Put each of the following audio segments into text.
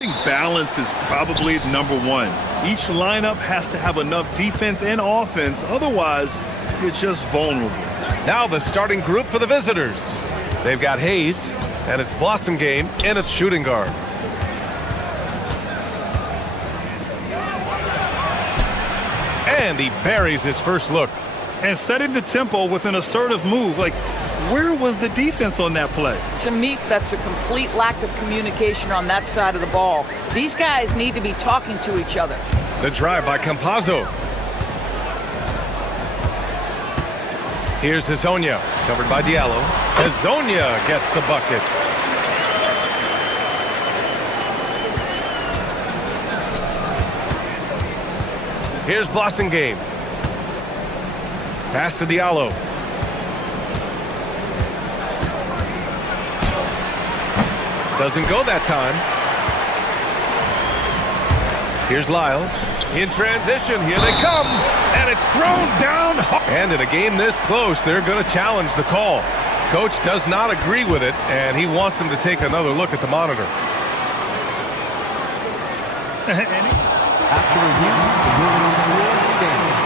Balance is probably number one. Each lineup has to have enough defense and offense, otherwise you're just vulnerable. Now the starting group for the visitors. They've got Hayes, and it's Blossom Game in its shooting guard. And he buries his first look. And setting the tempo with an assertive move. Like, where was the defense on that play? To me, that's a complete lack of communication on that side of the ball. These guys need to be talking to each other. The drive by Campazzo. Here's Hezonja, covered by Diallo. Hezonja gets the bucket. Here's Blossom Game. Pass to Diallo. Doesn't go that time. Here's Lyles. In transition, here they come. And it's thrown down. And in a game this close, they're going to challenge the call. Coach does not agree with it, and he wants them to take another look at the monitor. After review, the ruling on the floor stands.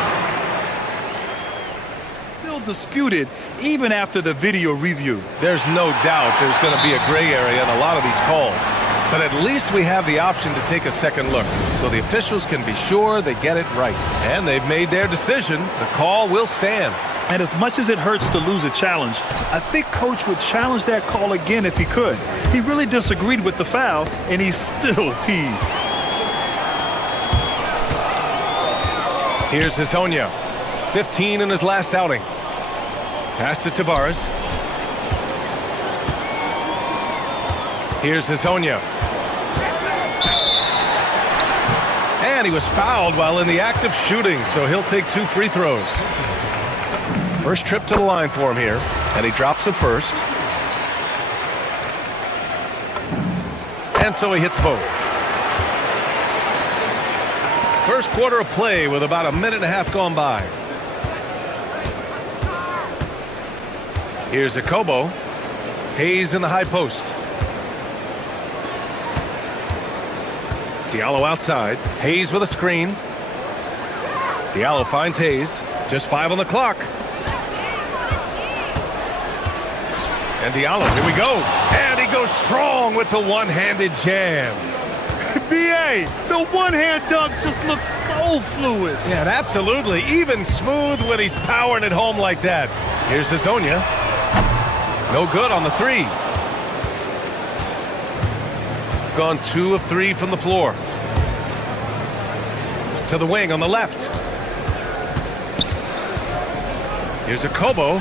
Still disputed even after the video review. There's no doubt there's going to be a gray area in a lot of these calls. But at least we have the option to take a second look, so the officials can be sure they get it right. And they've made their decision. The call will stand. And as much as it hurts to lose a challenge, I think Coach would challenge that call again if he could. He really disagreed with the foul, and he's still peeved. Here's Hezonja. 15 in his last outing. Pass to Tavares. Here's Hezonja. And he was fouled while in the act of shooting, so he'll take 2 free throws. First trip to the line for him here, and he drops it first. And so he hits both. First quarter of play with about a minute and a half gone by. Here's Akobo. Hayes in the high post. Diallo outside. Hayes with a screen. Diallo finds Hayes. Just 5 on the clock. And Diallo, here we go. And he goes strong with the one-handed jam. B.A., the one-hand dunk just looks so fluid. Yeah, absolutely. Even smooth when he's powering it home like that. Here's Hezonja. No good on the 3. Gone 2 of 3 from the floor. To the wing on the left. Here's Akobo.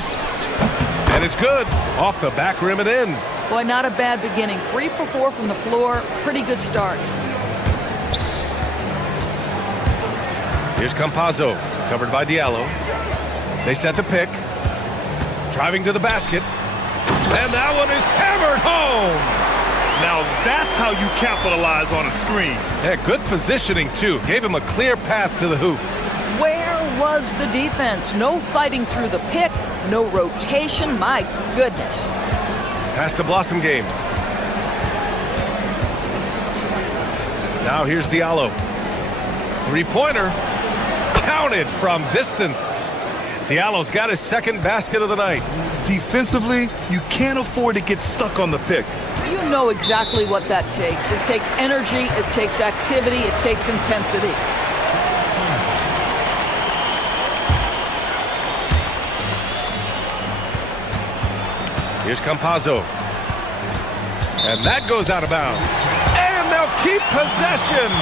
And it's good. Off the back rim and in. Boy, not a bad beginning. 3 for 4 from the floor. Pretty good start. Here's Campazzo, covered by Diallo. They set the pick. Driving to the basket. And that one is hammered home. Now that's how you capitalize on a screen. Yeah, good positioning, too. Gave him a clear path to the hoop. Where was the defense? No fighting through the pick. No rotation. My goodness. Pass to Blossom Game. Now here's Diallo. 3-pointer. Counted from distance. Diallo's got his second basket of the night. Defensively, you can't afford to get stuck on the pick. You know exactly what that takes. It takes energy, it takes activity, it takes intensity. Here's Campazzo. And that goes out of bounds. And they'll keep possession.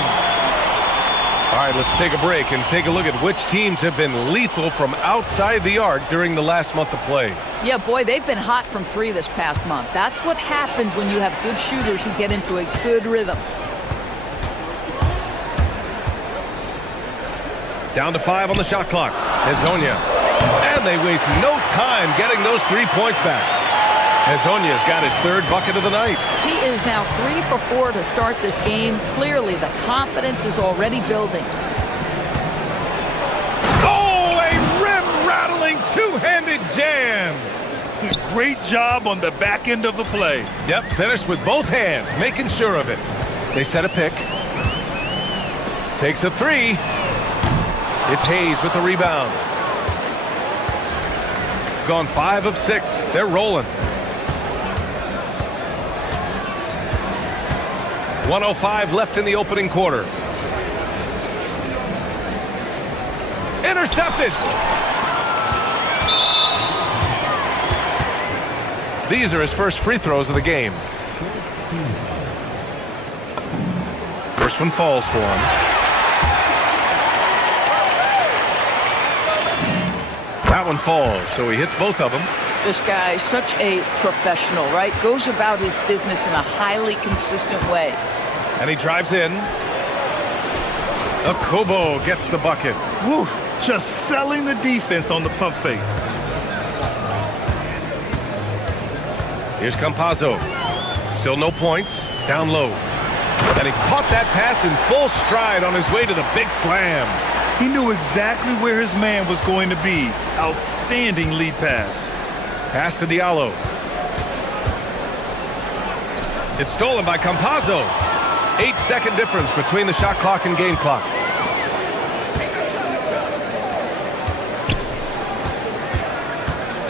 All right, let's take a break and take a look at which teams have been lethal from outside the arc during the last month of play. Yeah, boy, they've been hot from 3 this past month. That's what happens when you have good shooters who get into a good rhythm. Down to 5 on the shot clock. Hezonja. And they waste no time getting those 3 points back. Hezonja's got his 3rd bucket of the night. He is now 3 for 4 to start this game. Clearly, the confidence is already building. Oh, a rim-rattling 2-handed jam. Great job on the back end of the play. Yep, finished with both hands, making sure of it. They set a pick. Takes a three. It's Hayes with the rebound. Gone 5 of 6. They're rolling. 1:05 left in the opening quarter. Intercepted! These are his first free throws of the game. First one falls for him. That one falls, so he hits both of them. This guy is such a professional, right? Goes about his business in a highly consistent way. And he drives in. Kobo gets the bucket. Woo, just selling the defense on the pump fake. Here's Campazzo. Still no points. Down low. And he caught that pass in full stride on his way to the big slam. He knew exactly where his man was going to be. Outstanding lead pass. Pass to Diallo. It's stolen by Campazzo. 8-second difference between the shot clock and game clock.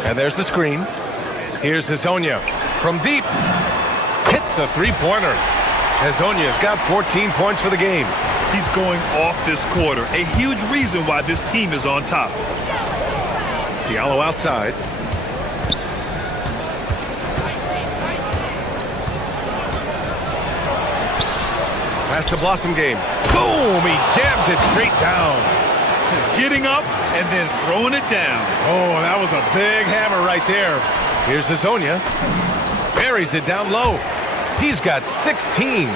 And there's the screen. Here's Hezonja from deep. Hits the three-pointer. Hezonja's got 14 points for the game. He's going off this quarter. A huge reason why this team is on top. Diallo outside. Pass to Blossom game. Boom! He jams it straight down. Getting up and then throwing it down. Oh, that was a big hammer right there. Here's Hezonja. Buries it down low. He's got 16.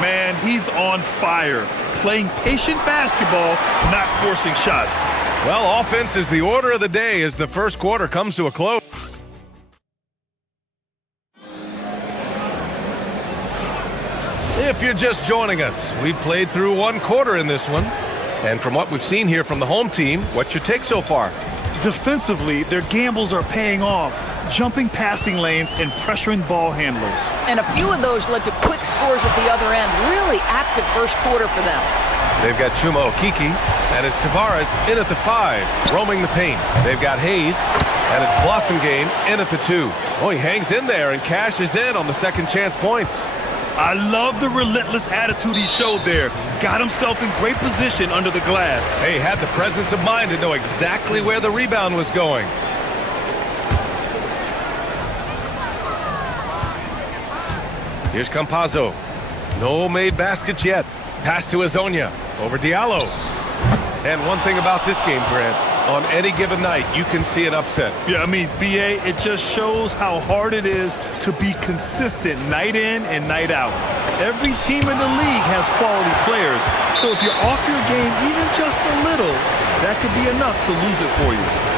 Man, he's on fire. Playing patient basketball, not forcing shots. Well, offense is the order of the day as the first quarter comes to a close. If you're just joining us, we played through one quarter in this one. And from what we've seen here from the home team, what's your take so far? Defensively, their gambles are paying off. Jumping passing lanes and pressuring ball handlers. And a few of those led to quick scores at the other end. Really active first quarter for them. They've got Chuma Okiki, and it's Tavares in at the 5, roaming the paint. They've got Hayes, and it's Blossom game in at the 2. Oh, he hangs in there and cashes in on the second chance points. I love the relentless attitude he showed there. Got himself in great position under the glass. Hey, had the presence of mind to know exactly where the rebound was going. Here's Campazzo. No made baskets yet. Pass to Hezonja. Over Diallo. And one thing about this game, Grant, on any given night, you can see an upset. Yeah, I mean, BA, it just shows how hard it is to be consistent night in and night out. Every team in the league has quality players. So if you're off your game even just a little, that could be enough to lose it for you.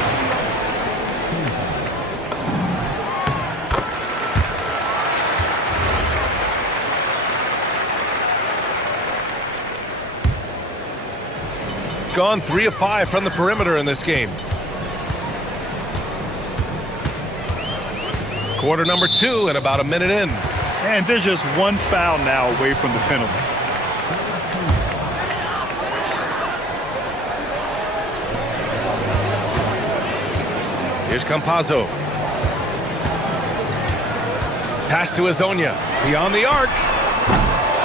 Gone 3 of 5 from the perimeter in this game. Quarter number 2 and about a minute in. And there's just one foul now away from the penalty. Here's Campazzo. Pass to Hezonja. Beyond the arc.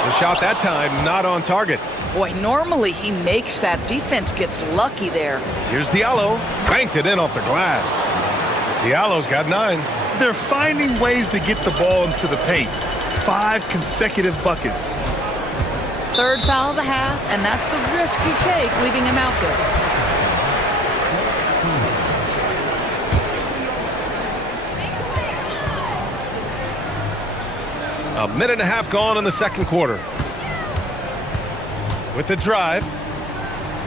The shot that time not on target. Boy, normally he makes that. Defense gets lucky there. Here's Diallo. Banked it in off the glass. Diallo's got 9. They're finding ways to get the ball into the paint. 5 consecutive buckets. Third foul of the half, and that's the risk you take leaving him out there. A minute and a half gone in the second quarter. With the drive.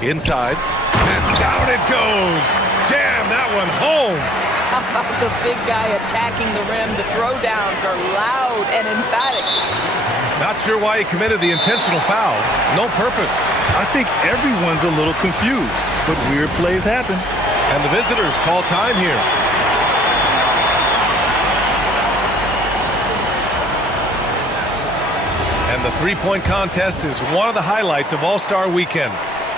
Inside. And down it goes. Jam that one home. How about the big guy attacking the rim? The throwdowns are loud and emphatic. Not sure why he committed the intentional foul. No purpose. I think everyone's a little confused, but weird plays happen. And the visitors call time here. And the three-point contest is one of the highlights of All-Star Weekend.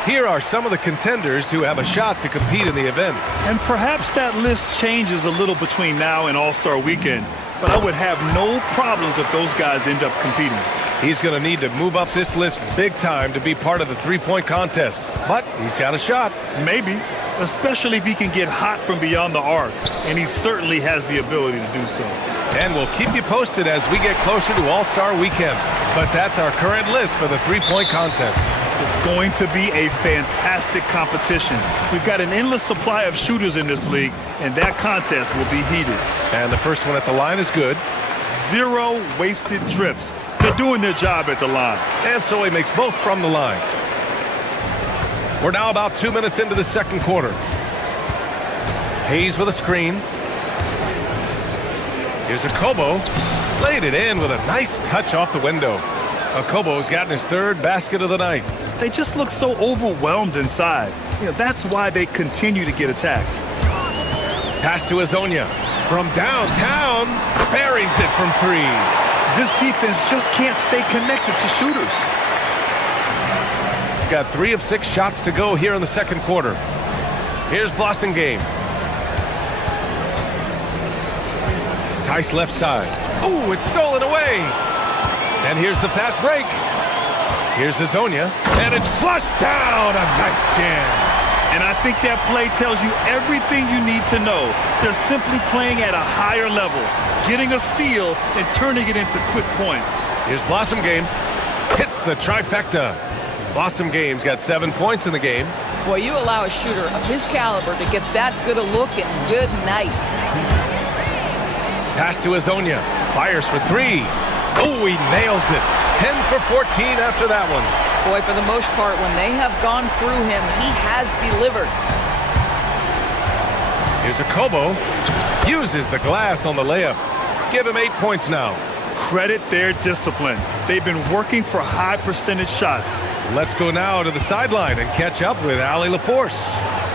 Here are some of the contenders who have a shot to compete in the event. And perhaps that list changes a little between now and All-Star Weekend, but I would have no problems if those guys end up competing. He's going to need to move up this list big time to be part of the three-point contest, but he's got a shot. Maybe, especially if he can get hot from beyond the arc, and he certainly has the ability to do so. And we'll keep you posted as we get closer to All-Star Weekend. But that's our current list for the three-point contest. It's going to be a fantastic competition. We've got an endless supply of shooters in this league, and that contest will be heated. And the first one at the line is good. 0 wasted trips. They're doing their job at the line. And so he makes both from the line. We're now about 2 minutes into the second quarter. Hayes with a screen. Here's Akobo. Laid it in with a nice touch off the window. Akobo's gotten his third basket of the night. They just look so overwhelmed inside. That's why they continue to get attacked. Pass to Azonia. From downtown, buries it from three. This defense just can't stay connected to shooters. Got 3 of 6 shots to go here in the second quarter. Here's Blossomgame. Tice left side. Oh, it's stolen away. And here's the fast break. Here's Azonia. And it's flushed down. A nice jam. And I think that play tells you everything you need to know. They're simply playing at a higher level, getting a steal and turning it into quick points. Here's Blossomgame. Hits the trifecta. Blossomgame's got 7 points in the game. Boy, you allow a shooter of his caliber to get that good a look and good night. Pass to Azonia. Fires for 3. Oh, he nails it. 10 for 14 after that one. Boy, for the most part, when they have gone through him, he has delivered. Here's Akobo. Uses the glass on the layup. Give him 8 points now. Credit their discipline. They've been working for high percentage shots. Let's go now to the sideline and catch up with Allie LaForce.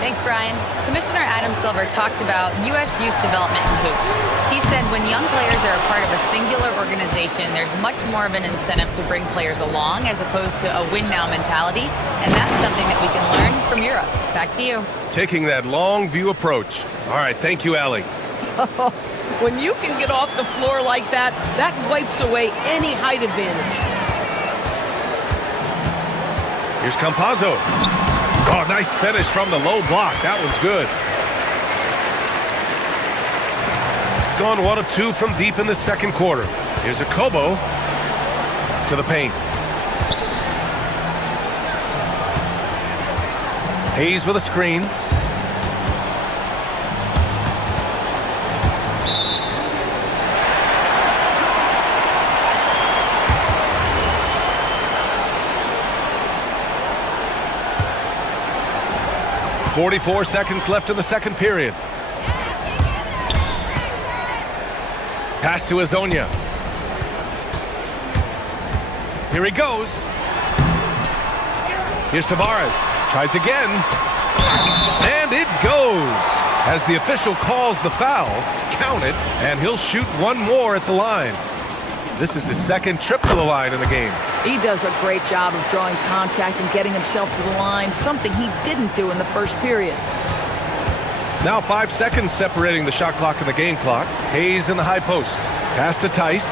Thanks, Brian. Commissioner Adam Silver talked about U.S. youth development in hoops. He said when young players are a part of a singular organization, there's much more of an incentive to bring players along as opposed to a win-now mentality, and that's something that we can learn from Europe. Back to you. Taking that long view approach. All right, thank you, Allie. When you can get off the floor like that, that wipes away any height advantage. Here's Campazzo. Oh, nice finish from the low block. That was good. Gone 1 of 2 from deep in the second quarter. Here's Akobo to the paint. Hayes with a screen. .44 seconds left in the second period. Pass to Azonia. Here he goes. Here's Tavares. Tries again. And it goes. As the official calls the foul, count it, and he'll shoot 1 more at the line. This is his second trip to the line in the game. He does a great job of drawing contact and getting himself to the line, something he didn't do in the first period. Now 5 seconds separating the shot clock and the game clock. Hayes in the high post. Pass to Tice.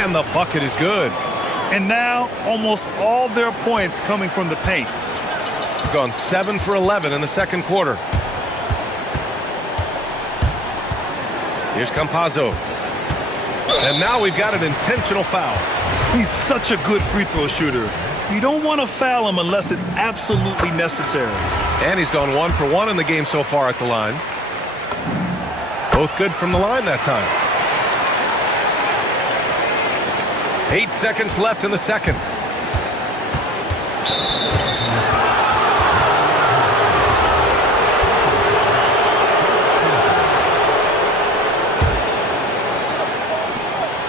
And the bucket is good. And now almost all their points coming from the paint. Gone 7 for 11 in the second quarter. Here's Campazzo. And now we've got an intentional foul. He's such a good free throw shooter. You don't want to foul him unless it's absolutely necessary. And he's gone 1 for 1 in the game so far at the line. Both good from the line that time. 8 seconds left in the second.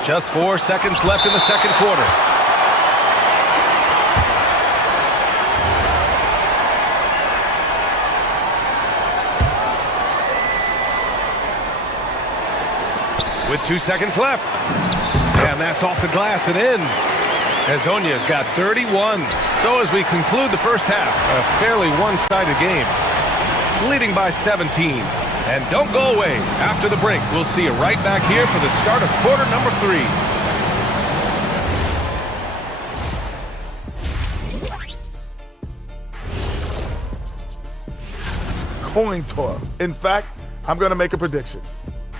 Just 4 seconds left in the second quarter. With 2 seconds left. And that's off the glass and in. Hezonja's got 31. So as we conclude the first half, a fairly one-sided game. Leading by 17. And don't go away. After the break, we'll see you right back here for the start of quarter number 3. Coin toss. In fact, I'm going to make a prediction.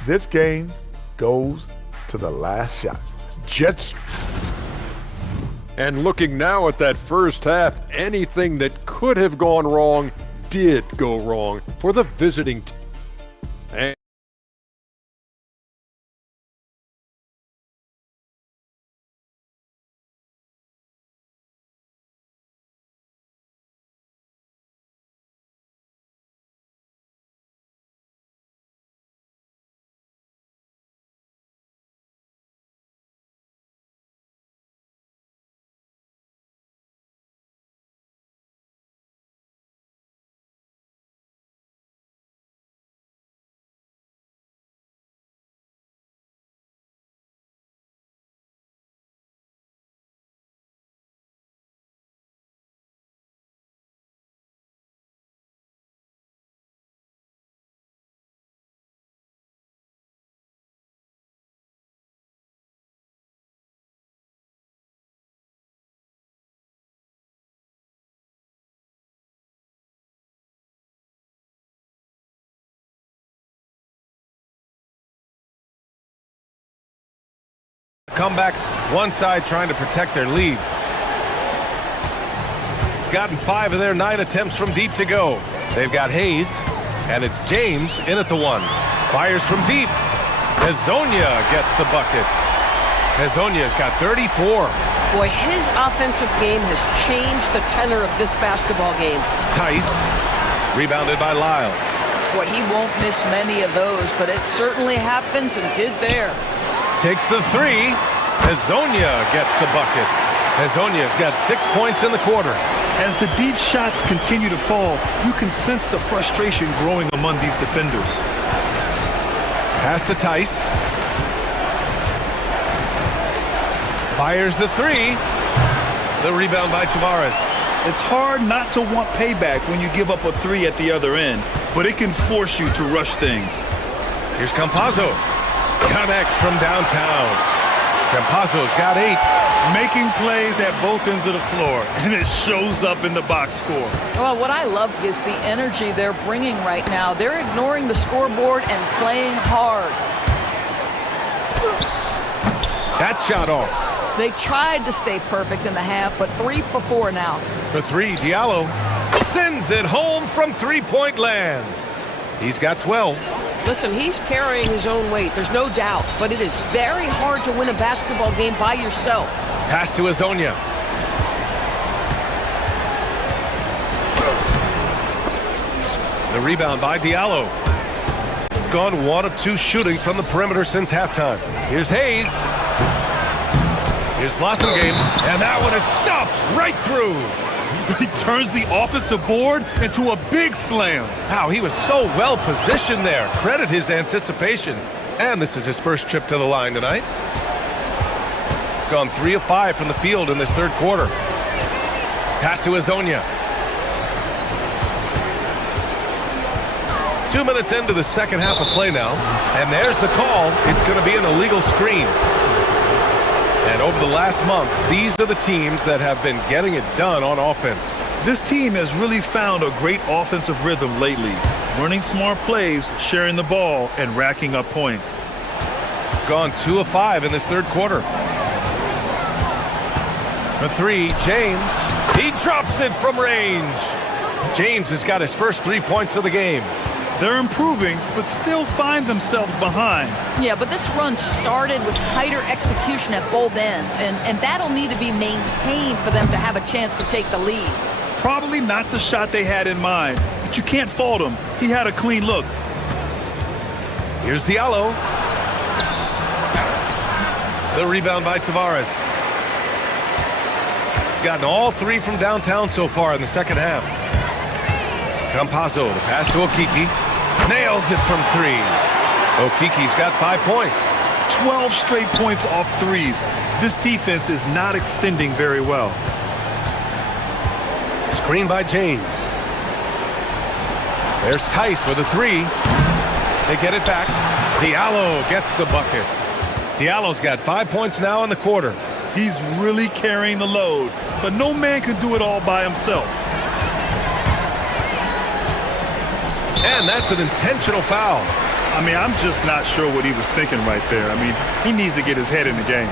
This game goes to the last shot. Jets. And looking now at that first half, anything that could have gone wrong did go wrong for the visiting team. And come back, one side trying to protect their lead. Gotten 5 of their 9 attempts from deep to go. They've got Hayes, and it's James in at the 1. Fires from deep. Hezonja gets the bucket. Hezonja's got 34. Boy, his offensive game has changed the tenor of this basketball game. Tice, rebounded by Lyles. Boy, he won't miss many of those, but it certainly happens and did there. Takes the 3. Hezonja gets the bucket. Hezonja's got 6 points in the quarter. As the deep shots continue to fall, you can sense the frustration growing among these defenders. Pass to Tice. Fires the 3. The rebound by Tavares. It's hard not to want payback when you give up a 3 at the other end, but it can force you to rush things. Here's Campazzo. Connects from downtown. Campazzo's got 8. Making plays at both ends of the floor, and it shows up in the box score. Well, what I love is the energy they're bringing right now. They're ignoring the scoreboard and playing hard. That shot off. They tried to stay perfect in the half, but 3 for 4 now. For 3, Diallo sends it home from three-point land. He's got 12. Listen, he's carrying his own weight, there's no doubt, but it is very hard to win a basketball game by yourself. Pass to Hezonja. The rebound by Diallo. Gone 1 of 2 shooting from the perimeter since halftime. Here's Hayes. Here's Blossomgame, and that one is stuffed right through. He turns the offensive board into a big slam. Wow, he was so well positioned there. Credit his anticipation. And this is his first trip to the line tonight. Gone 3 of 5 from the field in this third quarter. Pass to Hezonja. 2 minutes into the second half of play now. And there's the call. It's going to be an illegal screen. And over the last month, these are the teams that have been getting it done on offense. This team has really found a great offensive rhythm lately, running smart plays, sharing the ball, and racking up points. Gone 2 of 5 in this third quarter. For 3, James. He drops it from range. James has got his first 3 points of the game. They're improving, but still find themselves behind. Yeah, but this run started with tighter execution at both ends, and that'll need to be maintained for them to have a chance to take the lead. Probably not the shot they had in mind, but you can't fault him. He had a clean look. Here's Diallo. The rebound by Tavares. Gotten all 3 from downtown so far in the second half. Campazzo, the pass to Okiki. Nails it from 3. Okiki's got 5 points. 12 straight points off threes. This defense is not extending very well. Screen by James. There's Tice with a three. They get it back. Diallo gets the bucket. Diallo's got 5 points now in the quarter. He's really carrying the load, but no man can do it all by himself. And that's an intentional foul. I mean, I'm just not sure what he was thinking right there. I mean, he needs to get his head in the game.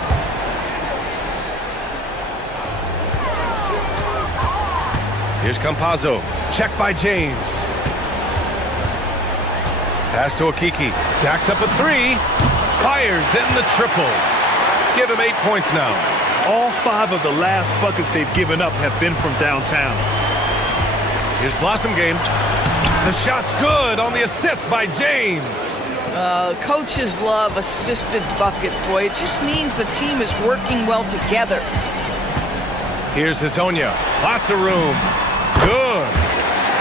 Here's Campazzo. Check by James. Pass to Okiki. Jacks up a three. Fires in the triple. Give him 8 points now. All 5 of the last buckets they've given up have been from downtown. Here's Blossom Game. The shot's good on the assist by James. Coaches love assisted buckets, boy. It just means the team is working well together. Here's Hezonja. Lots of room. Good.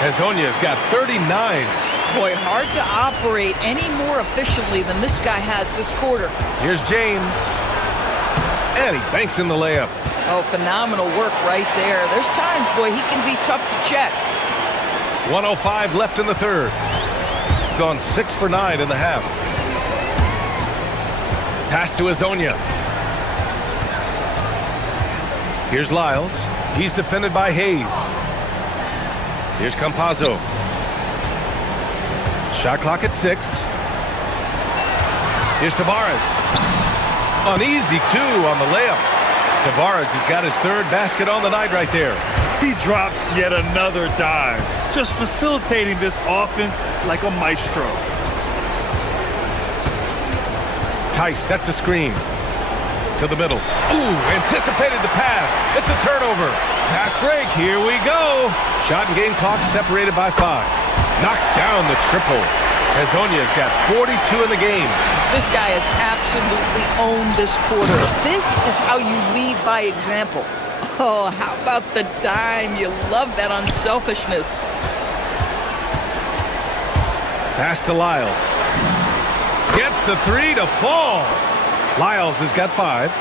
Hezonja's got 39. Boy, hard to operate any more efficiently than this guy has this quarter. Here's James. And he banks in the layup. Oh, phenomenal work right there. There's times, boy, he can be tough to check. 1:05 left in the third. Gone 6 for 9 in the half. Pass to Hezonja. Here's Lyles. He's defended by Hayes. Here's Campazzo. Shot clock at 6. Here's Tavares. Uneasy, too, on the layup. Tavares has got his 3rd basket on the night right there. He drops yet another dime, just facilitating this offense like a maestro. Tice sets a screen. To the middle. Ooh, anticipated the pass. It's a turnover. Fast break. Here we go. Shot and game clock separated by 5. Knocks down the triple. Hezonja's got 42 in the game. This guy has absolutely owned this quarter. This is how you lead by example. Oh, how about the dime? You love that unselfishness. Pass to Lyles. Gets the 3 to fall. Lyles has got 5.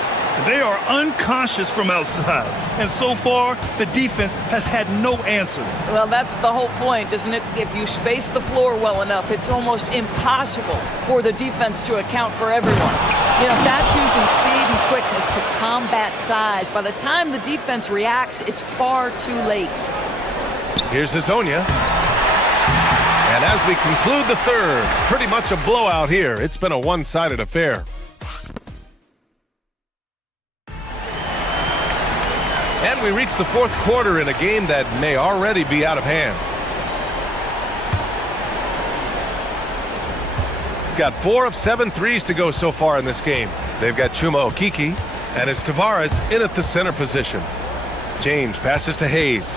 They are unconscious from outside, and so far, the defense has had no answer. Well, that's the whole point, isn't it? If you space the floor well enough, it's almost impossible for the defense to account for everyone. You know, that's using speed and quickness to combat size. By the time the defense reacts, it's far too late. Here's Hezonja. And as we conclude the third, pretty much a blowout here. It's been a one-sided affair. And we reach the fourth quarter in a game that may already be out of hand. Got 4 of 7 threes to go so far in this game. They've got Chuma Okiki, and it's Tavares in at the center position. James passes to Hayes.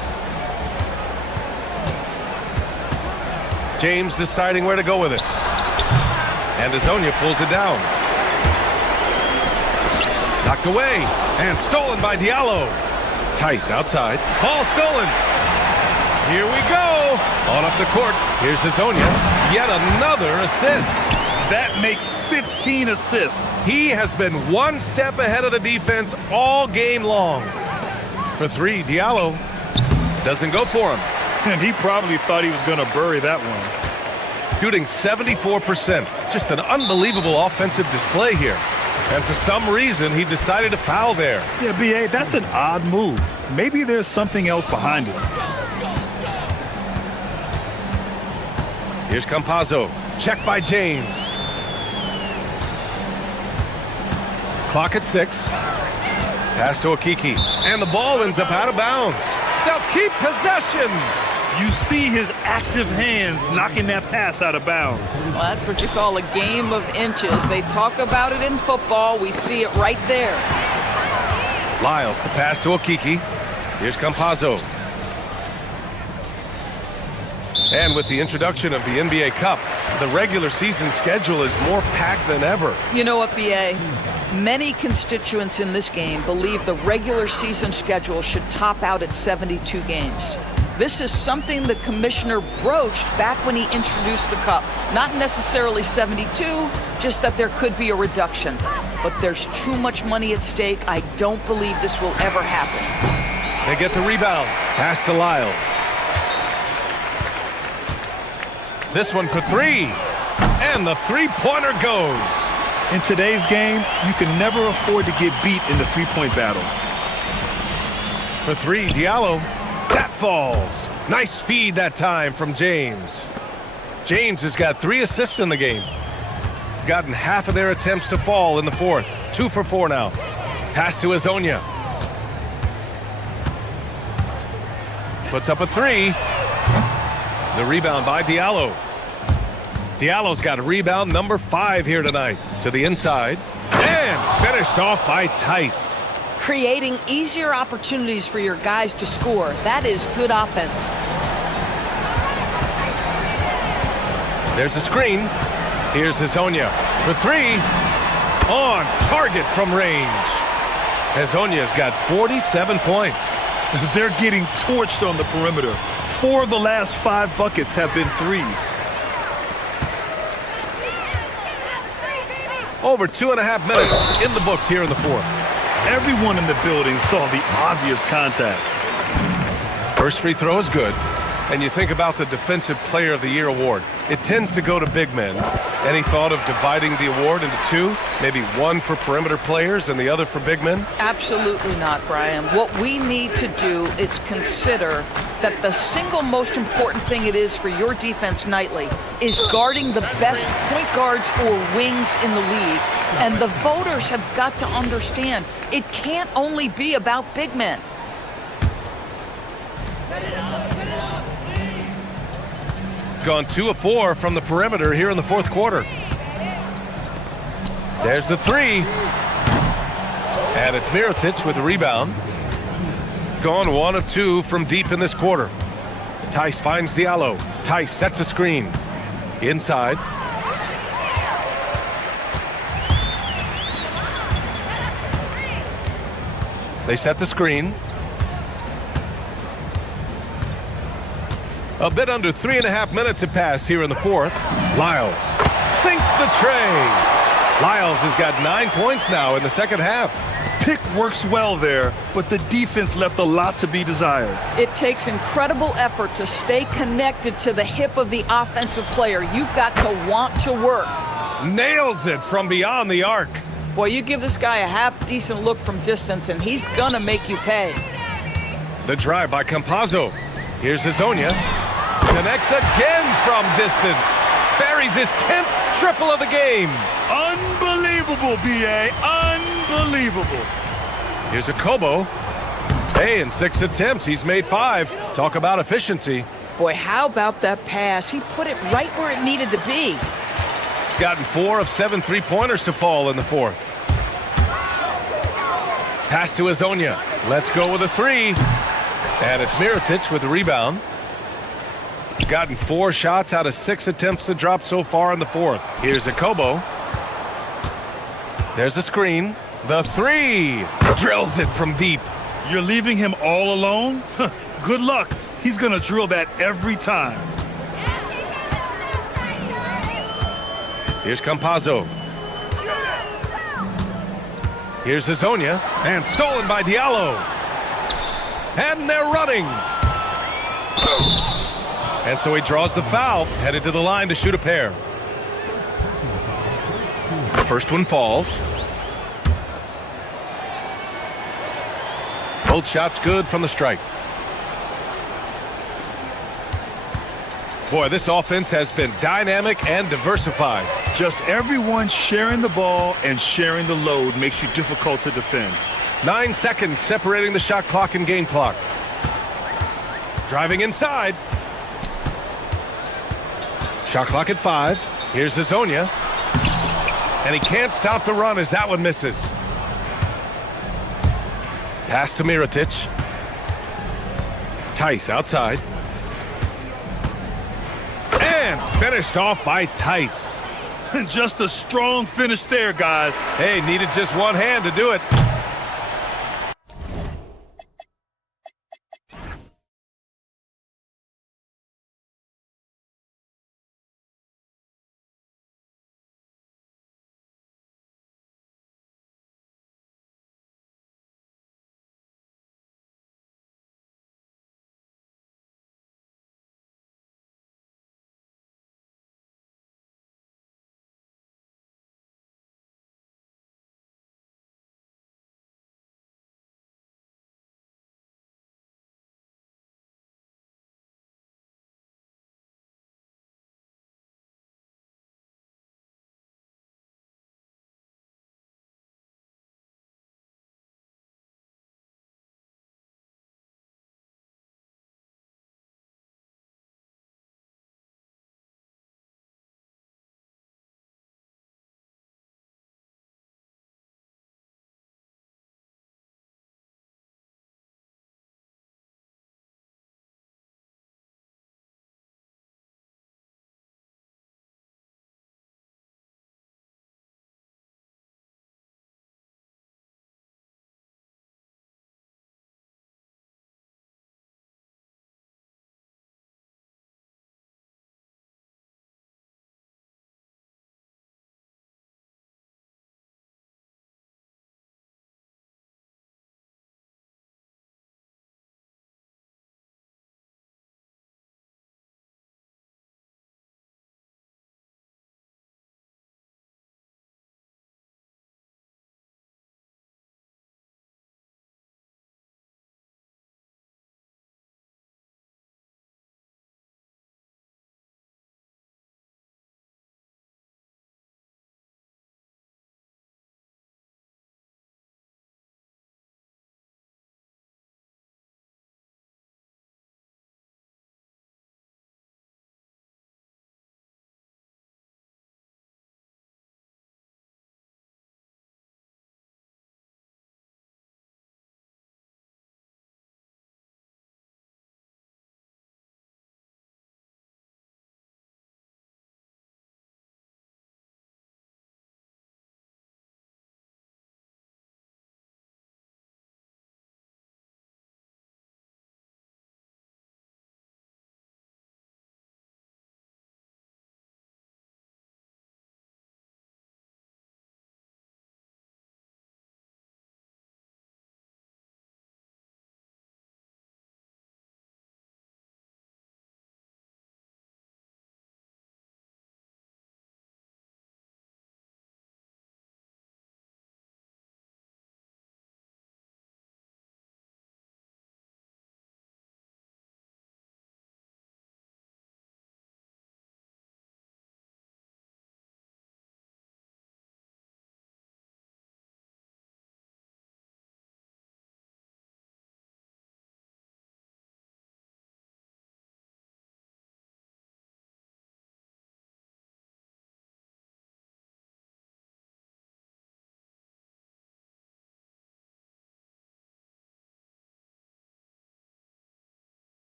James deciding where to go with it. And Hezonja pulls it down. Knocked away, and stolen by Diallo. Tice outside. Ball stolen. Here we go. On up the court. Here's Hezonja. Yet another assist. That makes 15 assists. He has been one step ahead of the defense all game long. For 3, Diallo doesn't go for him. And he probably thought he was going to bury that one. Shooting 74%. Just an unbelievable offensive display here. And for some reason, he decided to foul there. Yeah, B.A., that's an odd move. Maybe there's something else behind it. Here's Campazzo. Check by James. Clock at 6. Pass to Okiki. And the ball ends up out of bounds. They'll keep possession. You see his active hands knocking that pass out of bounds. Well, that's what you call a game of inches. They talk about it in football. We see it right there. Lyles, the pass to Okiki. Here's Campazzo. And with the introduction of the NBA Cup, the regular season schedule is more packed than ever. You know what, B.A.? Many constituents in this game believe the regular season schedule should top out at 72 games. This is something the commissioner broached back when he introduced the cup. Not necessarily 72, just that there could be a reduction. But there's too much money at stake. I don't believe this will ever happen. They get the rebound. Pass to Lyles. This one for three. And the three-pointer goes. In today's game, you can never afford to get beat in the three-point battle. For three, Diallo. That falls. Nice feed that time from James. James has got 3 assists in the game. Gotten half of their attempts to fall in the fourth. 2 for 4 now. Pass to Azonia. Puts up a 3. The rebound by Diallo. Diallo's got rebound number 5 here tonight. To the inside. And finished off by Tice. Creating easier opportunities for your guys to score. That is good offense. There's a screen. Here's Azonia for 3. On target from range. Azonia's got 47 points. They're getting torched on the perimeter. 4 of the last 5 buckets have been threes. Over 2.5 minutes in the books here in the fourth. Everyone in the building saw the obvious contact. First free throw is good. And you think about the Defensive Player of the Year award. It tends to go to big men. Any thought of dividing the award into 2? Maybe 1 for perimeter players and the other for big men? Absolutely not, Brian. What we need to do is consider that the single most important thing it is for your defense nightly is guarding the best point guards or wings in the league. And the voters have got to understand it can't only be about big men. Gone 2 of 4 from the perimeter here in the fourth quarter. There's the 3. And it's Mirotic with the rebound. Gone 1 of 2 from deep in this quarter. Tice finds Diallo. Tice sets a screen. Inside. They set the screen. A bit under 3.5 minutes have passed here in the fourth. Lyles sinks the tray. Lyles has got 9 points now in the second half. Pick works well there, but the defense left a lot to be desired. It takes incredible effort to stay connected to the hip of the offensive player. You've got to want to work. Nails it from beyond the arc. Boy, you give this guy a half-decent look from distance, and he's gonna make you pay. The drive by Campazzo. Here's Azonia. Connects again from distance. Buries his 10th triple of the game. Unbelievable, B.A. Unbelievable. Here's a Kobo. Hey, in 6 attempts, he's made 5. Talk about efficiency. Boy, how about that pass? He put it right where it needed to be. Gotten 4 of 7 three-pointers to fall in the fourth. Pass to Azonia. Let's go with a 3. And it's Mirotic with the rebound. Gotten 4 shots out of 6 attempts to drop so far in the fourth. Here's a Kobo. There's a screen. The 3. Drills it from deep. You're leaving him all alone? Good luck. He's going to drill that every time. Here's Campazzo. Here's Azonia. And stolen by Diallo. And they're running. And so he draws the foul, headed to the line to shoot a pair. The first one falls. Both shots good from the strike. Boy, this offense has been dynamic and diversified. Just everyone sharing the ball and sharing the load makes you difficult to defend. 9 seconds separating the shot clock and game clock. Driving inside. Shot clock at 5. Here's Azonia. And he can't stop the run as that one misses. Pass to Mirotic. Tice outside. And finished off by Tice. Just a strong finish there, guys. Hey, needed just one hand to do it.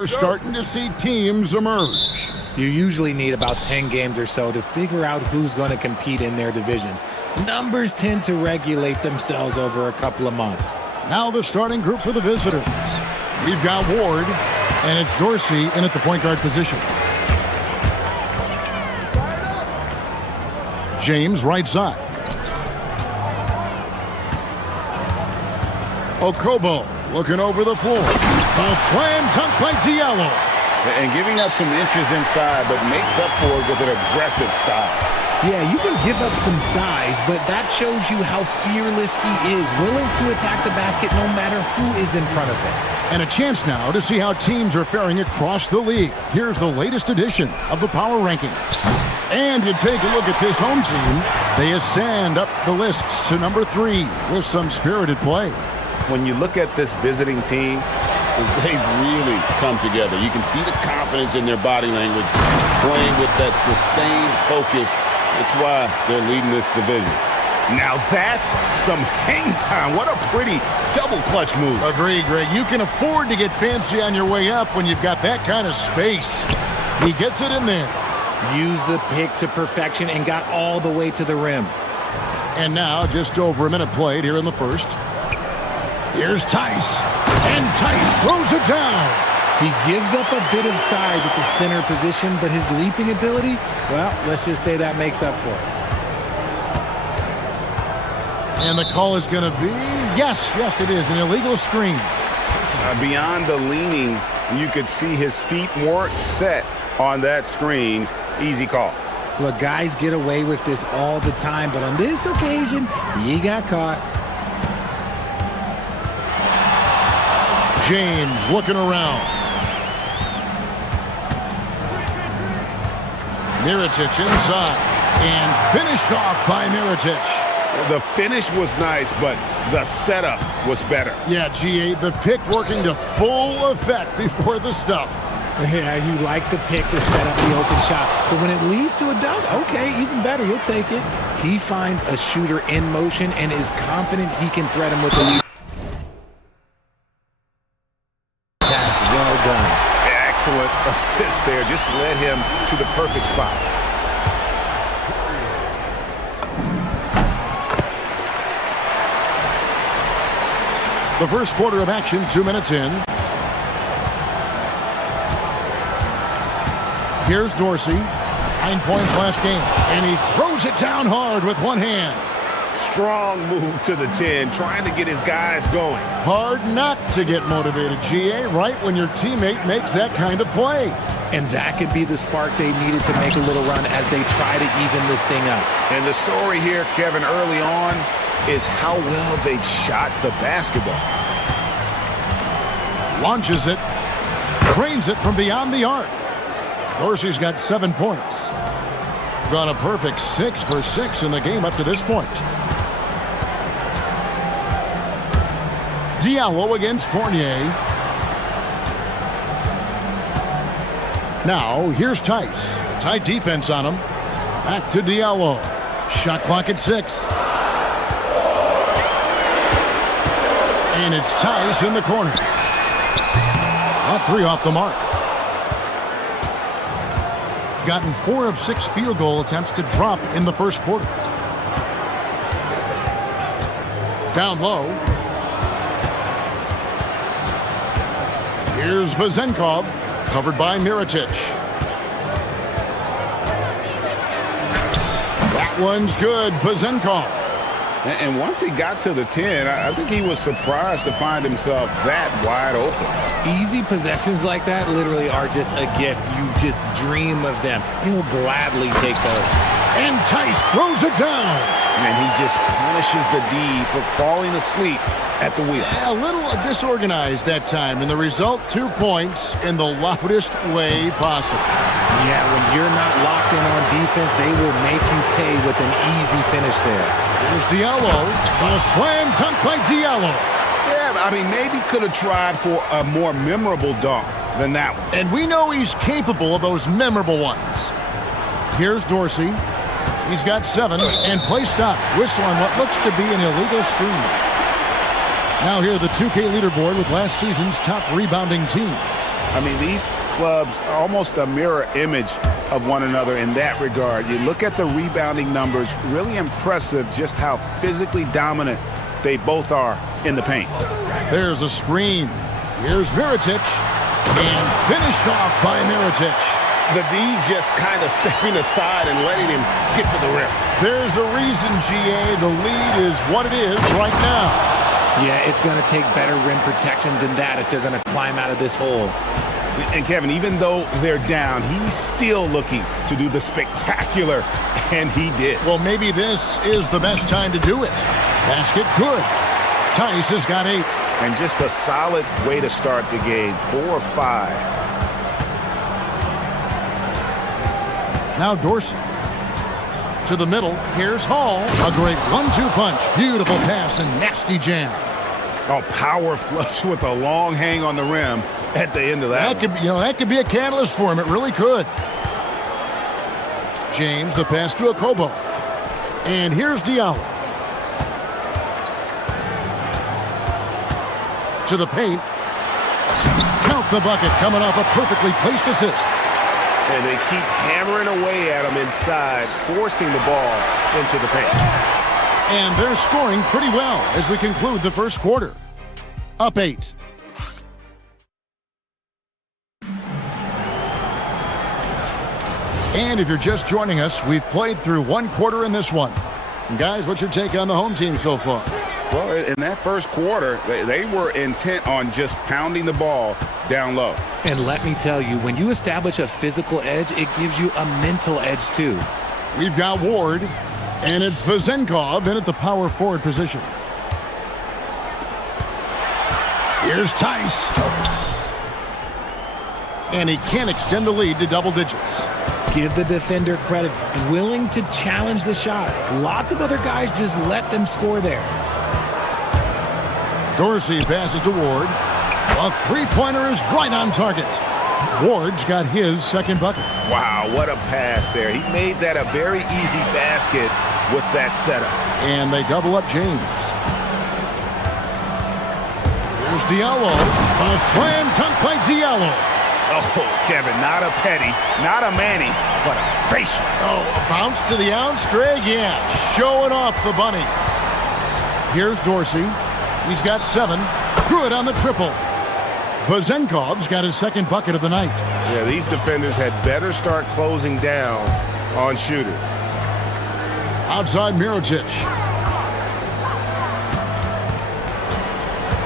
We're starting to see teams emerge. You usually need about 10 games or so to figure out who's going to compete in their divisions. Numbers tend to regulate themselves over a couple of months. Now the starting group for the visitors. We've got Ward, and it's Dorsey in at the point guard position. James, right side. Okobo looking over the floor. A slam dunk by Diallo. And giving up some inches inside, but makes up for it with an aggressive style. Yeah, you can give up some size, but that shows you how fearless he is, willing to attack the basket no matter who is in front of him. And a chance now to see how teams are faring across the league. Here's the latest edition of the Power Rankings. And you take a look at this home team, they ascend up the lists to number 3 with some spirited play. When you look at this visiting team, they've really come together. You can see the confidence in their body language, playing with that sustained focus. That's why they're leading this division. Now that's some hang time. What a pretty double clutch move. Agreed, Greg. You can afford to get fancy on your way up when you've got that kind of space. He gets it in there. Used the pick to perfection and got all the way to the rim. And now just over a minute played here in the first. Here's Tice. And Tice throws it down. He gives up a bit of size at the center position, but his leaping ability, well, let's just say that makes up for it. And the call is going to be, yes, it is, an illegal screen. Beyond the leaning, you could see his feet weren't set on that screen. Easy call. Look, guys get away with this all the time, but on this occasion, he got caught. James looking around. Mirotic inside. And finished off by Mirotic. The finish was nice, but the setup was better. Yeah, GA, the pick working to full effect before the stuff. Yeah, you like the pick to set up the open shot. But when it leads to a dunk, okay, even better, you'll take it. He finds a shooter in motion and is confident he can threat him with the lead. That's well done. Excellent assist there. Just led him to the perfect spot. The first quarter of action, 2 minutes in. Here's Dorsey. 9 points last game. And he throws it down hard with one hand. Strong move to the 10, trying to get his guys going. Hard not to get motivated, GA, right when your teammate makes that kind of play. And that could be the spark they needed to make a little run as they try to even this thing up. And the story here, Kevin, early on, is how well they've shot the basketball. Launches it. Cranes it from beyond the arc. Dorsey's got 7 points. Gone a perfect 6 for 6 in the game up to this point. Diallo against Fournier. Now, here's Tice. Tight defense on him. Back to Diallo. Shot clock at 6. And it's Tice in the corner. A 3 off the mark. Gotten 4 of 6 field goal attempts to drop in the first quarter. Down low. Here's Vezenkov, covered by Mirotic. That one's good, Vezenkov. And once he got to the 10, I think he was surprised to find himself that wide open. Easy possessions like that literally are just a gift. You just dream of them. He'll gladly take those. And Tice throws it down. And he just punishes the D for falling asleep at the wheel. A little disorganized that time, and the result, 2 points in the loudest way possible. Yeah, when you're not locked in on defense, they will make you pay with an easy finish there. There's Diallo. A slam dunk by Diallo. Yeah, I mean, maybe could have tried for a more memorable dunk than that one. And we know he's capable of those memorable ones. Here's Dorsey. He's got 7, and play stops. Whistle on what looks to be an illegal screen. Now here, the 2K leaderboard with last season's top rebounding teams. I mean, these clubs are almost a mirror image of one another in that regard. You look at the rebounding numbers, really impressive just how physically dominant they both are in the paint. There's a screen. Here's Mirotic, and finished off by Mirotic. The D just kind of stepping aside and letting him get to the rim. There's a reason, GA, the lead is what it is right now. Yeah, it's going to take better rim protection than that if they're going to climb out of this hole. And Kevin, even though they're down, he's still looking to do the spectacular, and he did. Well, maybe this is the best time to do it. Basket good. Tice has got 8. And just a solid way to start the game, 4 or 5. Now Dorsey. To the middle, here's Hall. A great 1-2 punch. Beautiful pass and nasty jam. Oh, power flush with a long hang on the rim at the end of that. That could be a catalyst for him. It really could. James, the pass to Okobo. And here's Diallo. To the paint. Count the bucket coming off a perfectly placed assist. And they keep hammering away at him inside, forcing the ball into the paint. And they're scoring pretty well as we conclude the first quarter. Up 8. And if you're just joining us, we've played through 1 quarter in this one. And guys, what's your take on the home team so far? Well, in that first quarter, they were intent on just pounding the ball down low. And let me tell you, when you establish a physical edge, it gives you a mental edge too. We've got Ward, and it's Vezenkov in at the power forward position. Here's Tice. And he can't extend the lead to double digits. Give the defender credit, willing to challenge the shot. Lots of other guys just let them score there. Dorsey passes to Ward. A three-pointer is right on target. Ward's got his second bucket. Wow, what a pass there. He made that a very easy basket with that setup. And they double up James. Here's Diallo. A slam dunk by Diallo. Oh, Kevin, not a Petty, not a Manny, but a facial. Oh, a bounce to the ounce, Greg? Yeah, showing off the bunnies. Here's Dorsey. He's got 7. Good on the triple. Vezenkov's got his second bucket of the night. Yeah, these defenders had better start closing down on shooters. Outside Mirotic.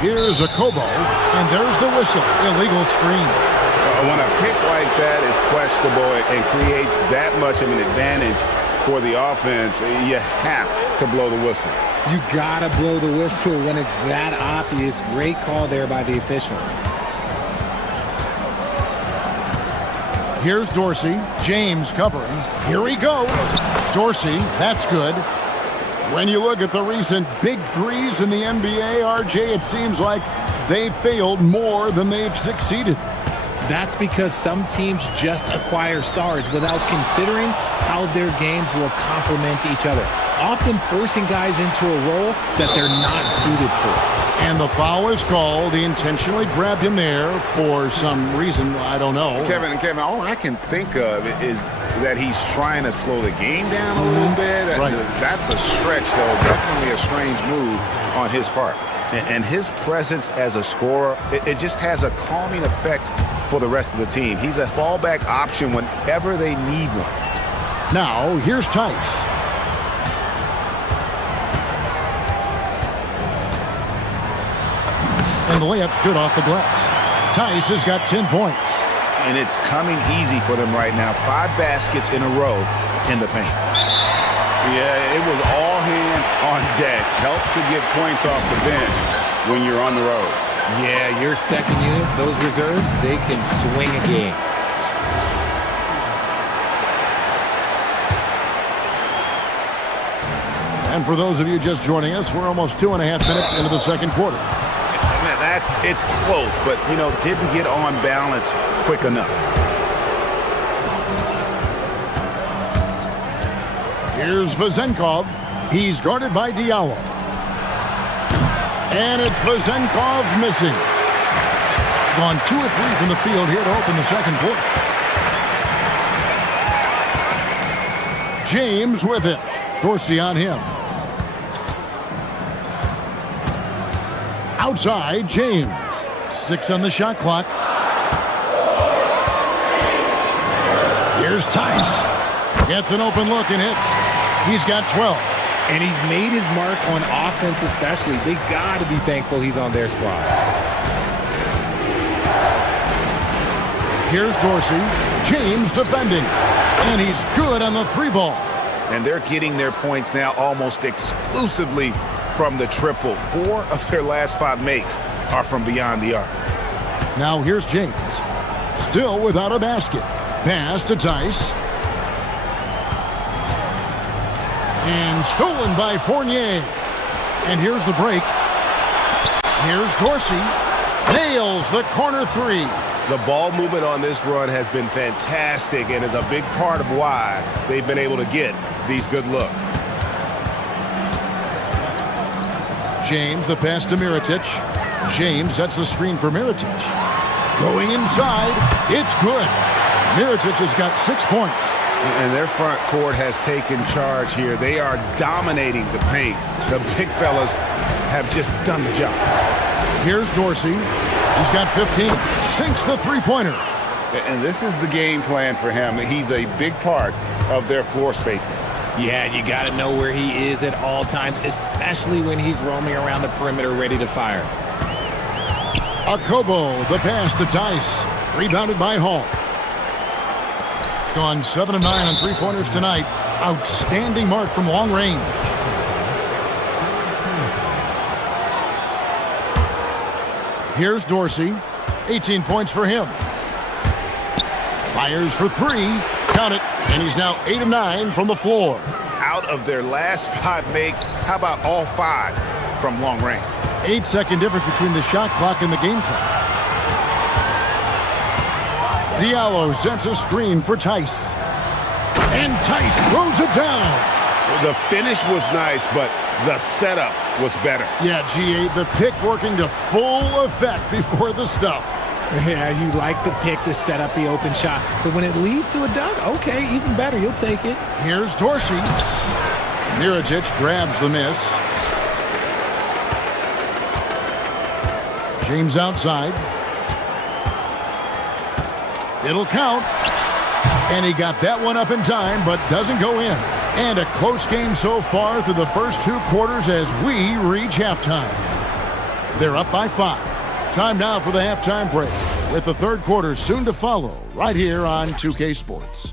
Here's Okobo, and there's the whistle. Illegal screen. When a pick like that is questionable and creates that much of an advantage for the offense, you have to blow the whistle. You gotta blow the whistle when it's that obvious. Great call there by the official. Here's Dorsey. James covering. Here he goes. Dorsey, that's good. When you look at the recent big threes in the NBA, RJ, it seems like they've failed more than they've succeeded. That's because some teams just acquire stars without considering how their games will complement each other, often forcing guys into a role that they're not suited for. And the foul is called. He intentionally grabbed him there for some reason. I don't know. Kevin, all I can think of is that he's trying to slow the game down a little bit. Right. That's a stretch, though. Definitely a strange move on his part. And his presence as a scorer, it just has a calming effect for the rest of the team. He's a fallback option whenever they need one. Now, here's Tice. And the layup's good off the glass. Tice has got 10 points. And it's coming easy for them right now. 5 baskets in a row in the paint. Yeah, it was all hands on deck. Helps to get points off the bench when you're on the road. Yeah, your second unit, those reserves, they can swing a game. And for those of you just joining us, we're almost 2.5 minutes into the second quarter. It's close, but, didn't get on balance quick enough. Here's Vezenkov. He's guarded by Diallo. And it's Vezenkov missing. Gone 2 of 3 from the field here to open the second quarter. James with it. Dorsey on him. Outside, James. 6 on the shot clock. Here's Tice. Gets an open look and hits. He's got 12. And he's made his mark on offense especially. They got to be thankful he's on their squad. Here's Dorsey. James defending. And he's good on the 3-ball. And they're getting their points now almost exclusively from the triple. 4 of their last 5 makes are from beyond the arc. Now here's James. Still without a basket. Pass to Tice. And stolen by Fournier. And here's the break. Here's Dorsey. Nails the corner 3. The ball movement on this run has been fantastic and is a big part of why they've been able to get these good looks. James, the pass to Mirotic. James sets the screen for Mirotic. Going inside. It's good. Mirotic has got 6 points. And their front court has taken charge here. They are dominating the paint. The big fellas have just done the job. Here's Dorsey. He's got 15. Sinks the 3-pointer. And this is the game plan for him. He's a big part of their floor spacing. Yeah, you got to know where he is at all times, especially when he's roaming around the perimeter ready to fire. Akobo, the pass to Tice. Rebounded by Hall. Gone 7 of 9 on 3-pointers tonight. Outstanding mark from long range. Here's Dorsey. 18 points for him. Fires for 3. Count it. And he's now 8 of 9 from the floor. Out of their last 5 makes, how about all 5 from long range? 8-second difference between the shot clock and the game clock. Diallo sets a screen for Tice. And Tice throws it down. The finish was nice, but the setup was better. Yeah, G8, the pick working to full effect before the stuff. Yeah, you like the pick to set up the open shot. But when it leads to a dunk, okay, even better. You'll take it. Here's Dorsey. Mirotic grabs the miss. James outside. It'll count. And he got that one up in time, but doesn't go in. And a close game so far through the first 2 quarters as we reach halftime. They're up by 5. Time now for the halftime break, with the third quarter soon to follow right here on 2K Sports.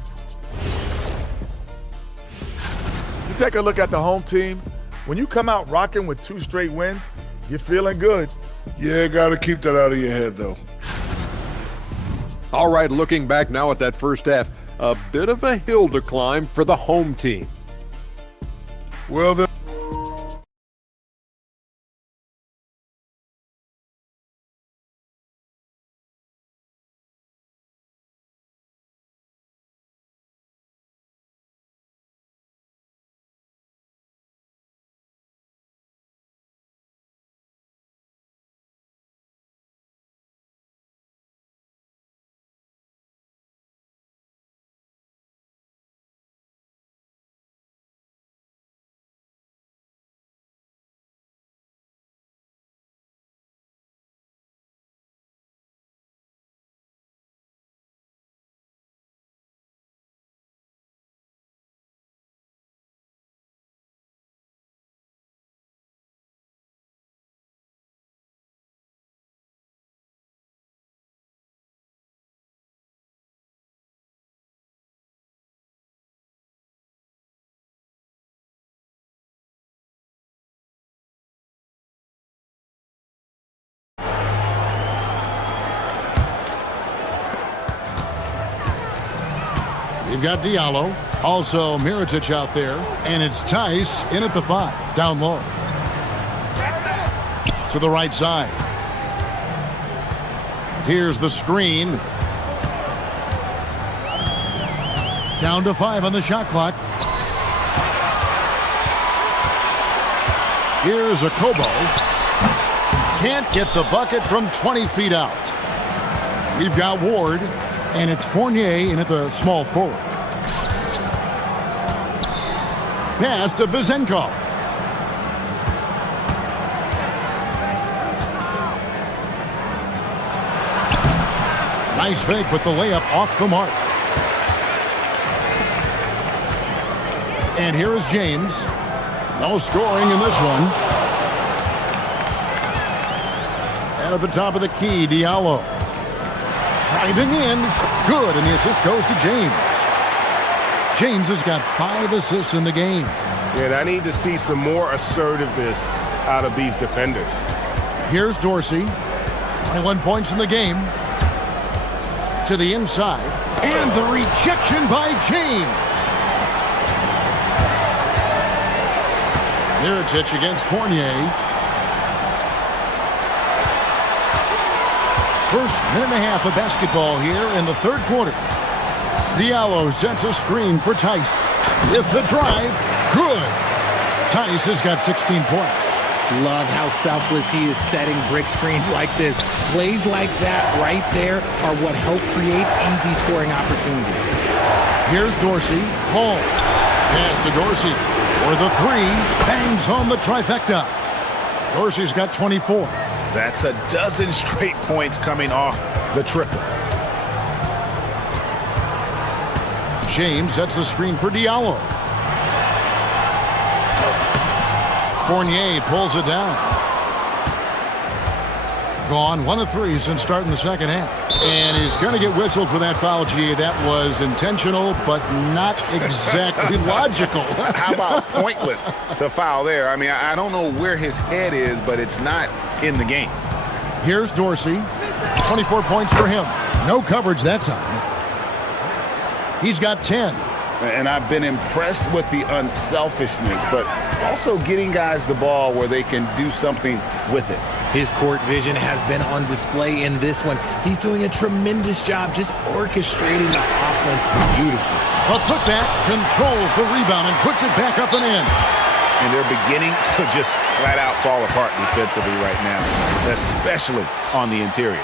You take a look at the home team. When you come out rocking with 2 straight wins, you're feeling good. Yeah, got to keep that out of your head, though. All right, looking back now at that first half, a bit of a hill to climb for the home team. Well, then. We've got Diallo, also Mirotic out there, and it's Tice in at the 5, down low. To the right side. Here's the screen. Down to 5 on the shot clock. Here's Akobo. Can't get the bucket from 20 feet out. We've got Ward, and it's Fournier in at the small forward. Pass to Vizenkov. Nice fake, but the layup off the mark. And here is James. No scoring in this one. And at the top of the key, Diallo. Driving in. Good, and the assist goes to James. James has got 5 assists in the game. And I need to see some more assertiveness out of these defenders. Here's Dorsey. 21 points in the game. To the inside. And the rejection by James. Mirotic against Fournier. First minute and a half of basketball here in the third quarter. Diallo sets a screen for Tice. With the drive, good. Tice has got 16 points. Love how selfless he is setting brick screens like this. Plays like that right there are what help create easy scoring opportunities. Here's Dorsey. Hall. Pass to Dorsey. For the 3. Bangs home the trifecta. Dorsey's got 24. That's a dozen straight points coming off the triple. James sets the screen for Diallo. Fournier pulls it down. Gone 1 of 3 since starting the second half. And he's going to get whistled for that foul, G. That was intentional, but not exactly logical. How about pointless to foul there? I mean, I don't know where his head is, but it's not in the game. Here's Dorsey. 24 points for him. No coverage that time. He's got 10. And I've been impressed with the unselfishness, but also getting guys the ball where they can do something with it. His court vision has been on display in this one. He's doing a tremendous job just orchestrating the offense beautifully. A putback controls the rebound and puts it back up and in. And they're beginning to just flat out fall apart defensively right now, especially on the interior.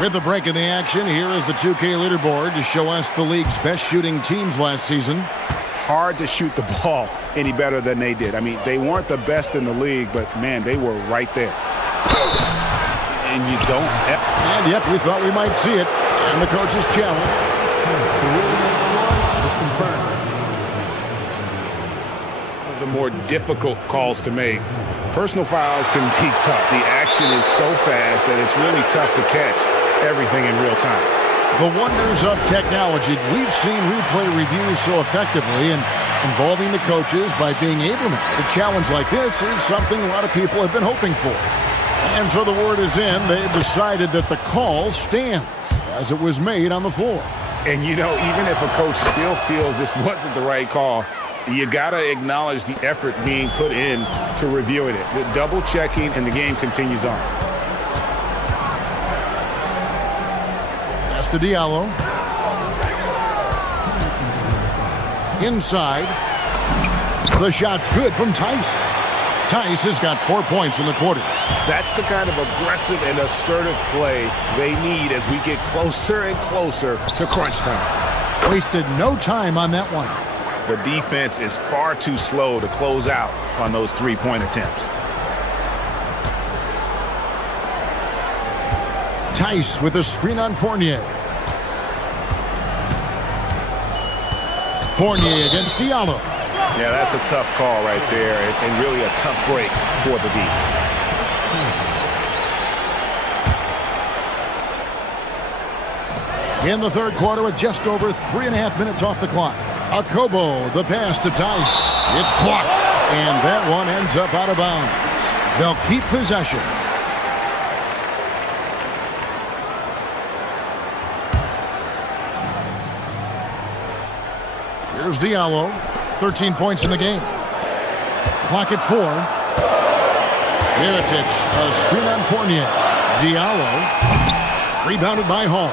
With the break in the action, here is the 2K leaderboard to show us the league's best shooting teams last season. Hard to shoot the ball any better than they did. I mean, they weren't the best in the league, but man, they were right there. And you don't. And yep, we thought we might see it. And the coach's challenge. The ruling on the floor is confirmed. One of the more difficult calls to make. Personal fouls can be tough. The action is so fast that it's really tough to catch everything in real time. The wonders of technology. We've seen replay reviews so effectively, and involving the coaches by being able to make a challenge like this is something a lot of people have been hoping for. And so the word is in. They've decided that the call stands as it was made on the floor. And you know, even if a coach still feels this wasn't the right call, you gotta acknowledge the effort being put in to reviewing it. The double checking, and the game continues on. Pass to Diallo. Inside. The shot's good from Tice. Tice has got 4 points in the quarter. That's the kind of aggressive and assertive play they need as we get closer and closer to crunch time. Wasted no time on that one. The defense is far too slow to close out on those three-point attempts. Tice with a screen on Fournier. Fournier against Diallo. Yeah, that's a tough call right there, and really a tough break for the defense. In the third quarter with just over 3.5 minutes off the clock. Akobo, the pass to Tice. It's blocked, and that one ends up out of bounds. They'll keep possession. Here's Diallo. 13 points in the game. Clock at 4. Mirotic, a screen on Fournier. Diallo, rebounded by Hall.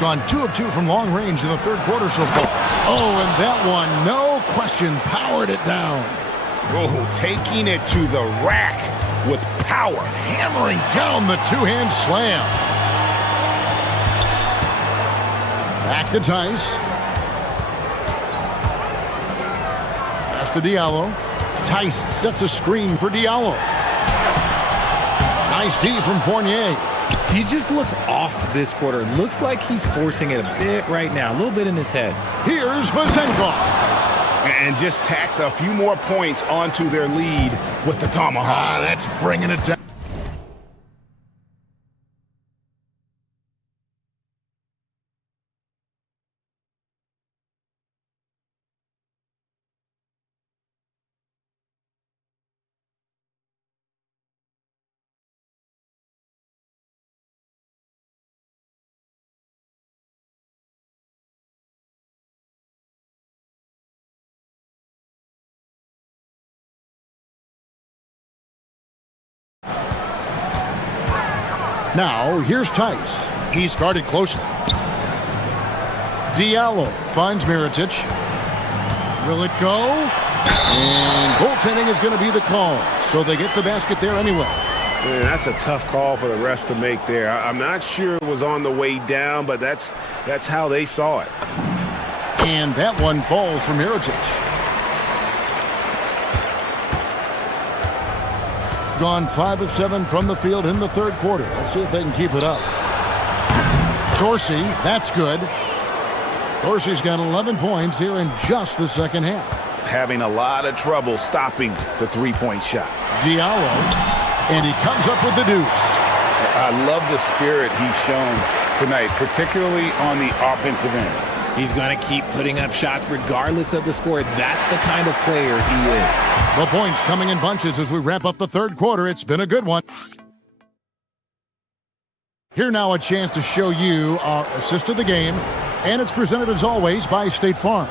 Gone 2 of 2 from long range in the third quarter so far. Oh, and that one, no question, powered it down. Oh, taking it to the rack with power. Hammering down the two-hand slam. Back to Tice. Pass to Diallo. Tice sets a screen for Diallo. Nice D from Fournier. He just looks off this quarter. Looks like he's forcing it a bit right now. A little bit in his head. Here's Vazenkov. And just tacks a few more points onto their lead with the tomahawk. That's bringing it down. Now, here's Tice. He's guarded closely. Diallo finds Mirotic. Will it go? And goaltending is going to be the call. So they get the basket there anyway. Man, that's a tough call for the refs to make there. I'm not sure it was on the way down, but that's how they saw it. And that one falls for Mirotic. Gone 5 of 7 from the field in the third quarter. Let's see if they can keep it up. Dorsey, that's good. Dorsey's got 11 points here in just the second half. Having a lot of trouble stopping the three-point shot. Diallo, and he comes up with the deuce. I love the spirit he's shown tonight, particularly on the offensive end. He's going to keep putting up shots regardless of the score. That's the kind of player he is. The points coming in bunches as we wrap up the third quarter. It's been a good one. Here now a chance to show you our assist of the game, and it's presented as always by State Farm.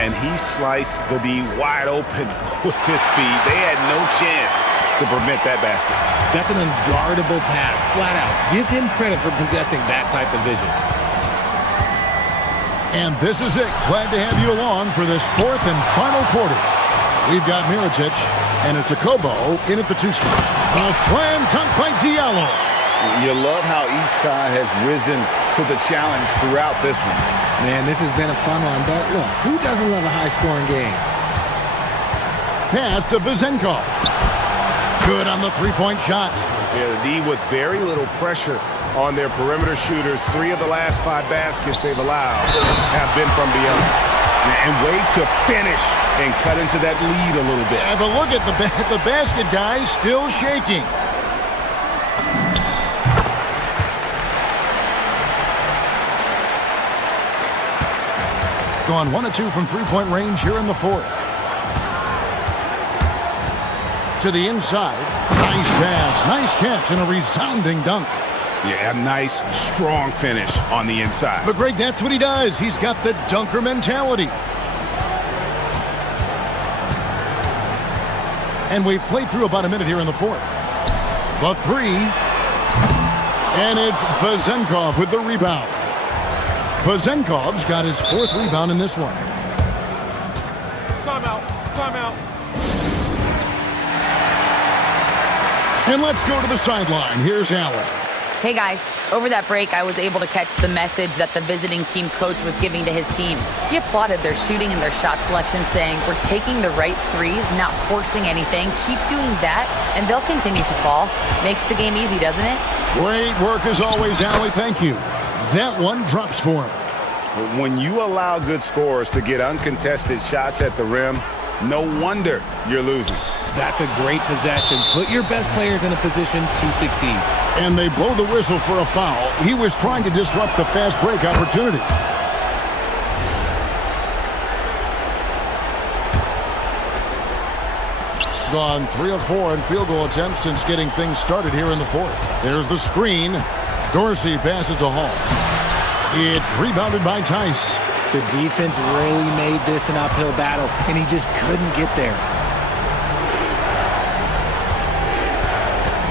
And he sliced the D wide open with his feet. They had no chance to prevent that basket. That's an unguardable pass, flat out. Give him credit for possessing that type of vision. And this is it. Glad to have you along for this fourth and final quarter. We've got Mirotic, and it's a Kobo in at the two spot. A slam cut by Diallo. You love how each side has risen to the challenge throughout this one. Man, this has been a fun one, but look, who doesn't love a high-scoring game? Pass to Vazenkov. Good on the three-point shot. Yeah, the D with very little pressure on their perimeter shooters. 3 of the last 5 baskets they've allowed have been from beyond. And wait to finish and cut into that lead a little bit. Yeah, but look at the basket guy still shaking. Gone 1 of 2 from three-point range here in the fourth. To the inside. Nice pass, nice catch, and a resounding dunk. Yeah, a nice, strong finish on the inside. But Greg, that's what he does. He's got the dunker mentality. And we've played through about a minute here in the fourth. The three. And it's Vazenkov with the rebound. Vazenkov's got his 4th rebound in this one. Timeout. Timeout. And let's go to the sideline. Here's Allen. Hey guys, over that break, I was able to catch the message that the visiting team coach was giving to his team. He applauded their shooting and their shot selection, saying, "We're taking the right threes, not forcing anything. Keep doing that, and they'll continue to fall." Makes the game easy, doesn't it? Great work as always, Allie. Thank you. That one drops for him. When you allow good scorers to get uncontested shots at the rim, no wonder you're losing. That's a great possession. Put your best players in a position to succeed. And they blow the whistle for a foul. He was trying to disrupt the fast break opportunity. Gone 3 of 4 in field goal attempts since getting things started here in the fourth. There's the screen. Dorsey passes to Hall. It's rebounded by Tice. The defense really made this an uphill battle, and he just couldn't get there.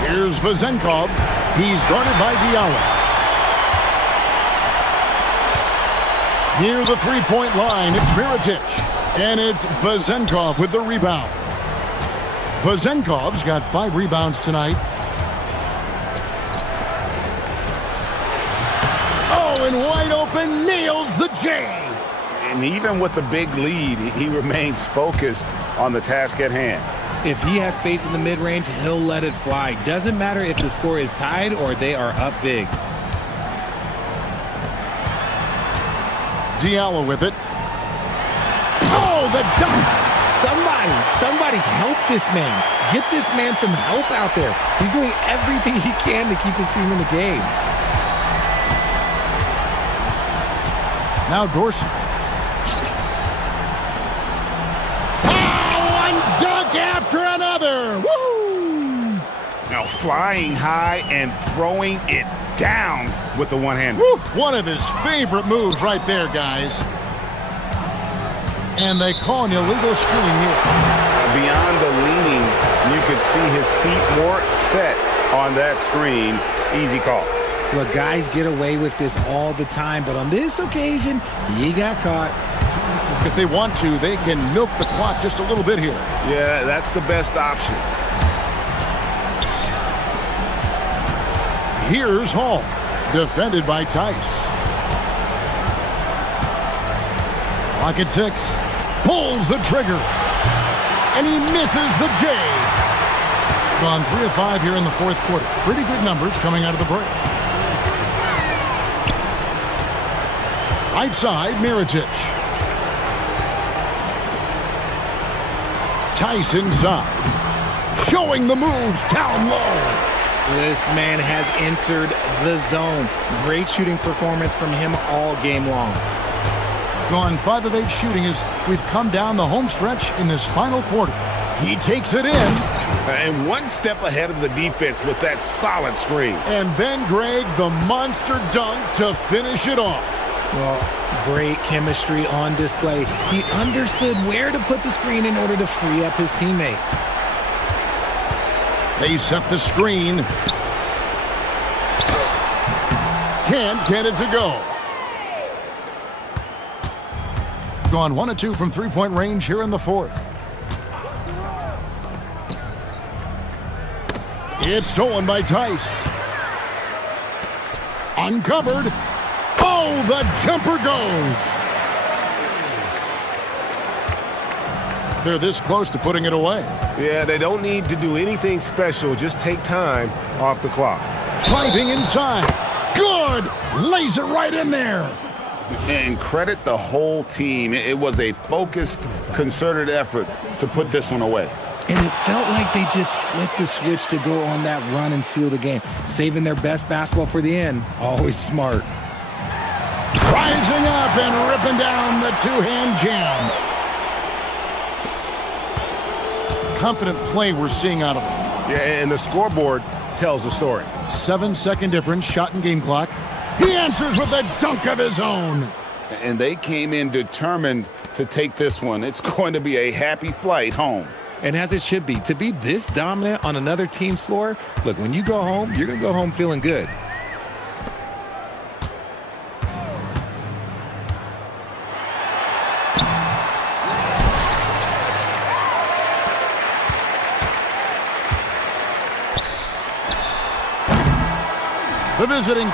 Here's Vazenkov. He's guarded by Diallo. Near the three-point line, it's Mirotic. And it's Vazenkov with the rebound. Vazenkov's got 5 rebounds tonight. Oh, and wide open, nails the J. And even with the big lead, he remains focused on the task at hand. If he has space in the mid-range, he'll let it fly. Doesn't matter if the score is tied or they are up big. Diallo with it. Oh, the dunk! Somebody help this man. Get this man some help out there. He's doing everything he can to keep his team in the game. Now Dorsey. Oh, one dunk after another. Woo! Now flying high and throwing it down with the one-hand. One of his favorite moves right there, guys. And they call an illegal screen here. Beyond the leaning, you could see his feet more set on that screen. Easy call. Look, guys get away with this all the time, but on this occasion, he got caught. If they want to, they can milk the clock just a little bit here. Yeah, that's the best option. Here's Hall, defended by Tice. Clock at 6. Pulls the trigger. And he misses the J. Gone 3 of 5 here in the 4th quarter. Pretty good numbers coming out of the break. Right side, Mirotic. Tice inside. Showing the moves down low. This man has entered the zone. Great shooting performance from him all game long. Gone 5 of 8 shooting as we've come down the home stretch in this final quarter. He takes it in. And one step ahead of the defense with that solid screen. And then, Greg, the monster dunk to finish it off. Well, great chemistry on display. He understood where to put the screen in order to free up his teammate. They set the screen. Can't get it to go. Gone 1 of 2 from 3-point range here in the 4th. It's stolen by Tice. Uncovered. Oh, the jumper goes. They're this close to putting it away. Yeah, they don't need to do anything special. Just take time off the clock. Driving inside. Good. Lays it right in there. And credit the whole team. It was a focused, concerted effort to put this one away. And it felt like they just flipped the switch to go on that run and seal the game. Saving their best basketball for the end. Always smart. Rising up and ripping down the two-hand jam. Confident play we're seeing out of him. Yeah, and the scoreboard tells the story. 7-second difference, shot and game clock. He answers with a dunk of his own. And they came in determined to take this one. It's going to be a happy flight home. And as it should be, to be this dominant on another team's floor, look, when you go home, you're going to go home feeling good. The visiting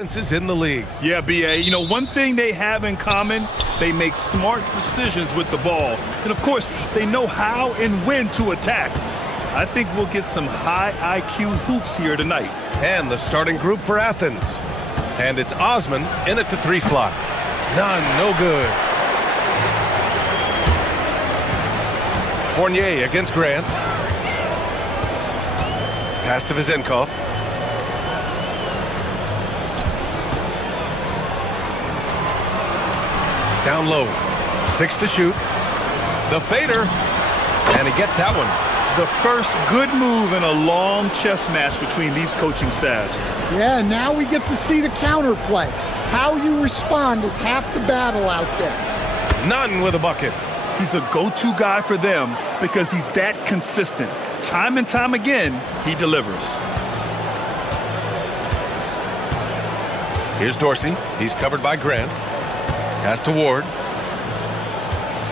Is in the league. Yeah, BA. You know, one thing they have in common, they make smart decisions with the ball. And of course, they know how and when to attack. I think we'll get some high IQ hoops here tonight. And the starting group for Athens. And it's Osman in at the 3 slot. None, no good. Fournier against Grant. Pass to Vizenkov. Down low. 6 to shoot. The fader. And he gets that one. The first good move in a long chess match between these coaching staffs. Yeah, now we get to see the counterplay. How you respond is half the battle out there. None with a bucket. He's a go-to guy for them because he's that consistent. Time and time again, he delivers. Here's Dorsey. He's covered by Grant. Pass to Ward.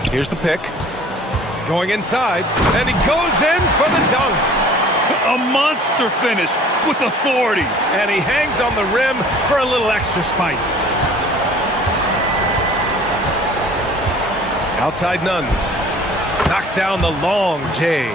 Here's the pick. Going inside, and he goes in for the dunk. A monster finish with authority. And he hangs on the rim for a little extra spice. Outside Nunn. Knocks down the long J.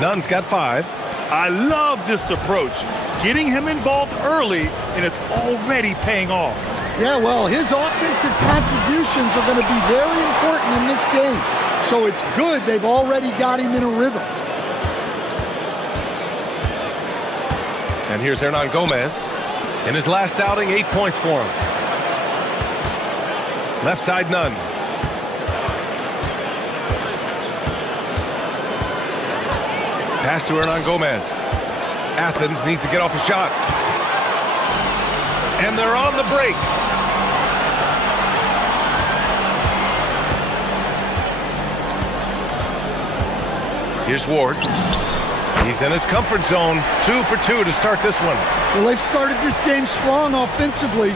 Nunn's got 5. I love this approach. Getting him involved early, and it's already paying off. Yeah, well, his offensive contributions are going to be very important in this game. So it's good they've already got him in a rhythm. And here's Hernan Gomez. In his last outing, 8 points for him. Left side Nunn. Pass to Hernan Gomez. Athens needs to get off a shot. And they're on the break. Here's Ward. He's in his comfort zone. 2 for 2 to start this one. Well, they've started this game strong offensively.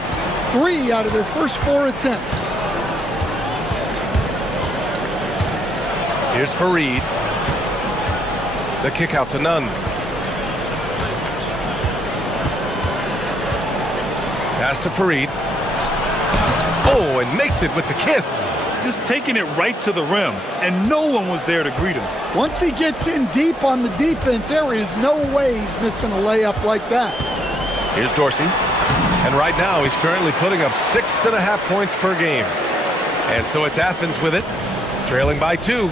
3 out of their first 4 attempts. Here's Fareed. The kick out to Nunn. Pass to Fareed. Oh, and makes it with the kiss. Just taking it right to the rim, and no one was there to greet him. Once he gets in deep on the defense, there is no way he's missing a layup like that. Here's Dorsey. And right now, he's currently putting up 6.5 points per game. And so it's Athens with it, trailing by 2.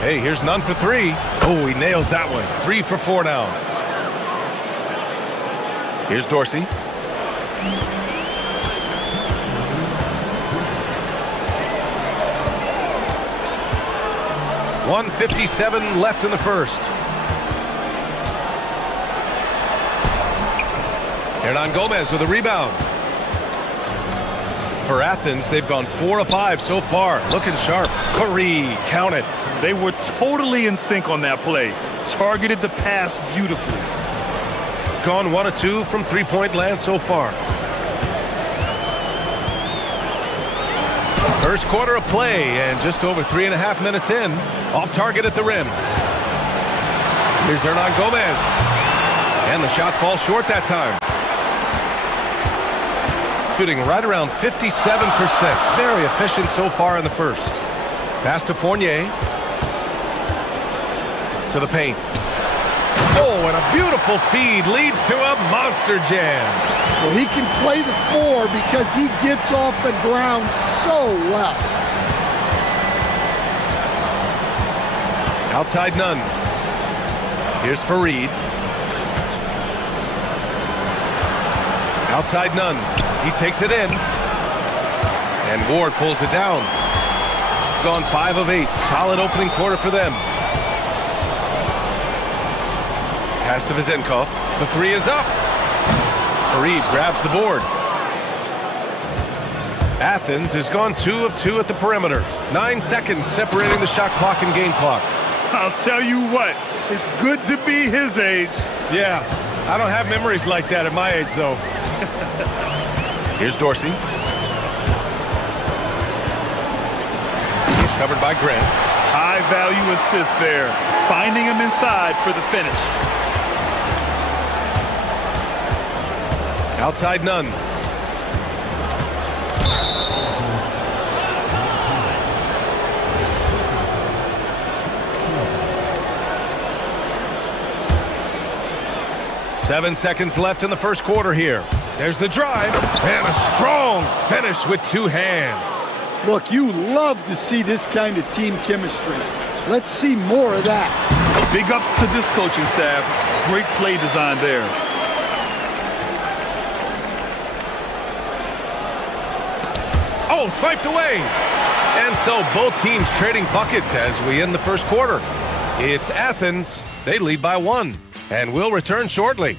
Hey, here's Nunn for 3. Oh, he nails that one. 3 for 4 now. Here's Dorsey. .157 left in the first. Hernan Gomez with a rebound. For Athens, they've gone 4 of 5 so far. Looking sharp. Fareed, count it. They were totally in sync on that play. Targeted the pass beautifully. Gone 1 of 2 from 3-point land so far. First quarter of play, and just over 3.5 minutes in. Off target at the rim. Here's Hernan Gomez. And the shot falls short that time. Shooting right around 57%. Very efficient so far in the first. Pass to Fournier. To the paint. Oh, and a beautiful feed leads to a monster jam. Well, he can play the 4 because he gets off the ground so well. Outside Nunn. Here's Fareed. Outside Nunn. He takes it in. And Ward pulls it down. Gone 5 of 8. Solid opening quarter for them. Pass to Vizenkov. The 3 is up. Fareed grabs the board. Athens has gone 2 of 2 at the perimeter. 9 seconds separating the shot clock and game clock. I'll tell you what, it's good to be his age. Yeah, I don't have memories like that at my age, though. Here's Dorsey. He's covered by Grant. High value assist there, finding him inside for the finish. Outside none. Seven seconds left in the first quarter here. There's the drive, and a strong finish with two hands. Look, you love to see this kind of team chemistry. Let's see more of that. Big ups to this coaching staff. Great play design there. Oh, swiped away. And so both teams trading buckets as we end the first quarter. It's Athens. They lead by 1. And we'll return shortly.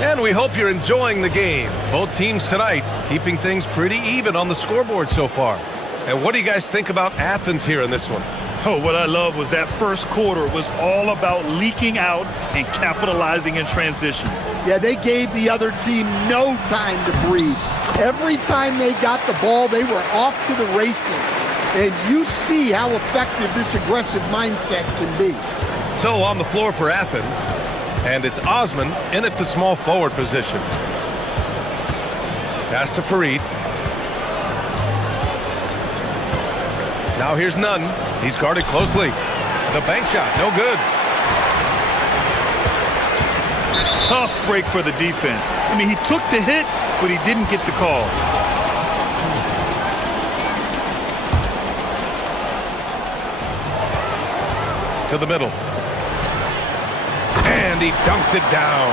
And we hope you're enjoying the game. Both teams tonight keeping things pretty even on the scoreboard so far. And what do you guys think about Athens here in this one? Oh, what I love was that first quarter was all about leaking out and capitalizing in transition. Yeah, they gave the other team no time to breathe. Every time they got the ball, they were off to the races. And you see how effective this aggressive mindset can be. So on the floor for Athens, and it's Osman in at the small forward position. Pass to Farid. Now here's Nunn. He's guarded closely. The bank shot, no good. Tough break for the defense. I mean, he took the hit, but he didn't get the call. To the middle. And he dunks it down.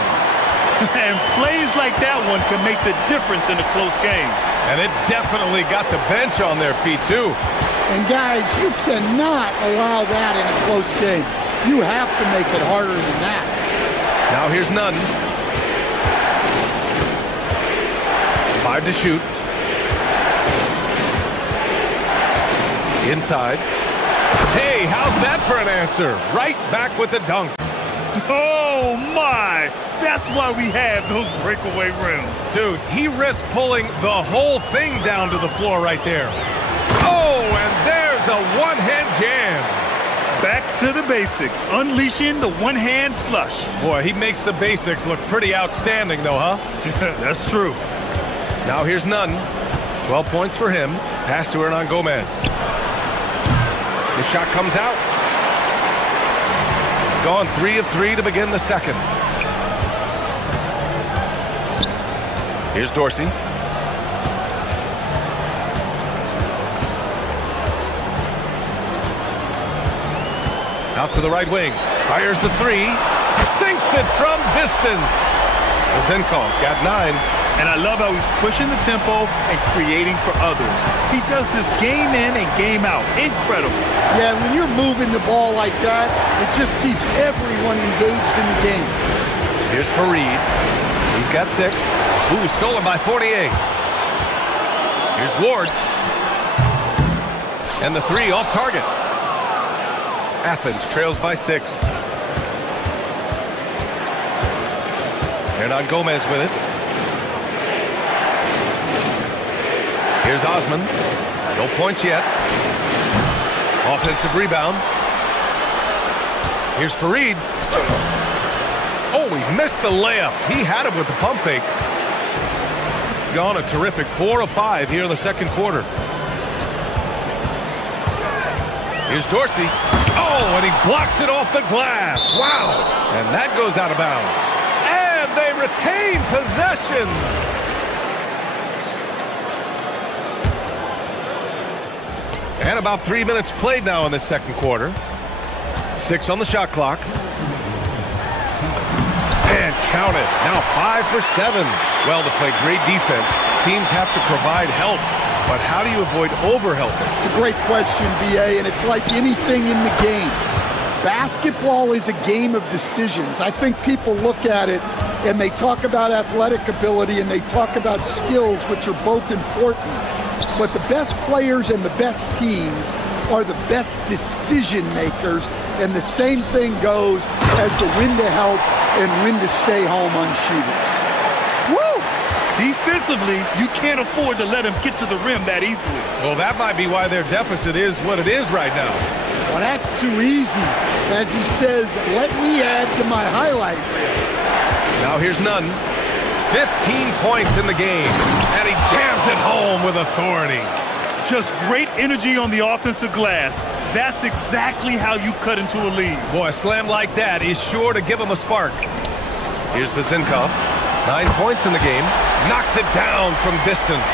And plays like that one can make the difference in a close game. And it definitely got the bench on their feet, too. And guys, you cannot allow that in a close game. You have to make it harder than that. Now here's Nunn. 5 to shoot. Inside. Hey, how's that for an answer? Right back with the dunk. Oh, my! That's why we have those breakaway rims. Dude, he risked pulling the whole thing down to the floor right there. Oh, and there's a one-hand jam. Back to the basics, unleashing the one-hand flush. Boy, he makes the basics look pretty outstanding, though, huh? That's true. Now here's Nunn. 12 points for him. Pass to Hernan Gomez. The shot comes out. Gone 3 of 3 to begin the second. Here's Dorsey. Out to the right wing. Fires the 3. Sinks it from distance. Zenkov's got 9. And I love how he's pushing the tempo and creating for others. He does this game in and game out. Incredible. Yeah, when you're moving the ball like that, it just keeps everyone engaged in the game. Here's Farid. He's got 6. Ooh, stolen by 48. Here's Ward. And the 3 off target. Athens trails by 6. Hernan Gomez with it. Here's Osman. No points yet. Offensive rebound. Here's Farid. Oh, he missed the layup. He had it with the pump fake. Gone a terrific 4 of 5 here in the second quarter. Here's Dorsey. Oh, and he blocks it off the glass. Wow. And that goes out of bounds. And they retain possession. And about 3 minutes played now in the second quarter. 6 on the shot clock. And count it. Now 5 for 7. Well, to play great defense, teams have to provide help. But how do you avoid overhelping? It's a great question, B.A., and it's like anything in the game. Basketball is a game of decisions. I think people look at it and they talk about athletic ability and they talk about skills, which are both important. But the best players and the best teams are the best decision makers, and the same thing goes as to when to help and when to stay home unshooting. Woo! Defensively, you can't afford to let him get to the rim that easily. Well, that might be why their deficit is what it is right now. Well, that's too easy. As he says, let me add to my highlight reel. Now here's Nunn. 15 points in the game, and he jams it home with authority. Just great energy on the offensive glass. That's exactly how you cut into a lead. Boy, a slam like that is sure to give him a spark. Here's Vezinkov. 9 points in the game. Knocks it down from distance.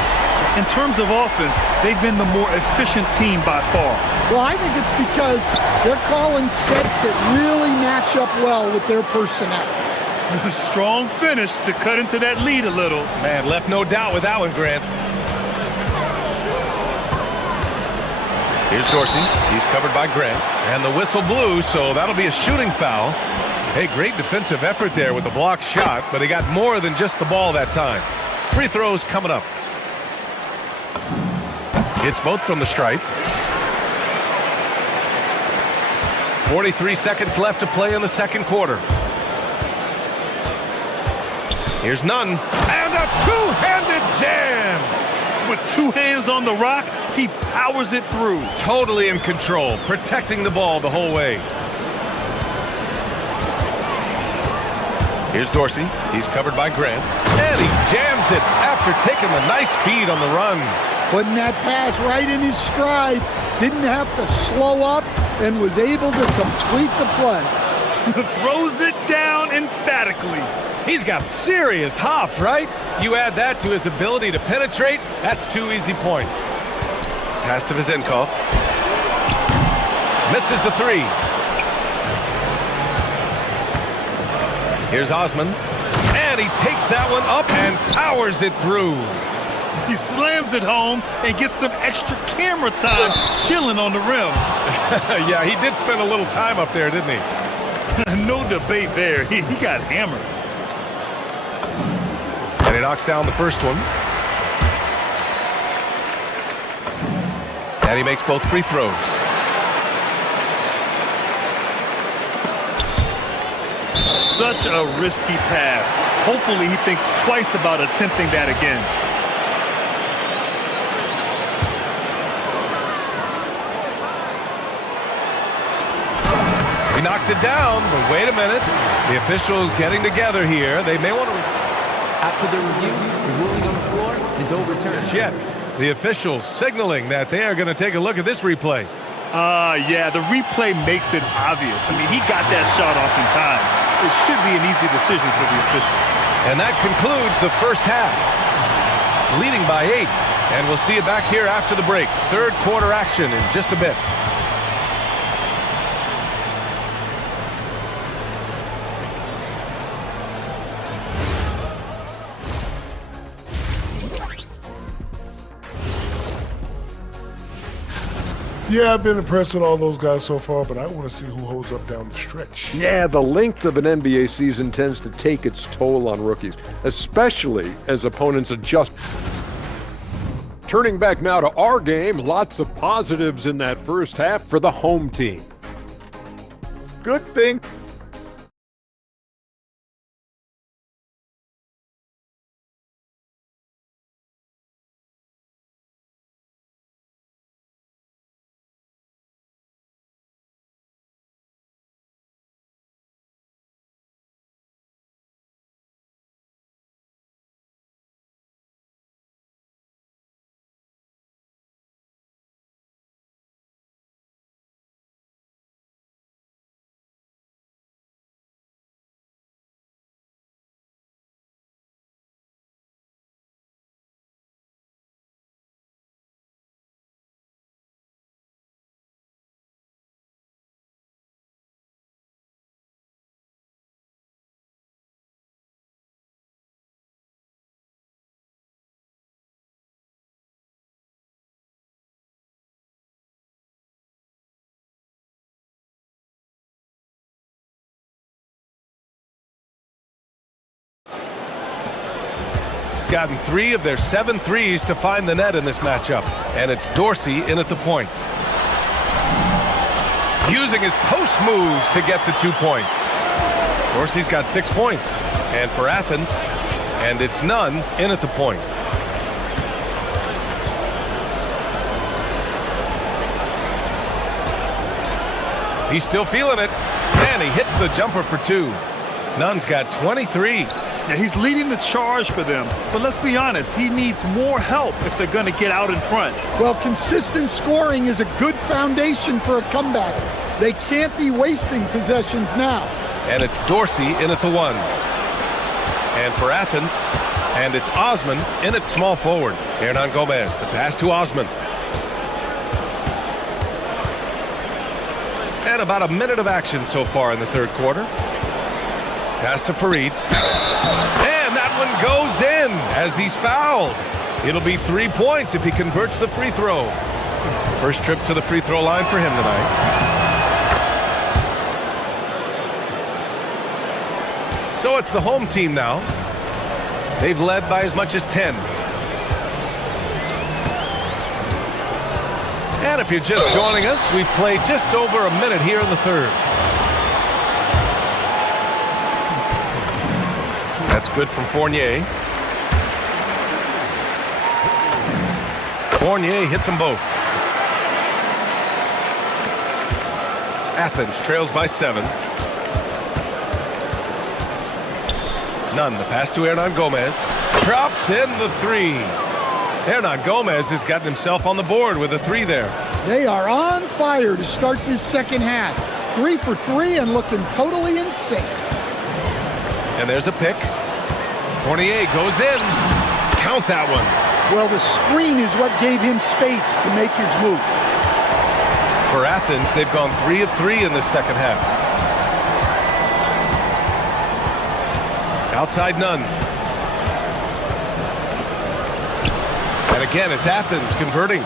In terms of offense, they've been the more efficient team by far. Well, I think it's because they're calling sets that really match up well with their personnel. Strong finish to cut into that lead a little. Man, left no doubt with that one, Grant. Here's Dorsey. He's covered by Grant. And the whistle blew, so that'll be a shooting foul. Hey, great defensive effort there with the block shot, but he got more than just the ball that time. Free throws coming up. It's both from the stripe. 43 seconds left to play in the second quarter. Here's Nunn. And a two-handed jam! With two hands on the rock, he powers it through. Totally in control, protecting the ball the whole way. Here's Dorsey. He's covered by Grant. And he jams it after taking a nice feed on the run. Putting that pass right in his stride. Didn't have to slow up and was able to complete the play. Throws it down emphatically. He's got serious hops, right? You add that to his ability to penetrate, that's 2 easy points. Pass to Vezinkov. Misses the three. Here's Osman. And he takes that one up and powers it through. He slams it home and gets some extra camera time chilling on the rim. Yeah, he did spend a little time up there, didn't he? No debate there. He got hammered. And he knocks down the first one. And he makes both free throws. Such a risky pass. Hopefully he thinks twice about attempting that again. He knocks it down, but wait a minute. The officials getting together here. They may want to... After the review, the ruling on the floor is overturned. Yet, the officials signaling that they are going to take a look at this replay. Yeah, the replay makes it obvious. I mean, he got that shot off in time. It should be an easy decision for the officials. And that concludes the first half. Leading by 8. And we'll see you back here after the break. Third quarter action in just a bit. Yeah, I've been impressed with all those guys so far, but I want to see who holds up down the stretch. Yeah, the length of an NBA season tends to take its toll on rookies, especially as opponents adjust. Turning back now to our game, lots of positives in that first half for the home team. Good thing. Gotten 3 of their 7 threes to find the net in this matchup. And it's Dorsey in at the point. Using his post moves to get the 2 points. Dorsey's got 6 points. And for Athens, and it's Nunn in at the point. He's still feeling it. And he hits the jumper for 2. Nunn's got 23. Yeah, he's leading the charge for them. But let's be honest, he needs more help if they're going to get out in front. Well, consistent scoring is a good foundation for a comeback. They can't be wasting possessions now. And it's Dorsey in at the 1. And for Athens, and it's Osman in at small forward. Hernan Gomez, the pass to Osman. And about a minute of action so far in the third quarter. Pass to Fareed. And that one goes in as he's fouled. It'll be 3 points if he converts the free throw. First trip to the free throw line for him tonight. So it's the home team now. They've led by as much as 10. And if you're just joining us, we played just over a minute here in the third. That's good from Fournier. Fournier hits them both. Athens trails by 7. Nunn, the pass to Hernan Gomez. Drops in the 3. Hernan Gomez has gotten himself on the board with a 3 there. They are on fire to start this second half. 3 for 3 and looking totally in sync. And there's a pick. Fournier goes in. Count that one. Well, the screen is what gave him space to make his move. For Athens, they've gone 3 of 3 in the second half. Outside Nunn. And again, it's Athens converting.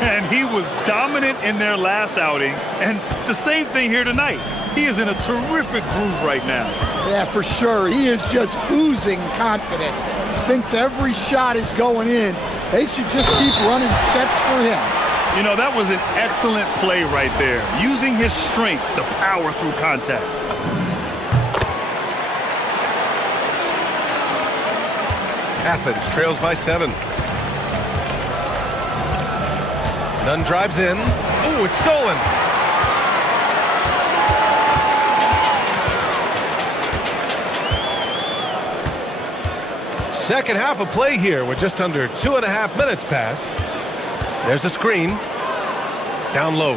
And he was dominant in their last outing. And the same thing here tonight. He is in a terrific groove right now. Yeah, for sure. He is just oozing confidence. Thinks every shot is going in. They should just keep running sets for him. You know, that was an excellent play right there. Using his strength to power through contact. Athens trails by 7. Nunn drives in. Oh, it's stolen. Second half of play here. We're just under 2.5 minutes past. There's a screen. Down low.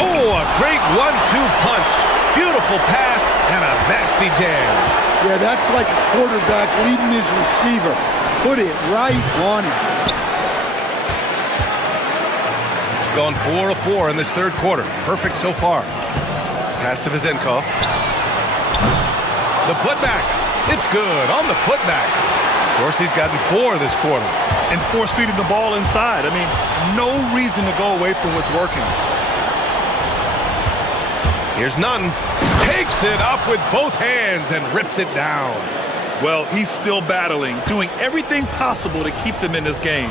Oh, a great 1-2 punch. Beautiful pass and a nasty jam. Yeah, that's like a quarterback leading his receiver. Put it right on him. Gone 4 of 4 in this third quarter. Perfect so far. Pass to Vizenkov. The putback. It's good on the putback. Dorsey's gotten 4 this quarter. And force-feeding the ball inside. I mean, no reason to go away from what's working. Here's Nunn. Takes it up with both hands and rips it down. Well, he's still battling, doing everything possible to keep them in this game.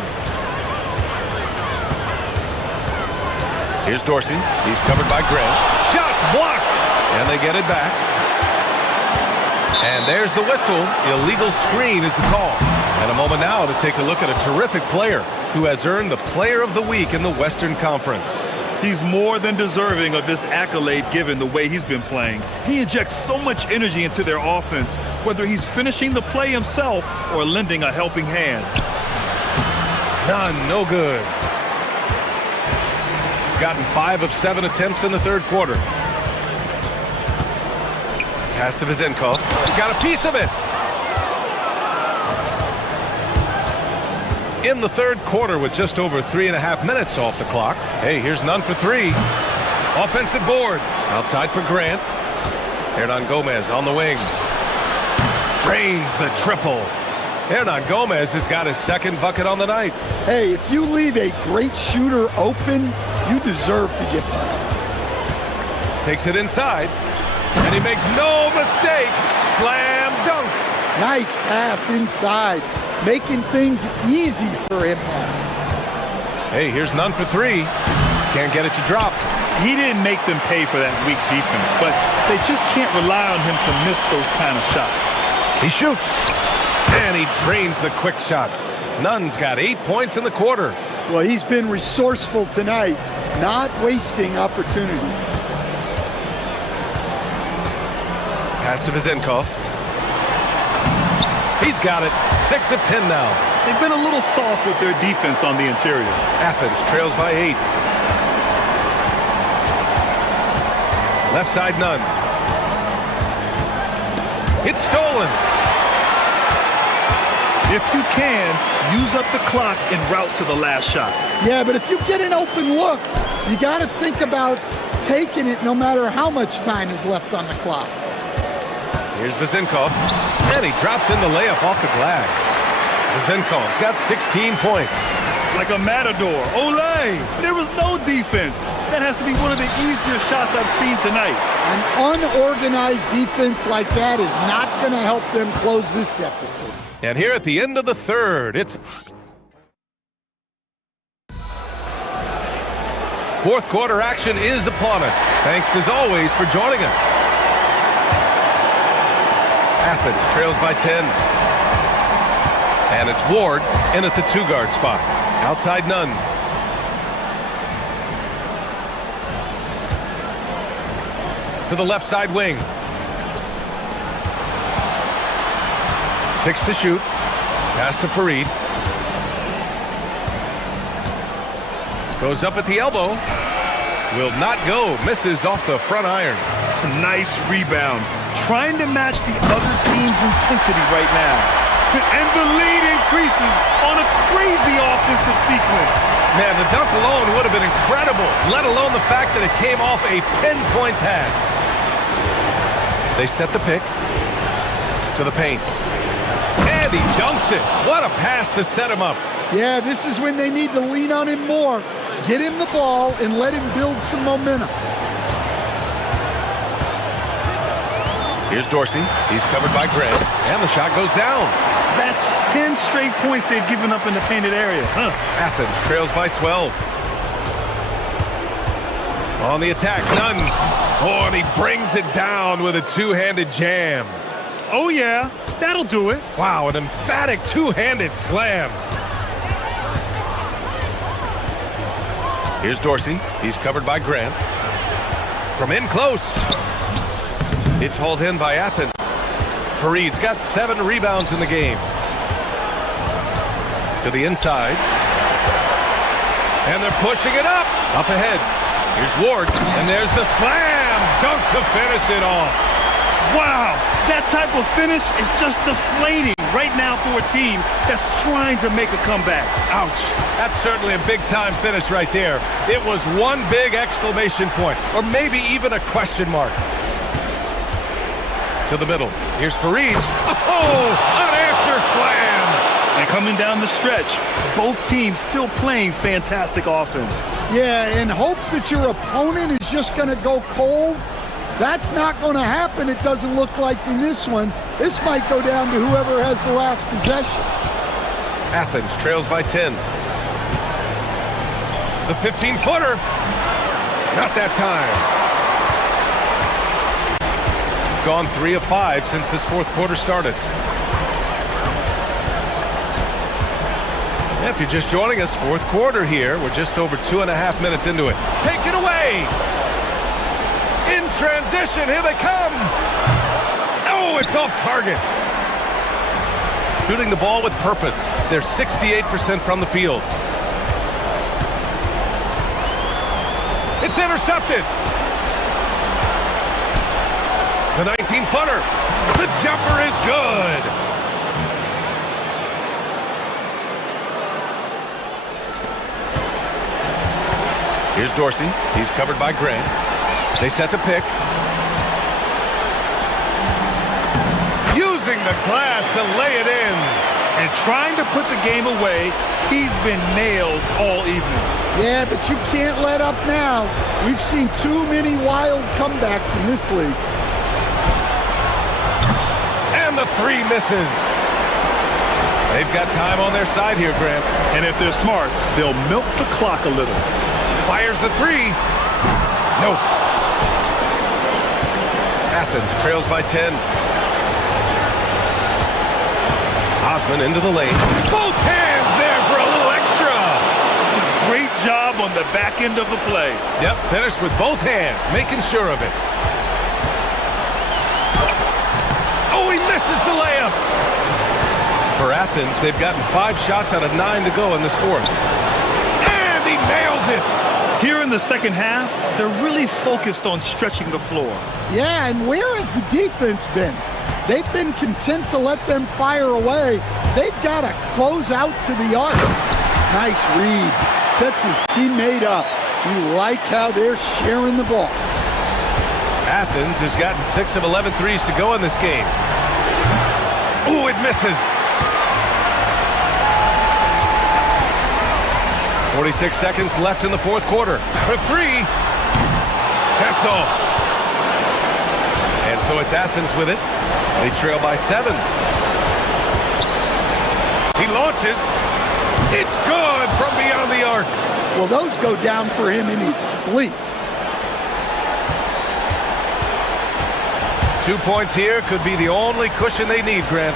Here's Dorsey. He's covered by Grant. Shots blocked. And they get it back. And there's the whistle. Illegal screen is the call. And a moment now to take a look at a terrific player who has earned the Player of the Week in the Western Conference. He's more than deserving of this accolade given the way he's been playing. He injects so much energy into their offense, whether he's finishing the play himself or lending a helping hand. None, no good. Gotten 5 of 7 attempts in the third quarter. Pass to Vizenkov. Got a piece of it. In the third quarter with just over 3.5 minutes off the clock. Hey, here's Nunn for 3. Offensive board. Outside for Grant. Hernan Gomez on the wing. Drains the triple. Hernan Gomez has got his second bucket on the night. Hey, if you leave a great shooter open, you deserve to get by. Takes it inside. And he makes no mistake. Slam dunk. Nice pass inside. Making things easy for him now. Hey, here's Nunn for 3. Can't get it to drop. He didn't make them pay for that weak defense, but they just can't rely on him to miss those kind of shots. He shoots. And he drains the quick shot. Nunn's got 8 points in the quarter. Well, he's been resourceful tonight, not wasting opportunities. Pass to Vizenkov. He's got it. 6 of 10 now. They've been a little soft with their defense on the interior. Athens trails by 8. Left side, none. It's stolen. If you can, use up the clock en route to the last shot. Yeah, but if you get an open look, you got to think about taking it no matter how much time is left on the clock. Here's Vizenkov, and he drops in the layup off the glass. Vizenkov's got 16 points. Like a matador. Olay! There was no defense. That has to be one of the easier shots I've seen tonight. An unorganized defense like that is not going to help them close this deficit. And here at the end of the third, it's fourth quarter action is upon us. Thanks as always for joining us. Athens trails by 10. And it's Ward in at the 2-guard spot. Outside, none. To the left side wing. 6 to shoot. Pass to Farid. Goes up at the elbow. Will not go. Misses off the front iron. Nice rebound. Trying to match the other team's intensity right now. And the lead increases on a crazy offensive sequence. Man, the dunk alone would have been incredible, let alone the fact that it came off a pinpoint pass. They set the pick to the paint. And he dunks it. What a pass to set him up. Yeah, this is when they need to lean on him more. Get him the ball and let him build some momentum. Here's Dorsey. He's covered by Grant. And the shot goes down. That's 10 straight points they've given up in the painted area. Athens trails by 12. On the attack, none. Oh, and he brings it down with a two-handed jam. Oh, yeah. That'll do it. Wow, an emphatic two-handed slam. Here's Dorsey. He's covered by Grant. From in close. It's hauled in by Athens. Farid's got 7 rebounds in the game. To the inside. And they're pushing it up. Up ahead. Here's Ward. And there's the slam. Dunk to finish it off. Wow. That type of finish is just deflating right now for a team that's trying to make a comeback. Ouch. That's certainly a big-time finish right there. It was one big exclamation point. Or maybe even a question mark. To the middle. Here's Farid. Oh, unanswered slam. And coming down the stretch, both teams still playing fantastic offense. Yeah, in hopes that your opponent is just going to go cold, that's not going to happen. It doesn't look like in this one. This might go down to whoever has the last possession. Athens trails by 10. The 15-footer. Not that time. Gone 3 of 5 since this fourth quarter started. If you're just joining us, fourth quarter here. We're just over 2.5 minutes into it. Take it away! In transition, here they come! Oh, it's off target! Shooting the ball with purpose. They're 68% from the field. It's intercepted! The 19-footer. The jumper is good. Here's Dorsey. He's covered by Grant. They set the pick. Using the glass to lay it in. And trying to put the game away, he's been nails all evening. Yeah, but you can't let up now. We've seen too many wild comebacks in this league. And the 3 misses. They've got time on their side here, Grant. And if they're smart, they'll milk the clock a little. Fires the 3. Nope. Athens trails by 10. Osman into the lane. Both hands there for a little extra. Great job on the back end of the play. Yep, finished with both hands, making sure of it. Athens, they've gotten 5 shots out of 9 to go in this fourth. And he nails it! Here in the second half, they're really focused on stretching the floor. Yeah, and where has the defense been? They've been content to let them fire away. They've got to close out to the arc. Nice read. Sets his teammate up. You like how they're sharing the ball. Athens has gotten 6 of 11 threes to go in this game. Ooh, it misses. 46 seconds left in the fourth quarter. For 3. That's off. And so it's Athens with it. They trail by 7. He launches. It's good from beyond the arc. Well, those go down for him in his sleep. 2 points here could be the only cushion they need, Grant.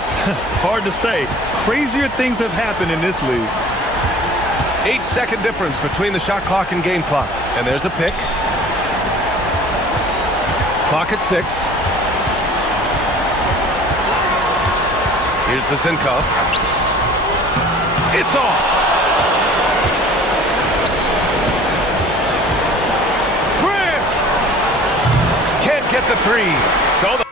Hard to say. Crazier things have happened in this league. 8-second difference between the shot clock and game clock. And there's a pick. Clock at 6. Here's the Zinkov. It's off. Grant can't get the 3. So the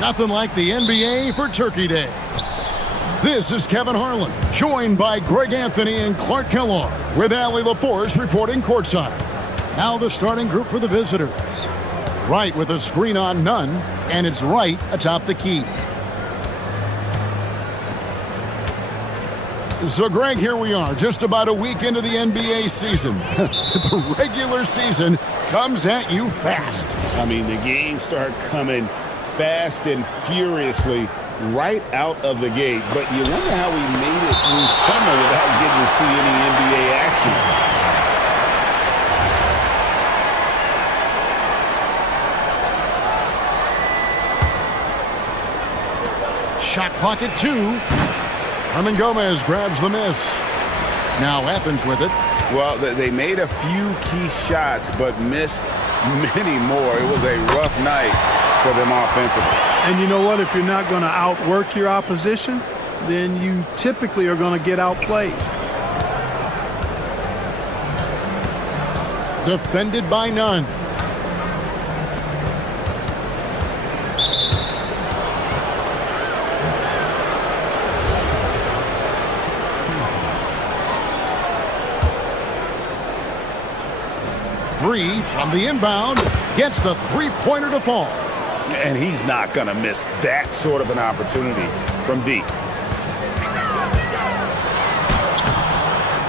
Nothing like the NBA for Turkey Day. This is Kevin Harlan, joined by Greg Anthony and Clark Kellogg, with Allie LaForce reporting courtside. Now the starting group for the visitors. Right with a screen on none, and it's right atop the key. So, Greg, here we are, just about a week into the NBA season. The regular season comes at you fast. I mean, the games start coming fast and furiously right out of the gate, but you wonder how we made it through summer without getting to see any NBA action. Shot clock at 2. Gomez grabs the miss. Now Athens with it. Well, they made a few key shots, but missed many more. It was a rough night for them offensively. And you know what? If you're not going to outwork your opposition, then you typically are going to get outplayed. Defended by none. Three from the inbound. Gets the three-pointer to fall. And he's not going to miss that sort of an opportunity from deep.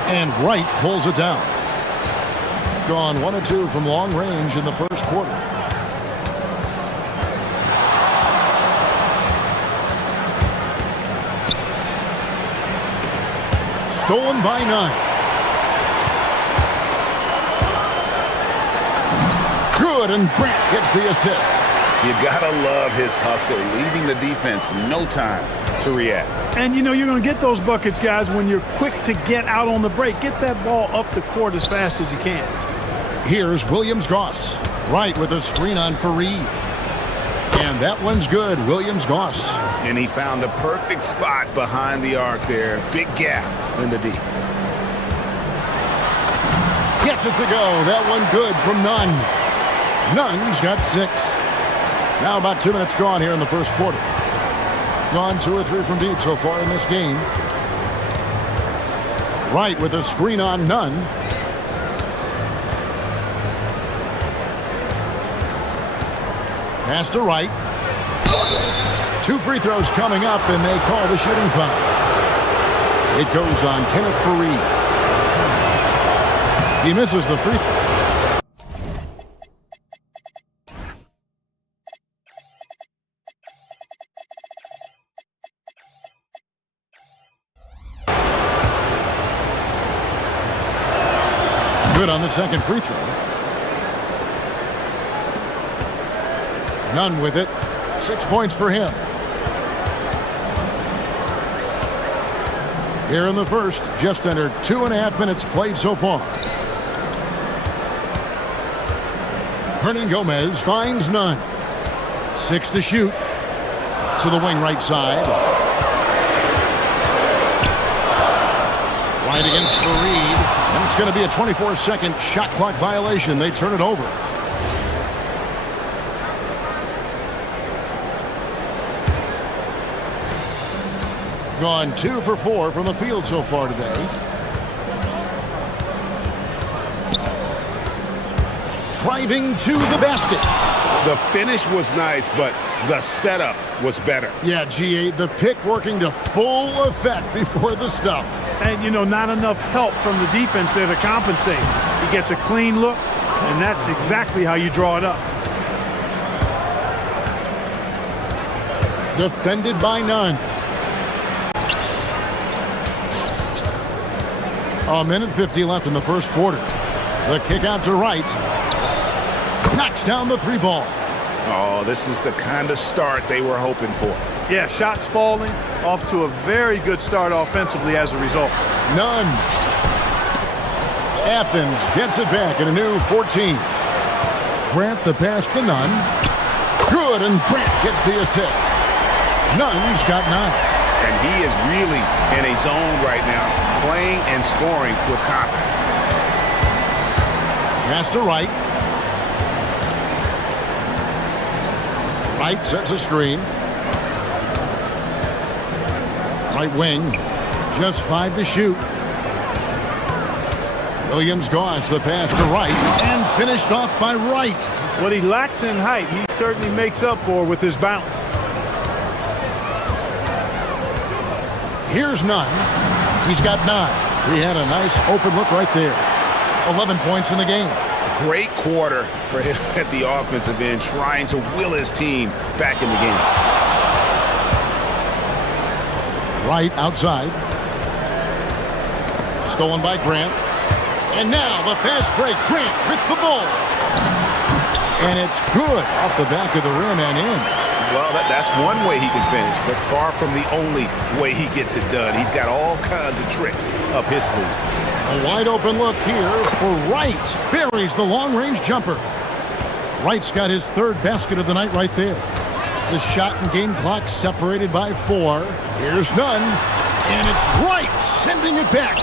And Wright pulls it down. Gone 1 of 2 from long range in the first quarter. Stolen by none. Good, and Grant gets the assist. You gotta love his hustle, leaving the defense no time to react. And you know you're going to get those buckets, guys, when you're quick to get out on the break. Get that ball up the court as fast as you can. Here's Williams-Goss. Right with a screen on Fareed. And that one's good. Williams-Goss. And he found the perfect spot behind the arc there. Big gap in the D. Gets it to go. That one good from Nunn. Nunn's got 6. Now about 2 minutes gone here in the first quarter. Gone 2 or 3 from deep so far in this game. Wright with a screen on Nunn. Pass to Wright. 2 free throws coming up, and they call the shooting foul. It goes on Kenneth Fareed. He misses the free throw. Good on the second free throw. Nunn with it. 6 points for him. Here in the first, just under 2.5 minutes played so far. Gomez finds Nunn. 6 to shoot. To the wing right side. Right against Fareed. And it's going to be a 24-second shot clock violation. They turn it over. Gone 2 for 4 from the field so far today. Driving to the basket. The finish was nice, but the setup was better. Yeah, G8, the pick working to full effect before the stuff. And, you know, not enough help from the defense there to compensate. He gets a clean look, and that's exactly how you draw it up. Defended by Nunn. A minute 50 left in the first quarter. The kick out to Wright. Knocks down the 3 ball. Oh, this is the kind of start they were hoping for. Yeah, shots falling, off to a very good start offensively as a result. Nunn. Athens gets it back in a new 14. Grant the pass to Nunn. Good, and Grant gets the assist. Nunn's got 9. And he is really in a zone right now, playing and scoring with confidence. Pass to Wright. Wright sets a screen. Right wing, just 5 to shoot. Williams-Goss, the pass to Wright, and finished off by Wright. What he lacks in height, he certainly makes up for with his bounce. Here's Nunn. He's got 9. He had a nice open look right there. 11 points in the game. Great quarter for him at the offensive end, trying to will his team back in the game. Wright outside. Stolen by Grant. And now the fast break. Grant with the ball. And it's good off the back of the rim and in. Well, that's one way he can finish, but far from the only way he gets it done. He's got all kinds of tricks up his sleeve. A wide open look here for Wright. Buries the long-range jumper. Wright's got his 3rd basket of the night right there. The shot and game clock separated by 4. Here's Nunn. And it's Wright sending it back.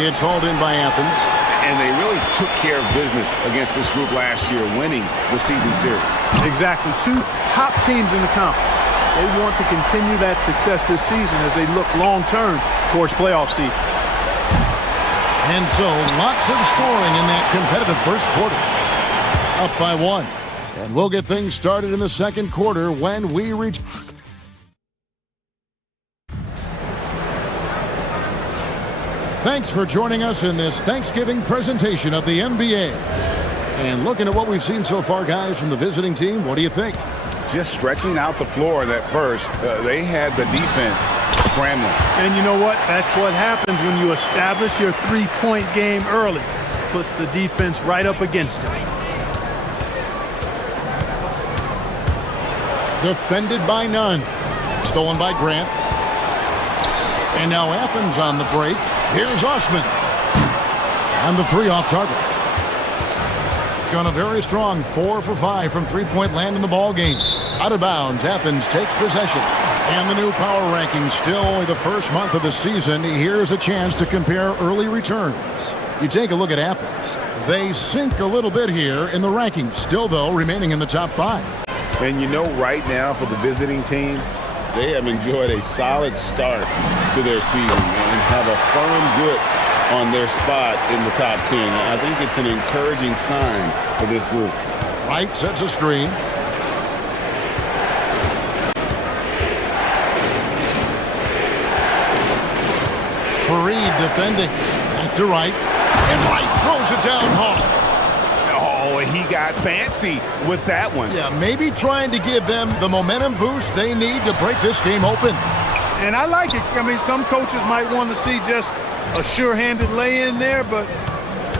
It's hauled in by Athens. And they really took care of business against this group last year, winning the season series. Exactly. 2 top teams in the conference. They want to continue that success this season as they look long-term towards playoff seed. And so, lots of scoring in that competitive first quarter. Up by 1. And we'll get things started in the second quarter when we reach... Thanks for joining us in this Thanksgiving presentation of the NBA. And looking at what we've seen so far, guys, from the visiting team, what do you think? Just stretching out the floor that first. They had the defense scrambling. And you know what? That's what happens when you establish your 3-point game early. Puts the defense right up against it. Defended by Nunn. Stolen by Grant. And now Athens on the break. Here's Osman. And the 3 off target. Gone a very strong 4 for 5 from 3-point land in the ball game. Out of bounds, Athens takes possession. And the new power rankings, still only the first month of the season. Here's a chance to compare early returns. You take a look at Athens. They sink a little bit here in the rankings. Still, though, remaining in the top 5. And you know, right now for the visiting team, they have enjoyed a solid start to their season and have a firm grip on their spot in the top 10. I think it's an encouraging sign for this group. Wright sets a screen. Fareed defending. Back to Wright. And Wright throws it down hard. Oh, he got fancy with that one. Yeah, maybe trying to give them the momentum boost they need to break this game open. And I like it. I mean, some coaches might want to see just a sure-handed lay-in there, but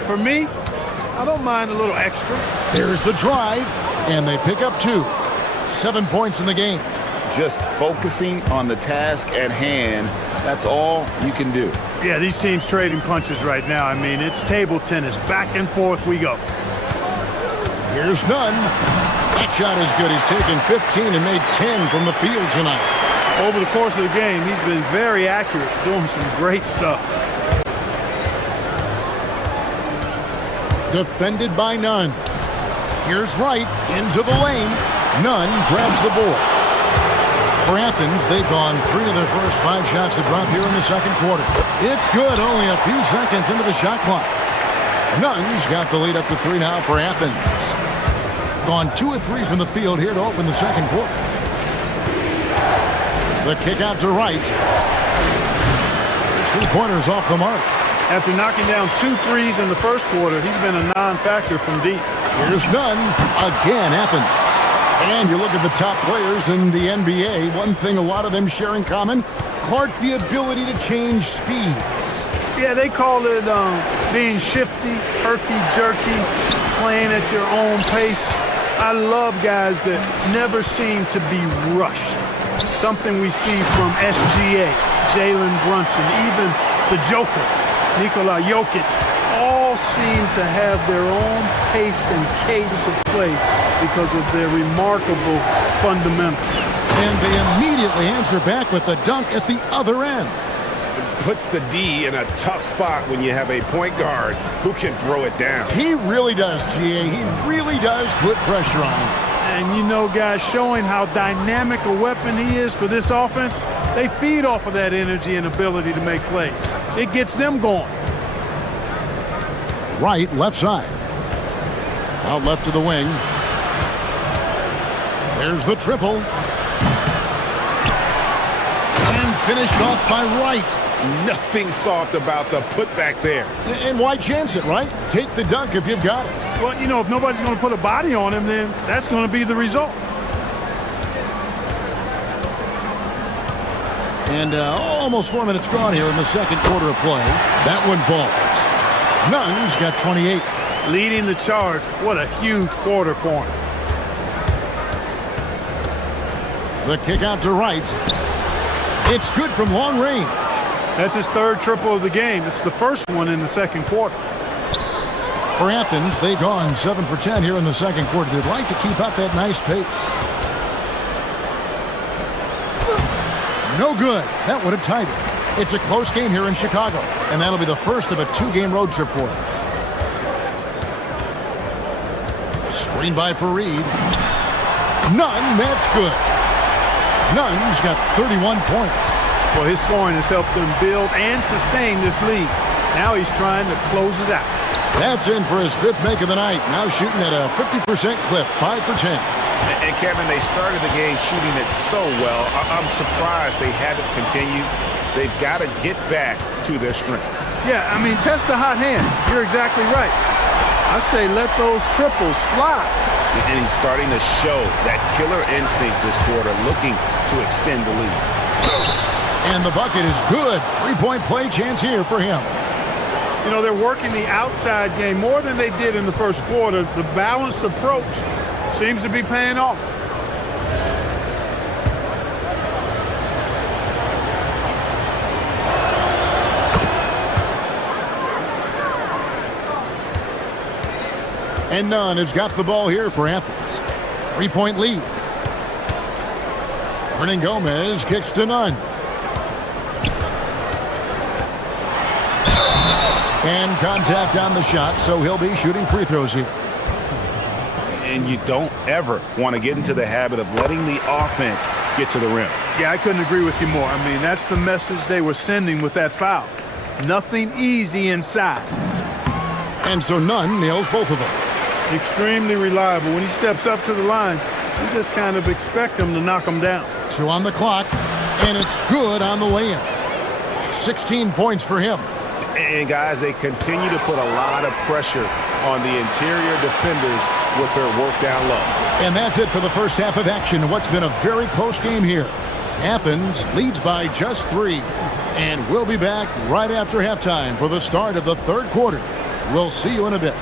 for me, I don't mind a little extra. There's the drive, and they pick up 2. 7 points in the game. Just focusing on the task at hand, that's all you can do. Yeah, these teams trading punches right now. I mean, it's table tennis. Back and forth we go. Here's Nunn. That shot is good. He's taken 15 and made 10 from the field tonight. Over the course of the game, he's been very accurate, doing some great stuff. Defended by Nunn. Here's Wright into the lane. Nunn grabs the board. For Athens, they've gone 3 of their first 5 shots to drop here in the second quarter. It's good, only a few seconds into the shot clock. Nunn's got the lead up to 3 now for Athens. Gone 2 of 3 from the field here to open the second quarter. The kick out to Wright. 3-pointers off the mark. After knocking down 2 threes in the first quarter, he's been a non-factor from deep. Here's Nunn. Again, Athens. And you look at the top players in the NBA, one thing a lot of them share in common, Clark, the ability to change speed. Yeah, they call it being shifty, herky-jerky, playing at your own pace. I love guys that never seem to be rushed. Something we see from SGA, Jalen Brunson, even the Joker, Nikola Jokic, all seem to have their own pace and cadence of play because of their remarkable fundamentals. And they immediately answer back with the dunk at the other end. puts the D in a tough spot when you have a point guard who can throw it down. He really does, GA. He really does put pressure on him. And you know, guys, showing how dynamic a weapon he is for this offense, they feed off of that energy and ability to make plays. It gets them going. Right, left side. Out left to the wing. There's the triple. And finished off by Wright. Nothing soft about the putback there. And why chance it, right? Take the dunk if you've got it. Well, you know, if nobody's going to put a body on him, then that's going to be the result. And almost 4 minutes gone here in the second quarter of play. That one falls. Nunn's got 28. Leading the charge. What a huge quarter for him. The kick out to Wright. It's good from long range. That's his third triple of the game. It's the first one in the second quarter. For Athens, they've gone 7 for 10 here in the second quarter. They'd like to keep up that nice pace. No good. That would have tied it. It's a close game here in Chicago, and that'll be the first of a 2-game road trip for him. Screen by Fareed. Nunn, that's good. Nunn's got 31 points. Well, his scoring has helped them build and sustain this lead. Now he's trying to close it out. That's in for his 5th make of the night. Now shooting at a 50% clip, 5 for 10. And Kevin, they started the game shooting it so well. I'm surprised they haven't continued. They've got to get back to their strength. Yeah, I mean, test the hot hand. You're exactly right. I say let those triples fly. And he's starting to show that killer instinct this quarter, looking to extend the lead. And the bucket is good. 3-point play chance here for him. You know, they're working the outside game more than they did in the first quarter. The balanced approach seems to be paying off. And Nunn has got the ball here for Athens. 3-point lead. Hernan Gomez kicks to Nunn. And contact on the shot, so he'll be shooting free throws here. And you don't ever want to get into the habit of letting the offense get to the rim. Yeah, I couldn't agree with you more. I mean, that's the message they were sending with that foul. Nothing easy inside. And so Nunn nails both of them. Extremely reliable. When he steps up to the line, you just kind of expect him to knock him down. 2 on the clock, and it's good on the way-in. 16 points for him. And guys, they continue to put a lot of pressure on the interior defenders with their work down low. And that's it for the first half of action. What's been a very close game here. Athens leads by just 3. And we'll be back right after halftime for the start of the third quarter. We'll see you in a bit.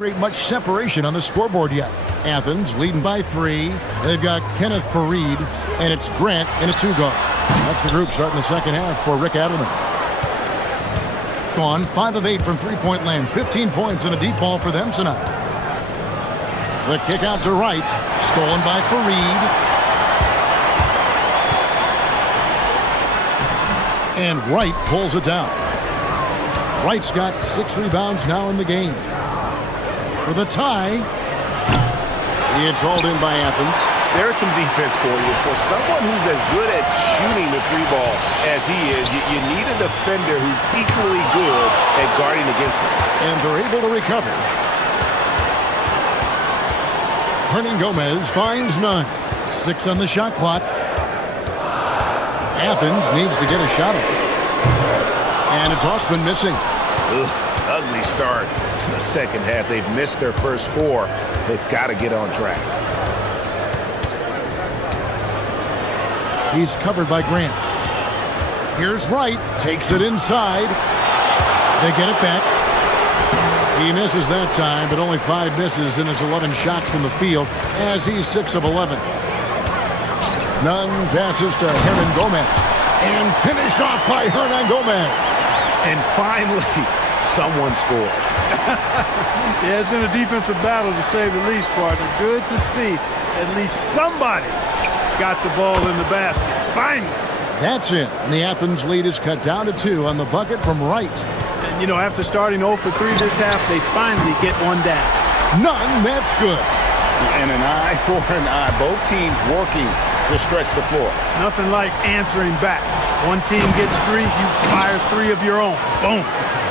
Great much separation on the scoreboard yet. Athens leading by 3. They've got Kenneth Fareed, and it's Grant in a 2-guard. That's the group starting the second half for Rick Adelman. Gone 5 of 8 from three-point land. 15 points and a deep ball for them tonight. The kick out to Wright, stolen by Fareed. And Wright pulls it down. Wright's got 6 rebounds now in the game. For the tie, it's hauled in by Athens. There's some defense for you. For someone who's as good at shooting the 3-ball as he is, you need a defender who's equally good at guarding against him. And they're able to recover. Hernan Gomez finds none. 6 on the shot clock. Athens needs to get a shot off. And it's Osman missing. Ugly start to the second half. They've missed their first 4. They've got to get on track. He's covered by Grant. Here's Wright. Takes it inside. They get it back. He misses that time, but only 5 misses in his 11 shots from the field as he's 6 of 11. Nunn passes to Hernan Gomez. And finished off by Hernan Gomez. And finally, someone scores. Yeah, it's been a defensive battle to say the least, partner. Good to see at least somebody got the ball in the basket. Finally. That's it. And the Athens lead is cut down to 2 on the bucket from Wright. And, you know, after starting 0 for 3 this half, they finally get one down. None, that's good. And an eye for an eye. Both teams working to stretch the floor. Nothing like answering back. One team gets 3, you fire 3 of your own. Boom.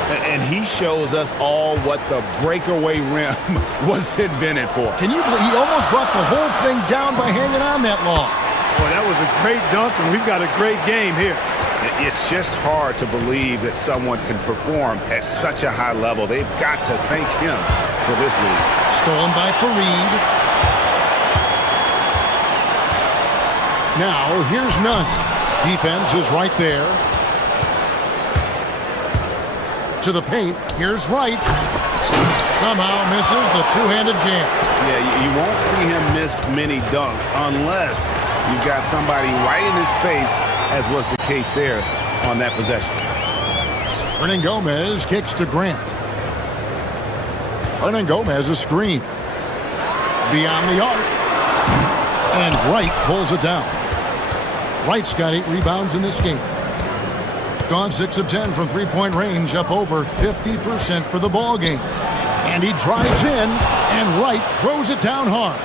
And he shows us all what the breakaway rim was invented for. Can you believe he almost brought the whole thing down by hanging on that long? Boy, that was a great dunk, and we've got a great game here. It's just hard to believe that someone can perform at such a high level. They've got to thank him for this lead. Stolen by Fareed. Now, here's Nunn. Defense is right there. To the paint. Here's Wright. Somehow misses the two-handed jam. Yeah, you won't see him miss many dunks unless you've got somebody right in his face, as was the case there on that possession. Hernan Gomez kicks to Grant. Hernan Gomez a screen. Beyond the arc. And Wright pulls it down. Wright's got 8 rebounds in this game. Gone 6 of 10 from three-point range, up over 50% for the ball game. And he drives in, and Wright throws it down hard.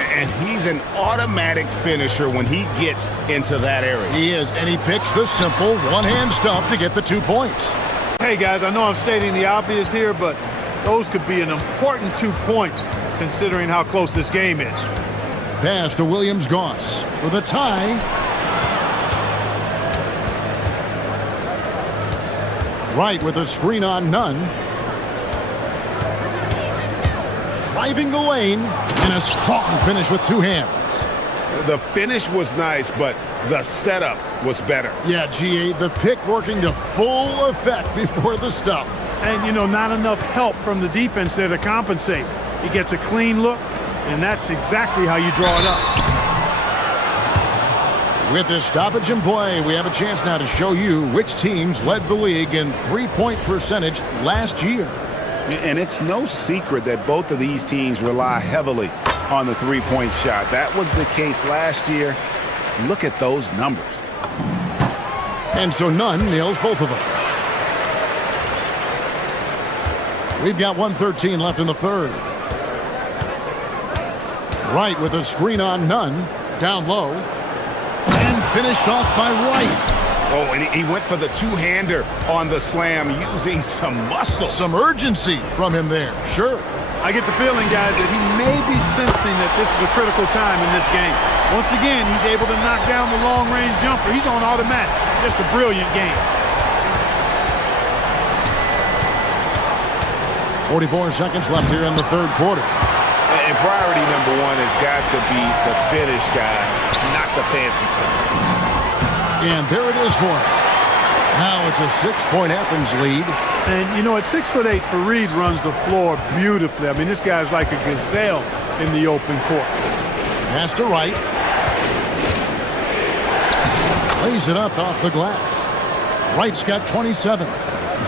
And he's an automatic finisher when he gets into that area. He is, and he picks the simple one-hand stuff to get the 2 points. Hey, guys, I know I'm stating the obvious here, but those could be an important 2 points considering how close this game is. Pass to Williams-Goss for the tie. Wright with a screen on Nunn. Driving the lane, and a strong finish with 2 hands. The finish was nice, but the setup was better. Yeah, GA, the pick working to full effect before the stuff. And, you know, not enough help from the defense there to compensate. He gets a clean look, and that's exactly how you draw it up. With this stoppage in play, we have a chance now to show you which teams led the league in three-point percentage last year. And it's no secret that both of these teams rely heavily on the three-point shot. That was the case last year. Look at those numbers. And so Nunn nails both of them. We've got 1:13 left in the third. Wright with a screen on Nunn, down low. And finished off by Wright. Oh, and he went for the two-hander on the slam, using some muscle. Some urgency from him there, sure. I get the feeling, guys, that he may be sensing that this is a critical time in this game. Once again, he's able to knock down the long-range jumper. He's on automatic. Just a brilliant game. 44 seconds left here in the third quarter. And priority number one has got to be the finish, guys, not the fancy stuff. And there it is for him. Now it's a 6-point Athens lead. And, you know, at 6'8", Fareed runs the floor beautifully. I mean, this guy's like a gazelle in the open court. Pass to Wright. Lays it up off the glass. Wright's got 27.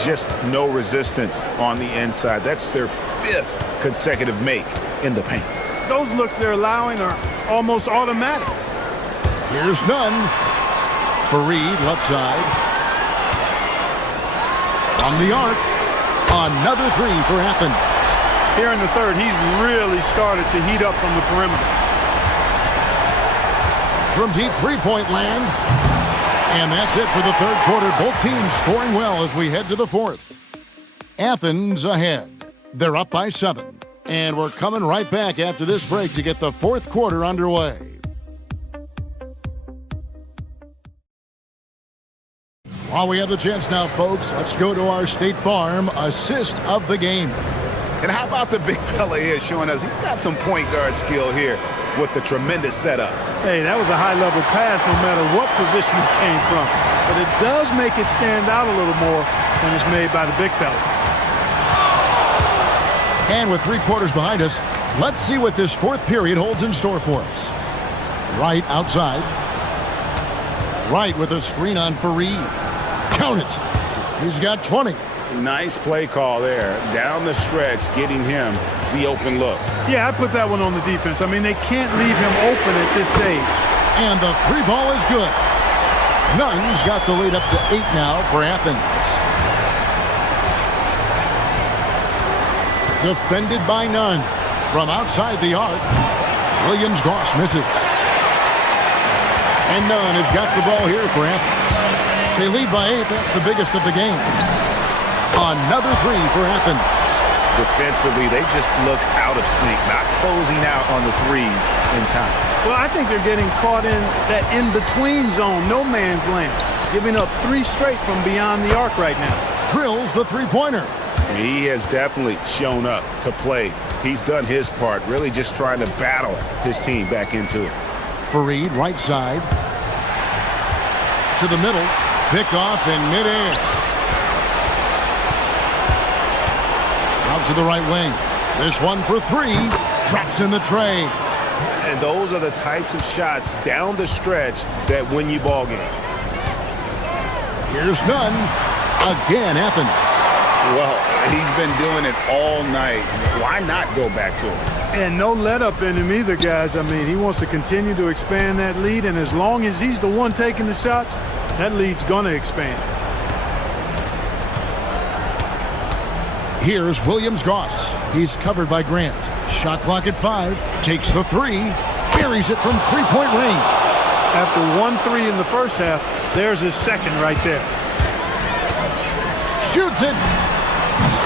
Just no resistance on the inside. That's their 5th consecutive make in the paint. Those looks they're allowing are almost automatic. Here's none. Fareed, left side. From the arc, another 3 for Athens. Here in the third, he's really started to heat up from the perimeter. From deep three-point land. And that's it for the third quarter. Both teams scoring well as we head to the fourth. Athens ahead. They're up by 7. And we're coming right back after this break to get the fourth quarter underway. While we have the chance now, folks, let's go to our State Farm assist of the game. And how about the big fella here showing us he's got some point guard skill here with the tremendous setup. Hey, that was a high-level pass no matter what position it came from. But it does make it stand out a little more when it's made by the big fella. And with 3 quarters behind us, let's see what this fourth period holds in store for us. Wright outside. Wright with a screen on Fareed. Count it. He's got 20. Nice play call there. Down the stretch, getting him the open look. Yeah, I put that one on the defense. I mean, they can't leave him open at this stage. And the 3 ball is good. Nunn's got the lead up to 8 now for Athens. Defended by Nunn. From outside the arc, Williams-Goss misses. And Nunn has got the ball here for Athens. They lead by 8. That's the biggest of the game. Another 3 for Athens. Defensively, they just look out of sync, not closing out on the threes in time. Well, I think they're getting caught in that in-between zone, no man's land, giving up 3 straight from beyond the arc right now. Drills the three-pointer. He has definitely shown up to play. He's done his part, really just trying to battle his team back into it. Fareed, right side. To the middle. Pick off in midair. Out to the right wing. This one for 3. Drops in the tray. And those are the types of shots down the stretch that win you ball games. Here's Nunn. Again, Athens. Well, he's been doing it all night. Why not go back to him? And no let up in him either, guys. I mean, he wants to continue to expand that lead, and as long as he's the one taking the shots, that lead's going to expand. Here's Williams-Goss. He's covered by Grant. Shot clock at 5. Takes the 3. Buries it from three-point range. After 1 3 in the first half, there's his second right there. Shoots it.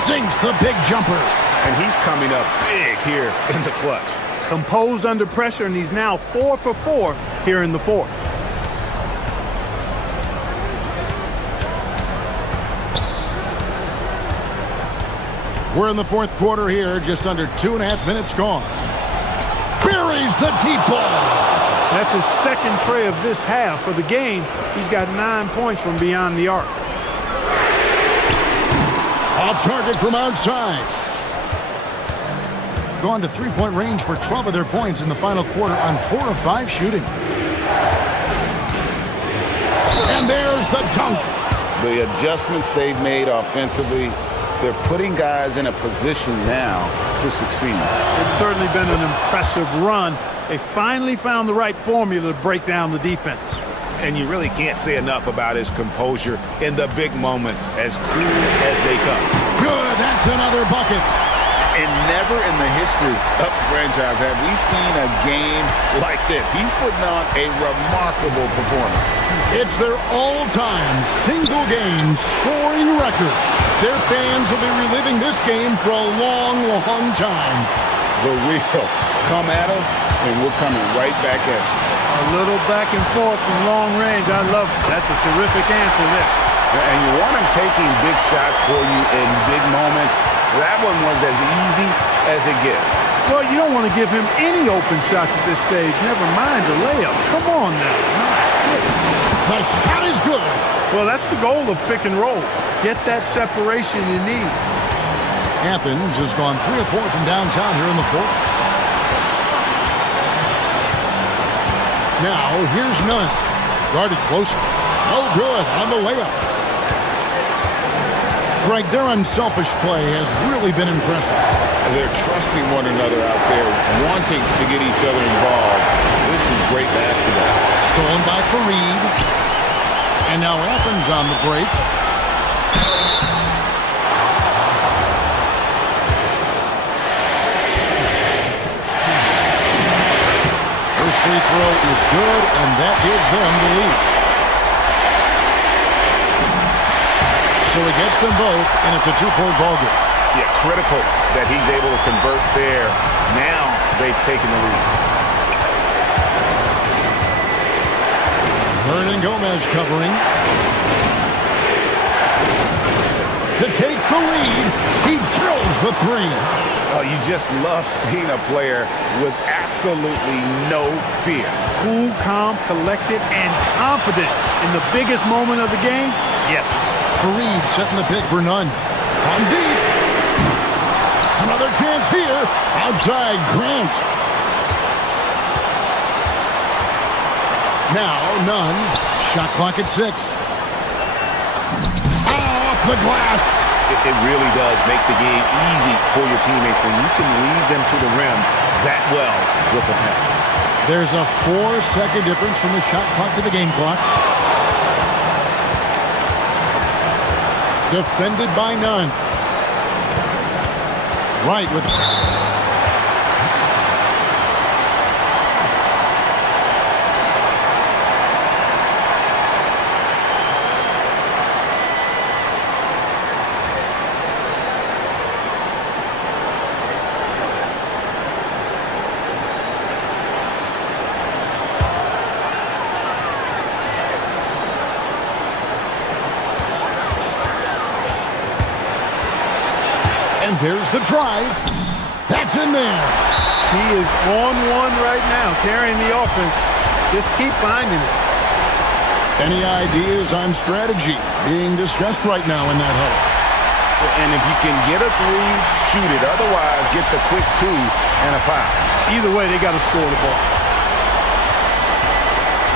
Sinks the big jumper. And he's coming up big here in the clutch. Composed under pressure, and he's now 4 for 4 here in the fourth. We're in the fourth quarter here, just under 2.5 minutes gone. Buries the deep ball. That's his second tray of this half. For the game, he's got 9 points from beyond the arc. Off target from outside. Gone to three-point range for 12 of their points in the final quarter on 4 of 5 shooting. And there's the dunk. The adjustments they've made offensively, they're putting guys in a position now to succeed. It's certainly been an impressive run. They finally found the right formula to break down the defense. And you really can't say enough about his composure in the big moments, as cool as they come. Good, that's another bucket. And never in the history of the franchise have we seen a game like this. He's putting on a remarkable performance. It's their all-time single-game scoring record. Their fans will be reliving this game for a long, long time. The wheel come at us, and we're coming right back at you. A little back and forth from long range. I love it. That's a terrific answer there. And you want him taking big shots for you in big moments. That one was as easy as it gets. Well, you don't want to give him any open shots at this stage. Never mind a layup. Come on now. The shot is good. Well, that's the goal of pick and roll. Get that separation you need. Athens has gone 3 of 4 from downtown here in the fourth. Now, here's Nunn. Guarded close. No good on the layup. Greg, their unselfish play has really been impressive. They're trusting one another out there, wanting to get each other involved. This is great basketball. Stolen by Fareed. And now Athens on the break. First free throw is good, and that gives them the lead. So he gets them both, and it's a two-point ball game. Yeah, critical that he's able to convert there. Now they've taken the lead. Hernan Gomez covering. To take the lead, he drills the three. Oh, you just love seeing a player with absolutely no fear. Cool, calm, collected, and confident in the biggest moment of the game. Yes. Fareed setting the pick for Nunn. From deep. Another chance here. Outside Grant. Now Nunn. Shot clock at 6. Off the glass. It really does make the game easy for your teammates when you can lead them to the rim that well with a pass. There's a 4-second difference from the shot clock to the game clock. Defended by Nunn. Right with... And there's the drive. That's in there. He is on one right now, carrying the offense. Just keep finding it. Any ideas on strategy being discussed right now in that huddle? And if you can get a three, shoot it. Otherwise, get the quick 2 and a foul. Either way, they got to score the ball.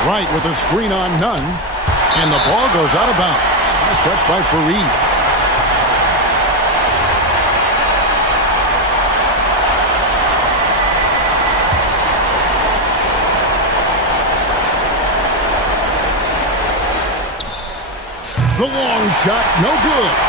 Right with a screen on Nunn. And the ball goes out of bounds. Nice touch by Fareed. The long shot, no good.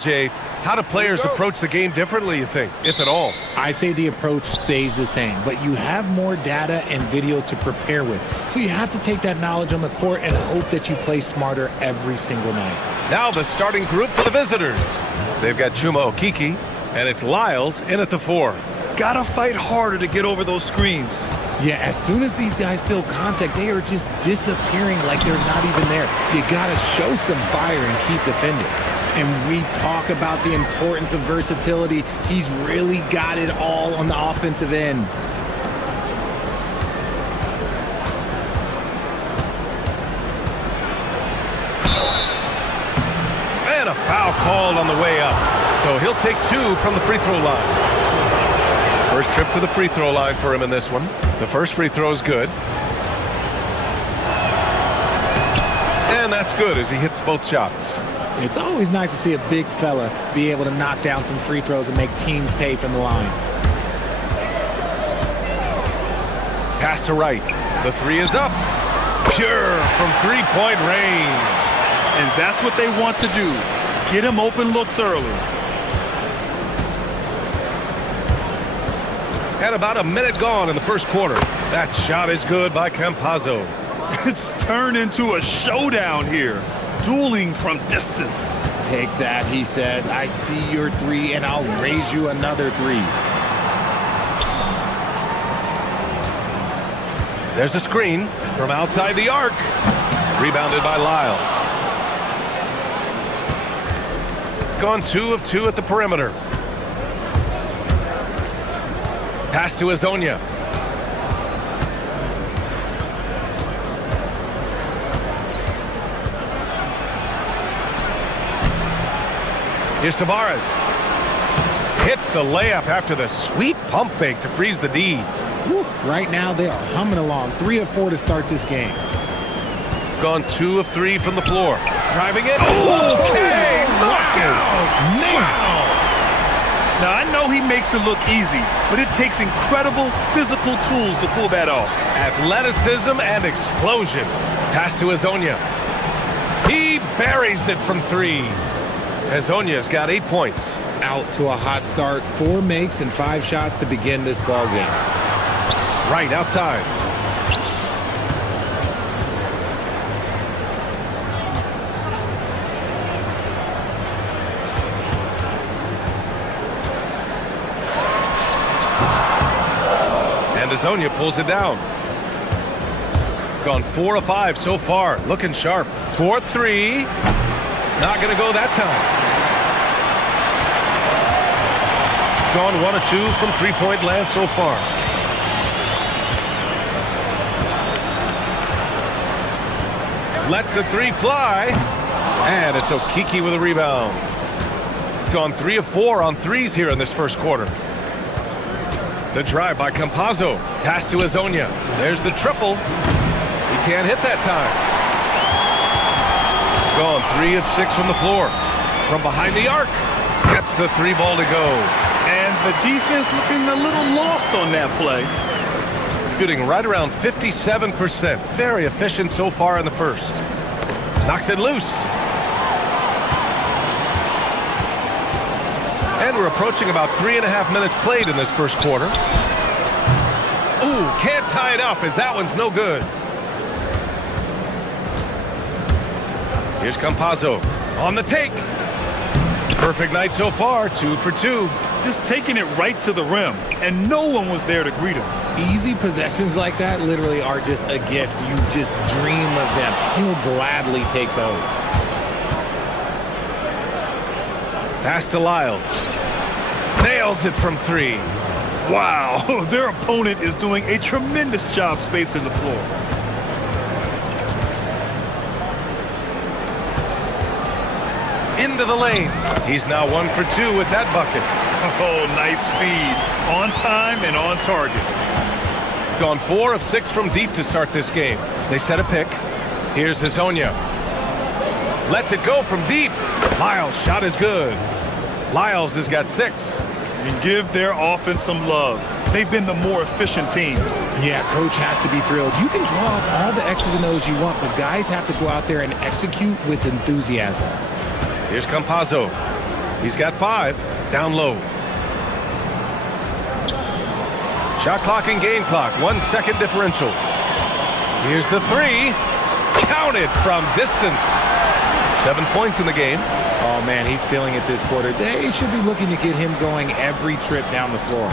Jay, how do players approach the game differently, you think, if at all? I say the approach stays the same, but you have more data and video to prepare with. So you have to take that knowledge on the court and hope that you play smarter every single night. Now the starting group for the visitors. They've got Chuma Okiki, and it's Lyles in at the 4. Gotta fight harder to get over those screens. Yeah, as soon as these guys feel contact, they are just disappearing like they're not even there. You gotta show some fire and keep defending. And we talk about the importance of versatility. He's really got it all on the offensive end. And a foul called on the way up. So he'll take 2 from the free throw line. First trip to the free throw line for him in this one. The first free throw is good. And that's good as he hits both shots. It's always nice to see a big fella be able to knock down some free throws and make teams pay from the line. Pass to right. The 3 is up. Pure from three-point range. And that's what they want to do. Get him open looks early. And about a minute gone in the first quarter. That shot is good by Campazzo. It's turned into a showdown here. Dueling from distance. Take that, he says. I see your 3, and I'll raise you another 3. There's a screen from outside the arc. Rebounded by Lyles. Gone 2 of 2 at the perimeter. Pass to Azonia. Here's Tavares. Hits the layup after the sweet pump fake to freeze the D. Woo. Right now, they are humming along. 3 of 4 to start this game. Gone 2 of 3 from the floor. Driving it. Okay, knockout. Wow. Now, I know he makes it look easy, but it takes incredible physical tools to pull that off. Athleticism and explosion. Pass to Azonia. He buries it from 3. Azonia's got 8 points. Out to a hot start. 4 makes and 5 shots to begin this ball game. Right outside. And Azonia pulls it down. Gone 4 of 5 so far. Looking sharp. 4-3. Not going to go that time. Gone 1 of 2 from three-point land so far. Lets the 3 fly. And it's Okiki with a rebound. Gone 3 of 4 on 3s here in this first quarter. The drive by Campazzo. Pass to Azonia. There's the triple. He can't hit that time. Gone 3 of 6 from the floor. From behind the arc. Gets the 3 ball to go. And the defense looking a little lost on that play. Shooting right around 57%. Very efficient so far in the first. Knocks it loose. And we're approaching about 3.5 minutes played in this first quarter. Ooh, can't tie it up as that one's no good. Here's Campazzo on the take. Perfect night so far, 2 for 2. Just taking it right to the rim, and no one was there to greet him. Easy possessions like that literally are just a gift. You just dream of them. He'll gladly take those. Pass to Lyles. Nails it from 3. Wow, their opponent is doing a tremendous job spacing the floor. Into the lane. He's now 1 for 2 with that bucket. Oh, nice feed. On time and on target. Gone 4 of 6 from deep to start this game. They set a pick. Here's Azonia. Lets it go from deep. Lyles' shot is good. Lyles has got 6. And give their offense some love. They've been the more efficient team. Yeah, coach has to be thrilled. You can draw up all the X's and O's you want, but guys have to go out there and execute with enthusiasm. Here's Campazzo. He's got 5. Down low. Shot clock and game clock. 1 second differential. Here's the 3. Counted from distance. 7 points in the game. Oh, man, he's feeling it this quarter. They should be looking to get him going every trip down the floor.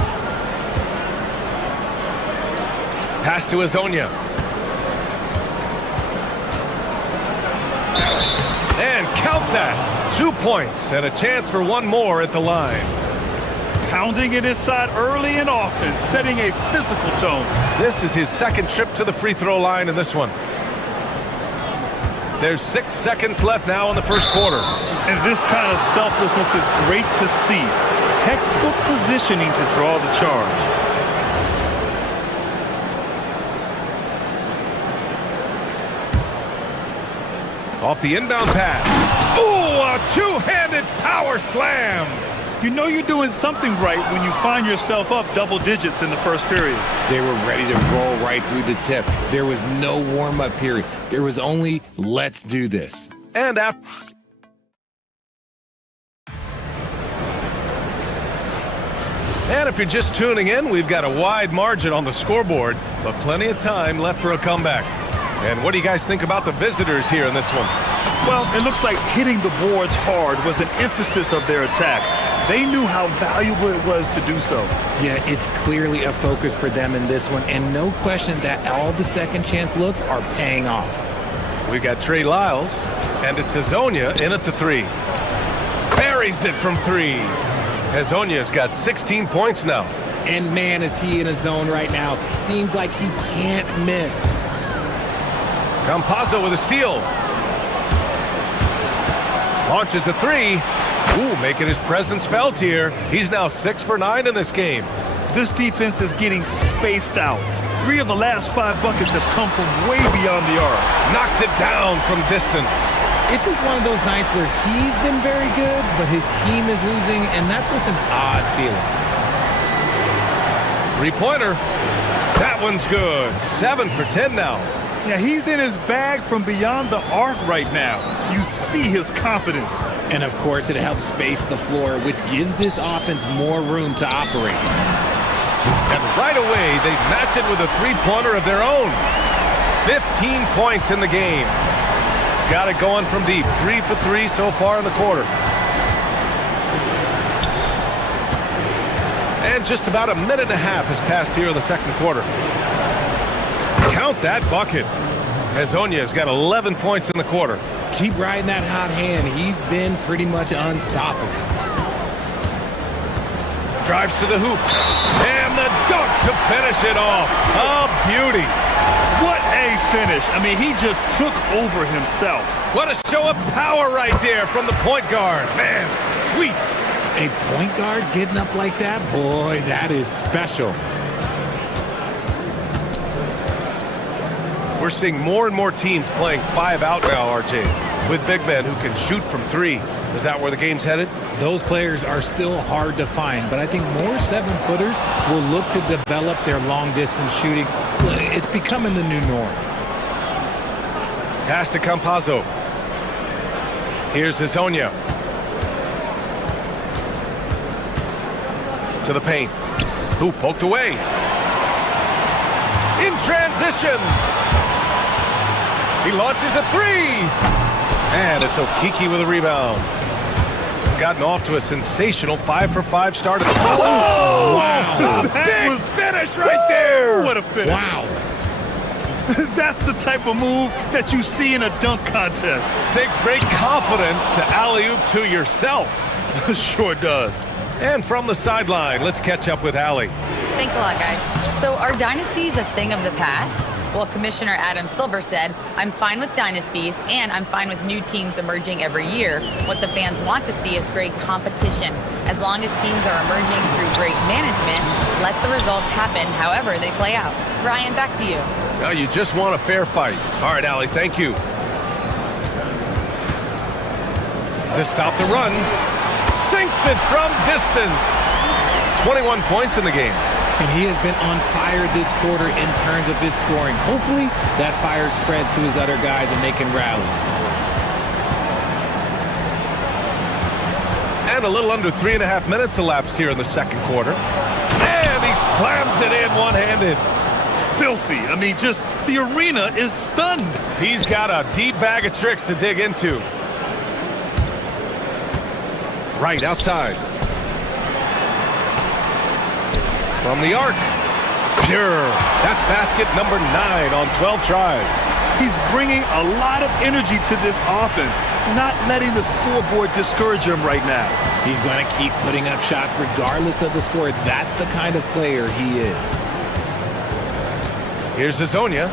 Pass to Azonia. And count that. 2 points and a chance for one more at the line. Pounding it inside early and often, setting a physical tone. This is his second trip to the free throw line in this one. There's 6 seconds left now in the first quarter. And this kind of selflessness is great to see. Textbook positioning to draw the charge. Off the inbound pass. Ooh, a two-handed power slam. You know you're doing something right when you find yourself up double digits in the first period. They were ready to roll right through the tip. There was no warm-up period. There was only, let's do this. And after... And if you're just tuning in, we've got a wide margin on the scoreboard, but plenty of time left for a comeback. And what do you guys think about the visitors here in this one? Well, it looks like hitting the boards hard was an emphasis of their attack. They knew how valuable it was to do so. Yeah, it's clearly a focus for them in this one, and no question that all the second chance looks are paying off. We got Trey Lyles, and it's Azonia in at the 3. Buries it from 3. Azonia's got 16 points now. And man, is he in a zone right now. Seems like he can't miss. Campazzo with a steal. Launches a 3. Ooh, making his presence felt here. He's now 6 for 9 in this game. This defense is getting spaced out. 3 of the last 5 buckets have come from way beyond the arc. Knocks it down from distance. It's just one of those nights where he's been very good, but his team is losing, and that's just an odd feeling. 3-pointer. That one's good. 7 for 10 now. Yeah, he's in his bag from beyond the arc right now. You see his confidence. And of course, it helps space the floor, which gives this offense more room to operate. And right away, they match it with a 3-pointer of their own. 15 points in the game. Got it going from deep. 3 for 3 so far in the quarter. And just about a minute and a half has passed here in the second quarter. Count that bucket. Azonia's got 11 points in the quarter. Keep riding that hot hand. He's been pretty much unstoppable. Drives to the hoop. And the dunk to finish it off. A beauty. What a finish. I mean, he just took over himself. What a show of power right there from the point guard. Man, sweet. A point guard getting up like that? Boy, that is special. We're seeing more and more teams playing 5 out now, RJ, with big men who can shoot from 3. Is that where the game's headed? Those players are still hard to find, but I think more 7-footers will look to develop their long-distance shooting. It's becoming the new norm. Pass to Campazzo. Here's Azonia. To the paint. Who poked away. In transition. He launches a 3. And it's Okiki with a rebound. Gotten off to a sensational 5 for 5 start. Oh, wow. That was finish right there. What a finish. Wow. That's the type of move that you see in a dunk contest. Takes great confidence to alley-oop to yourself. Sure does. And from the sideline, let's catch up with Allie. Thanks a lot, guys. So are dynasties a thing of the past? Well, Commissioner Adam Silver said, I'm fine with dynasties, and I'm fine with new teams emerging every year. What the fans want to see is great competition. As long as teams are emerging through great management, let the results happen however they play out. Brian, back to you. Now you just want a fair fight. All right, Allie, thank you. To stop the run, sinks it from distance. 21 points in the game. And he has been on fire this quarter in terms of his scoring. Hopefully, that fire spreads to his other guys and they can rally. And a little under 3.5 minutes elapsed here in the second quarter. And he slams it in one-handed. Filthy. I mean, just the arena is stunned. He's got a deep bag of tricks to dig into. Right outside. From the arc. Pure. That's basket number 9 on 12 tries. He's bringing a lot of energy to this offense, not letting the scoreboard discourage him right now. He's going to keep putting up shots regardless of the score. That's the kind of player he is. Here's Hezonja.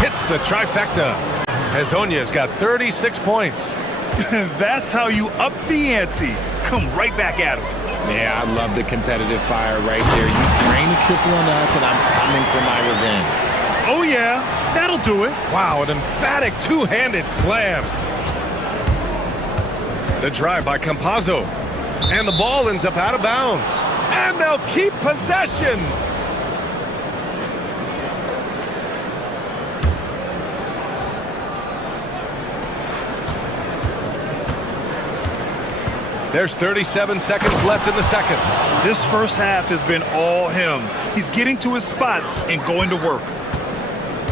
Hits the trifecta. Hezonja's got 36 points. That's how you up the ante. Come right back at him. Yeah, I love the competitive fire right there. You drain a triple on us, and I'm coming for my revenge. Oh, yeah. That'll do it. Wow, an emphatic two-handed slam. The drive by Campazzo. And the ball ends up out of bounds. And they'll keep possession. There's 37 seconds left in the second. This first half has been all him. He's getting to his spots and going to work.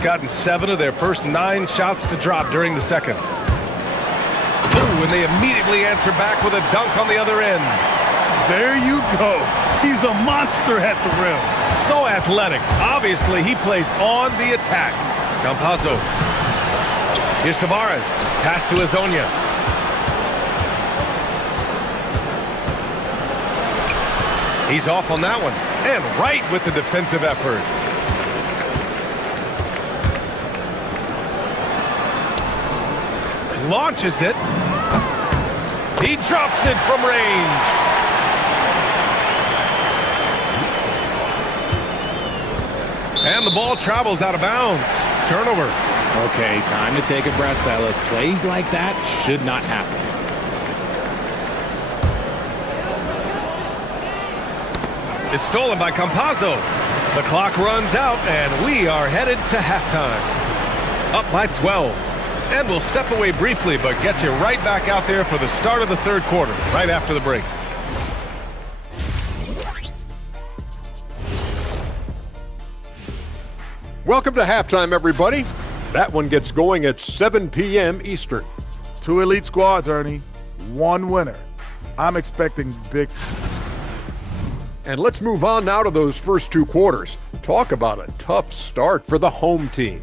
Gotten 7 of their first 9 shots to drop during the second. Ooh, and they immediately answer back with a dunk on the other end. There you go. He's a monster at the rim. So athletic. Obviously, he plays on the attack. Campazzo. Here's Tavares. Pass to Hezonja. He's off on that one. And right with the defensive effort. Launches it. He drops it from range. And the ball travels out of bounds. Turnover. Okay, time to take a breath, fellas. Plays like that should not happen. It's stolen by Campazzo. The clock runs out, and we are headed to halftime. Up by 12. And we'll step away briefly, but get you right back out there for the start of the third quarter, right after the break. Welcome to halftime, everybody. That one gets going at 7 p.m. Eastern. 2 elite squads, Ernie. 1 winner. I'm expecting big. And let's move on now to those first 2 quarters. Talk about a tough start for the home team.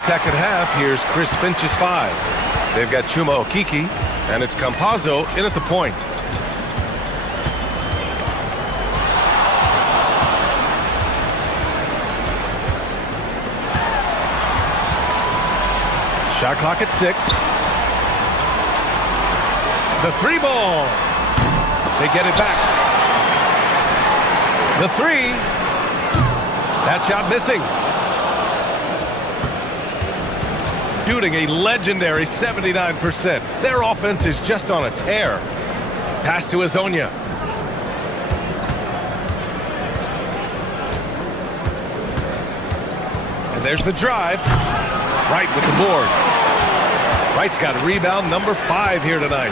Second half, here's Chris Finch's 5. They've got Chuma Okeke, and it's Campazzo in at the point. Shot clock at 6. The 3 ball. They get it back. The 3. That shot missing. Shooting a legendary 79%. Their offense is just on a tear. Pass to Hezonja. And there's the drive. Wright with the board. Wright's got rebound number 5 here tonight.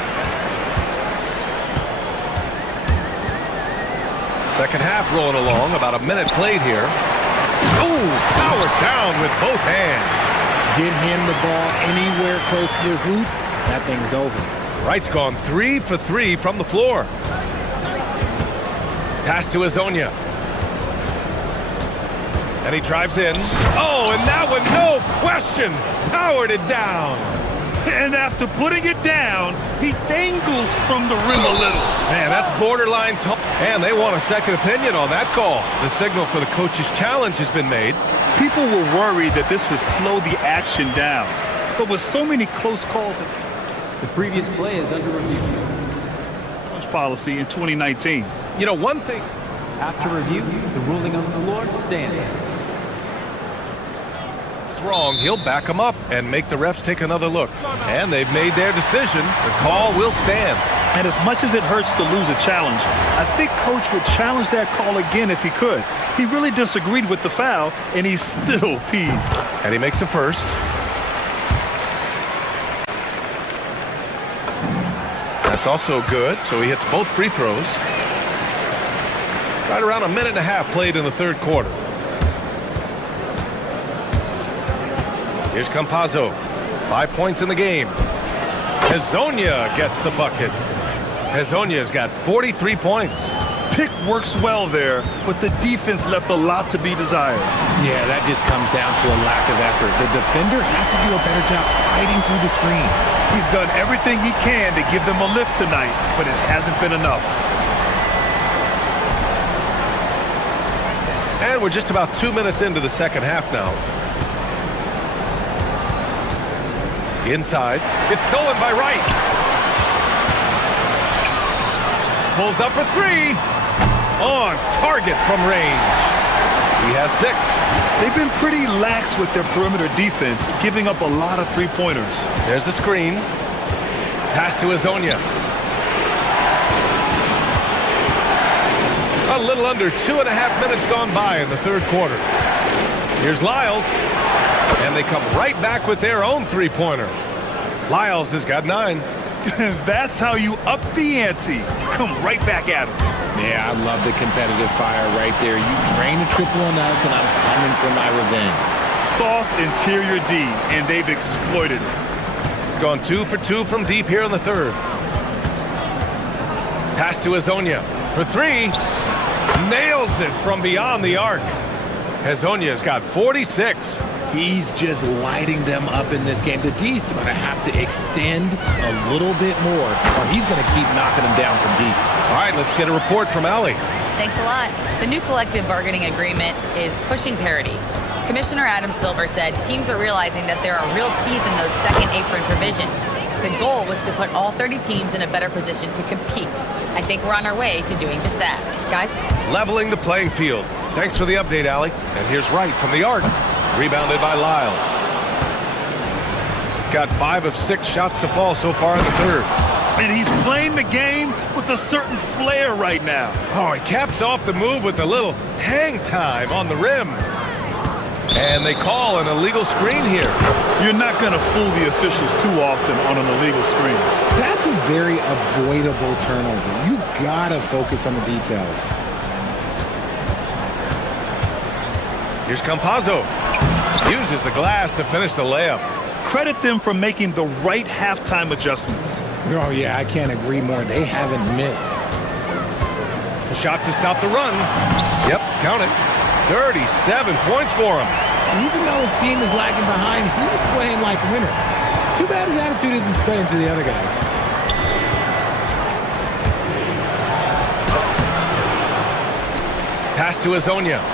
Second half rolling along, about a minute played here. Ooh, powered down with both hands. Get him the ball anywhere close to the hoop, that thing's over. Wright's gone 3 for 3 from the floor. Pass to Hezonja. And he drives in. Oh, and that one, no question, powered it down. And after putting it down, he dangles from the rim a little. Man, that's borderline tough. And they want a second opinion on that call. The signal for the coach's challenge has been made. People were worried that this would slow the action down. But with so many close calls, The previous play is under review. Policy in 2019. You know, one thing. After review, the ruling on the floor stands. Wrong, he'll back him up and make the refs take another look. And they've made their decision. The call will stand. And as much as it hurts to lose a challenge, I think Coach would challenge that call again if he could. He really disagreed with the foul, and he's still peeved. And he makes a first. That's also good, so he hits both free throws. Right around a minute and a half played in the third quarter. Here's Campazzo. 5 points in the game. Hezonja gets the bucket. Hezonja's got 43 points. Pick works well there, but the defense left a lot to be desired. Yeah, that just comes down to a lack of effort. The defender has to do a better job fighting through the screen. He's done everything he can to give them a lift tonight, but it hasn't been enough. And we're just about 2 minutes into the second half now. Inside. It's stolen by Wright. Pulls up for three. On target from range. He has 6. They've been pretty lax with their perimeter defense, giving up a lot of three-pointers. There's a screen. Pass to Hezonja. A little under 2.5 minutes gone by in the third quarter. Here's Lyles. And they come right back with their own three-pointer. Lyles has got 9. That's how you up the ante. Come right back at him. Yeah, I love the competitive fire right there. You drain a triple on us, and I'm coming for my revenge. Soft interior D, and they've exploited it. Gone 2 for 2 from deep here in the third. Pass to Hezonja for 3. Nails it from beyond the arc. Hezonja's got 46. He's just lighting them up in this game. The D's going to have to extend a little bit more, or he's going to keep knocking them down from deep. All right, let's get a report from Allie. Thanks a lot. The new collective bargaining agreement is pushing parity. Commissioner Adam Silver said teams are realizing that there are real teeth in those second apron provisions. The goal was to put all 30 teams in a better position to compete. I think we're on our way to doing just that. Guys? Leveling the playing field. Thanks for the update, Allie. And here's Wright from the arc. Rebounded by Lyles. Got 5 of 6 shots to fall so far in the third. And he's playing the game with a certain flair right now. Oh, he caps off the move with a little hang time on the rim. And they call an illegal screen here. You're not going to fool the officials too often on an illegal screen. That's a very avoidable turnover. You gotta focus on the details. Here's Campazzo. Uses the glass to finish the layup. Credit them for making the right halftime adjustments. Oh, yeah, I can't agree more. They haven't missed. A shot to stop the run. Yep, count it. 37 points for him. Even though his team is lagging behind, he's playing like a winner. Too bad his attitude isn't spreading to the other guys. Pass to Hezonja.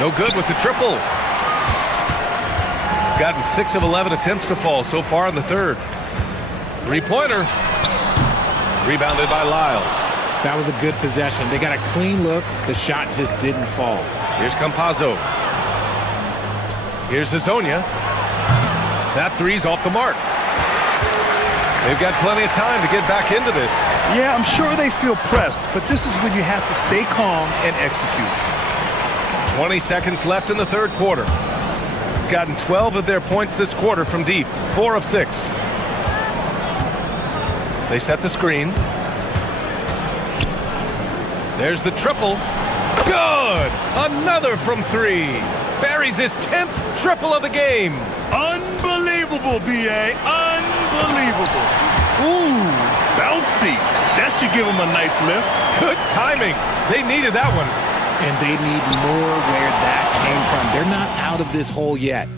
No good with the triple. Gotten 6 of 11 attempts to fall so far in the third. Three-pointer. Rebounded by Lyles. That was a good possession. They got a clean look. The shot just didn't fall. Here's Campazzo. Here's Hezonja. That three's off the mark. They've got plenty of time to get back into this. Yeah, I'm sure they feel pressed, but this is when you have to stay calm and execute. 20 seconds left in the third quarter. Gotten 12 of their points this quarter from deep. 4 of 6. They set the screen. There's the triple. Good! Another from three. Buries his 10th triple of the game. Unbelievable, B.A. Unbelievable. Ooh, bouncy. That should give him a nice lift. Good timing. They needed that one. And they need more where that came from. They're not out of this hole yet.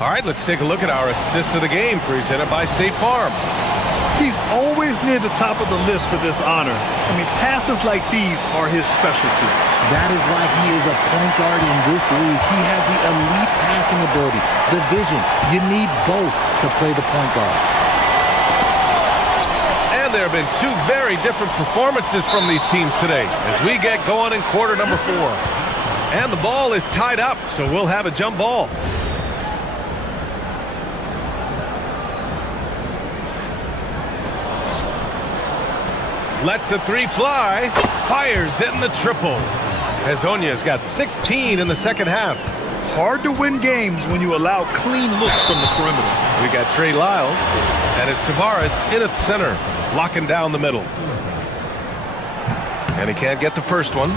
All right, let's take a look at our assist of the game presented by State Farm. He's always near the top of the list for this honor. I mean, passes like these are his specialty. That is why he is a point guard in this league. He has the elite passing ability, the vision. You need both to play the point guard. And there have been two very different performances from these teams today as we get going in quarter number 4. And the ball is tied up, so we'll have a jump ball. Lets the three fly, fires in the triple. Hezonja's got 16 in the second half. Hard to win games when you allow clean looks from the perimeter. We got Trey Lyles, and it's Tavares in at center, locking down the middle. And he can't get the first one.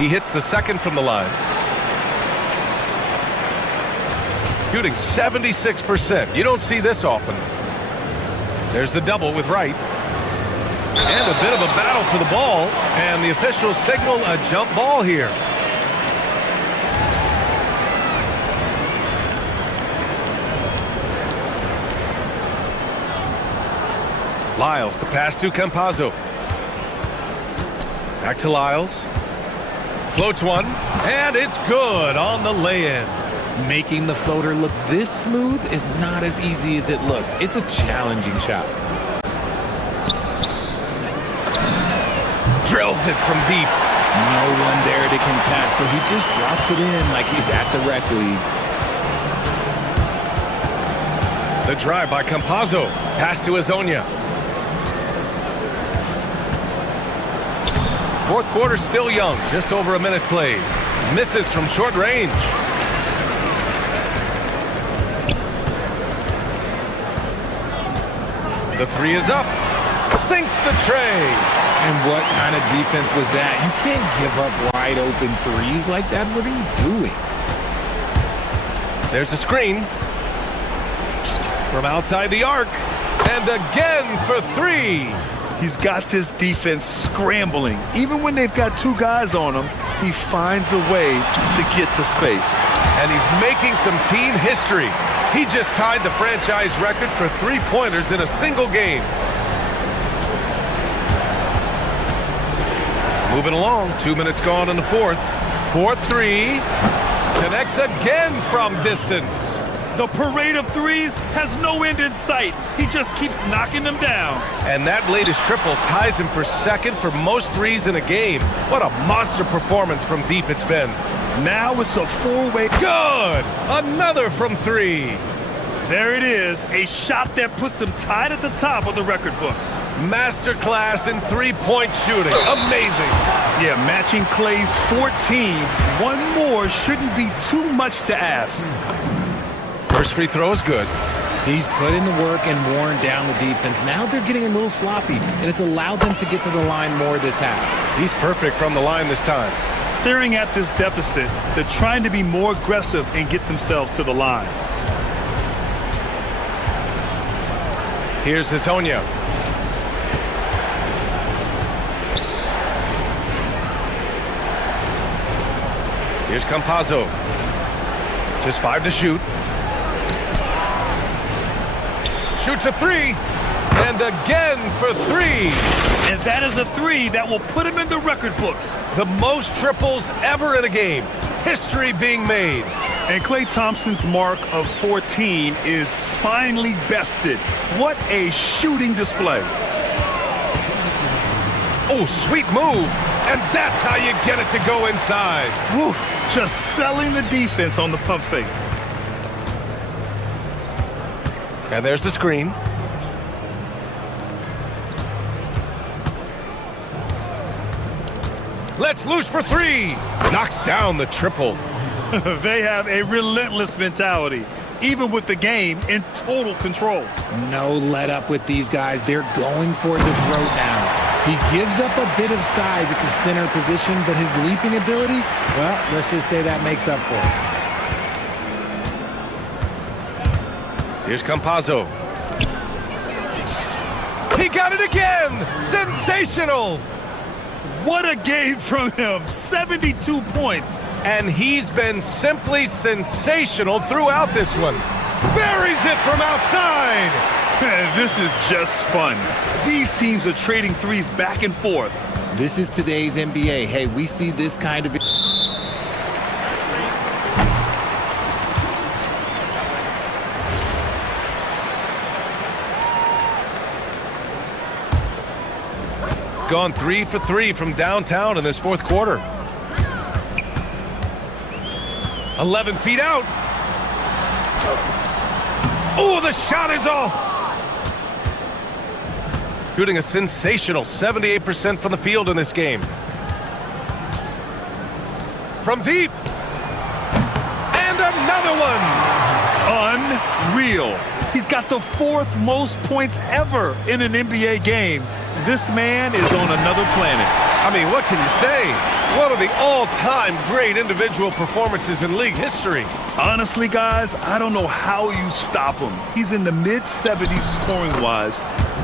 He hits the second from the line. Shooting 76%. You don't see this often. There's the double with Wright. And a bit of a battle for the ball. And the officials signal a jump ball here. Lyles, the pass to Campazzo. Back to Lyles. Floats one. And it's good on the lay-in. Making the floater look this smooth is not as easy as it looks. It's a challenging shot. Drills it from deep. No one there to contest, so he just drops it in like he's at the rec league. The drive by Campazzo. Pass to Hezonja. Fourth quarter still young. Just over a minute played. Misses from short range. The three is up. Sinks the tray. And what kind of defense was that? You can't give up wide open threes like that. What are you doing? There's a screen. From outside the arc. And again for three. He's got this defense scrambling. Even when they've got two guys on him, he finds a way to get to space. And he's making some team history. He just tied the franchise record for three-pointers in a single game. Moving along, 2 minutes gone in the fourth. 4-3. Connects again from distance. The parade of threes has no end in sight. He just keeps knocking them down. And that latest triple ties him for second for most threes in a game. What a monster performance from deep it's been. Now it's a four-way. Good! Another from three. There it is, a shot that puts him tied at the top of the record books. Masterclass in three-point shooting. Amazing. Yeah, matching Clay's 14. One more shouldn't be too much to ask. First free throw is good. He's put in the work and worn down the defense. Now they're getting a little sloppy, and it's allowed them to get to the line more this half. He's perfect from the line this time. Staring at this deficit, they're trying to be more aggressive and get themselves to the line. Here's Hezonja. Here's Campazzo. Just 5 to shoot. Shoots a three. And again for three. And that is a three that will put him in the record books. The most triples ever in a game. History being made. And Klay Thompson's mark of 14 is finally bested. What a shooting display. Oh, sweet move. And that's how you get it to go inside. Woo, just selling the defense on the pump fake. And there's the screen. Let's loose for three. Knocks down the triple. They have a relentless mentality. even with the game in total control. No let up with these guys. They're going for the throat now. He gives up a bit of size at the center position, but his leaping ability, well, let's just say that makes up for it. Here's Campazzo. He got it again! Sensational! What a game from him. 72 points. And he's been simply sensational throughout this one. Buries it from outside! This is just fun. These teams are trading threes back and forth. This is today's NBA. Hey, we see this kind of... Gone 3 for 3 from downtown in this fourth quarter. 11 feet out. Oh, the shot is off. Shooting a sensational 78% from the field in this game. From deep. And another one. Unreal. He's got the 4th most points ever in an NBA game. This man is on another planet. I mean, what can you say? One of the all-time great individual performances in league history. Honestly, guys, I don't know how you stop him. He's in the mid-70s scoring-wise.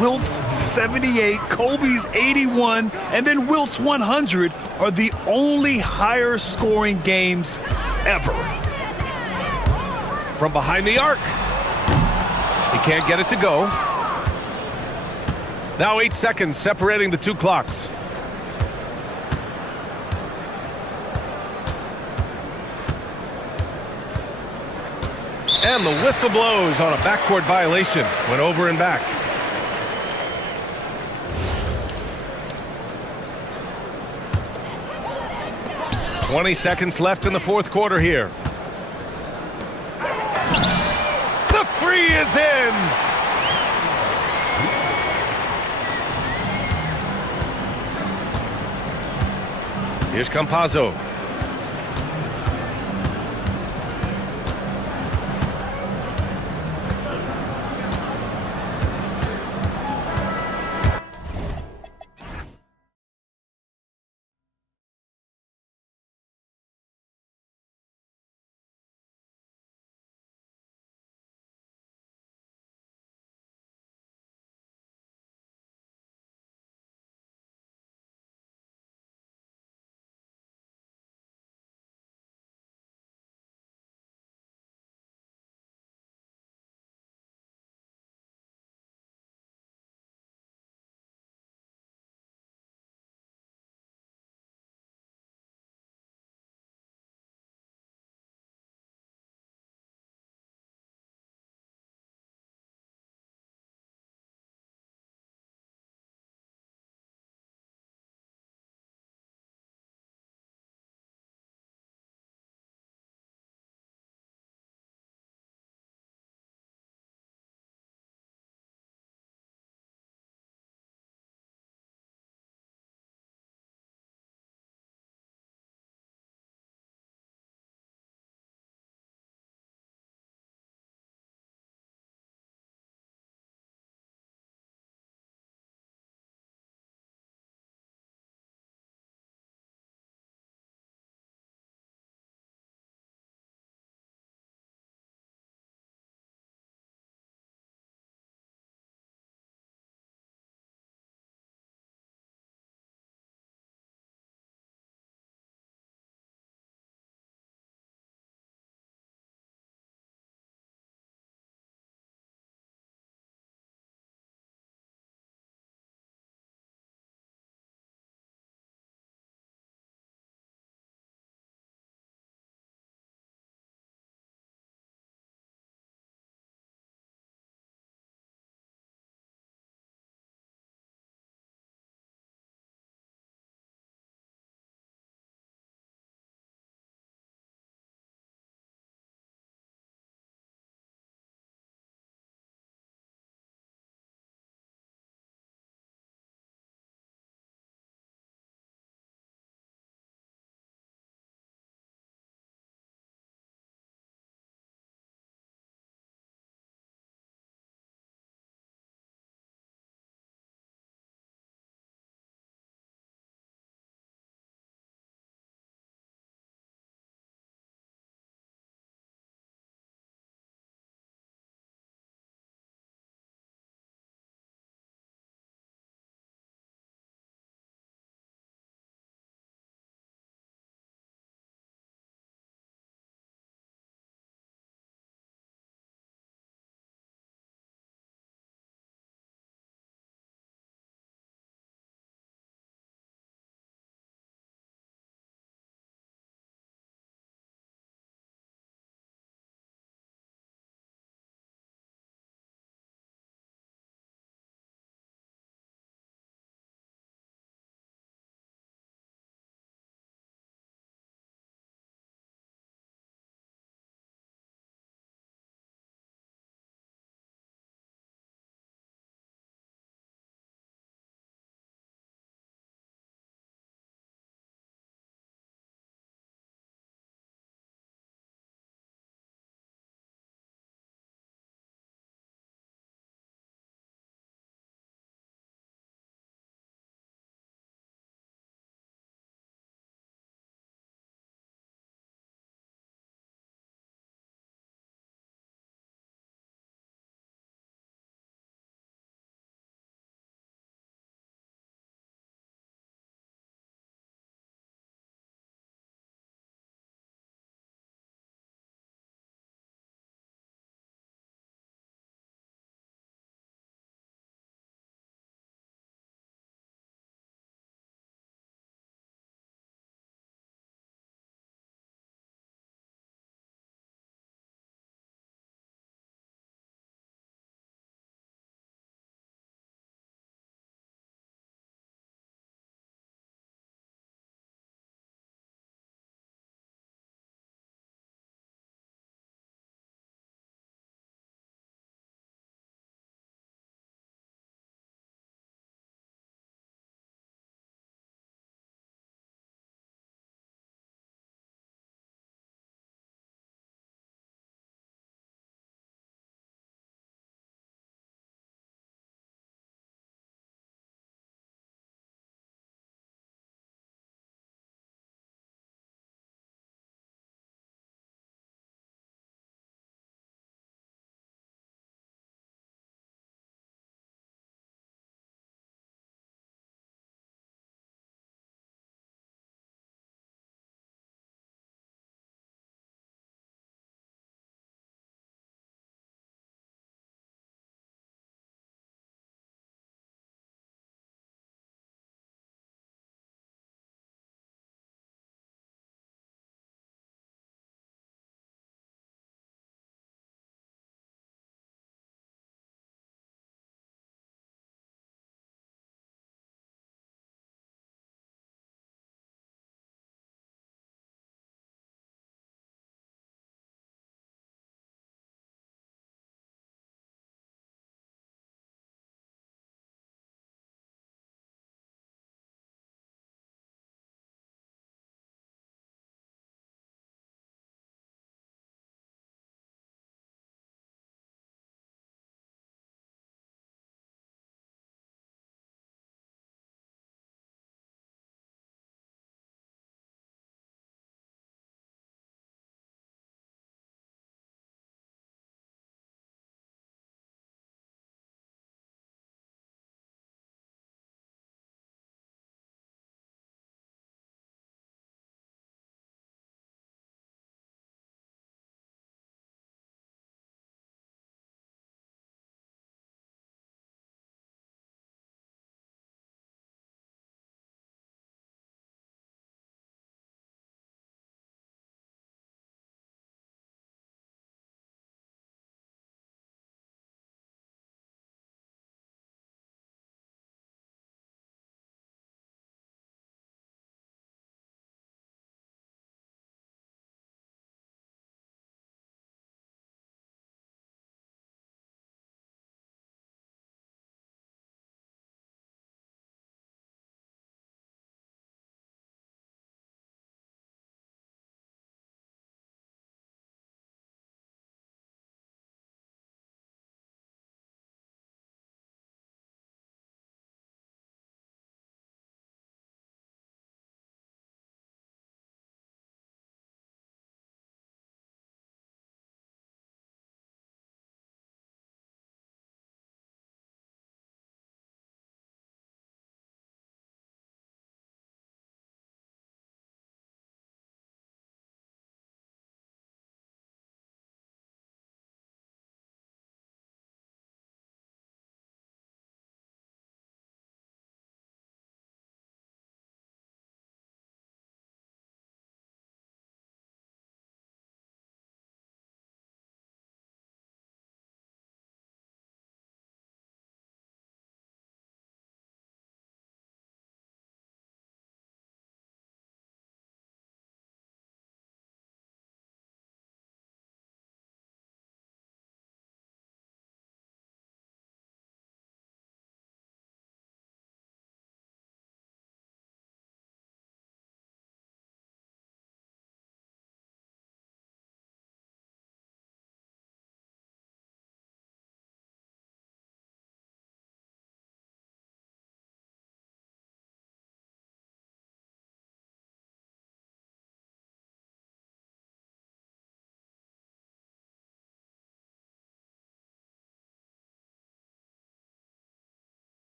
Wilt's 78, Kobe's 81, and then Wilt's 100 are the only higher-scoring games ever. From behind the arc. He can't get it to go. Now 8 seconds separating the two clocks. And the whistle blows on a backcourt violation. Went over and back. "20 seconds left in the fourth quarter here. The three is in! Here's Campazzo.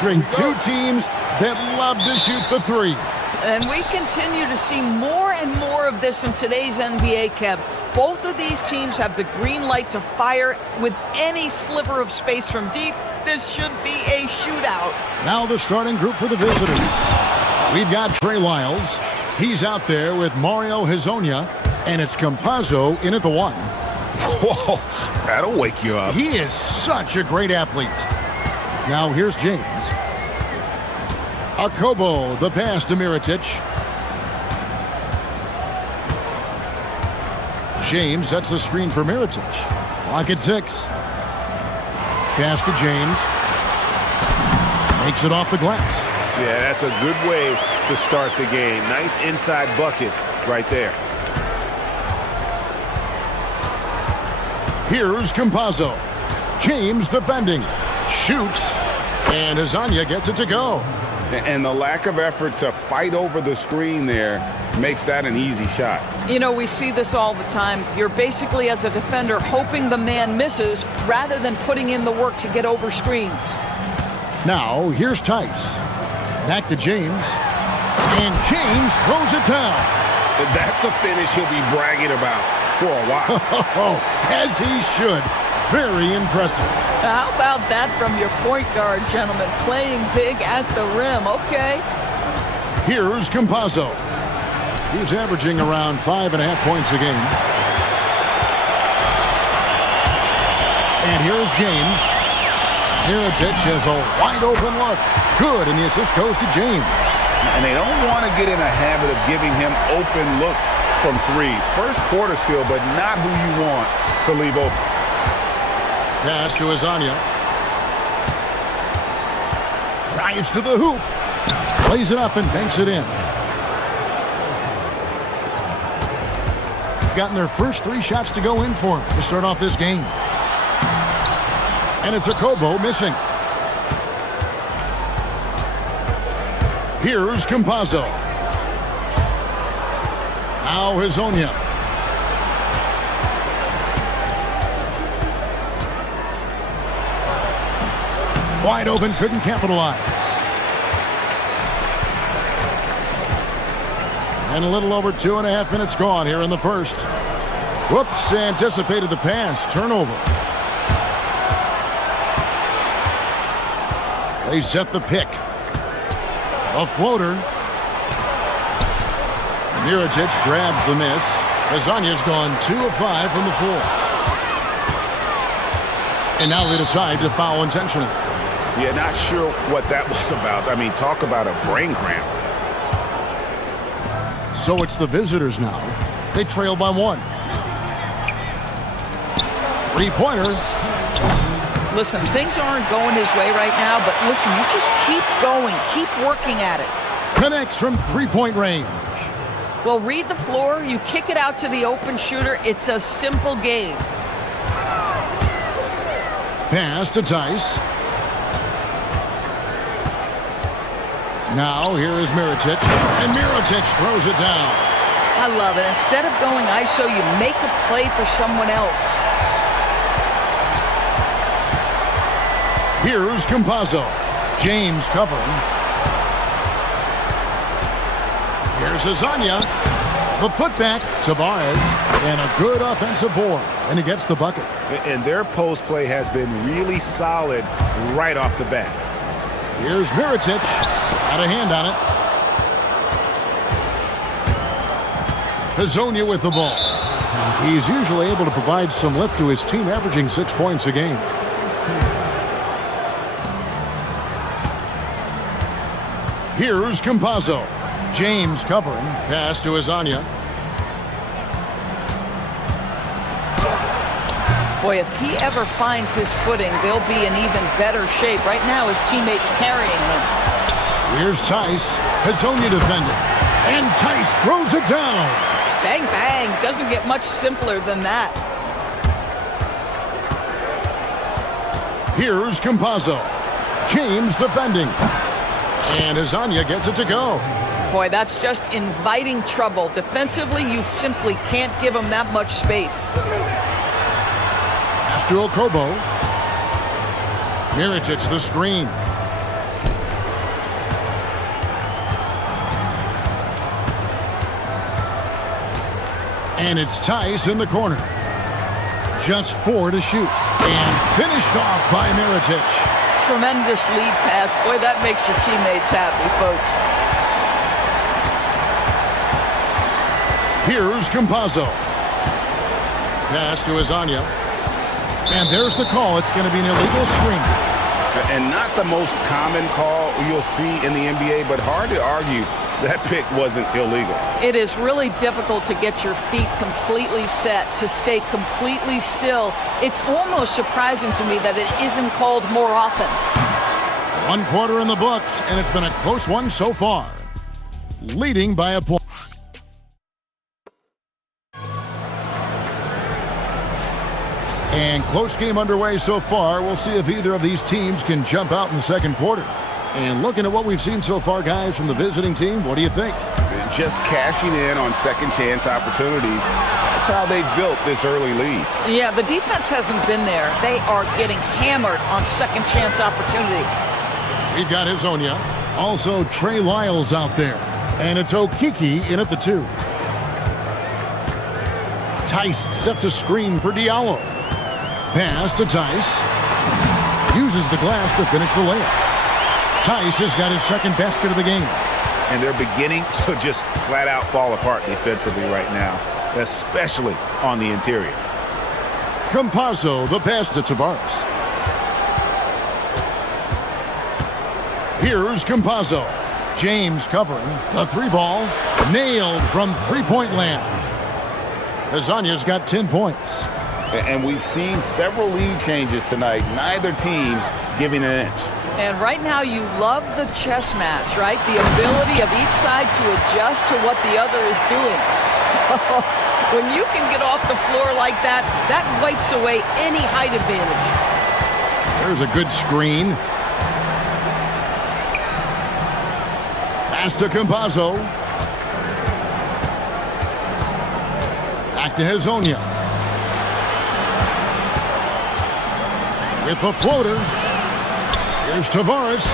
featuring two teams that love to shoot the three. And we continue to see more and more of this in today's NBA, Kev. Both of these teams have the green light to fire with any sliver of space from deep. This should be a shootout. Now the starting group for the visitors. We've got Trey Lyles. He's out there with Mario Hezonja, and it's Campazzo in at the one. Whoa, that'll wake you up. He is such a great athlete. Now here's James. Akobo, the pass to Mirotic. James sets the screen for Mirotic. Clock at 6. Pass to James. Makes it off the glass. Yeah, that's a good way to start the game. Nice inside bucket right there. Here's Campazzo. James defending. Shoots. And Hezonja gets it to go. And the lack of effort to fight over the screen there makes that an easy shot. You know, we see this all the time. You're basically, as a defender, hoping the man misses rather than putting in the work to get over screens. Now, here's Tice. Back to James. And James throws it down. That's a finish he'll be bragging about for a while. As he should. Very impressive. How about that from your point guard, gentlemen? Playing big at the rim. Okay. Here's Campazzo. He's averaging around 5.5 points a game. And here's James. Mirotic has a wide open look. Good, and the assist goes to James. And they don't want to get in a habit of giving him open looks from three. First quarter still, but not who you want to leave open. Pass to Hezonja. Drives to the hoop. Plays it up and banks it in. Gotten their first 3 shots to go in for him to start off this game. And it's Akobo missing. Here's Campazzo. Now Hezonja. Wide open, couldn't capitalize. And a little over 2.5 minutes gone here in the first. Whoops, anticipated the pass. Turnover. They set the pick. A floater. Mirotic grabs the miss. Hezonja's gone 2 of 5 from the floor. And now they decide to foul intentionally. Yeah, not sure what that was about. I mean, talk about a brain cramp. So it's the visitors now. They trail by 1. 3-pointer. Listen, things aren't going his way right now, but listen, you just keep going. Keep working at it. Connects from 3-point range. Well, read the floor. You kick it out to the open shooter. It's a simple game. Pass to Tice. Now, here is Mirotic, and Mirotic throws it down. I love it. Instead of going ISO, you make a play for someone else. Here's Campazzo. James covering. Here's Hezonja. The putback, Tavares, and a good offensive board, and he gets the bucket. And their post play has been really solid right off the bat. Here's Mirotic. Got a hand on it. Hezonja with the ball. He's usually able to provide some lift to his team, averaging 6 points a game. Here's Campazzo. James covering. Pass to Hezonja. Boy, if he ever finds his footing, they'll be in even better shape. Right now, his teammates carrying him. Here's Tice. Hezonja defending. And Tice throws it down. Bang, bang. Doesn't get much simpler than that. Here's Campazzo. James defending. And Hezonja gets it to go. Boy, that's just inviting trouble. Defensively, you simply can't give him that much space. Pass to Akobo. Mirotic the screen. And it's Tice in the corner. Just 4 to shoot. And finished off by Mirotic. Tremendous lead pass. Boy, that makes your teammates happy, folks. Here's Campazzo. Pass to Azania. And there's the call. It's going to be an illegal screen. And not the most common call you'll see in the NBA, but hard to argue that pick wasn't illegal. It is really difficult to get your feet completely set, to stay completely still. It's almost surprising to me that it isn't called more often. 1 quarter in the books, and it's been a close one so far. Leading by a point. And close game underway so far. We'll see if either of these teams can jump out in the second quarter. And looking at what we've seen so far, guys, from the visiting team, what do you think? Just cashing in on second chance opportunities. That's how they built this early lead. Yeah, the defense hasn't been there. They are getting hammered on second chance opportunities. We've got Hazonia. Also Trey Lyles out there. And it's Okiki in at the 2. Tice sets a screen for Diallo. Pass to Tice. Uses the glass to finish the layup. Tice has got his second basket of the game. And they're beginning to just flat out fall apart defensively right now, especially on the interior. Campazzo, the pass to Tavares. Here's Campazzo. James covering. The 3-ball. Nailed from three-point land. Azania's got 10 points. And we've seen several lead changes tonight, neither team giving an inch. And right now you love the chess match, right? The ability of each side to adjust to what the other is doing. When you can get off the floor like that, that wipes away any height advantage. There's a good screen. Pass to Campazzo. Back to Hazonia. With the floater. Here's Tavares.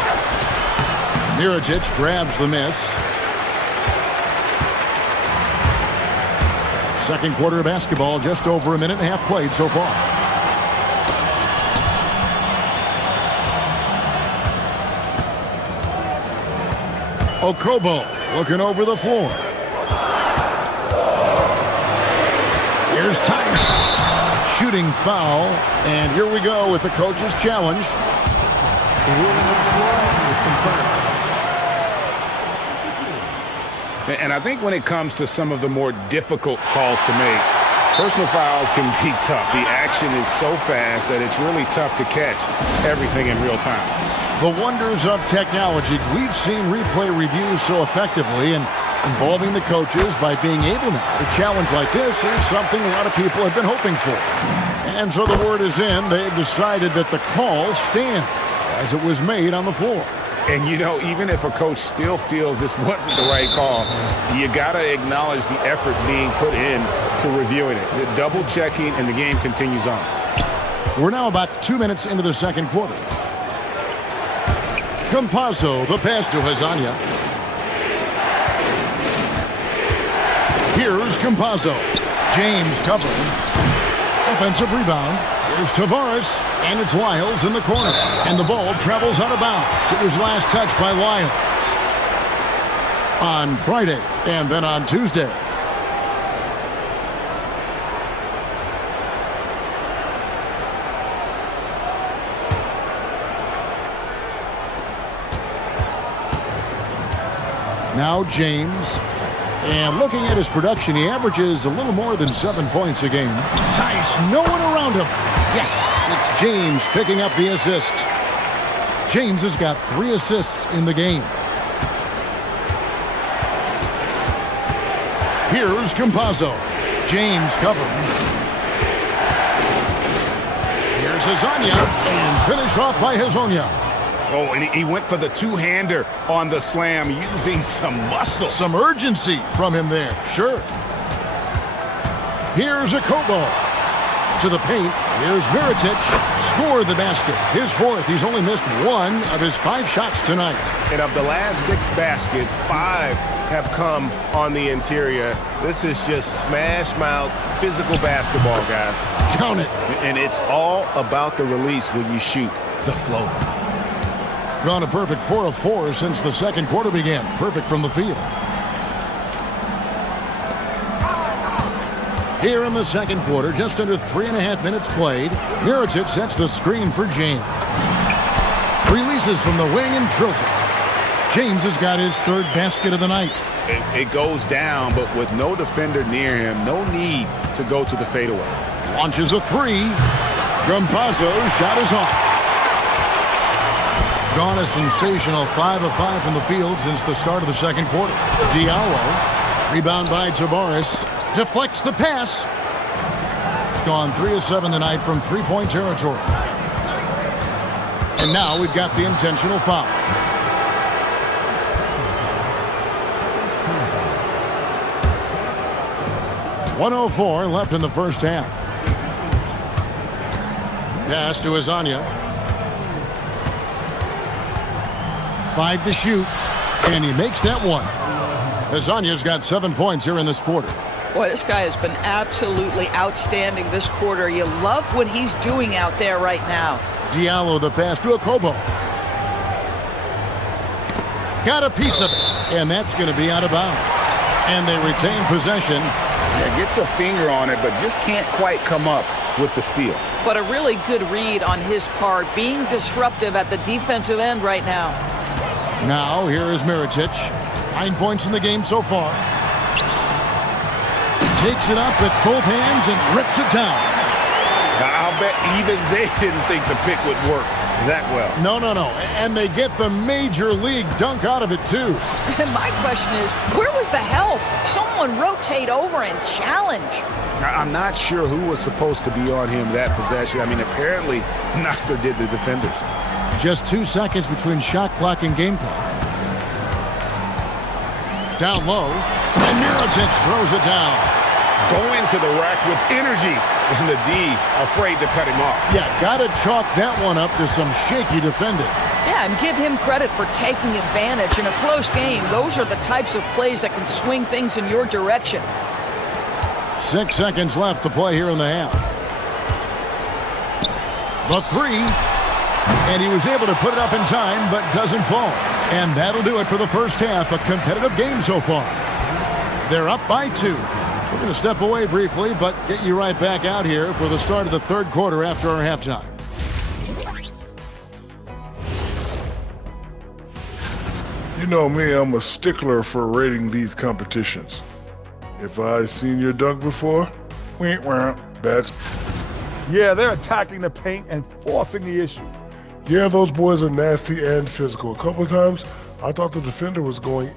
Mirotic grabs the miss. Second quarter of basketball, just over a minute and a half played so far. Okobo looking over the floor. Here's Tice. Shooting foul. And here we go with the coach's challenge. The ruling on the floor is confirmed. And I think when it comes to some of the more difficult calls to make, personal fouls can be tough. The action is so fast that it's really tough to catch everything in real time. The wonders of technology. We've seen replay reviews so effectively, and involving the coaches by being able now to challenge like this is something a lot of people have been hoping for. And so the word is in. They've decided that the call stands as it was made on the floor. And, you know, even if a coach still feels this wasn't the right call, you got to acknowledge the effort being put in to reviewing it. The double checking, and the game continues on. We're now about 2 minutes into the second quarter. Campazzo, the pass to Hazonia. Here's Campazzo. James covering. Offensive rebound. Here's Tavares, and it's Lyles in the corner. And the ball travels out of bounds. It was last touched by Lyles on Friday and then on Tuesday. Now James. And looking at his production, he averages a little more than 7 points a game. Tice, no one around him. Yes, it's James picking up the assist. James has got 3 assists in the game. Here's Campazzo. James covering. Here's Hazonia, and finished off by Hazonia. Oh, and he went for the two-hander on the slam, using some muscle. Some urgency from him there, sure. Here's Okobo to the paint. Here's Mirotic. Score the basket. His fourth. He's only missed 1 of his 5 shots tonight. And of the last 6 baskets, 5 have come on the interior. This is just smash mouth physical basketball, guys. Count it. And it's all about the release when you shoot the flow. Gone a perfect 4 of 4 since the second quarter began. Perfect from the field. Here in the second quarter, just under 3.5 minutes played, Mirotic sets the screen for James. Releases from the wing and drills it. James has got his 3rd basket of the night. It goes down, but with no defender near him, no need to go to the fadeaway. Launches a 3. Grumpazzo's shot is off. Gone a sensational 5 of 5 from the field since the start of the second quarter. Diallo, rebound by Tavares, deflects the pass. Gone 3 of 7 tonight from 3-point territory. And now we've got the intentional foul. .104 left in the first half. Pass to Azania. 5 to shoot, and he makes that one. Azania's got 7 points here in this quarter. Boy, this guy has been absolutely outstanding this quarter. You love what he's doing out there right now. Diallo the pass to Okobo. Got a piece of it, and that's going to be out of bounds. And they retain possession. Yeah, gets a finger on it, but just can't quite come up with the steal. But a really good read on his part, being disruptive at the defensive end right now. Now, here is Mirotic. 9 points in the game so far. Takes it up with both hands and rips it down. I'll bet even they didn't think the pick would work that well. No. And they get the major league dunk out of it, too. And my question is, where was the help? Someone rotate over and challenge. I'm not sure who was supposed to be on him that possession. I mean, apparently neither did the defenders. Just 2 seconds between shot clock and game clock. Down low, and Mirotic throws it down. Going to the rack with energy, and the D afraid to cut him off. Yeah, gotta chalk that one up to some shaky defending. Yeah, and give him credit for taking advantage in a close game. Those are the types of plays that can swing things in your direction. 6 seconds left to play here in the half. The 3. And he was able to put it up in time, but doesn't fall. And that'll do it for the first half. A competitive game so far. They're up by 2. We're going to step away briefly, but get you right back out here for the start of the third quarter after our halftime. You know me, I'm a stickler for rating these competitions. If I've seen your dunk before, that's... Yeah, they're attacking the paint and forcing the issue. Yeah, those boys are nasty and physical. A couple of times, I thought the defender was going...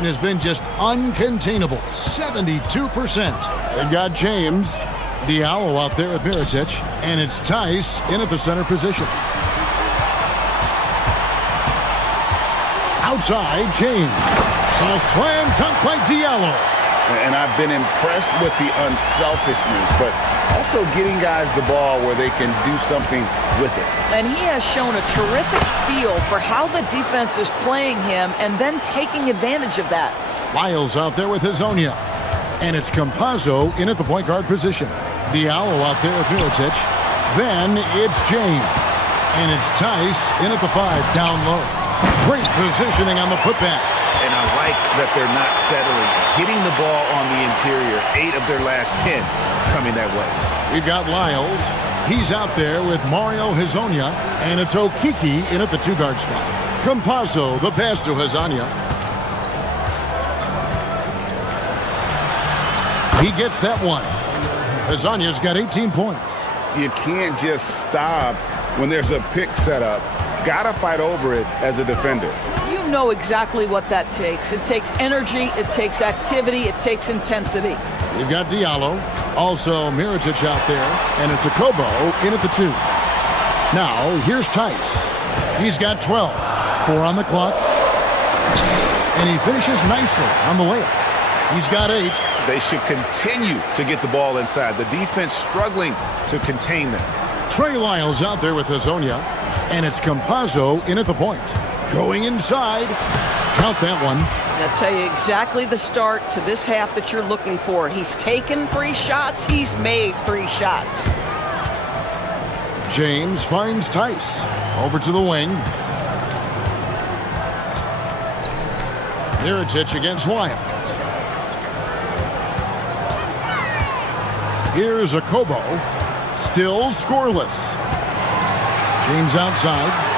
Has been just uncontainable, 72%. They've got James, Diallo out there with Mirotic, and it's Tice in at the center position. Outside, James. A slam dunk by Diallo. And I've been impressed with the unselfishness, but also getting guys the ball where they can do something with it. And he has shown a terrific feel for how the defense is playing him and then taking advantage of that. Lyles out there with Hazonia. And it's Campazzo in at the point guard position. Diallo out there with Milicic. Then it's James. And it's Tice in at the 5, down low. Great positioning on the putback. And I like that they're not settling. Hitting the ball on the interior, 8 of their last 10 coming that way. We've got Lyles. He's out there with Mario Hazonia. And it's Okiki in at the 2-guard spot. Campazzo, the pass to Hazonia. He gets that one. Hazonia's got 18 points. You can't just stop when there's a pick set up. Gotta fight over it as a defender. You know exactly what that takes. It takes energy, it takes activity, it takes intensity. We've got Diallo, also Milicic out there, and it's Akobo in at the 2. Now, here's Tice. He's got 12, 4 on the clock, and he finishes nicely on the layup. He's got 8. They should continue to get the ball inside. The defense struggling to contain them. Trey Lyles out there with Hazonia, and it's Campazzo in at the point. Going inside. Count that one. I'll tell you exactly the start to this half that you're looking for. He's taken 3 shots. He's made 3 shots. James finds Tice. Over to the wing. Milicic against Lyles. Here's Akobo. Still scoreless. James outside.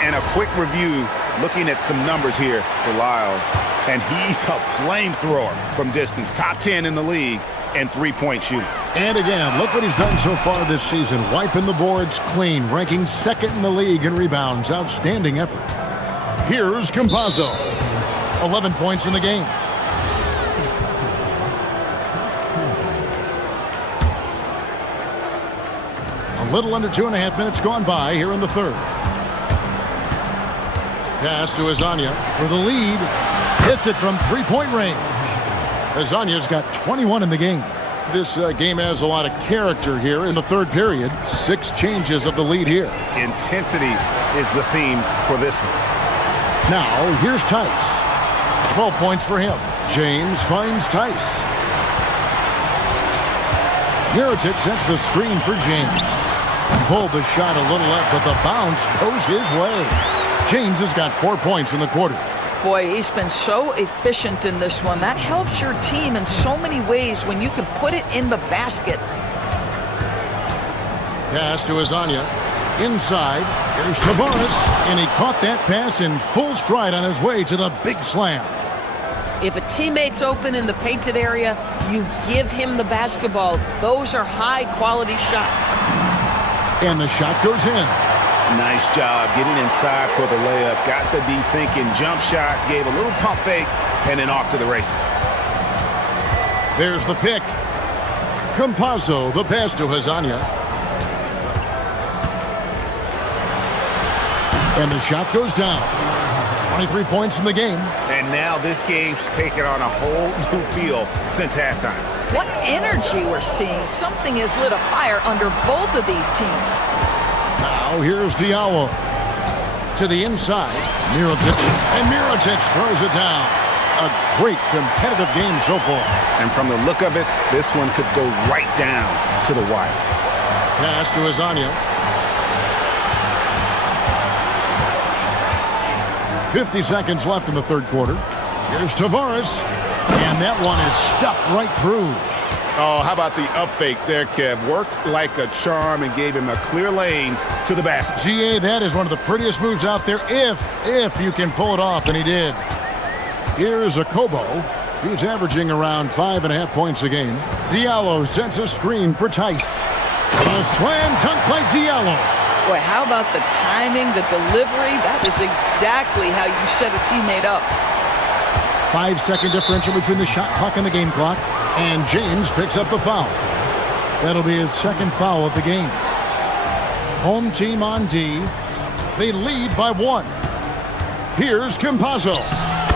And a quick review, looking at some numbers here for Lyles. And he's a flamethrower from distance. Top 10 in the league and 3-point shooting. And again, look what he's done so far this season. Wiping the boards clean, ranking 2nd in the league in rebounds. Outstanding effort. Here's Campazzo. 11 points in the game. A little under 2.5 minutes gone by here in the 3rd. Pass to Hazonia for the lead. Hits it from 3-point range. Hazonia's got 21 in the game. This game has a lot of character here in the 3rd period. 6 changes of the lead here. Intensity is the theme for this one. Now, here's Tice. 12 points for him. James finds Tice. Milicic sets the screen for James. Pulled the shot a little up, but the bounce goes his way. James has got 4 points in the quarter. Boy, he's been so efficient in this one. That helps your team in so many ways when you can put it in the basket. Pass to Hazonia. Inside. Here's Tavares. And he caught that pass in full stride on his way to the big slam. If a teammate's open in the painted area, you give him the basketball. Those are high-quality shots. And the shot goes in. Nice job getting inside for the layup. Got the D thinking. Jump shot. Gave a little pump fake. And then off to the races. There's the pick. Campazzo, the pass to Hazonia. And the shot goes down. 23 points in the game. And now this game's taken on a whole new feel since halftime. What energy we're seeing. Something has lit a fire under both of these teams. Now here's Diallo. To the inside. Milicic. And Milicic throws it down. A great competitive game so far. And from the look of it, this one could go right down to the wire. Pass to Hazonia. 50 seconds left in the 3rd quarter. Here's Tavares. And that one is stuffed right through. Oh, how about the up fake there, Kev? Worked like a charm and gave him a clear lane to the basket. GA, that is one of the prettiest moves out there if you can pull it off, and he did. Here's Akobo. He's averaging around 5.5 points a game. Diallo sends a screen for Tice. A slam dunk by Diallo. Boy, how about the timing, the delivery? That is exactly how you set a teammate up. 5-second differential between the shot clock and the game clock. And James picks up the foul. That'll be his second foul of the game. Home team on D. They lead by 1. Here's Campazzo.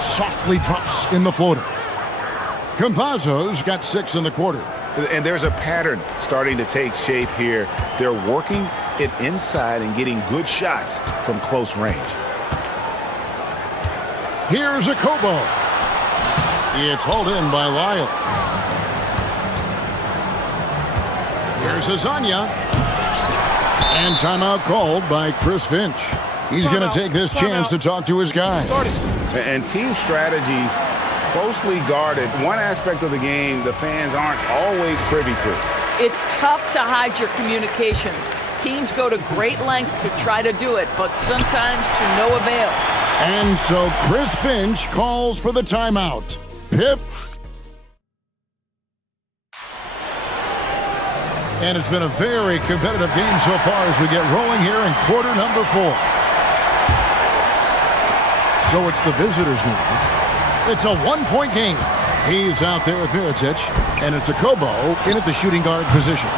Softly drops in the floater. Campazzo's got 6 in the quarter. And there's a pattern starting to take shape here. They're working it inside and getting good shots from close range. Here's a Kobo. It's hauled in by Lyle. Here's Azania. And timeout called by Chris Finch. He's going to take this chance to talk to his guy. And team strategies closely guarded. One aspect of the game the fans aren't always privy to. It's tough to hide your communications. Teams go to great lengths to try to do it, but sometimes to no avail. And so Chris Finch calls for the timeout. Pip. And it's been a very competitive game so far as we get rolling here in quarter number 4. So it's the visitors now. It's a 1-point game. He's out there with Mirotic, and it's a Kobo in at the shooting guard position.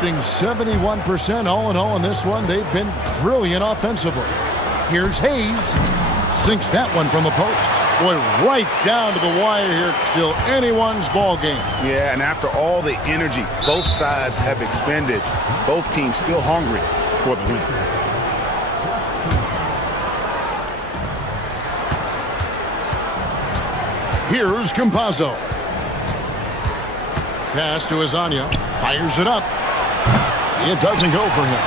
Shooting 71% all in all in this one. They've been brilliant offensively. Here's Hayes. Sinks that one from the post. Boy, right down to the wire here. Still anyone's ball game. Yeah, and after all the energy both sides have expended, both teams still hungry for the win. Here's Campazzo. Pass to Azania. Fires it up. It doesn't go for him.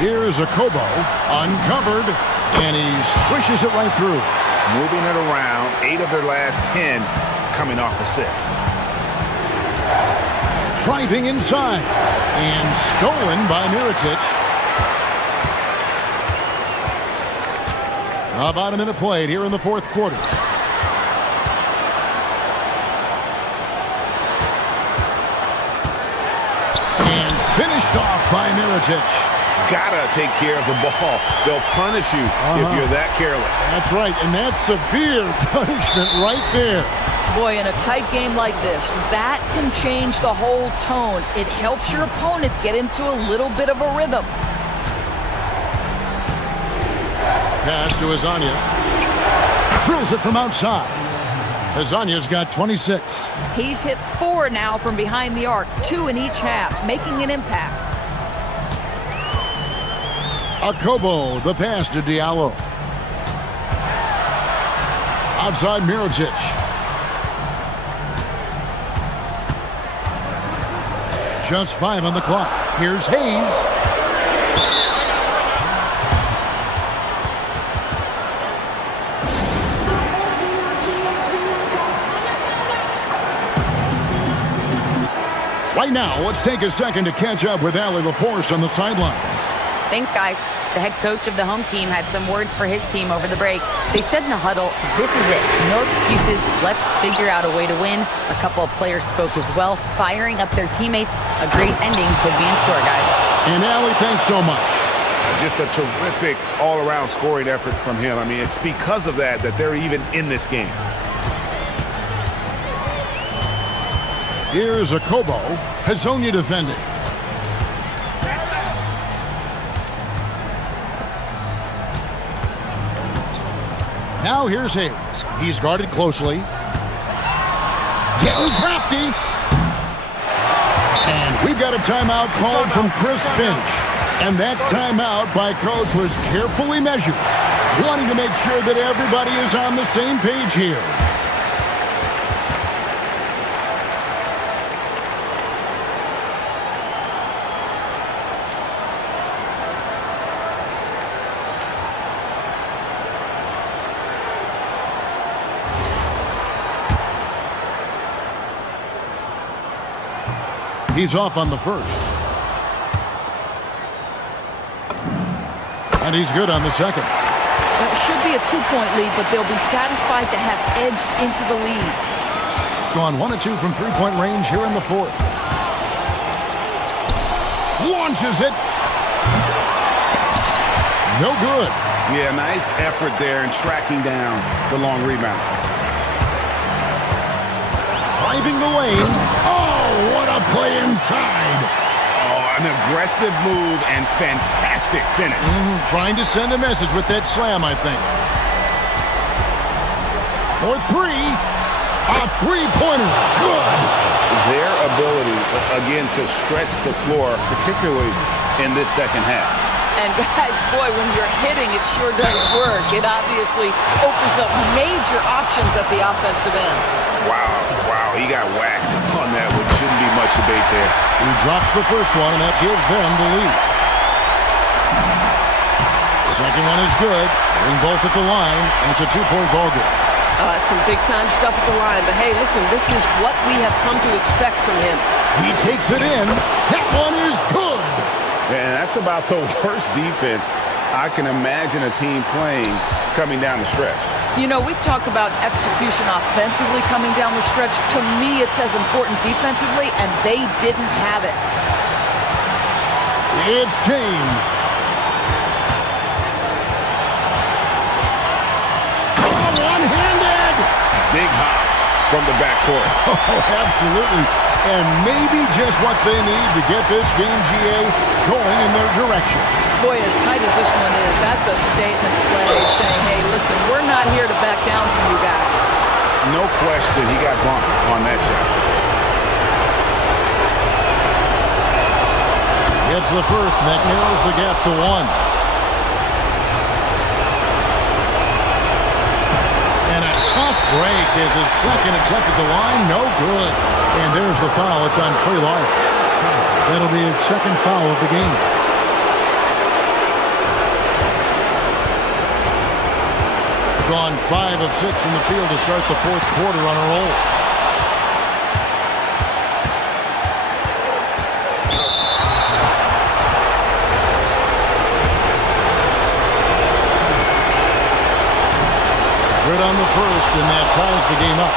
Here's a Kobo, uncovered, and he swishes it right through. Moving it around, 8 of their last 10 coming off assists. Driving inside, and stolen by Mirotic. About a minute played here in the 4th quarter. And finished off by Mirotic. Gotta take care of the ball. They'll punish you if you're that careless. That's right, and that's severe punishment right there. Boy, in a tight game like this, that can change the whole tone. It helps your opponent get into a little bit of a rhythm. Pass to Azania. Drills it from outside. Azania's got 26. He's hit 4 now from behind the arc, 2 in each half, making an impact. Kobo, the pass to Diallo. Outside Mirotic. Just 5 on the clock. Here's Hayes. Right now, let's take a second to catch up with Allie LaForce on the sidelines. Thanks, guys. The head coach of the home team had some words for his team over the break. They said in the huddle, this is it. No excuses. Let's figure out a way to win. A couple of players spoke as well, firing up their teammates. A great ending could be in store, guys. And Allie, thanks so much. Just a terrific all-around scoring effort from him. I mean, it's because of that they're even in this game. Here's a Kobo. Hazonia defending. Now here's Hayes. He's guarded closely. Getting crafty. And we've got a timeout called from Chris Finch. And that timeout by coach was carefully measured, wanting to make sure that everybody is on the same page here. He's off on the first. And he's good on the second. It should be a 2-point lead, but they'll be satisfied to have edged into the lead. Gone 1 of 2 from three-point range here in the fourth. Launches it. No good. Yeah, nice effort there in tracking down the long rebound. Driving the lane. Oh, what a play inside. Oh, an aggressive move and fantastic finish. Trying to send a message with that slam, I think. For three. A three-pointer. Good. Their ability, again, to stretch the floor, particularly in this second half. And guys, boy, when you're hitting, it sure does work. It obviously opens up major options at the offensive end. Wow, he got whacked on that one. Shouldn't be much debate there. He drops the first one, and that gives them the lead. Second one is good. Hitting both at the line, and it's a 2-point ball game. Some big-time stuff at the line. But, hey, listen, this is what we have come to expect from him. He takes it in. That one is good. And that's about the worst defense I can imagine a team playing coming down the stretch. You know, we talk about execution offensively coming down the stretch. To me, it's as important defensively, and they didn't have it. It's James. One-handed. Big hops from the backcourt. Oh, absolutely. And maybe just what they need to get this game, GA, going in their direction. Boy, as tight as this one is, that's a statement play saying, hey, listen, we're not here to back down from you guys. No question, he got bumped on that shot. Gets the first, and that narrows the gap to 1. And a tough break is his second attempt at the line. No good. And there's the foul. It's on Trey Lawrence. That'll be his second foul of the game. Gone 5 of 6 from the field to start the fourth quarter on a roll. Good on the first, and that ties the game up.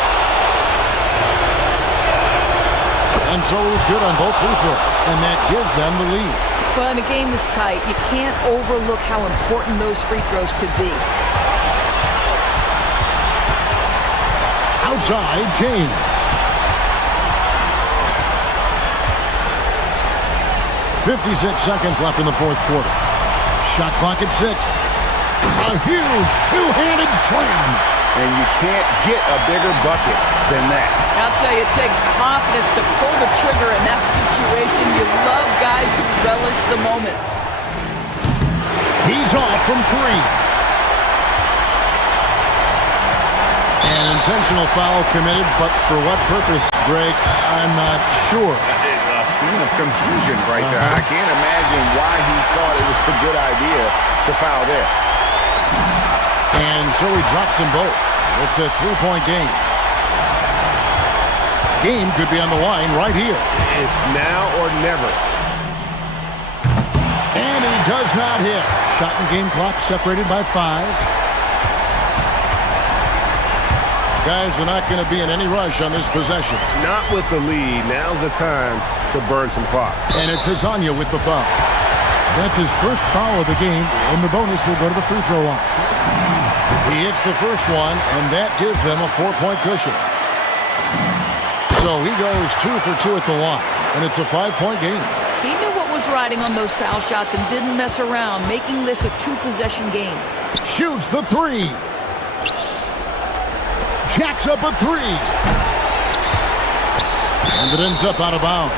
And so he's good on both free throws, and that gives them the lead. Well, in a game this tight, you can't overlook how important those free throws could be. Outside, James. .56 seconds left in the fourth quarter. Shot clock at 6. A huge two-handed slam. And you can't get a bigger bucket than that. I'll tell you, it takes confidence to pull the trigger in that situation. You love guys who relish the moment. He's off from 3. An intentional foul committed, but for what purpose, Greg, I'm not sure. A scene of confusion right there. I can't imagine why he thought it was a good idea to foul there. And so he drops them both. It's a 3-point game. Game could be on the line right here. It's now or never. And he does not hit. Shot and game clock separated by 5. Guys are not going to be in any rush on this possession. Not with the lead. Now's the time to burn some clock. And it's Hezonja with the foul. That's his first foul of the game, and the bonus will go to the free throw line. He hits the first one, and that gives them a 4-point cushion. So he goes 2 for 2 at the line, and it's a 5-point game. He knew what was riding on those foul shots and didn't mess around, making this a 2-possession game. Shoots the 3. Jacks up a 3. And it ends up out of bounds.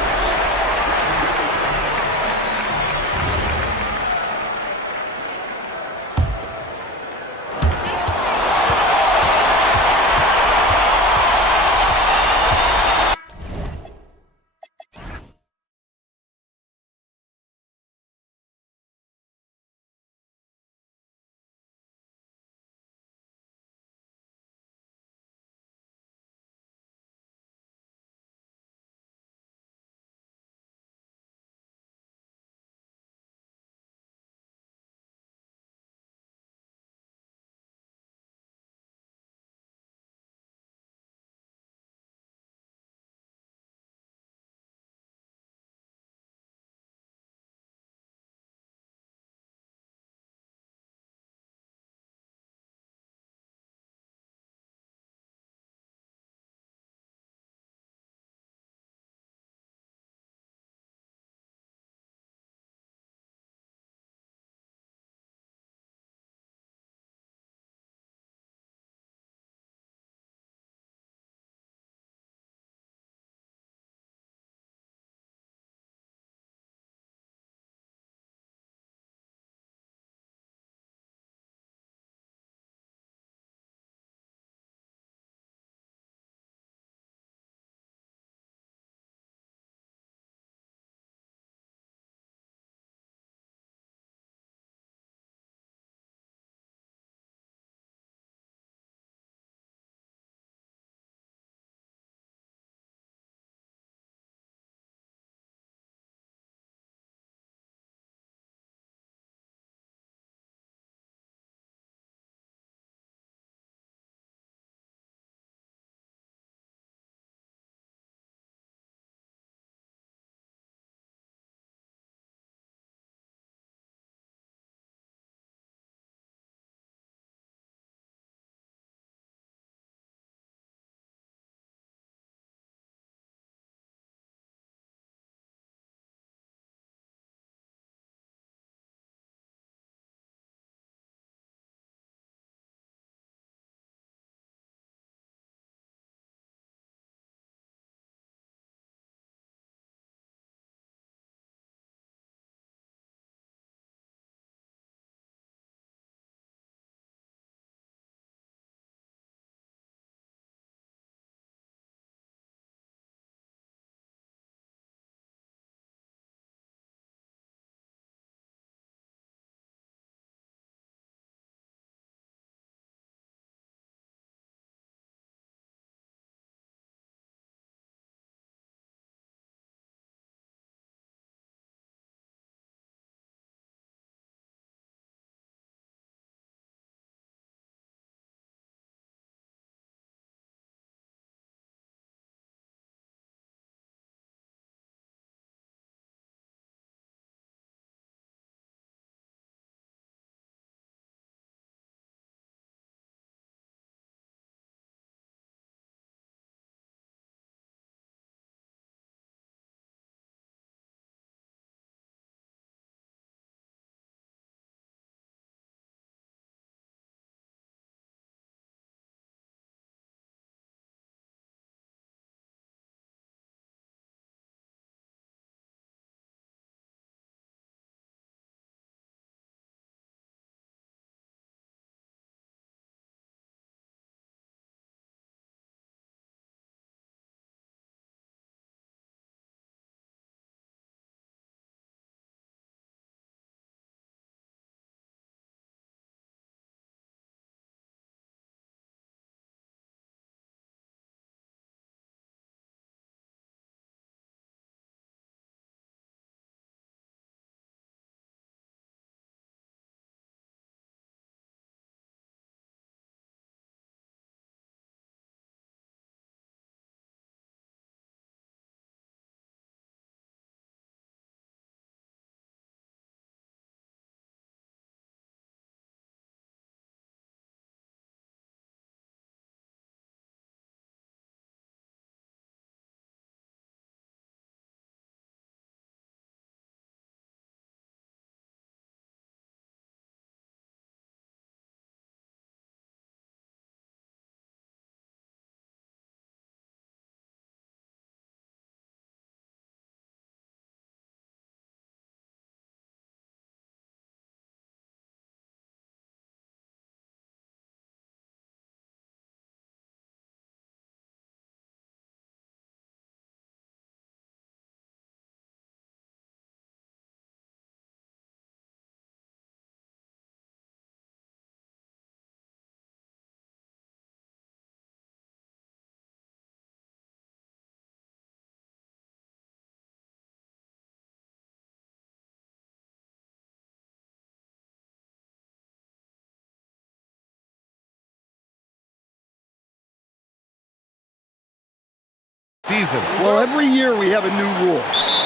season. Well, every year we have a new rule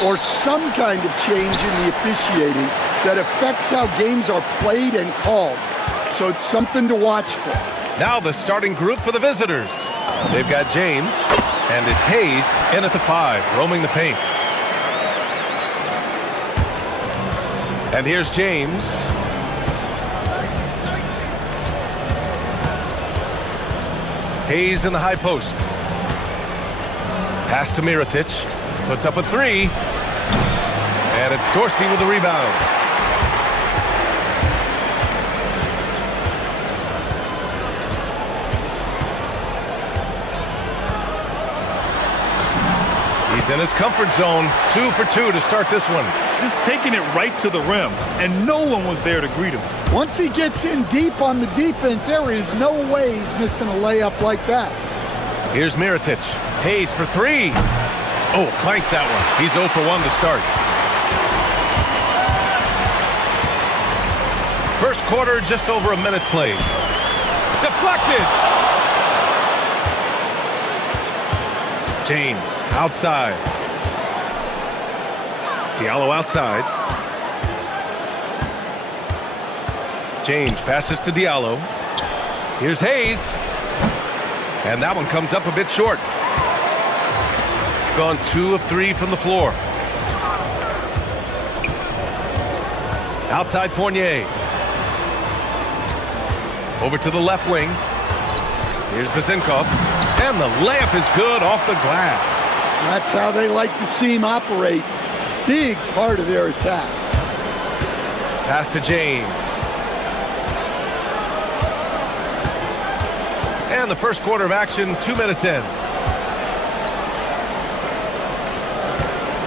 or some kind of change in the officiating that affects how games are played and called. So it's something to watch for. Now the starting group for the visitors. They've got James, and it's Hayes in at the 5, roaming the paint. And here's James. Hayes in the high post. Pass to Mirotic. Puts up a 3. And it's Dorsey with the rebound. He's in his comfort zone. 2 for 2 to start this one. Just taking it right to the rim, and no one was there to greet him. Once he gets in deep on the defense, there is no way he's missing a layup like that. Here's Mirotic. Hayes for 3. Oh, clanks that one. He's 0 for 1 to start. First quarter, just over a minute played. Deflected! James, outside. Diallo outside. James passes to Diallo. Here's Hayes. And that one comes up a bit short. Gone 2 of 3 from the floor. Outside Fournier. Over to the left wing. Here's Vezenkov. And the layup is good off the glass. That's how they like to see him operate. Big part of their attack. Pass to James. And the first quarter of action, 2 minutes in.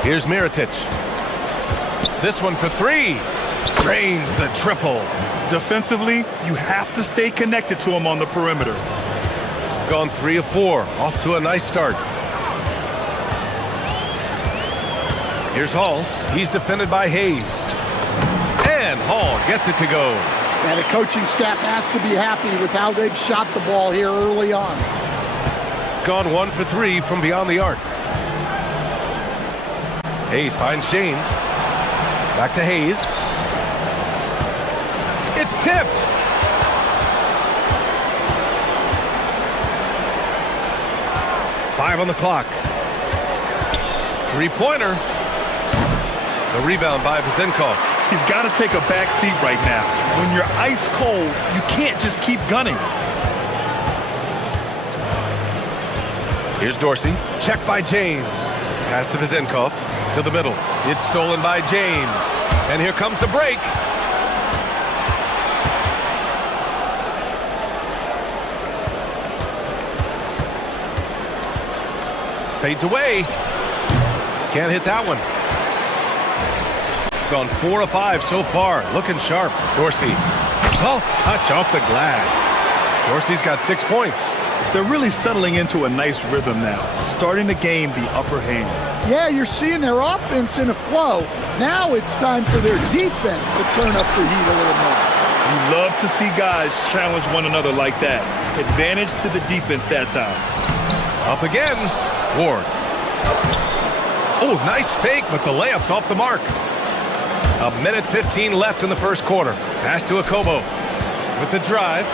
Here's Mirotic. This one for 3. Drains the triple. Defensively, you have to stay connected to him on the perimeter. Gone 3 of 4. Off to a nice start. Here's Hall. He's defended by Hayes. And Hall gets it to go. And the coaching staff has to be happy with how they've shot the ball here early on. Gone 1 for 3 from beyond the arc. Hayes finds James. Back to Hayes. It's tipped. Five on the clock. Three-pointer. The rebound by Vezenkov. He's got to take a back seat right now. When you're ice cold, you can't just keep gunning. Here's Dorsey. Check by James. Pass to Vezenkov. To the middle. It's stolen by James. And here comes the break. Fades away. Can't hit that one. Gone 4 of 5 so far. Looking sharp. Dorsey. Soft touch off the glass. Dorsey's got 6 points. They're really settling into a nice rhythm now, starting to gain the upper hand. Yeah, you're seeing their offense in a flow. Now it's time for their defense to turn up the heat a little more. You love to see guys challenge one another like that. Advantage to the defense that time. Up again. Ward. Oh, nice fake, but the layup's off the mark. A minute 15 left in the first quarter. Pass to Akobo with the drive.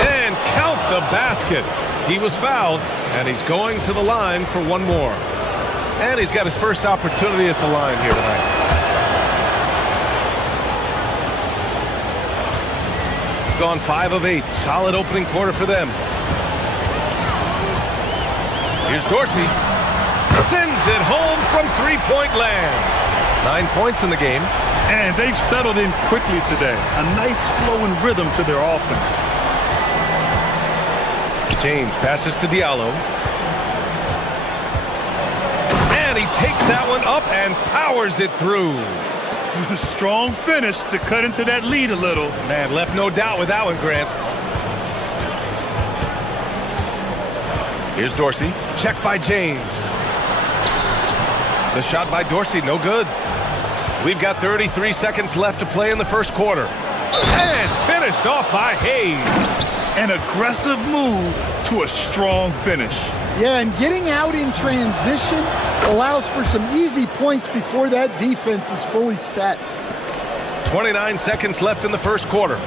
And count the basket. He was fouled, and he's going to the line for one more. And he's got his first opportunity at the line here tonight. Gone 5 of 8. Solid opening quarter for them. Here's Dorsey. Sends it home from three-point land. 9 points in the game. And they've settled in quickly today. A nice flowing rhythm to their offense. James passes to Diallo. And he takes that one up and powers it through. Strong finish to cut into that lead a little. Man, left no doubt with that one, Grant. Here's Dorsey. Check by James. The shot by Dorsey, no good. We've got 33 seconds left to play in the first quarter. And finished off by Hayes. An aggressive move to a strong finish. Yeah, and getting out in transition allows for some easy points before that defense is fully set. 29 seconds left in the first quarter.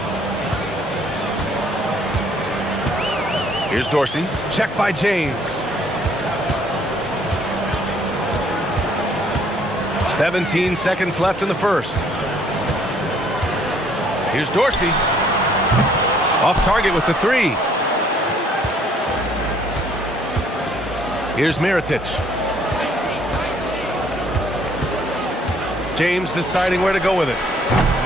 Here's Dorsey. Check by James. 17 seconds left in the first. Here's Dorsey. Off target with the three. Here's Mirotic. James deciding where to go with it.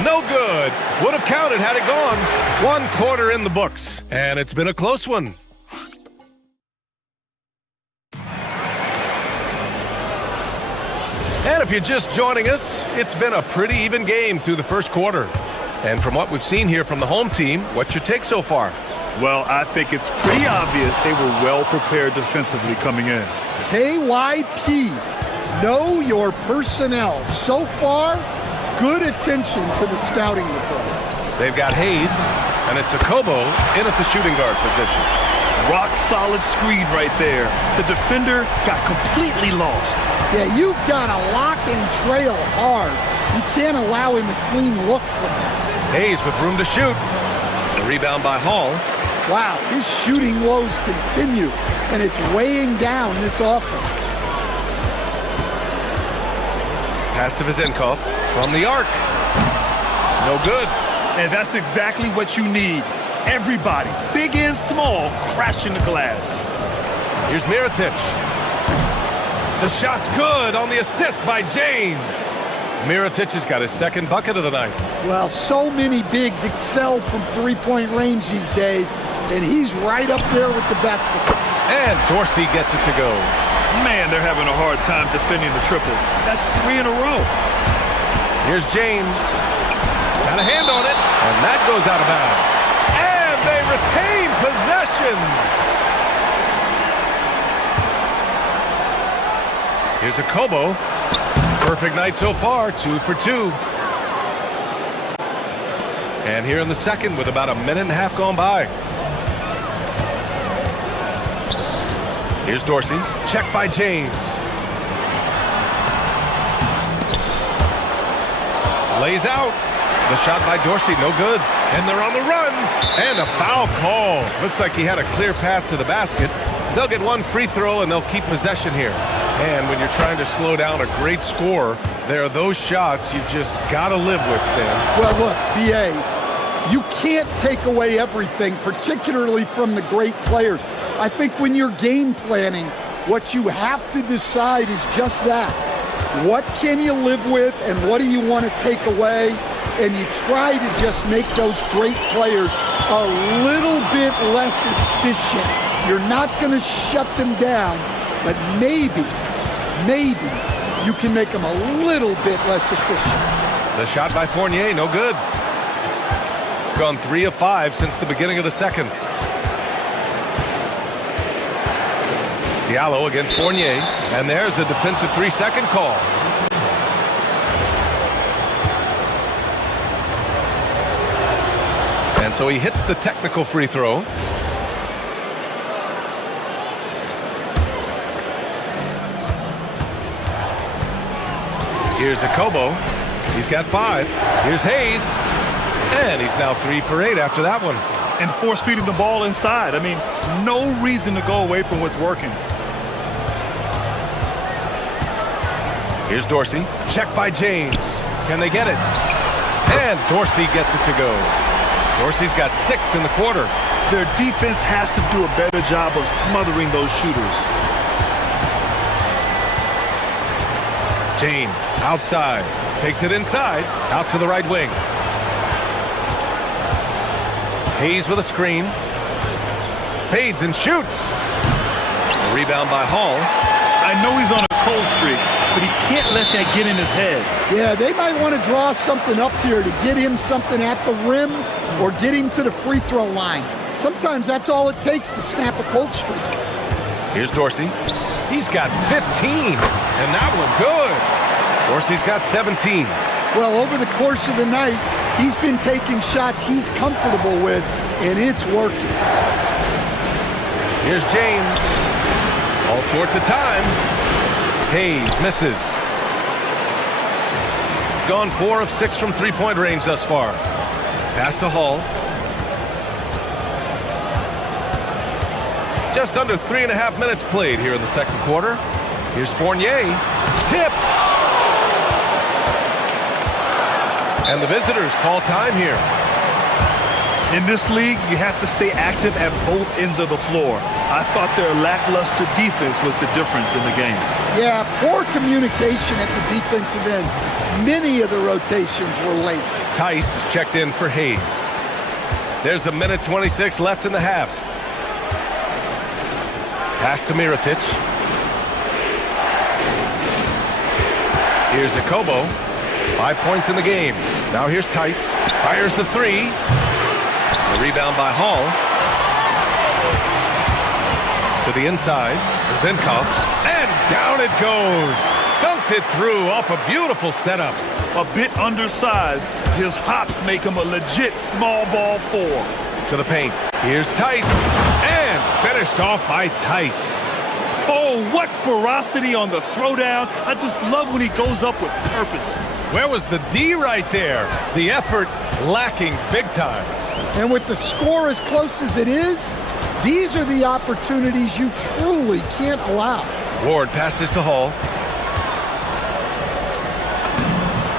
No good. Would have counted had it gone. 1 quarter in the books. And it's been a close one. And if you're just joining us, it's been a pretty even game through the first quarter. And from what we've seen here from the home team, what's your take so far? Well, I think it's pretty obvious they were well prepared defensively coming in. KYP, know your personnel. So far, good attention to the scouting report. They've got Hayes, and it's Okobo in at the shooting guard position. Rock solid screen right there. The defender got completely lost. Yeah, you've got to lock and trail hard. You can't allow him a clean look from that. Hayes with room to shoot. The rebound by Hall. Wow, his shooting woes continue, and it's weighing down this offense. Pass to Vizenkov from the arc. No good. And that's exactly what you need. Everybody, big and small, crashing the glass. Here's Mirotic. The shot's good on the assist by James. Mirotic has got his second bucket of the night. Well, so many bigs excel from three-point range these days, and he's right up there with the best of them. And Dorsey gets it to go. Man, they're having a hard time defending the triple. That's 3 in a row. Here's James. Got a hand on it, and that goes out of bounds. And they retain possession. Here's Okobo. Perfect night so far, 2 for 2. And here in the second with about a minute and a half gone by. Here's Dorsey. Check by James. Lays out. The shot by Dorsey, no good. And they're on the run. And a foul call. Looks like he had a clear path to the basket. They'll get 1 free throw and they'll keep possession here. And when you're trying to slow down a great scorer, there are those shots you just got to live with, Stan. Well, look, BA, you can't take away everything, particularly from the great players. I think when you're game planning, what you have to decide is just that. What can you live with and what do you want to take away? And you try to just make those great players a little bit less efficient. You're not going to shut them down, but maybe you can make them a little bit less efficient. The shot by Fournier, no good. Gone 3 of 5 since the beginning of the second. Diallo against Fournier, and there's a defensive 3-second call. And so he hits the technical free throw. Here's Okobo. He's got 5. Here's Hayes. And he's now 3 for 8 after that one. And force feeding the ball inside. I mean, no reason to go away from what's working. Here's Dorsey. Check by James. Can they get it? And Dorsey gets it to go. Dorsey's got 6 in the quarter. Their defense has to do a better job of smothering those shooters. James outside. Takes it inside. Out to the right wing. Hayes with a screen. Fades and shoots. A rebound by Hall. I know he's on a cold streak, but he can't let that get in his head. Yeah, they might want to draw something up here to get him something at the rim or get him to the free throw line. Sometimes that's all it takes to snap a cold streak. Here's Dorsey. He's got 15, and that one good. Dorsey's got 17. Well, over the course of the night, he's been taking shots he's comfortable with, and it's working. Here's James. All sorts of time. Hayes misses. Gone 4 of 6 from three-point range thus far. Pass to Hall. Just under 3.5 minutes played here in the second quarter. Here's Fournier. Tipped. And the visitors call time here. In this league, you have to stay active at both ends of the floor. I thought their lackluster defense was the difference in the game. Yeah, poor communication at the defensive end. Many of the rotations were late. Tice is checked in for Hayes. There's a minute 26 left in the half. Pass to Mirotic. Here's Jacobo. 5 points in the game. Now here's Tice. Fires the three. The rebound by Hall. To the inside. Zinkov. And down it goes. Dunked it through off a beautiful setup. A bit undersized. His hops make him a legit small ball 4. To the paint. Here's Tice. And finished off by Tice. Oh, what ferocity on the throwdown. I just love when he goes up with purpose. Where was the D right there? The effort lacking big time. And with the score as close as it is, these are the opportunities you truly can't allow. Ward passes to Hall.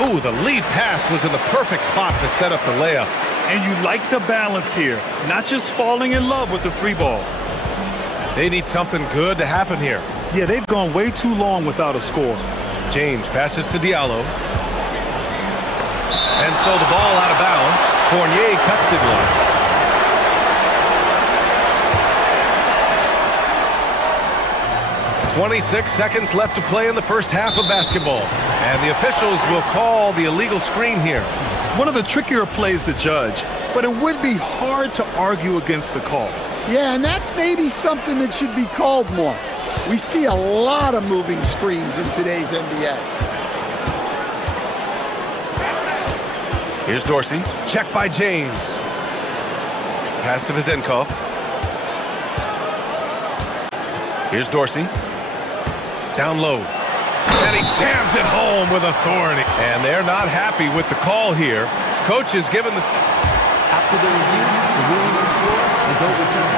Ooh, the lead pass was in the perfect spot to set up the layup. And you like the balance here, not just falling in love with the three ball. They need something good to happen here. Yeah, they've gone way too long without a score. James passes to Diallo. And so the ball out of bounds. Fournier touched it last. "26 seconds left to play in the first half of basketball. And the officials will call the illegal screen here. One of the trickier plays to judge, but it would be hard to argue against the call. Yeah, and that's maybe something that should be called more. We see a lot of moving screens in today's NBA. Here's Dorsey. Checked by James. Pass to Vizenkov. Here's Dorsey. Down low. And he jams it home with authority. And they're not happy with the call here. Coach is given the... After the review, the ruling on the floor is overturned.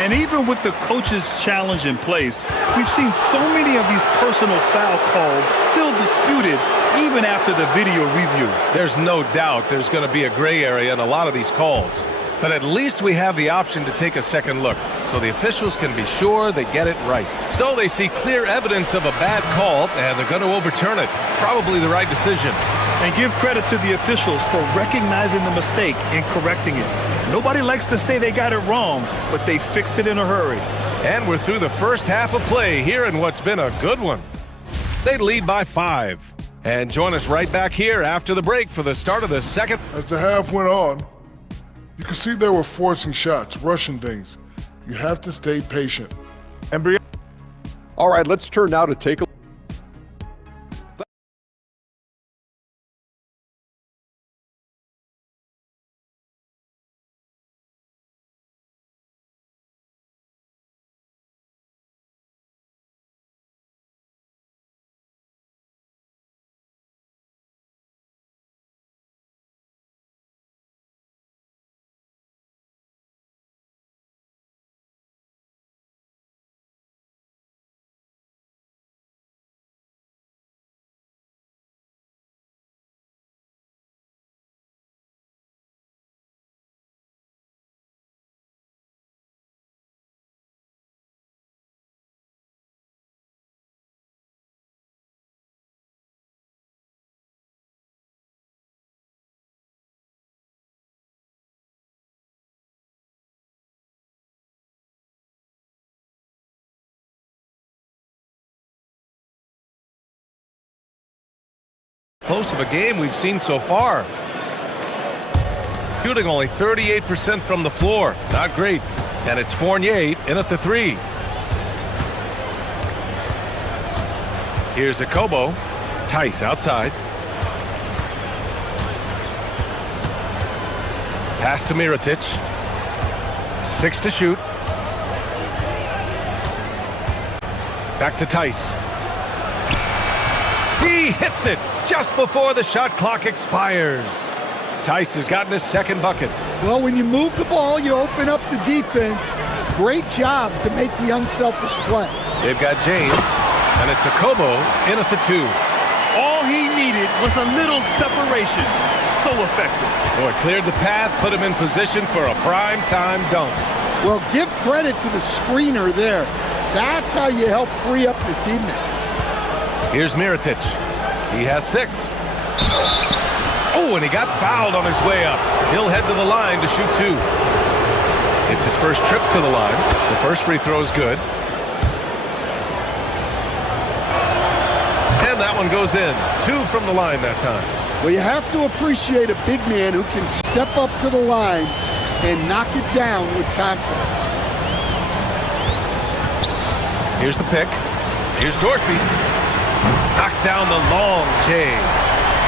And even with the coach's challenge in place, we've seen so many of these personal foul calls still disputed even after the video review. There's no doubt there's going to be a gray area in a lot of these calls. But at least we have the option to take a second look, so the officials can be sure they get it right. So they see clear evidence of a bad call, and they're going to overturn it. Probably the right decision. And give credit to the officials for recognizing the mistake and correcting it. Nobody likes to say they got it wrong, but they fixed it in a hurry. And we're through the first half of play here in what's been a good one. They lead by 5. And join us right back here after the break for the start of the second. As the half went on, you could see they were forcing shots, rushing things. You have to stay patient. And all right, let's turn now to take a look. Close of a game we've seen so far. Shooting only 38% from the floor. Not great. And it's Fournier in at the 3. Here's Jacobo. Tice outside. Pass to Mirotic. 6 to shoot. Back to Tice. He hits it just before the shot clock expires. Tice has gotten his second bucket. Well, when you move the ball, you open up the defense. Great job to make the unselfish play. They've got James, and it's Akobo in at the 2. All he needed was a little separation. So effective. Boy, cleared the path, put him in position for a prime-time dunk. Well, give credit to the screener there. That's how you help free up your teammates. Here's Mirotic. He has 6. Oh, and he got fouled on his way up. He'll head to the line to shoot 2. It's his first trip to the line. The first free throw is good. And that one goes in. 2 from the line that time. Well, you have to appreciate a big man who can step up to the line and knock it down with confidence. Here's the pick. Here's Dorsey. Knocks down the long J.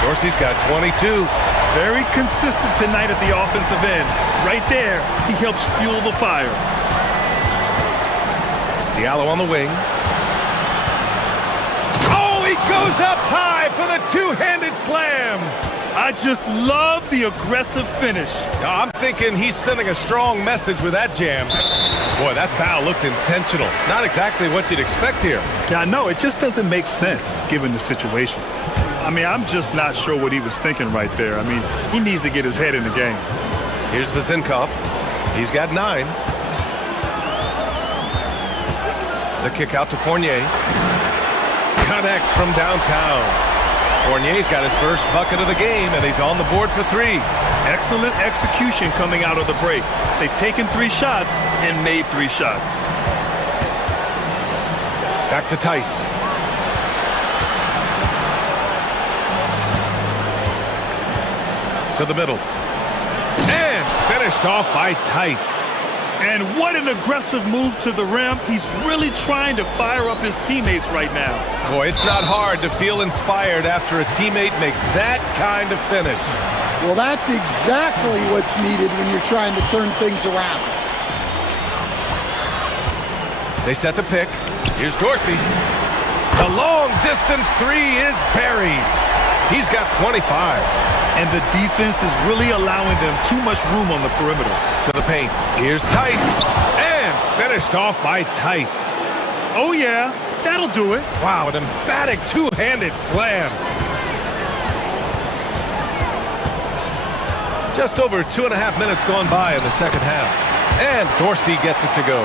Dorsey's got 22. Very consistent tonight at the offensive end. Right there, he helps fuel the fire. Diallo on the wing. Oh, he goes up high for the two-handed slam. I just love the aggressive finish. I'm thinking he's sending a strong message with that jam. Boy, that foul looked intentional. Not exactly what you'd expect here. Yeah, I know. It just doesn't make sense given the situation. I mean, I'm just not sure what he was thinking right there. I mean, he needs to get his head in the game. Here's Vazinkov. He's got 9. The kick out to Fournier. Connects from downtown. Fournier's got his first bucket of the game, and he's on the board for 3. Excellent execution coming out of the break. They've taken 3 shots and made 3 shots. Back to Tice. To the middle. And finished off by Tice. And what an aggressive move to the rim. He's really trying to fire up his teammates right now. Boy, it's not hard to feel inspired after a teammate makes that kind of finish. Well, that's exactly what's needed when you're trying to turn things around. They set the pick. Here's Dorsey. The long distance 3 is buried. He's got 25. And the defense is really allowing them too much room on the perimeter. To the paint. Here's Tice. And finished off by Tice. Oh, yeah. That'll do it. Wow, an emphatic two-handed slam. Just over 2.5 minutes gone by in the second half. And Dorsey gets it to go.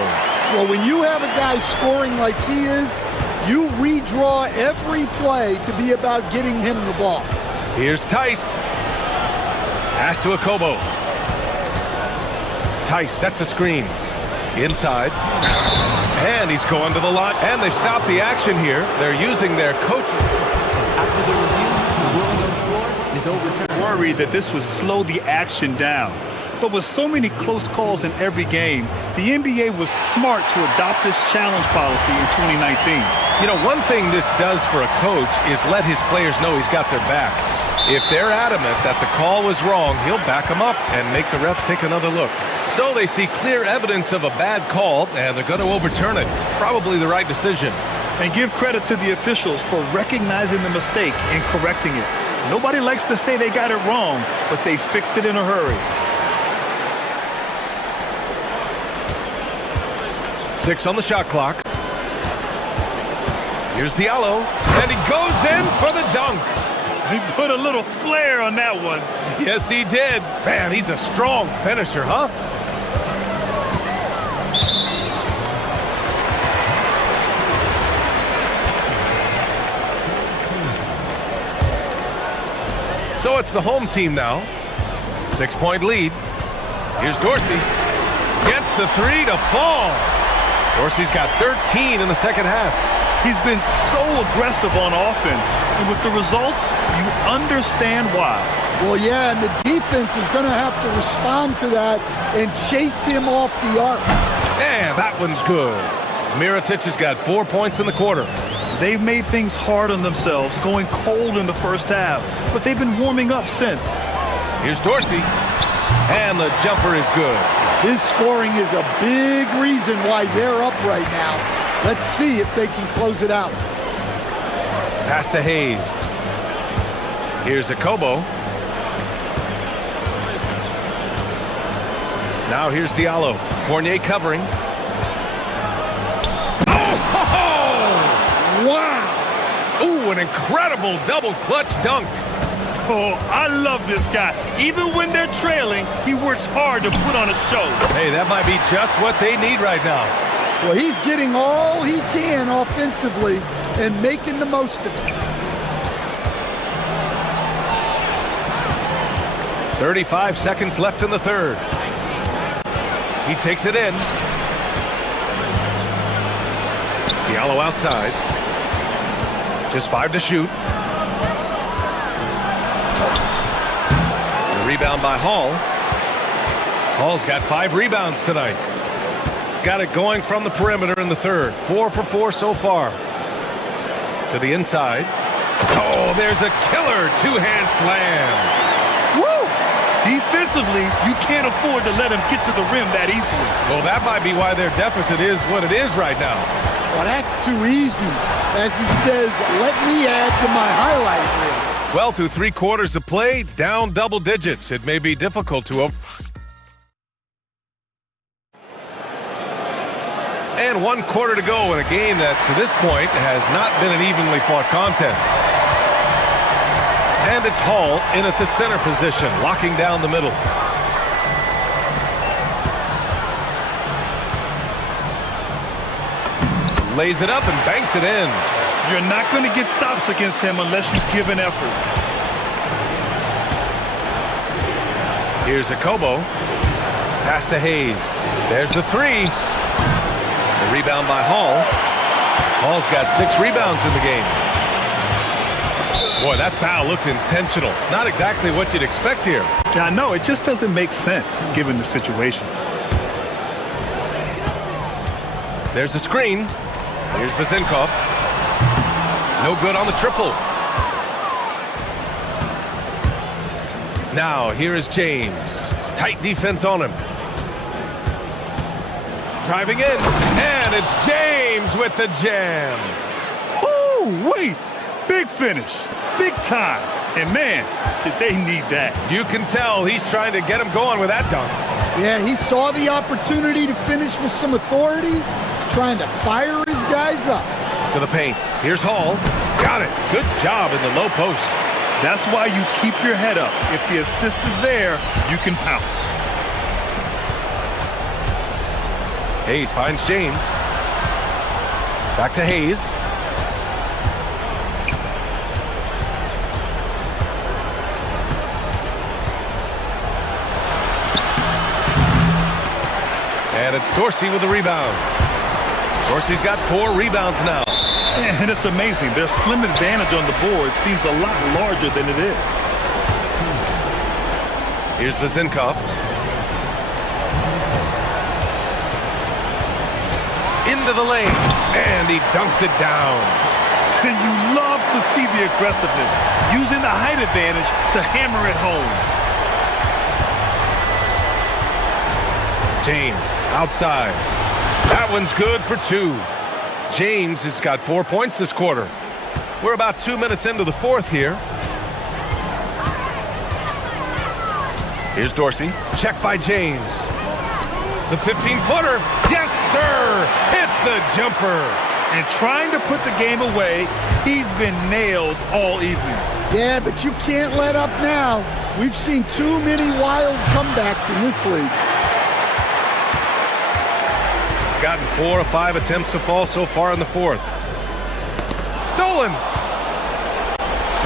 Well, when you have a guy scoring like he is, you redraw every play to be about getting him the ball. Here's Tice. Pass to Akobo. Tice sets a screen. Inside. And he's going to the line. And they've stopped the action here. They're using their coaching. After the review, the ruling on the floor is overturned. Worried that this would slow the action down. But with so many close calls in every game, the NBA was smart to adopt this challenge policy in 2019. You know, one thing this does for a coach is let his players know he's got their back. If they're adamant that the call was wrong, he'll back them up and make the refs take another look. So they see clear evidence of a bad call, and they're going to overturn it. Probably the right decision. And give credit to the officials for recognizing the mistake and correcting it. Nobody likes to say they got it wrong, but they fixed it in a hurry. 6 on the shot clock. Here's Diallo, and he goes in for the dunk. He put a little flair on that one. Yes, he did. Man, he's a strong finisher, huh? So it's the home team now. 6-point lead. Here's Dorsey. Gets the 3 to fall. Dorsey's got 13 in the second half. He's been so aggressive on offense, and with the results, you understand why. Well, yeah, and the defense is going to have to respond to that and chase him off the arc. And that one's good. Mirotic has got 4 points in the quarter. They've made things hard on themselves, going cold in the first half, but they've been warming up since. Here's Dorsey, and the jumper is good. His scoring is a big reason why they're up right now. Let's see if they can close it out. Pass to Hayes. Here's a Kobo. Now here's Diallo. Fournier covering. Oh! Wow! Ooh, an incredible double clutch dunk. Oh, I love this guy. Even when they're trailing, he works hard to put on a show. Hey, that might be just what they need right now. Well, he's getting all he can offensively and making the most of it. 35 seconds left in the third. He takes it in. Diallo outside. Just 5 to shoot. The rebound by Hall. Hall's got 5 rebounds tonight. Got it going from the perimeter in the third. 4 for 4 so far. To the inside. Oh, there's a killer two-hand slam. Defensively, you can't afford to let him get to the rim that easily. Well, that might be why their deficit is what it is right now. Well, that's too easy. As he says, let me add to my highlight reel. Well, through 3 quarters of play, down double digits. It may be difficult to... And 1 quarter to go in a game that, to this point, has not been an evenly fought contest. And it's Hall in at the center position, locking down the middle. Lays it up and banks it in. You're not going to get stops against him unless you give an effort. Here's a Kobo. Pass to Hayes. There's the 3. The rebound by Hall. Hall's got 6 rebounds in the game. Boy, that foul looked intentional. Not exactly what you'd expect here. Yeah, I know. It just doesn't make sense given the situation. There's a screen. Here's Vezinkov. No good on the triple. Now, here is James. Tight defense on him. Driving in. And it's James with the jam. Oh, wait. Big finish. Big time. And man, did they need that. You can tell he's trying to get him going with that dunk. Yeah, he saw the opportunity to finish with some authority, trying to fire his guys up. To the paint. Here's Hall. Got it. Good job in the low post. That's why you keep your head up. If the assist is there, you can pounce. Hayes finds James. Back to Hayes. And it's Dorsey with the rebound. Dorsey's got 4 rebounds now. And it's amazing. Their slim advantage on the board seems a lot larger than it is. Here's Vezinkov. Into the lane. And he dunks it down. And you love to see the aggressiveness, using the height advantage to hammer it home. James outside. That one's good for 2. James has got 4 points this quarter. We're about 2 minutes into the fourth here. Here's Dorsey. Check by James. The 15-footer. Yes, sir. Hits the jumper. And trying to put the game away, he's been nails all evening. Yeah, but you can't let up now. We've seen too many wild comebacks in this league. Gotten 4 or 5 attempts to fall so far in the fourth. Stolen.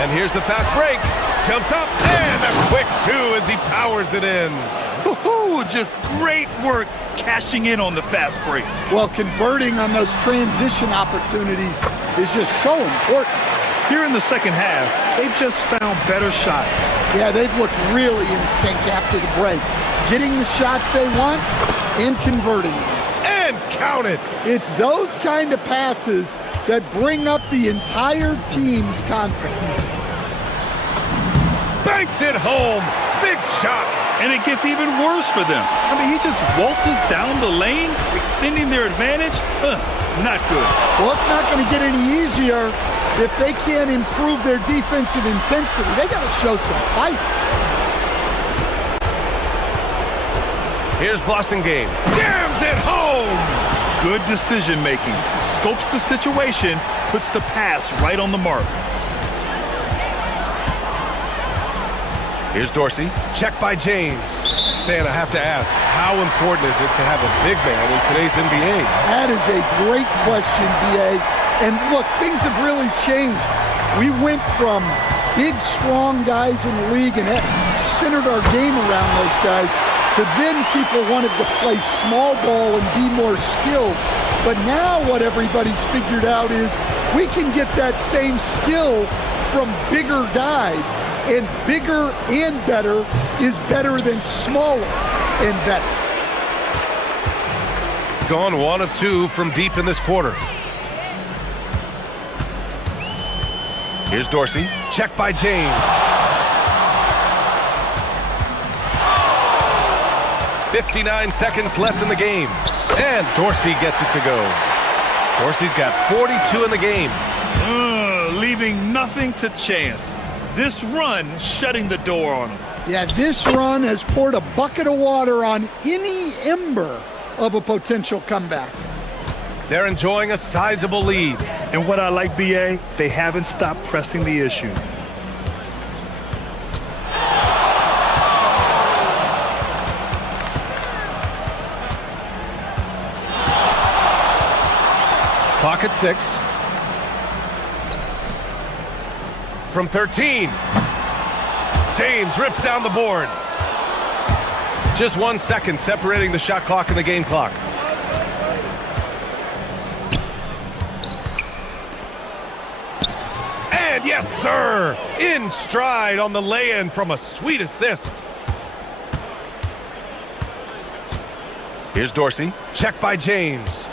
And here's the fast break. Jumps up and a quick 2 as he powers it in. Woohoo! Just great work cashing in on the fast break. Well, converting on those transition opportunities is just so important. Here in the second half, they've just found better shots. Yeah, they've looked really in sync after the break. Getting the shots they want and converting them. And count it. It's those kind of passes that bring up the entire team's confidence. Banks it home. Big shot. And it gets even worse for them. I mean, he just waltzes down the lane, extending their advantage. Not good. Well, it's not going to get any easier if they can't improve their defensive intensity. They got to show some fight. Here's Blossingame. Jams it home! Good decision making. Scopes the situation, puts the pass right on the mark. Here's Dorsey. Check by James. Stan, I have to ask, how important is it to have a big man in today's NBA? That is a great question, BA. And look, things have really changed. We went from big, strong guys in the league and centered our game around those guys to then people wanted to play small ball and be more skilled. But now what everybody's figured out is we can get that same skill from bigger guys. And bigger and better is better than smaller and better. Gone 1 of 2 from deep in this quarter. Here's Dorsey. Check by James. 59 seconds left in the game. And Dorsey gets it to go. Dorsey's got 42 in the game. Leaving nothing to chance. This run shutting the door on him. Yeah, this run has poured a bucket of water on any ember of a potential comeback. They're enjoying a sizable lead. And what I like, BA, they haven't stopped pressing the issue. Clock at 6. From 13. James rips down the board. Just 1 second separating the shot clock and the game clock. And yes, sir! In stride on the lay-in from a sweet assist. Here's Dorsey. Check by James.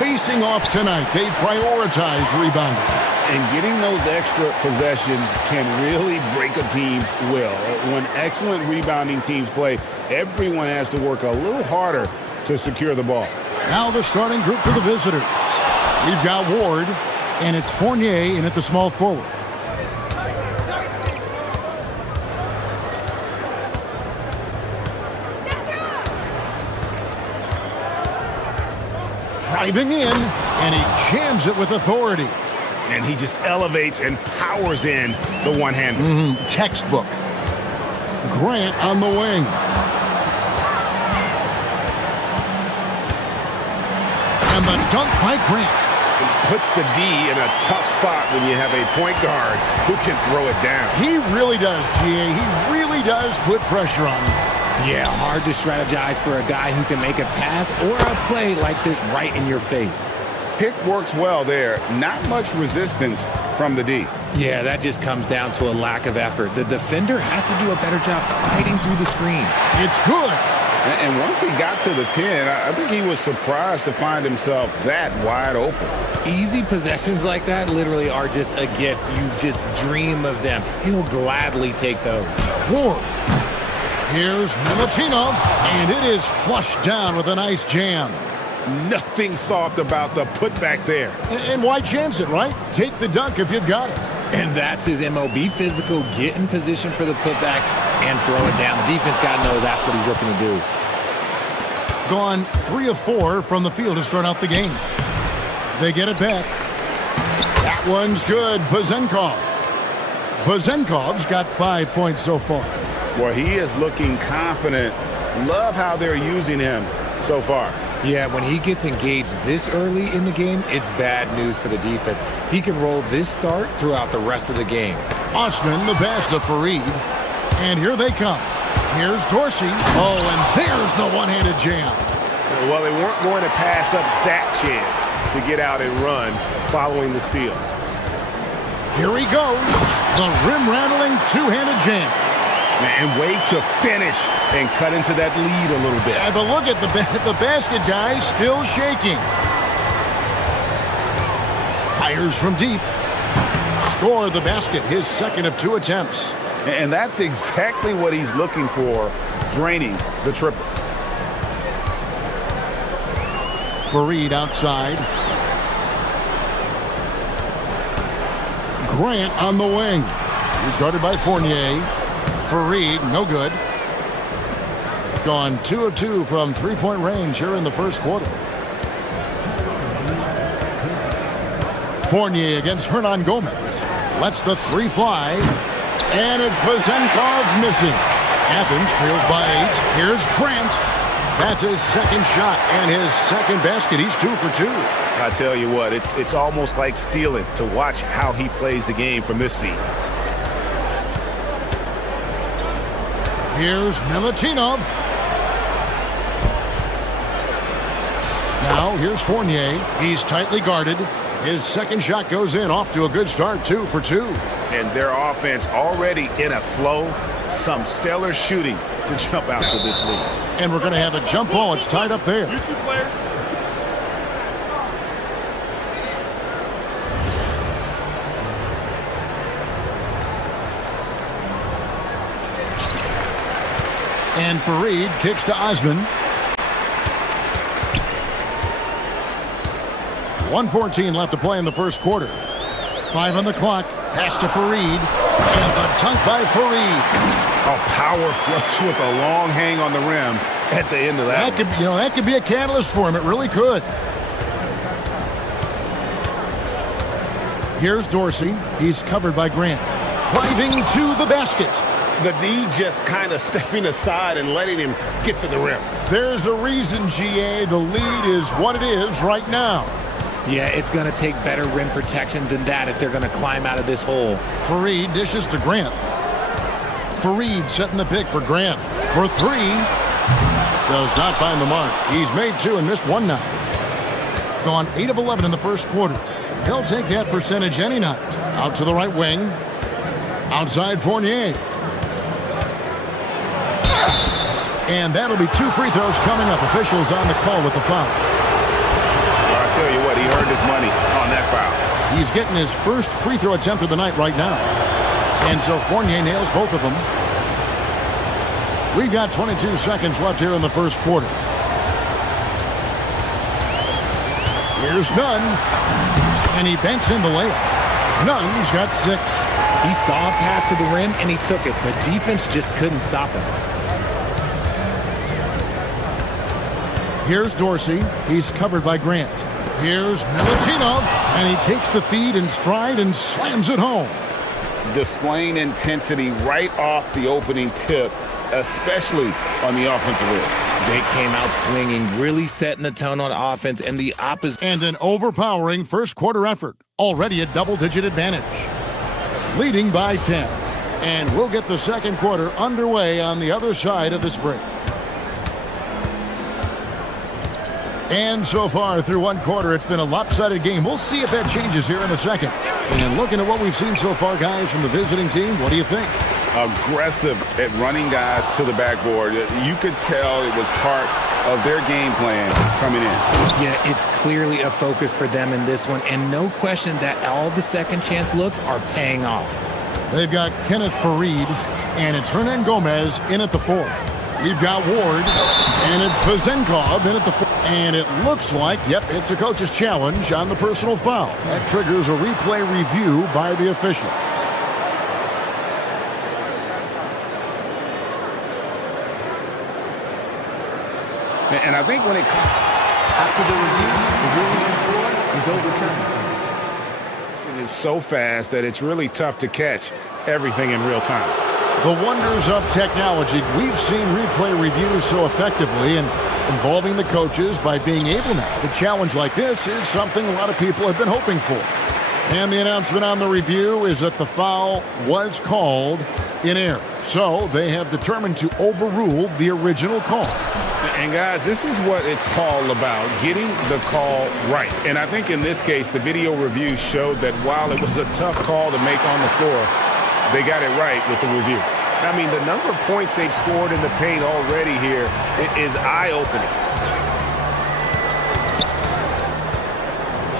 Facing off tonight, they prioritize rebounding. And getting those extra possessions can really break a team's will. When excellent rebounding teams play, everyone has to work a little harder to secure the ball. Now the starting group for the visitors. We've got Ward, and it's Fournier in at the small forward. Driving in, and he jams it with authority. And he just elevates and powers in the one-hander. Textbook. Grant on the wing. And the dunk by Grant. He puts the D in a tough spot when you have a point guard who can throw it down. He really does, GA. He really does put pressure on you. Yeah, hard to strategize for a guy who can make a pass or a play like this right in your face. Pick works well there. Not much resistance from the D. Yeah, that just comes down to a lack of effort. The defender has to do a better job fighting through the screen. It's good. And once he got to the 10, I think he was surprised to find himself that wide open. Easy possessions like that literally are just a gift. You just dream of them. He'll gladly take those. Ward. Here's Milutinov, and it is flushed down with a nice jam. Nothing soft about the putback there. And why chance it, right? Take the dunk if you've got it. And that's his MO. Be physical, get in position for the putback, and throw it down. The defense got to know that's what he's looking to do. Gone 3 of 4 from the field to start out the game. They get it back. That one's good. Vazenkov's got 5 points so far. Well, he is looking confident. Love how they're using him so far. Yeah, when he gets engaged this early in the game, it's bad news for the defense. He can roll this start throughout the rest of the game. Osman, the pass to Fareed. And here they come. Here's Dorsey. Oh, and there's the one-handed jam. Well, they weren't going to pass up that chance to get out and run following the steal. Here he goes. The rim-rattling two-handed jam. And wait to finish and cut into that lead a little bit. Yeah, but look at the basket guy still shaking. Fires from deep. Score the basket, his second of 2 attempts. And that's exactly what he's looking for, draining the triple. Fareed outside. Grant on the wing. He's guarded by Fournier. Fareed, no good. Gone 2 of 2 from three-point range here in the first quarter. Fournier against Hernan Gomez. Lets the 3 fly. And it's Vazenkov missing. Athens trails by 8. Here's Grant. That's his second shot and his second basket. He's 2 for 2. I tell you what, it's almost like stealing to watch how he plays the game from this seat. Here's Milutinov. Now here's Fournier. He's tightly guarded. His second shot goes in, off to a good start, 2 for 2. And their offense already in a flow. Some stellar shooting to jump out to this lead. And we're going to have a jump ball. It's tied up there. You two players. And Fareed kicks to Osman. 1:14 left to play in the first quarter. 5 on the clock. Pass to Fareed. And the dunk by Fareed. A power flush with a long hang on the rim at the end of that. That could be a catalyst for him. It really could. Here's Dorsey. He's covered by Grant. Driving to the basket. The D just kind of stepping aside and letting him get to the rim. There's a reason, GA. The lead is what it is right now. Yeah, it's going to take better rim protection than that if they're going to climb out of this hole. Fareed dishes to Grant. Fareed setting the pick for Grant. For 3. Does not find the mark. He's made 2 and missed 1 now. Gone 8 of 11 in the first quarter. He'll take that percentage any night. Out to the right wing. Outside Fournier. And that'll be 2 free throws coming up. Officials on the call with the foul. his money on that foul. He's getting his first free throw attempt of the night right now. And so Fournier nails both of them. We've got 22 seconds left here in the first quarter. Here's Nunn. And he banks in the layup. Nunn's got 6. He saw a path to the rim, and he took it. The defense just couldn't stop him. Here's Dorsey. He's covered by Grant. Here's Milutinov. And he takes the feed in stride and slams it home. Displaying intensity right off the opening tip, especially on the offensive end. They came out swinging, really setting the tone on offense, and the opposite. And an overpowering first quarter effort. Already a double-digit advantage. Leading by 10. And we'll get the second quarter underway on the other side of this break. And so far through one quarter, it's been a lopsided game. We'll see if that changes here in a second. And looking at what we've seen so far, guys, from the visiting team, what do you think? Aggressive at running guys to the backboard. You could tell it was part of their game plan coming in. Yeah, it's clearly a focus for them in this one, and no question that all the second chance looks are paying off. They've got Kenneth Fareed, and it's Hernan Gomez in at the 4. We've got Ward, and it's Vezenkov in at the 4. And it looks like, yep, it's a coach's challenge on the personal foul. That triggers a replay review by the official. And I think when it comes... After the review, the ruling on the floor is overturned. It is so fast that it's really tough to catch everything in real time. The wonders of technology. We've seen replay reviews so effectively and involving the coaches by being able now to challenge like this is something a lot of people have been hoping for. And the announcement on the review is that the foul was called in error. So they have determined to overrule the original call. And guys, this is what it's all about, getting the call right. And I think in this case, the video review showed that while it was a tough call to make on the floor, they got it right with the review. I mean, the number of points they've scored in the paint already here is eye-opening.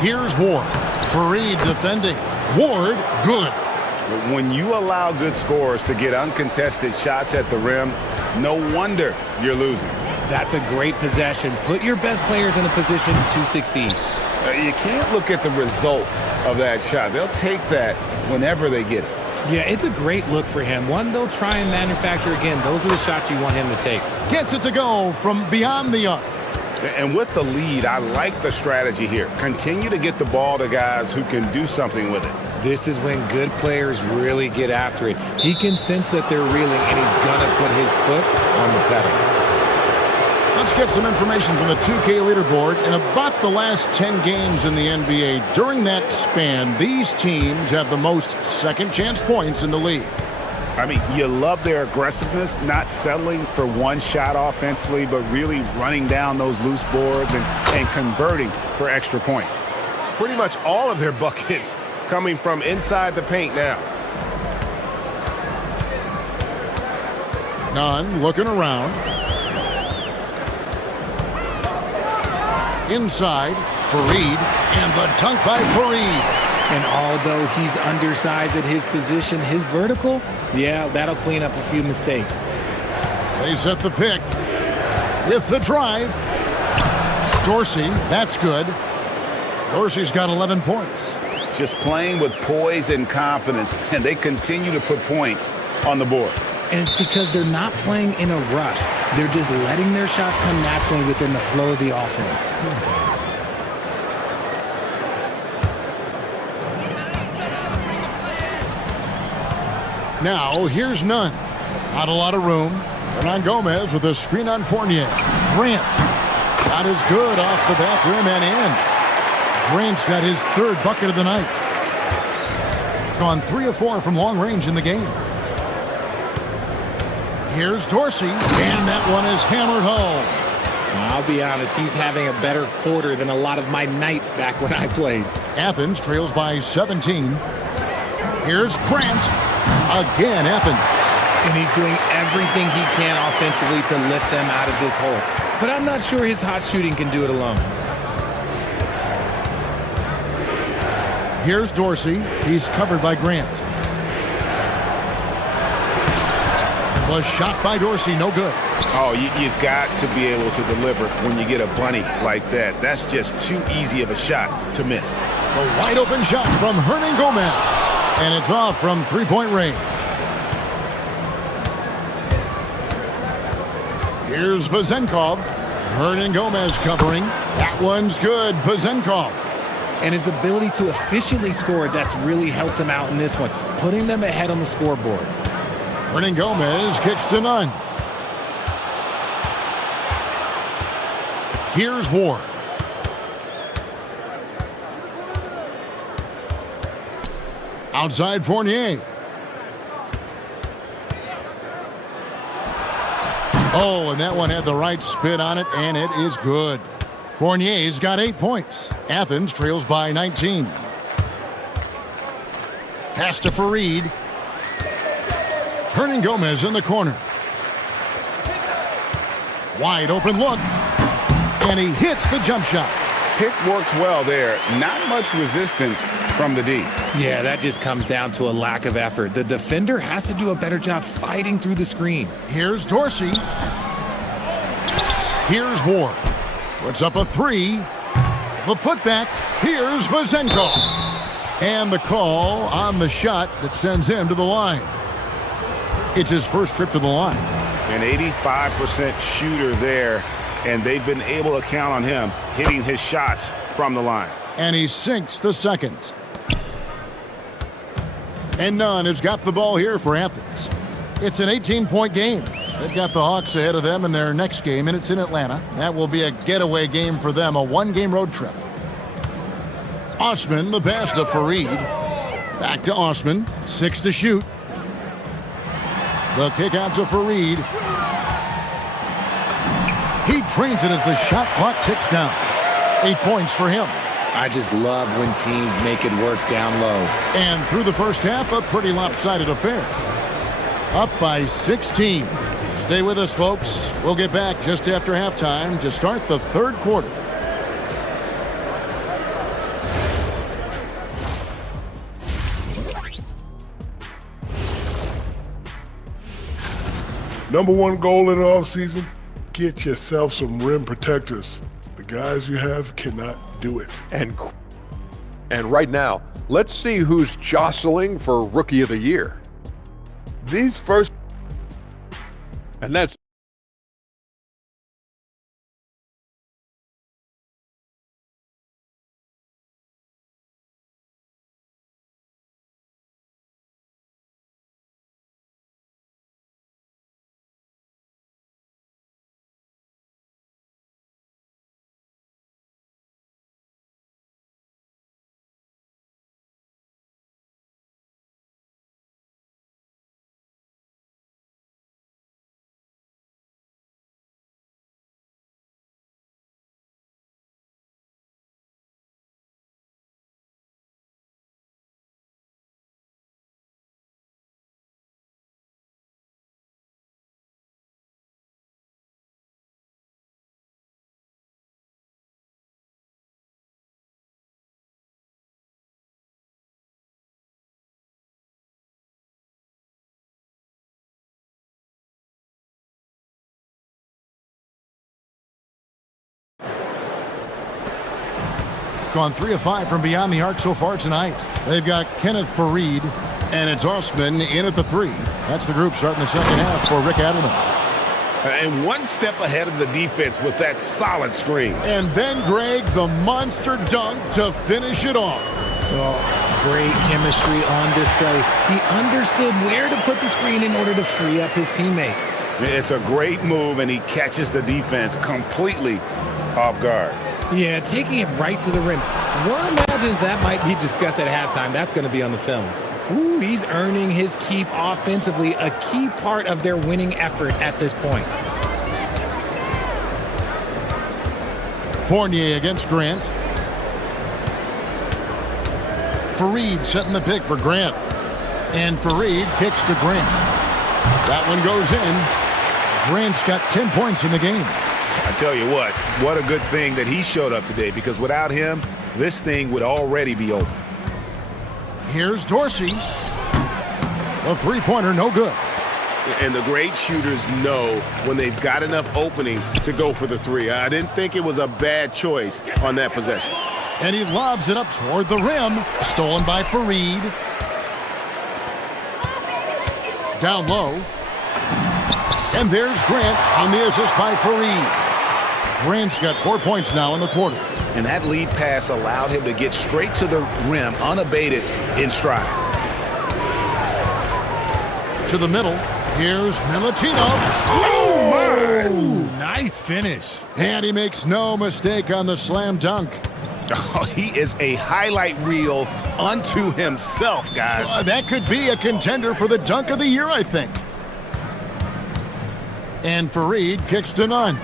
Here's Ward. Fareed defending. Ward, good. When you allow good scorers to get uncontested shots at the rim, no wonder you're losing. That's a great possession. Put your best players in a position to succeed. You can't look at the result of that shot. They'll take that whenever they get it. Yeah, it's a great look for him. One they'll try and manufacture again. Those are the shots you want him to take. Gets it to go from beyond the arc. And with the lead, I like the strategy here. Continue to get the ball to guys who can do something with it. This is when good players really get after it. He can sense that they're reeling, and he's going to put his foot on the pedal. Let's get some information from the 2K leaderboard. In about the last 10 games in the NBA, during that span, these teams have the most second chance points in the league. I mean, you love their aggressiveness, not settling for one shot offensively, but really running down those loose boards and converting for extra points. Pretty much all of their buckets coming from inside the paint now. Nunn looking around. Inside, Fareed, and the dunk by Fareed. And although he's undersized at his position, his vertical, yeah, that'll clean up a few mistakes. They set the pick with the drive. Dorsey, that's good. Dorsey's got 11 points. Just playing with poise and confidence, and they continue to put points on the board. And it's because they're not playing in a rush. They're just letting their shots come naturally within the flow of the offense. Now, here's Nunn. Not a lot of room. Hernan Gomez with a screen on Fournier. Grant. Shot is good off the back rim and in. Grant's got his third bucket of the night. Gone 3 of 4 from long range in the game. Here's Dorsey, and that one is hammered home. I'll be honest, he's having a better quarter than a lot of my nights back when I played. Athens trails by 17. Here's Grant. Again, Athens. And he's doing everything he can offensively to lift them out of this hole. But I'm not sure his hot shooting can do it alone. Here's Dorsey. He's covered by Grant. The shot by Dorsey, no good. Oh, you've got to be able to deliver when you get a bunny like that. That's just too easy of a shot to miss. A wide open shot from Hernan Gomez. And it's off from three-point range. Here's Vezenkov. Hernan Gomez covering. That one's good. Vezenkov. And his ability to efficiently score, that's really helped him out in this one, putting them ahead on the scoreboard. Hernan Gomez kicks to none. Here's Ward. Outside Fournier. Oh, and that one had the right spin on it, and it is good. Fournier's got 8 points. Athens trails by 19. Pass to Fareed. Hernan Gomez in the corner. Wide open look. And he hits the jump shot. Pick works well there. Not much resistance from the D. Yeah, that just comes down to a lack of effort. The defender has to do a better job fighting through the screen. Here's Dorsey. Here's Ward. Puts up a three. The putback. Here's Vezenkov. And the call on the shot that sends him to the line. It's his first trip to the line. An 85% shooter there, and they've been able to count on him hitting his shots from the line. And he sinks the second. And Nunn has got the ball here for Athens. It's an 18-point game. They've got the Hawks ahead of them in their next game, and it's in Atlanta. That will be a getaway game for them, a one-game road trip. Osman, the pass to Fareed. Back to Osman, 6 to shoot. The kick out to Fareed. He drains it as the shot clock ticks down. 8 points for him. I just love when teams make it work down low. And through the first half, a pretty lopsided affair. Up by 16. Stay with us, folks. We'll get back just after halftime to start the third quarter. Number one goal in the offseason, get yourself some rim protectors. The guys you have cannot do it. And right now, let's see who's jostling for Rookie of the Year. These first... And that's... Gone 3 of 5 from beyond the arc so far tonight. They've got Kenneth Fareed, and it's Osman in at the 3. That's the group starting the second half for Rick Adelman. And one step ahead of the defense with that solid screen. And then Greg, the monster dunk to finish it off. Oh, great chemistry on display. He understood where to put the screen in order to free up his teammate. It's a great move, and he catches the defense completely off guard. Yeah, taking it right to the rim. One imagines that might be discussed at halftime. That's going to be on the film. Ooh, he's earning his keep offensively, a key part of their winning effort at this point. Fournier against Grant. Fareed setting the pick for Grant. And Fareed kicks to Grant. That one goes in. Grant's got 10 points in the game. I tell you what a good thing that he showed up today, because without him, this thing would already be over. Here's Dorsey. The three-pointer, no good. And the great shooters know when they've got enough opening to go for the three. I didn't think it was a bad choice on that possession. And he lobs it up toward the rim. Stolen by Fareed. Down low. And there's Grant on the assist by Fareed. Grant's got 4 points now in the quarter. And that lead pass allowed him to get straight to the rim unabated in stride. To the middle. Here's Milutinov. Oh, my! Ooh, nice finish. And he makes no mistake on the slam dunk. Oh, he is a highlight reel unto himself, guys. That could be a contender for the dunk of the year, I think. And Fareed kicks to Nunn.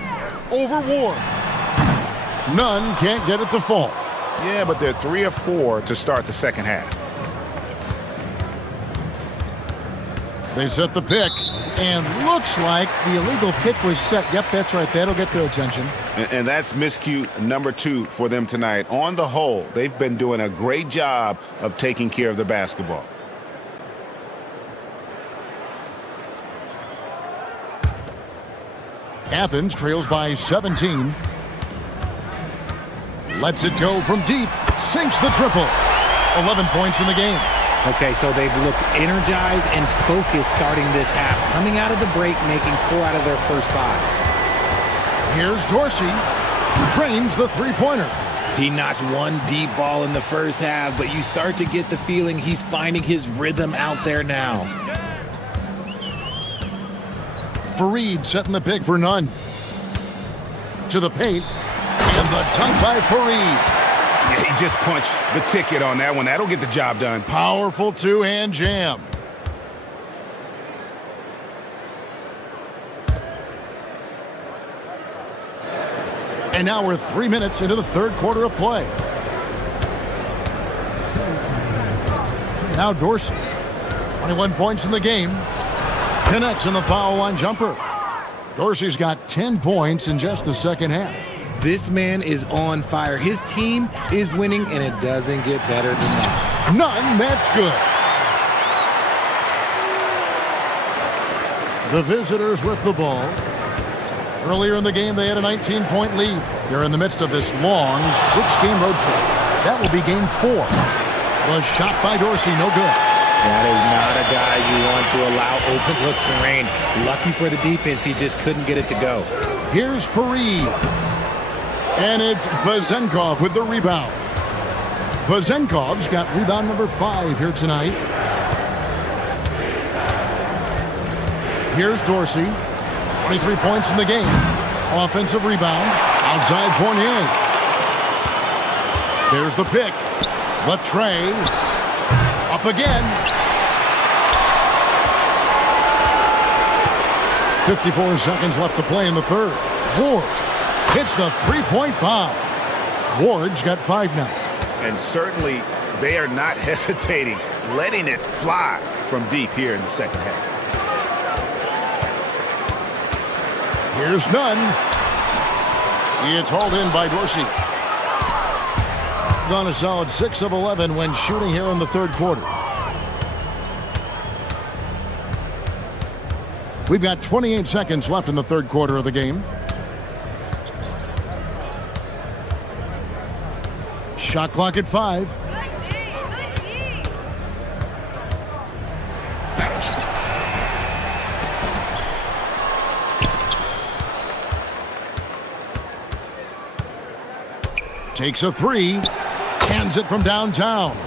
Over Ward. Nunn can't get it to fall. Yeah, but they're 3 of 4 to start the second half. They set the pick, and looks like the illegal pick was set. Yep, that's right. That'll get their attention. And that's miscue number 2 for them tonight. On the whole, they've been doing a great job of taking care of the basketball. Athens trails by 17. Lets it go from deep. Sinks the triple. 11 points in the game. Okay, so they've looked energized and focused starting this half. Coming out of the break, making 4 out of their first 5. Here's Dorsey. Drains the three-pointer. He notched one deep ball in the first half, but you start to get the feeling he's finding his rhythm out there now. Fareed setting the pick for Nunn. To the paint. And the dunk by Fareed. Yeah, he just punched the ticket on that one. That'll get the job done. Powerful two-hand jam. And now we're 3 minutes into the third quarter of play. Now Dorsey. 21 points in the game. Connects in the foul line jumper. Dorsey's got 10 points in just the second half. This man is on fire. His team is winning, and it doesn't get better than that. None, that's good. The visitors with the ball. Earlier in the game, they had a 19-point lead. They're in the midst of this long 6-game road trip. That will be game 4. Was shot by Dorsey, no good. That is not a guy you want to allow open looks for rain. Lucky for the defense, he just couldn't get it to go. Here's Fareed. And it's Vezenkov with the rebound. Vezenkov's got rebound number 5 here tonight. Here's Dorsey. 23 points in the game. Offensive rebound. Outside Fournier. There's the pick. Latre. Up again. 54 seconds left to play in the third. Ward hits the three-point bomb. Ward's got 5 now. And certainly they are not hesitating, letting it fly from deep here in the second half. Here's Nunn. It's hauled in by Dorsey. Gone a solid 6 of 11 when shooting here in the third quarter. We've got 28 seconds left in the third quarter of the game. Shot clock at 5. Takes a 3. Cans it from downtown.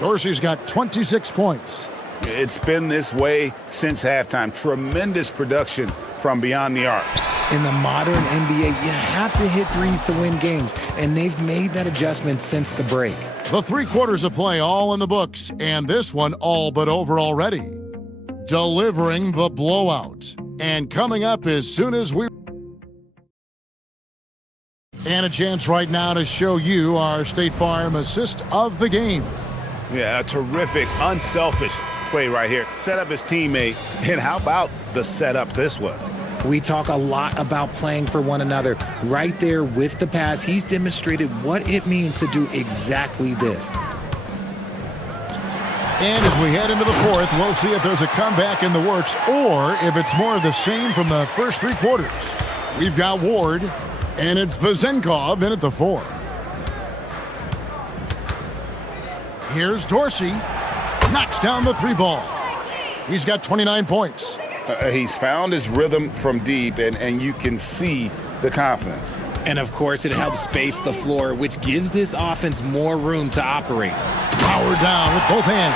Dorsey's got 26 points. It's been this way since halftime. Tremendous production from beyond the arc. In the modern NBA, you have to hit threes to win games, and they've made that adjustment since the break. The 3 quarters of play all in the books, and this one all but over already. Delivering the blowout. And coming up as soon as we... And a chance right now to show you our State Farm assist of the game. Yeah, a terrific, unselfish play right here. Set up his teammate, and how about the setup this was? We talk a lot about playing for one another. Right there with the pass, he's demonstrated what it means to do exactly this. And as we head into the fourth, we'll see if there's a comeback in the works or if it's more of the same from the first three quarters. We've got Ward, and it's Vezenkov in at the 4. Here's Dorsey. Knocks down the 3 ball. He's got 29 points. He's found his rhythm from deep, and you can see the confidence. And of course, it helps space the floor, which gives this offense more room to operate. Power down with both hands.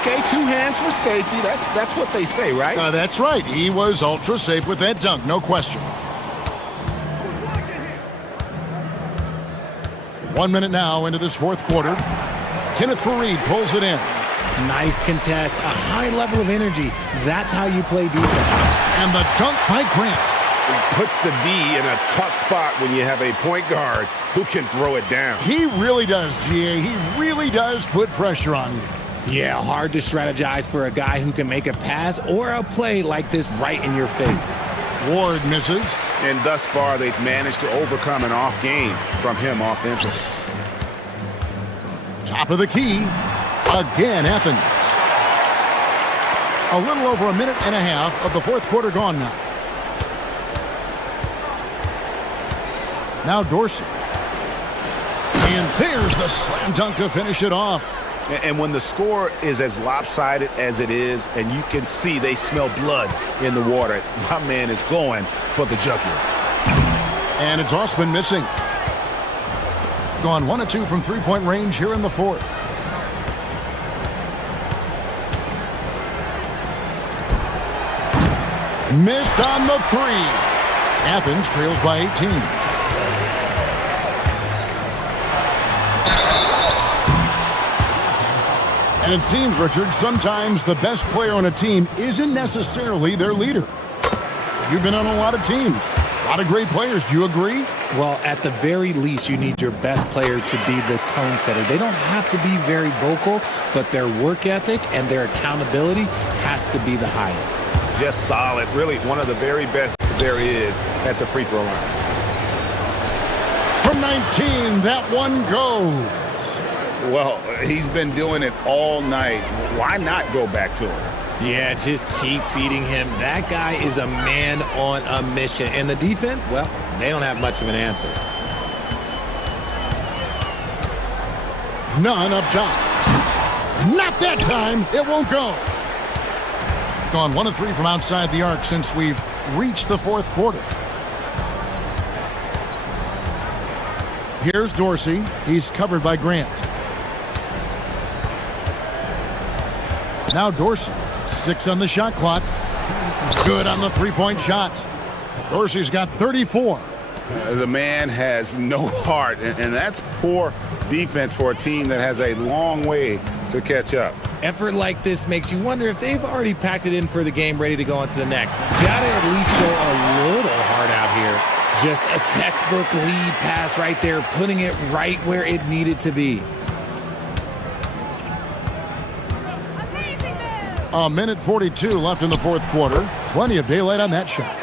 Okay, 2 hands for safety. That's what they say, right? That's right. He was ultra safe with that dunk, no question. 1 minute now into this fourth quarter. Kenneth Fareed pulls it in. Nice contest, a high level of energy. That's how you play defense. And the dunk by Grant. It puts the D in a tough spot when you have a point guard who can throw it down. He really does, GA. He really does put pressure on you. Yeah, hard to strategize for a guy who can make a pass or a play like this right in your face. Ward misses. And thus far, they've managed to overcome an off game from him offensively. Top of the key. Again, Athens. A little over a minute and a half of the fourth quarter gone now. Now Dorsey. And there's the slam dunk to finish it off. And when the score is as lopsided as it is, and you can see they smell blood in the water, my man is going for the jugular. And it's Osman missing. Gone 1 of 2 from three-point range here in the fourth. Missed on the 3. Athens trails by 18. And it seems, Richard, sometimes the best player on a team isn't necessarily their leader. You've been on a lot of teams, a lot of great players. Do you agree? Well, at the very least, you need your best player to be the tone setter. They don't have to be very vocal, but their work ethic and their accountability has to be the highest. Just solid, really one of the very best there is at the free throw line. From 19, that one goes. Well, he's been doing it all night. Why not go back to him? Yeah, just keep feeding him. That guy is a man on a mission. And the defense, well, they don't have much of an answer. None up top. Not that time. It won't go. Gone 1 of 3 from outside the arc since we've reached the fourth quarter. Here's Dorsey. He's covered by Grant. Now Dorsey. 6 on the shot clock. Good on the three-point shot. Dorsey's got 34. The man has no heart, and that's poor defense for a team that has a long way to catch up. Effort like this makes you wonder if they've already packed it in for the game, ready to go on to the next. Gotta at least show a little heart out here. Just a textbook lead pass right there, putting it right where it needed to be. A minute 42 left in the fourth quarter. Plenty of daylight on that shot.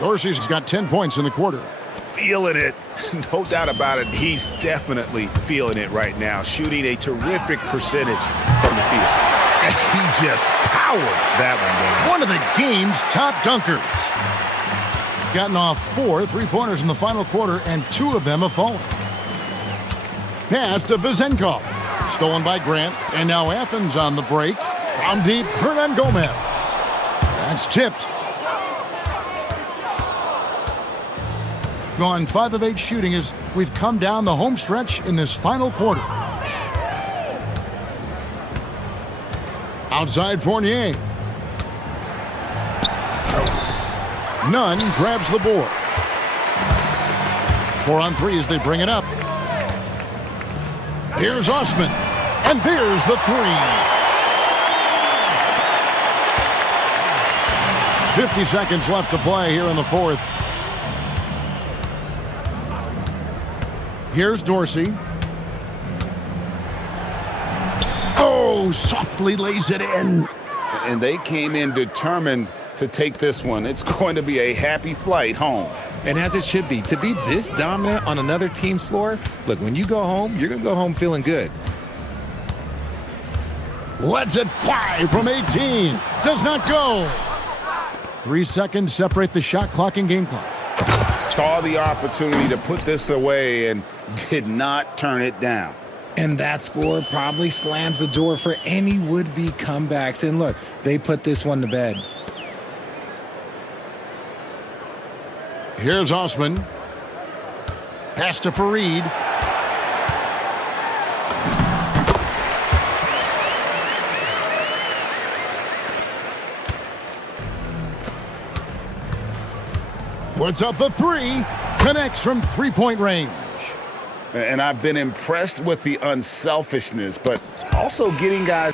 Dorsey's got 10 points in the quarter. Feeling it. No doubt about it. He's definitely feeling it right now. Shooting a terrific percentage from the field. And he just powered that one down. One of the game's top dunkers. Gotten off 4 three-pointers in the final quarter, and 2 of them have fallen. Pass to Vezenkov. Stolen by Grant, and now Athens on the break. From deep, Hernan Gomez. That's tipped. Gone 5 of 8 shooting as we've come down the home stretch in this final quarter. Outside Fournier. Nunn grabs the board. 4 on 3 as they bring it up. Here's Osman. And there's the 3. 50 seconds left to play here in the fourth. Here's Dorsey. Oh, softly lays it in. And they came in determined to take this one. It's going to be a happy flight home. And as it should be. To be this dominant on another team's floor, look, when you go home, you're going to go home feeling good. Lets it fly from 18. Does not go. 3 seconds separate the shot clock and game clock. Saw the opportunity to put this away and did not turn it down. And that score probably slams the door for any would-be comebacks. And look, they put this one to bed. Here's Osman. Pass to Fareed. Puts up the three. Connects from three-point range. And I've been impressed with the unselfishness, but also getting guys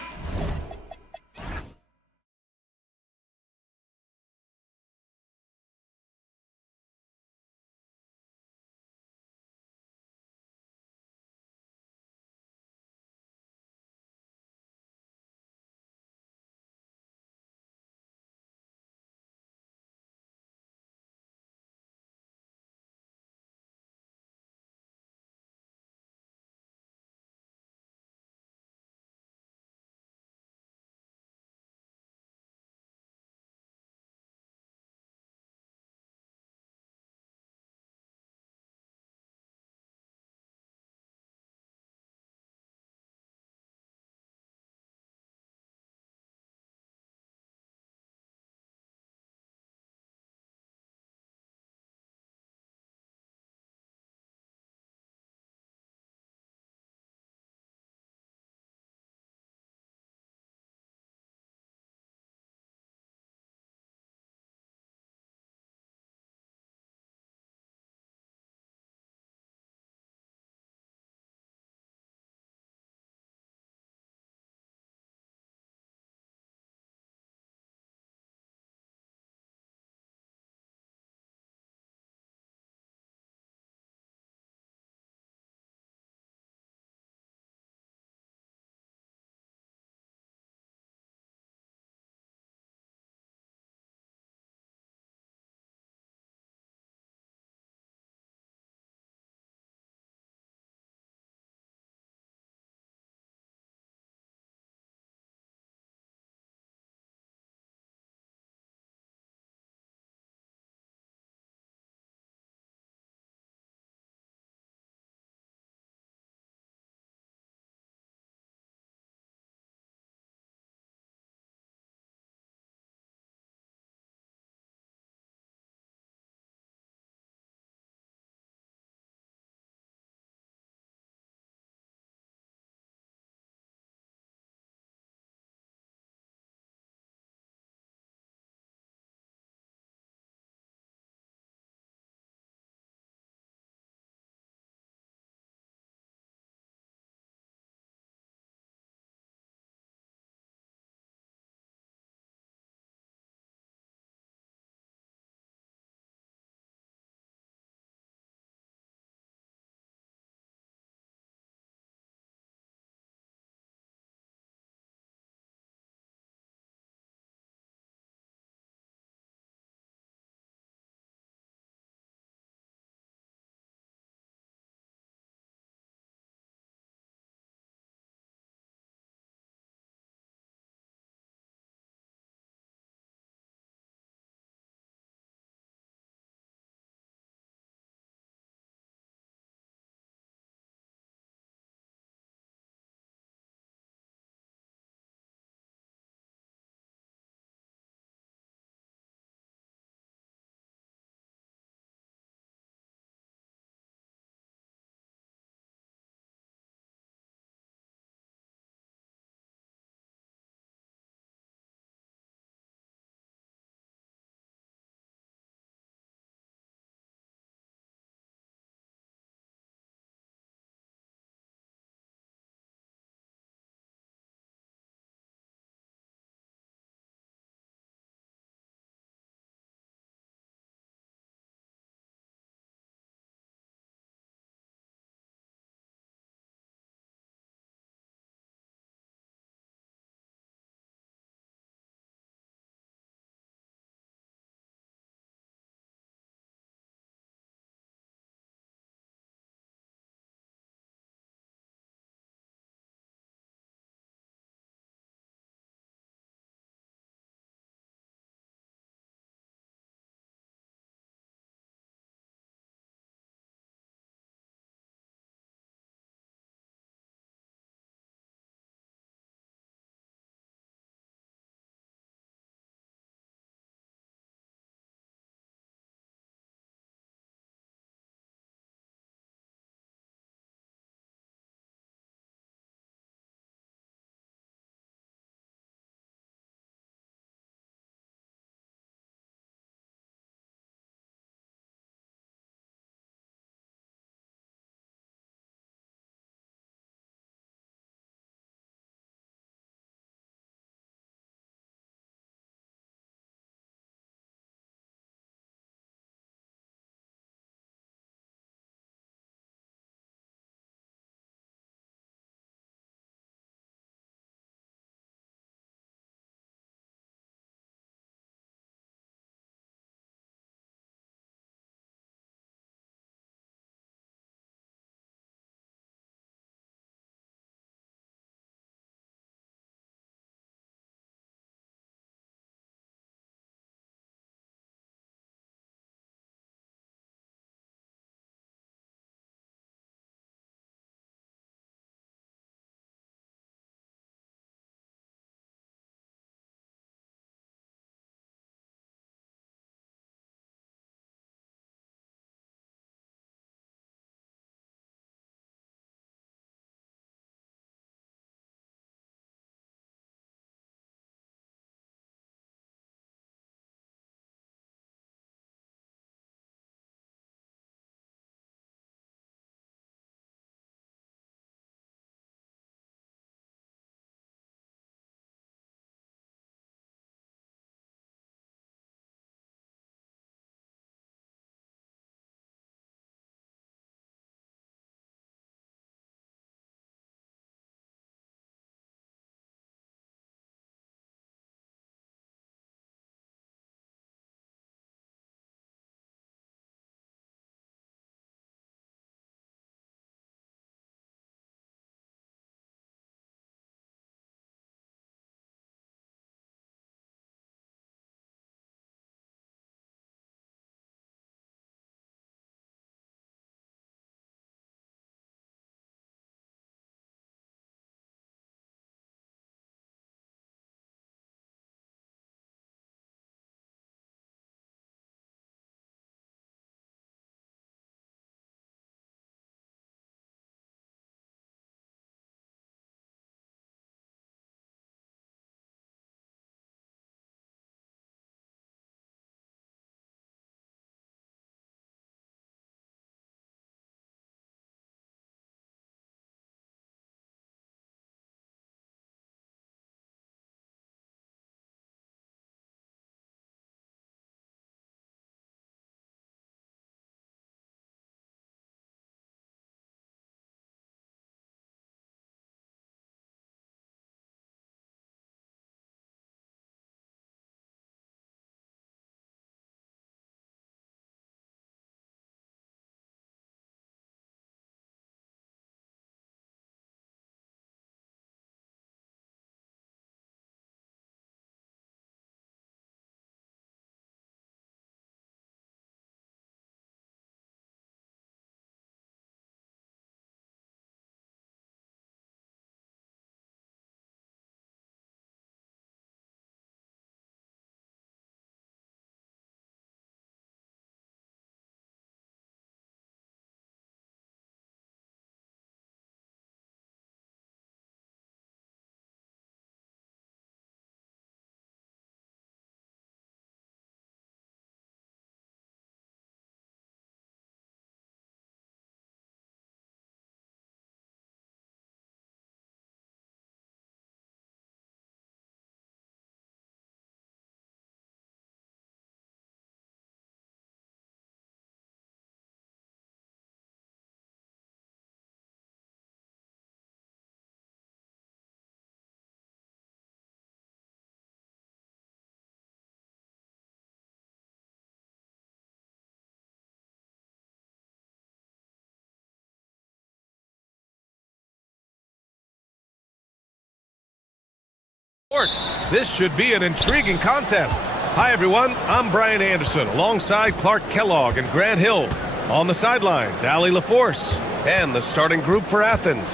Sports. This should be an intriguing contest. Hi everyone, I'm Brian Anderson alongside Clark Kellogg and Grant Hill. On the sidelines, Ali LaForce and the starting group for Athens.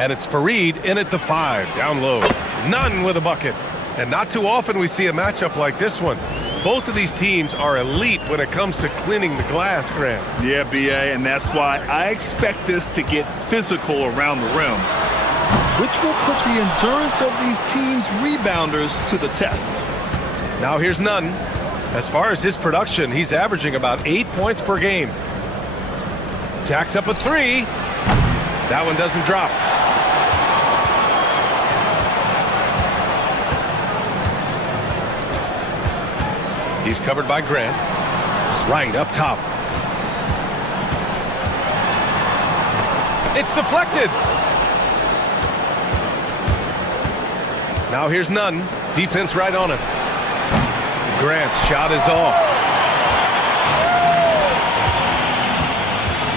And it's Fareed in at the 5, down low. None with a bucket. And not too often we see a matchup like this one. Both of these teams are elite when it comes to cleaning the glass, Grant. Yeah, BA, and that's why I expect this to get physical around the rim, which will put the endurance of these teams' rebounders to the test. Now here's Nunn. As far as his production, he's averaging about 8 points per game. Jacks up a 3. That one doesn't drop. He's covered by Grant. Right up top. It's deflected. Now here's Nunn. Defense right on him. Grant's shot is off.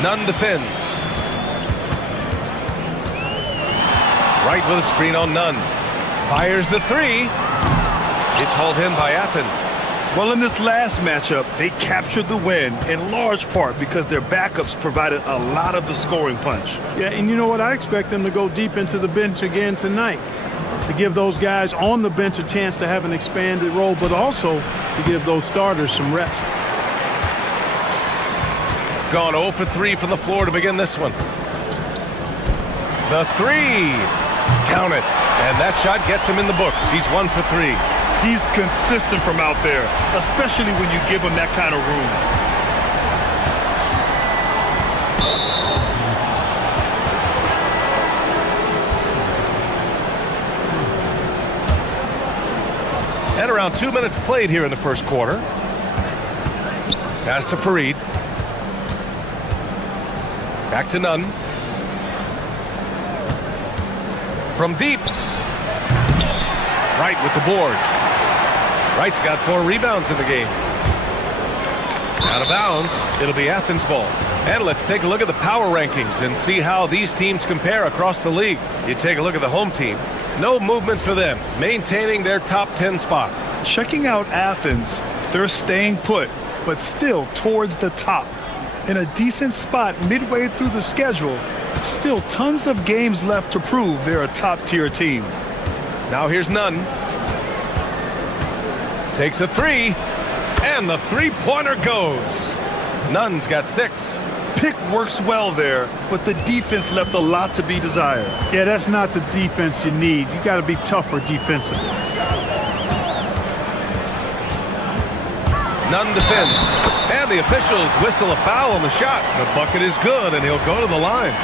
Nunn defends. Right with a screen on Nunn. Fires the 3. It's hauled in by Athens. Well, in this last matchup, they captured the win in large part because their backups provided a lot of the scoring punch. Yeah, and you know what? I expect them to go deep into the bench again tonight, to give those guys on the bench a chance to have an expanded role, but also to give those starters some rest. Gone 0 for 3 from the floor to begin this one. The 3. Count it. And that shot gets him in the books. He's 1 for 3. He's consistent from out there, especially when you give him that kind of room. And around 2 minutes played here in the first quarter. Pass to Fareed. Back to Nunn. From deep. Wright with the board. Wright's got 4 rebounds in the game. Out of bounds. It'll be Athens ball. And let's take a look at the power rankings and see how these teams compare across the league. You take a look at the home team. No movement for them, maintaining their top 10 spot. Checking out Athens, they're staying put, but still towards the top. In a decent spot midway through the schedule, still tons of games left to prove they're a top-tier team. Now here's Nunn. Takes a 3, and the 3-pointer goes. Nunn's got 6. Pick works well there, but the defense left a lot to be desired. Yeah, that's not the defense you need. You got to be tougher defensively. Nunn defends, and the officials whistle a foul on the shot. The bucket is good, and he'll go to the line.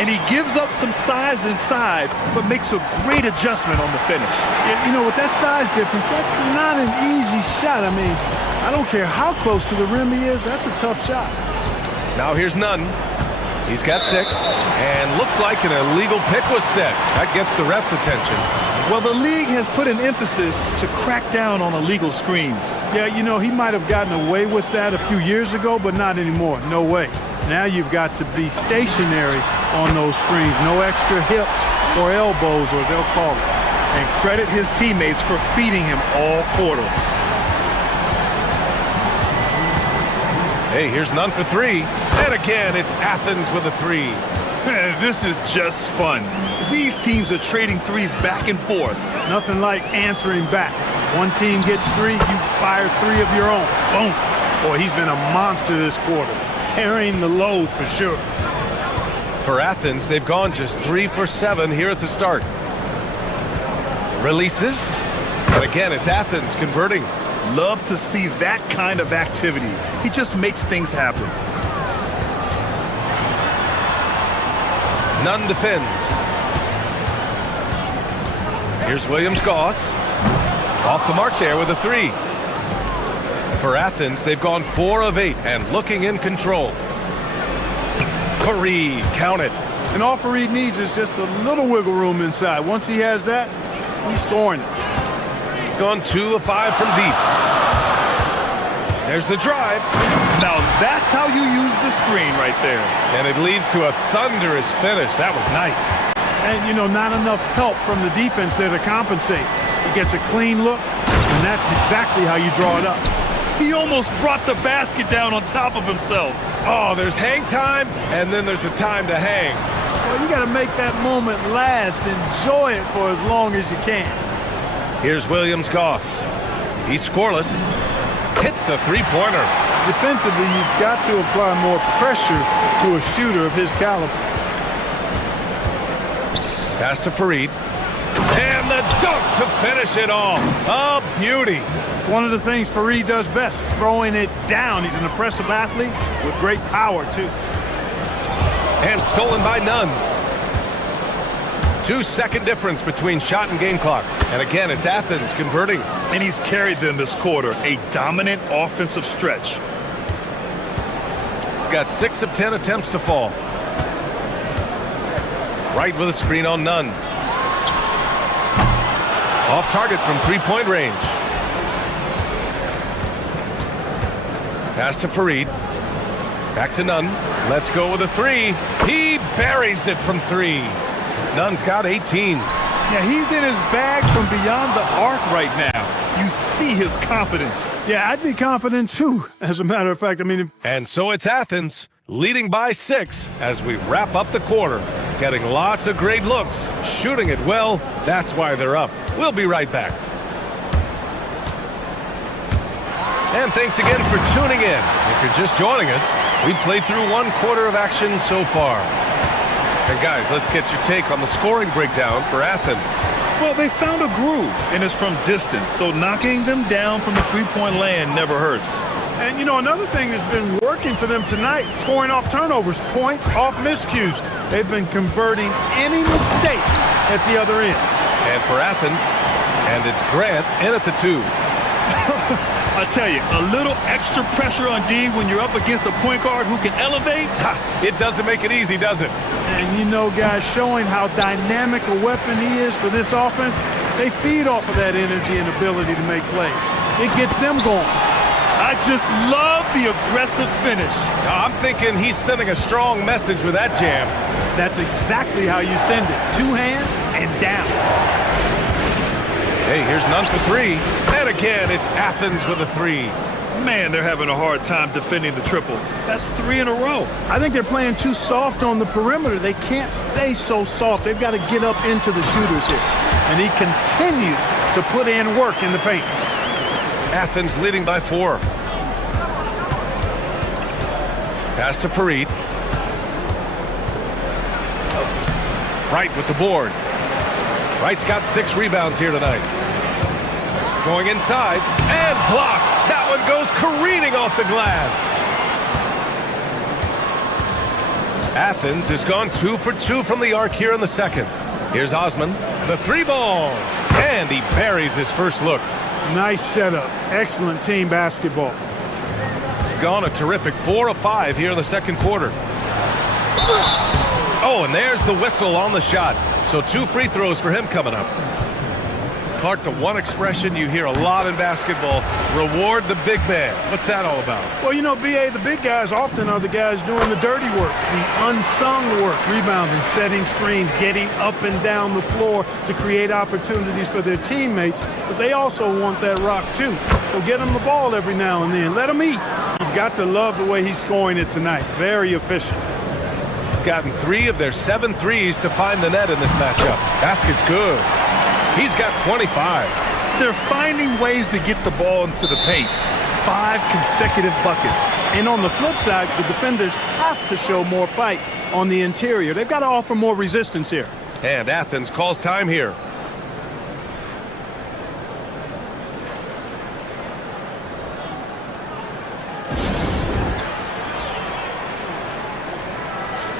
And he gives up some size inside, but makes a great adjustment on the finish. Yeah, you know, with that size difference, that's not an easy shot. I mean, I don't care how close to the rim he is, that's a tough shot. Now here's Nunn. He's got 6, and looks like an illegal pick was set. That gets the ref's attention. Well, the league has put an emphasis to crack down on illegal screens. Yeah, you know, he might have gotten away with that a few years ago, but not anymore. No way. Now you've got to be stationary on those screens. No extra hips or elbows, or they'll call it. And credit his teammates for feeding him all quarter. Hey, here's Nunn for 3. And again, it's Athens with a 3. This is just fun. These teams are trading threes back and forth. Nothing like answering back. One team gets 3, you fire 3 of your own. Boom. Boy, he's been a monster this quarter. Carrying the load for sure. For Athens, they've gone just 3 for 7 here at the start. Releases. And again, it's Athens converting. Love to see that kind of activity. He just makes things happen. Nunn defends. Here's Williams-Goss. Off the mark there with a 3. For Athens, they've gone 4 of 8 and looking in control. Fareed, count it. And all Fareed needs is just a little wiggle room inside. Once he has that, he's scoring it. Gone 2 of 5 from deep. There's the drive. Now that's how you use the screen right there. And it leads to a thunderous finish. That was nice. And, you know, not enough help from the defense there to compensate. He gets a clean look, and that's exactly how you draw it up. He almost brought the basket down on top of himself. Oh, there's hang time, and then there's a time to hang. Well, you got to make that moment last. Enjoy it for as long as you can. Here's Williams-Goss. He's scoreless. Hits a three-pointer. Defensively, you've got to apply more pressure to a shooter of his caliber. Pass to Farid. And the dunk to finish it off. A beauty. It's one of the things Farid does best, throwing it down. He's an impressive athlete with great power, too. And stolen by Nunn. 2-second difference between shot and game clock. And again, it's Athens converting. And he's carried them this quarter. A dominant offensive stretch. Got 6 of 10 attempts to fall. Right with a screen on Nunn. Off target from three-point range. Pass to Farid. Back to Nunn. Let's go with a three. He buries it from three. Nunn's got 18. Yeah, he's in his bag from beyond the arc right now. You see his confidence. Yeah, I'd be confident too, as a matter of fact. I mean, and so it's Athens leading by 6 as we wrap up the quarter. Getting lots of great looks, shooting it well. That's why they're up. We'll be right back. And thanks again for tuning in. If you're just joining us, we played through 1 quarter of action so far. And guys, let's get your take on the scoring breakdown for Athens. Well, they found a groove, and it's from distance, so knocking them down from the three-point land never hurts. And, you know, another thing that's been working for them tonight, scoring off turnovers, points off miscues. They've been converting any mistakes at the other end. And for Athens, and it's Grant in at the 2. I tell you, a little extra pressure on D when you're up against a point guard who can elevate. It doesn't make it easy, does it? And, you know, guys, showing how dynamic a weapon he is for this offense, they feed off of that energy and ability to make plays. It gets them going. I just love the aggressive finish. I'm thinking he's sending a strong message with that jam. That's exactly how you send it. 2 hands and down. Hey, here's Nunn for 3. And again, it's Athens with a 3. Man, they're having a hard time defending the triple. That's 3 in a row. I think they're playing too soft on the perimeter. They can't stay so soft. They've got to get up into the shooters here. And he continues to put in work in the paint. Athens leading by 4. Pass to Farid. Wright with the board. Wright's got 6 rebounds here tonight. Going inside and blocked. That one goes careening off the glass. Athens has gone 2 for 2 from the arc here in the second. Here's Osman, the 3-ball. And he buries his first look. Nice setup. Excellent team basketball. Gone a terrific 4 of 5 here in the second quarter. Oh, and there's the whistle on the shot. So 2 free throws for him coming up. Clark, the one expression you hear a lot in basketball, reward the big man. What's that all about? Well, you know, B.A., the big guys often are the guys doing the dirty work, the unsung work, rebounding, setting screens, getting up and down the floor to create opportunities for their teammates. But they also want that rock, too. So get them the ball every now and then. Let them eat. You've got to love the way he's scoring it tonight. Very efficient. Gotten 3 of their 7 threes to find the net in this matchup. Basket's good. He's got 25. They're finding ways to get the ball into the paint. 5 consecutive buckets. And on the flip side, the defenders have to show more fight on the interior. They've got to offer more resistance here. And Athens calls time here.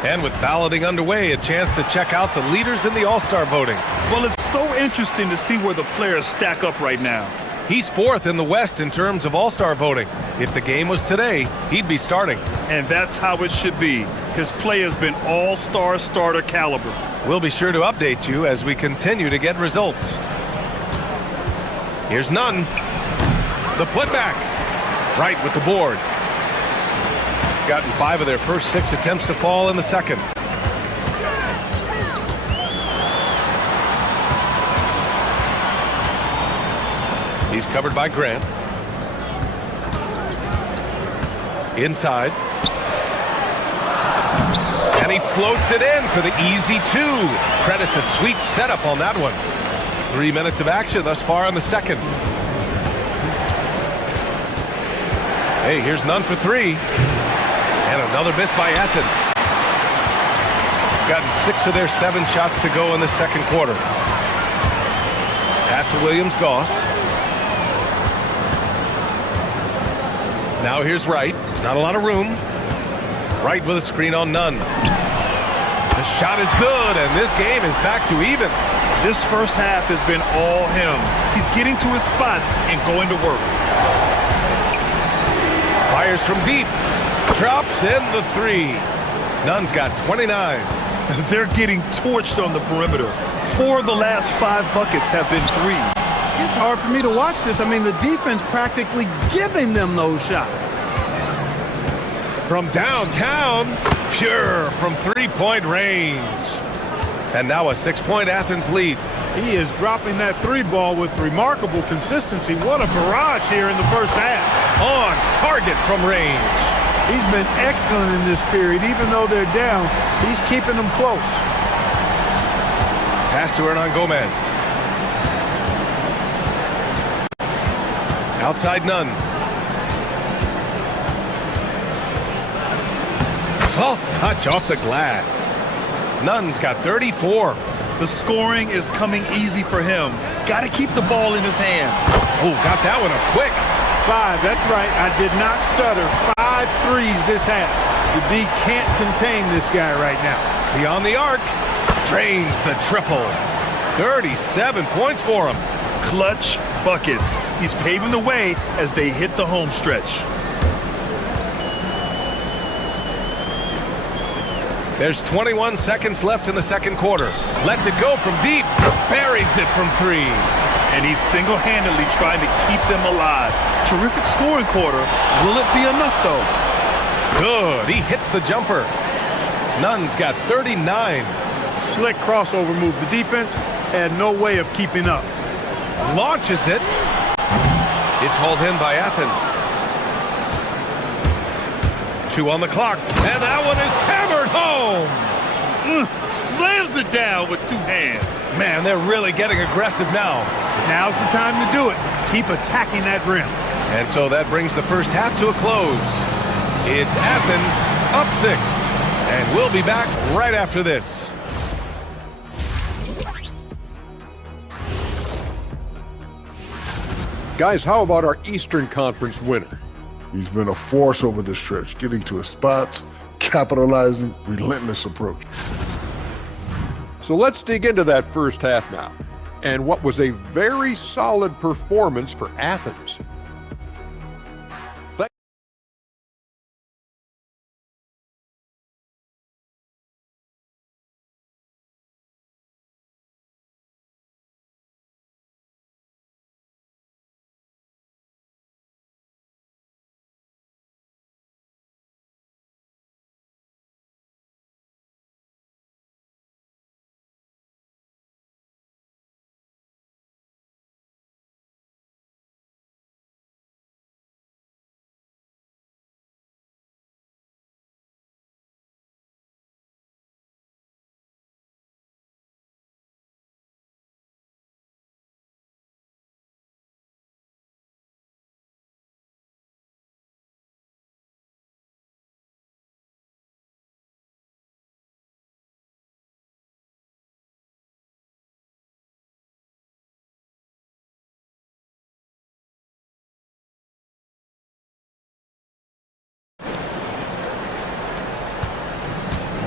And with balloting underway, a chance to check out the leaders in the All-Star voting. Well, it's so interesting to see where the players stack up right now. He's 4th in the West in terms of All-Star voting. If the game was today, he'd be starting. And that's how it should be. His play has been All-Star starter caliber. We'll be sure to update you as we continue to get results. Here's Nunn. The putback. Right with the board. Gotten 5 of their first 6 attempts to fall in the second. He's covered by Grant. Inside. And he floats it in for the easy two. Credit the sweet setup on that one. 3 minutes of action thus far in the second. Hey, here's none for three. And another miss by Athens. Gotten 6 of their 7 shots to go in the second quarter. Pass to Williams-Goss. Now here's Wright. Not a lot of room. Wright with a screen on Nunn. The shot is good, and this game is back to even. This first half has been all him. He's getting to his spots and going to work. Fires from deep. Drops in the three. Nunn's got 29. They're getting torched on the perimeter. 4 of the last 5 buckets have been threes. It's hard for me to watch this. I mean, the defense practically giving them those shots. From downtown, pure from three-point range. And now a 6-point Athens lead. He is dropping that three ball with remarkable consistency. What a barrage here in the first half. On target from range. He's been excellent in this period. Even though they're down, he's keeping them close. Pass to Hernan Gomez. Outside Nunn. Soft touch off the glass. Nunn's got 34. The scoring is coming easy for him. Got to keep the ball in his hands. Oh, got that one up quick. 5, that's right. I did not stutter. 5 threes this half. The D can't contain this guy right now. Beyond the arc. Drains the triple. 37 points for him. Clutch buckets. He's paving the way as they hit the home stretch. There's 21 seconds left in the second quarter. Lets it go from deep. Buries it from 3. And he's single-handedly trying to keep them alive. Terrific scoring quarter. Will it be enough, though? Good. He hits the jumper. Nunn's got 39. Slick crossover move. The defense had no way of keeping up. Launches it. It's hauled in by Athens. 2 on the clock. And that one is hammered home. Slams it down with 2 hands. Man, they're really getting aggressive now. Now's the time to do it. Keep attacking that rim. And so that brings the first half to a close. It's Athens up 6. And we'll be back right after this. Guys, how about our Eastern Conference winner? He's been a force over the stretch, getting to his spots, capitalizing, relentless approach. So let's dig into that first half now, and what was a very solid performance for Athens.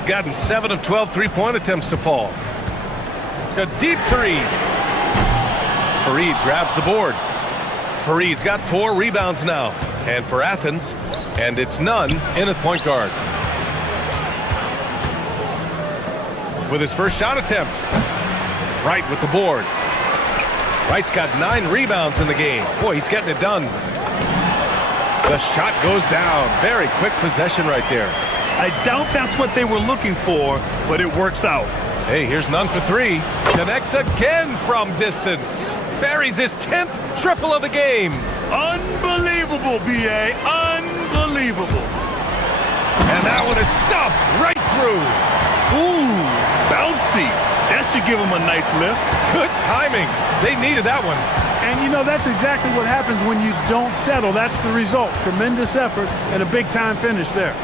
Gotten 7 of 12 three-point attempts to fall. A deep 3. Fareed grabs the board. Fareed's got 4 rebounds now. And for Athens, and it's Nunn in at point guard. With his first shot attempt. Wright with the board. Wright's got 9 rebounds in the game. Boy, he's getting it done. The shot goes down. Very quick possession right there. I doubt that's what they were looking for, but it works out. Hey, here's Nunn for 3. Connects again from distance. buries his 10th triple of the game. Unbelievable, B.A. Unbelievable. And that one is stuffed right through. Ooh, bouncy. That should give him a nice lift. Good timing. They needed that one. And you know, that's exactly what happens when you don't settle. That's the result. Tremendous effort and a big-time finish there.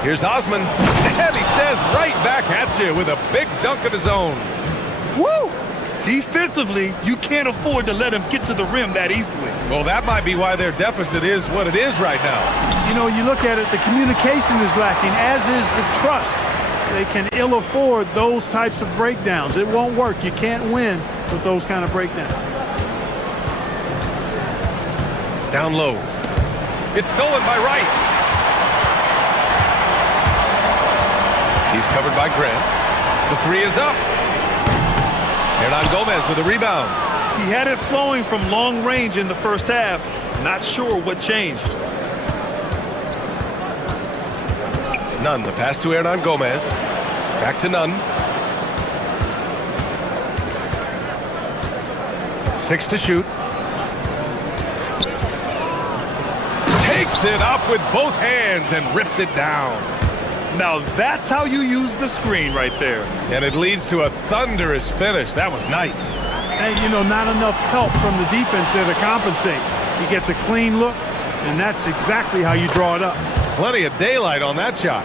Here's Osman, and he says right back at you with a big dunk of his own. Woo! Defensively, you can't afford to let him get to the rim that easily. Well, that might be why their deficit is what it is right now. You know, you look at it, the communication is lacking, as is the trust. They can ill afford those types of breakdowns. It won't work. You can't win with those kind of breakdowns. Down low. It's stolen by Wright. He's covered by Grant. The three is up. Hernan Gomez with a rebound. He had it flowing from long range in the first half. Not sure what changed. Nunn, the pass to Hernan Gomez. Back to Nunn. 6 to shoot. Takes it up with both hands and rips it down. Now that's how you use the screen right there. And it leads to a thunderous finish. That was nice. And, you know, not enough help from the defense there to compensate. He gets a clean look, and that's exactly how you draw it up. Plenty of daylight on that shot.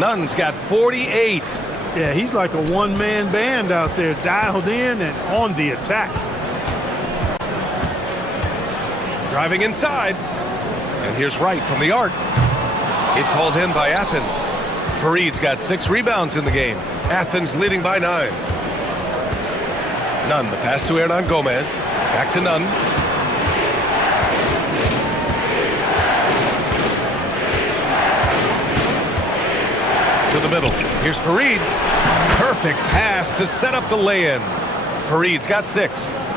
Nunn's got 48. Yeah, he's like a one-man band out there, dialed in and on the attack. Driving inside. And here's Wright from the arc. It's hauled in by Athens. Fareed's got 6 rebounds in the game. Athens leading by 9. Nunn, the pass to Hernan Gomez. Back to Nunn. To the middle. Here's Fareed. Perfect pass to set up the lay-in. Fareed's got 6.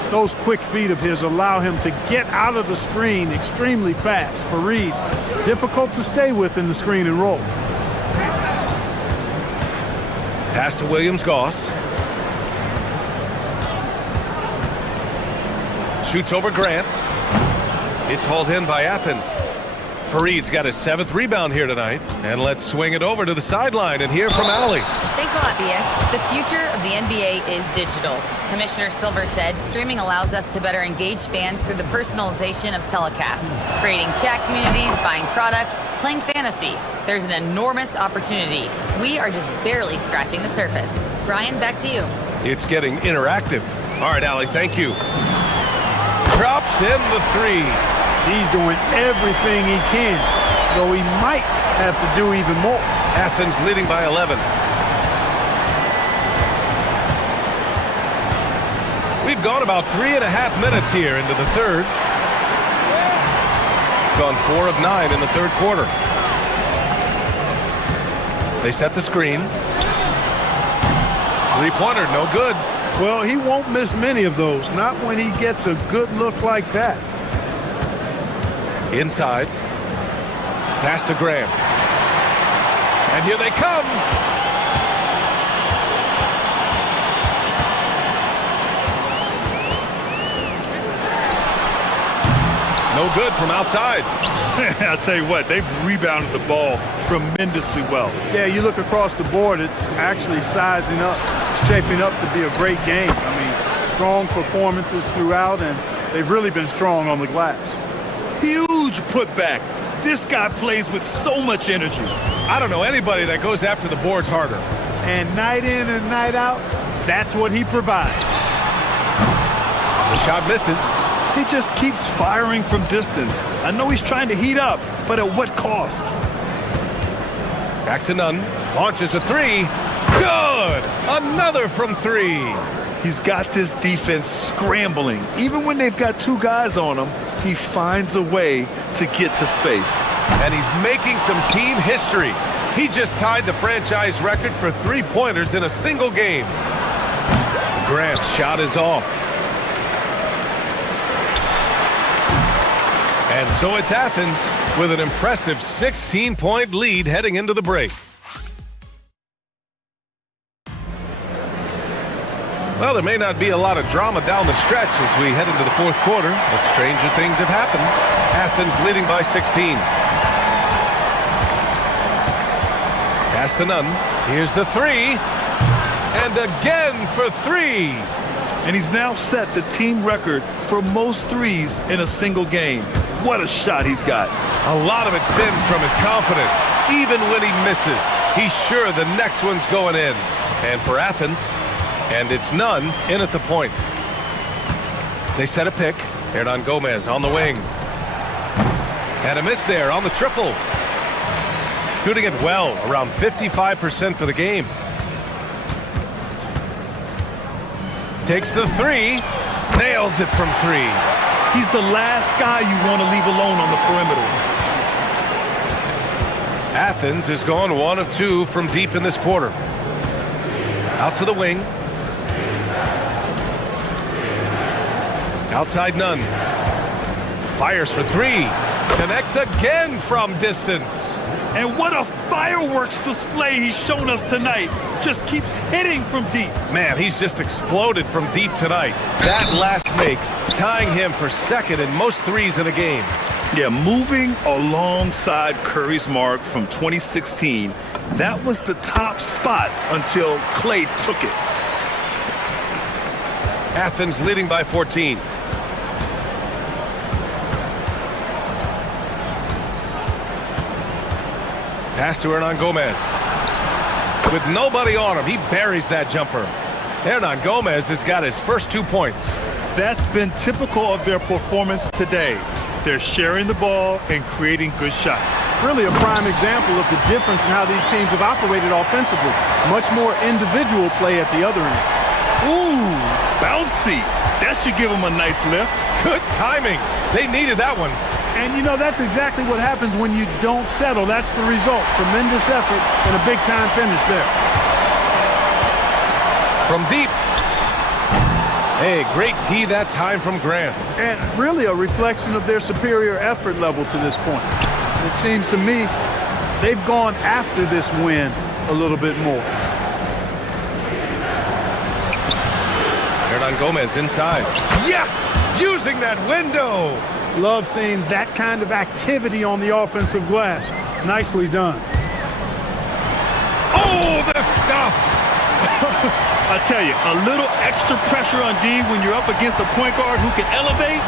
Those quick feet of his allow him to get out of the screen extremely fast. Fareed, difficult to stay with in the screen and roll. Pass to Williams-Goss. Shoots over Grant. It's hauled in by Athens. Fareed's got his 7th rebound here tonight. And let's swing it over to the sideline and hear from Allie. Thanks a lot, Bia. The future of the NBA is digital. Commissioner Silver said streaming allows us to better engage fans through the personalization of telecasts, creating chat communities, buying products, playing fantasy. There's an enormous opportunity. We are just barely scratching the surface. Brian, back to you. It's getting interactive. All right, Allie, thank you. Drops in the 3. He's doing everything he can, though he might have to do even more. Athens leading by 11. We've gone about 3.5 minutes here into the third. Gone 4 of 9 in the third quarter. They set the screen. 3-pointer, no good. Well, he won't miss many of those, not when he gets a good look like that. Inside. Pass to Graham. And here they come. No good from outside. I'll tell you what, they've rebounded the ball tremendously well. Yeah, you look across the board, it's actually sizing up, shaping up to be a great game. I mean, strong performances throughout, and they've really been strong on the glass. Huge putback. This guy plays with so much energy. I don't know anybody that goes after the boards harder. And night in and night out, that's what he provides. The shot misses. He just keeps firing from distance. I know he's trying to heat up, but at what cost? Back to Nunn. Launches a 3. Good! Another from 3. He's got this defense scrambling. Even when they've got 2 guys on him, he finds a way to get to space. And he's making some team history. He just tied the franchise record for 3-pointers in a single game. Grant's shot is off. And so it's Athens with an impressive 16-point lead heading into the break. Well, there may not be a lot of drama down the stretch as we head into the fourth quarter, but stranger things have happened. Athens leading by 16. Pass to Nunn. Here's the three. And again for three. And he's now set the team record for most threes in a single game. What a shot he's got. A lot of it stems from his confidence. Even when he misses, he's sure the next one's going in. And for Athens, and it's Nunn in at the point. They set a pick. Hernan Gomez on the wing. And a miss there on the triple. Shooting it well, around 55% for the game. Takes the three, nails it from three. He's the last guy you want to leave alone on the perimeter. Athens is gone 1 of 2 from deep in this quarter. Out to the wing. Outside Nunn. Fires for three. Connects again from distance. And what a fireworks display he's shown us tonight. Just keeps hitting from deep. Man, he's just exploded from deep tonight. That last make, tying him for second in most threes in a game. Yeah, moving alongside Curry's mark from 2016, that was the top spot until Clay took it. Athens leading by 14. Pass to Hernan Gomez. With nobody on him, he buries that jumper. Hernan Gomez has got his first 2 points. That's been typical of their performance today. They're sharing the ball and creating good shots. Really a prime example of the difference in how these teams have operated offensively. Much more individual play at the other end. Ooh, bouncy. That should give them a nice lift. Good timing. They needed that one. And, you know, that's exactly what happens when you don't settle. That's the result. Tremendous effort and a big-time finish there. From deep. Hey, great D that time from Grant. And really a reflection of their superior effort level to this point. It seems to me they've gone after this win a little bit more. Hernan Gomez inside. Yes! Using that window! Love seeing that kind of activity on the offensive glass. Nicely done. Oh, the stuff! I tell you, a little extra pressure on D when you're up against a point guard who can elevate.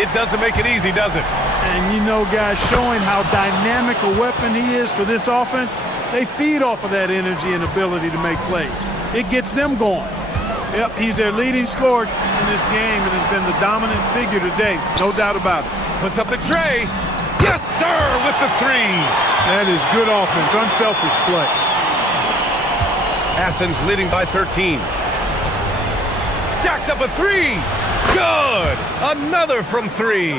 It doesn't make it easy, does it? And you know, guys, showing how dynamic a weapon he is for this offense, they feed off of that energy and ability to make plays. It gets them going. Yep, he's their leading scorer in this game and has been the dominant figure today, no doubt about it. Puts up the tray. Yes, sir, with the three. That is good offense, unselfish play. Athens leading by 13. Jacks up a three. Good. Another from three.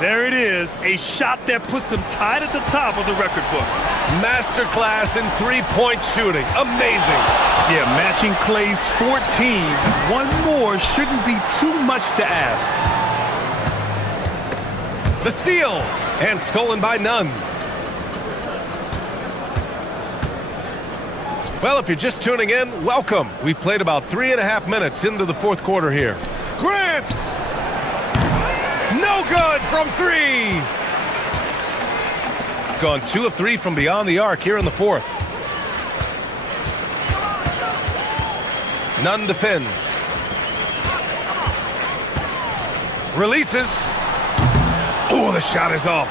There it is, a shot that puts them tied at the top of the record books. Masterclass in three-point shooting. Amazing. Yeah, matching Clay's 14. One more shouldn't be too much to ask. The steal. And stolen by Nunn. Well, if you're just tuning in, welcome. We've played about 3.5 minutes into the fourth quarter here. Grant! No good from three! Gone 2 of 3 from beyond the arc here in the fourth. Nunn defends. Releases. Oh, the shot is off.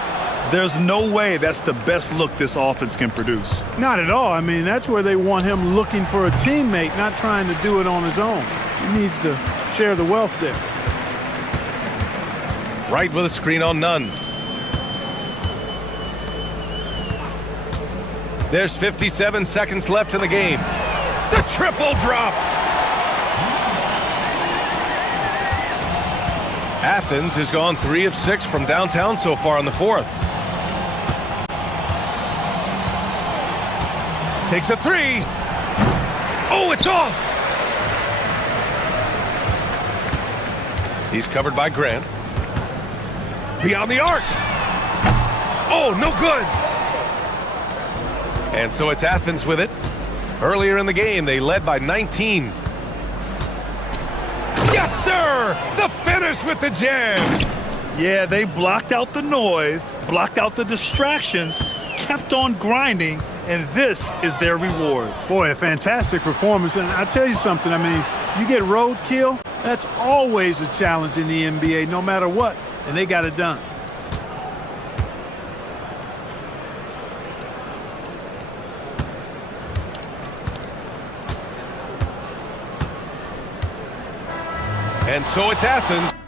There's no way that's the best look this offense can produce. Not at all. I mean, that's where they want him looking for a teammate, not trying to do it on his own. He needs to share the wealth there. Right with a screen on Nunn. There's 57 seconds left in the game. The triple drops. Athens has gone 3 of 6 from downtown so far in the fourth. Takes a three. Oh, it's off. He's covered by Grant. Beyond the arc. Oh, no good. And so it's Athens with it. Earlier in the game, they led by 19. sir! The finish with the jam! Yeah, they blocked out the noise, blocked out the distractions, kept on grinding, and this is their reward. Boy, a fantastic performance. And I tell you something, I mean, you get roadkill, that's always a challenge in the NBA, no matter what, and they got it done. And so it's Athens.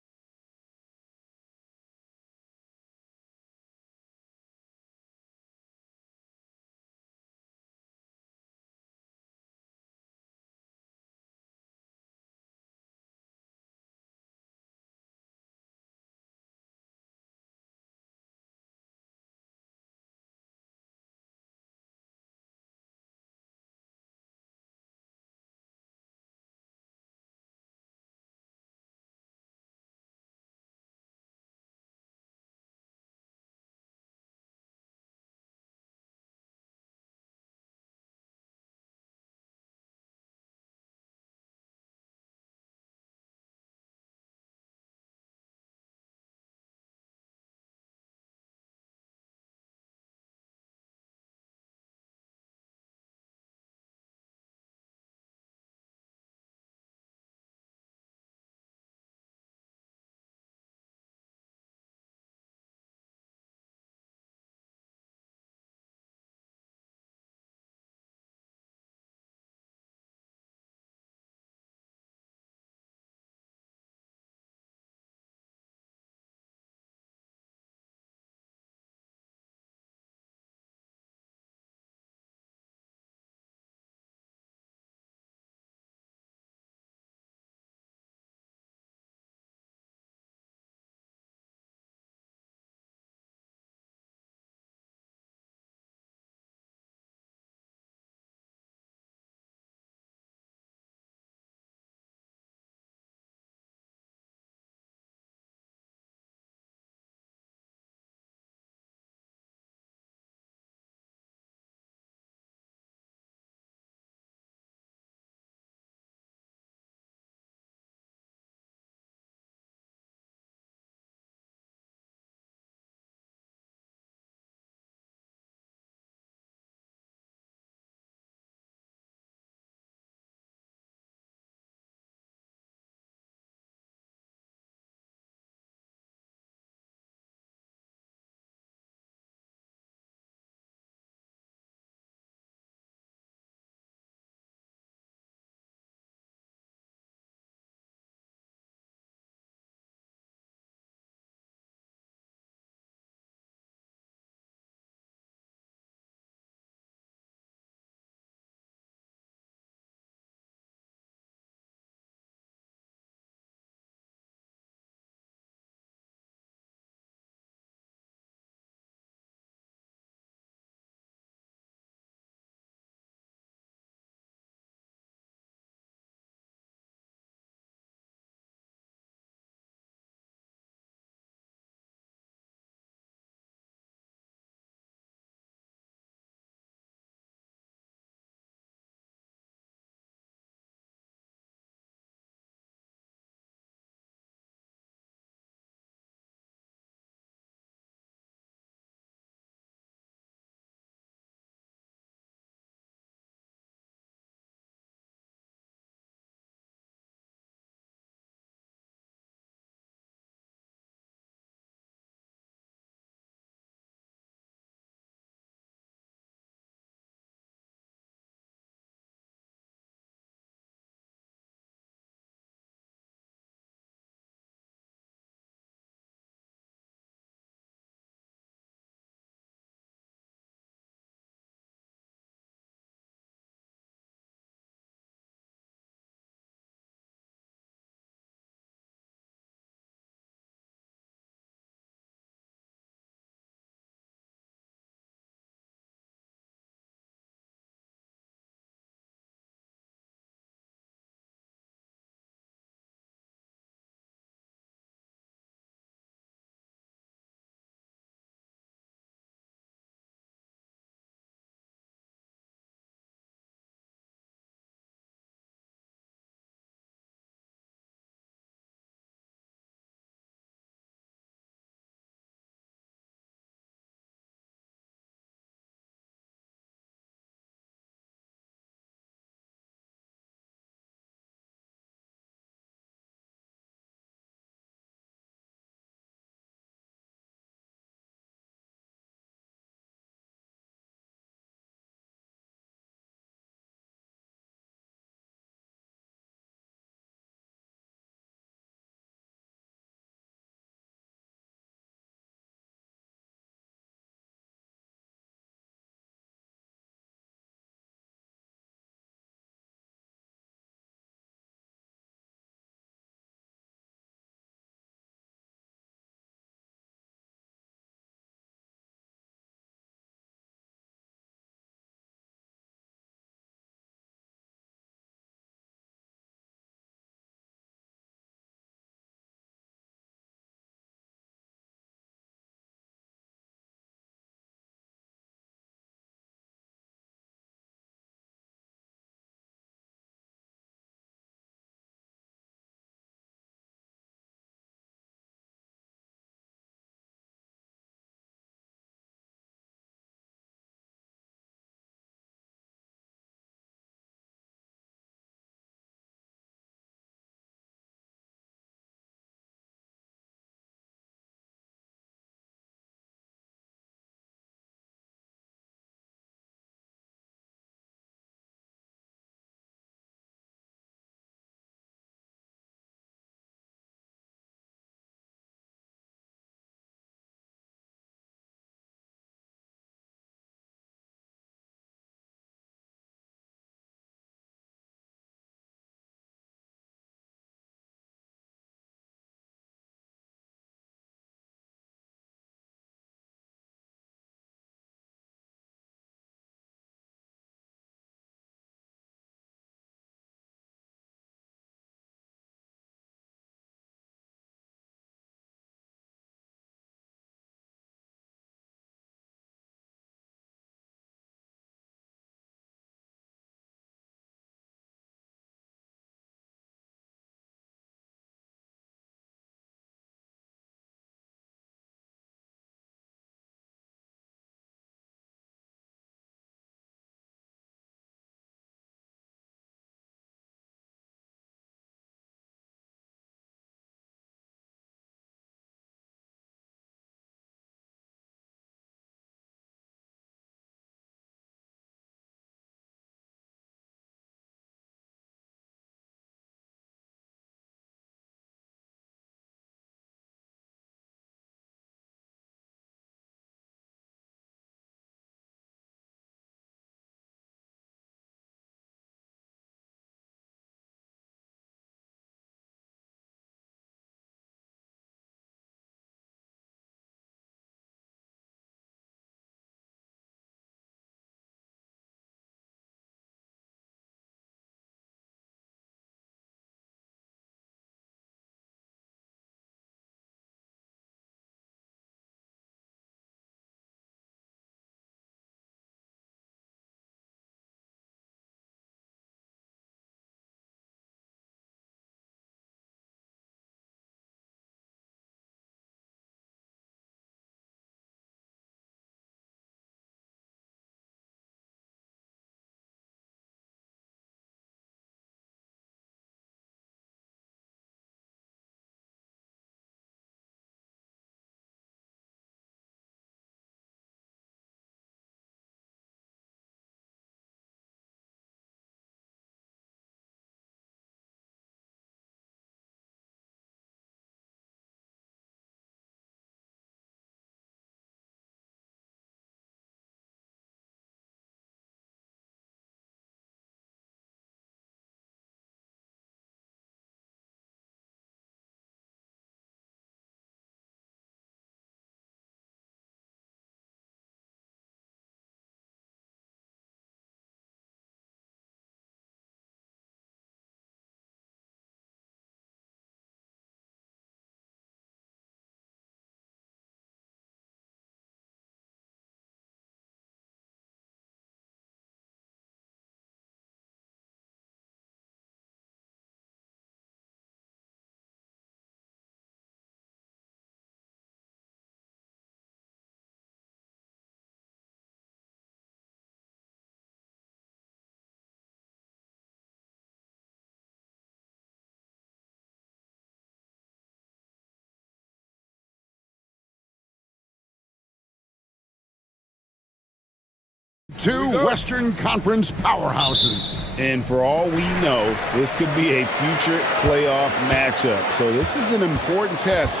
two Western Conference powerhouses. And for all we know, this could be a future playoff matchup. So this is an important test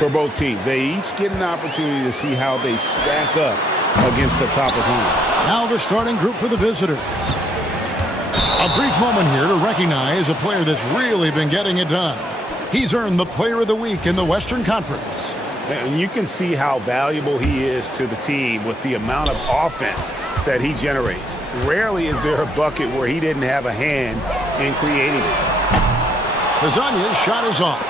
for both teams. They each get an opportunity to see how they stack up against the top opponent. Now the starting group for the visitors. A brief moment here to recognize a player that's really been getting it done. He's earned the Player of the Week in the Western Conference. And you can see how valuable he is to the team with the amount of offense that he generates. Rarely is there a bucket where he didn't have a hand in creating it. Lasagna's shot is off.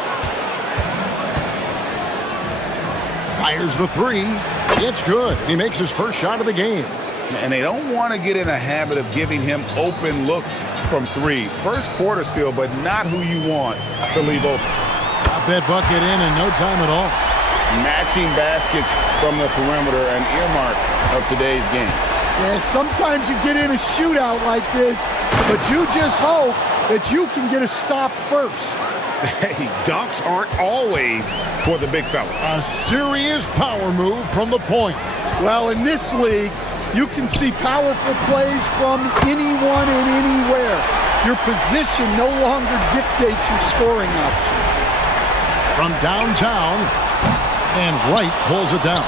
Fires the three. It's good. He makes his first shot of the game. And they don't want to get in a habit of giving him open looks from three. First quarter still, but not who you want to leave open. Got that bucket in no time at all. Matching baskets from the perimeter, an earmark of today's game. Yeah, sometimes you get in a shootout like this, but you just hope that you can get a stop first. Hey, dunks aren't always for the big fellas. A serious power move from the point. Well, in this league, you can see powerful plays from anyone and anywhere. Your position no longer dictates your scoring options. From downtown, and Wright pulls it down.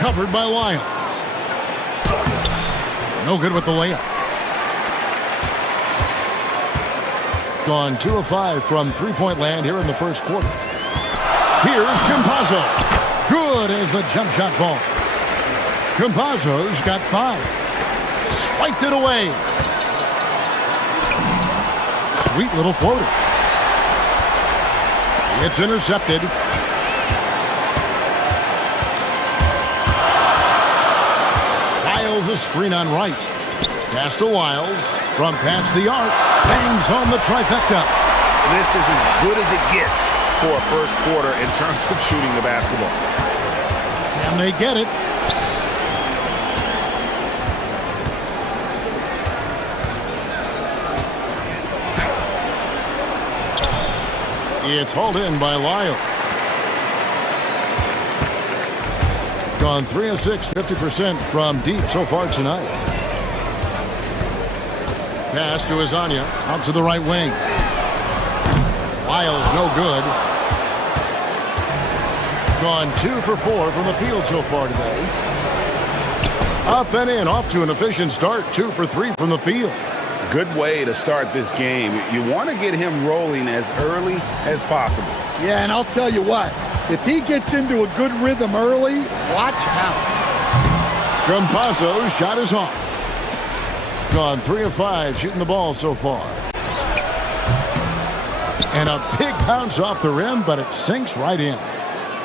Covered by Lyons. No good with the layup. Gone 2 of 5 from three-point land here in the first quarter. Here's Campazzo. Good as the jump shot falls. Campazzo's got 5. Swiped it away. Sweet little floater. It's intercepted. Wiles a screen on Wright. Pass to Wiles. From past the arc. Bangs home the trifecta. This is as good as it gets for a first quarter in terms of shooting the basketball. Can they get it? It's hauled in by Lyles. Gone 3 of 6, 50% from deep so far tonight. Pass to Azania, out to the right wing. Lyles no good. Gone 2 for 4 from the field so far today. Up and in, off to an efficient start. 2 for 3 from the field. Good way to start this game. You want to get him rolling as early as possible. Yeah, and I'll tell you what, if he gets into a good rhythm early, watch out. Campazzo's shot is off. Gone 3 of 5 shooting the ball so far. And a big bounce off the rim, but it sinks right in.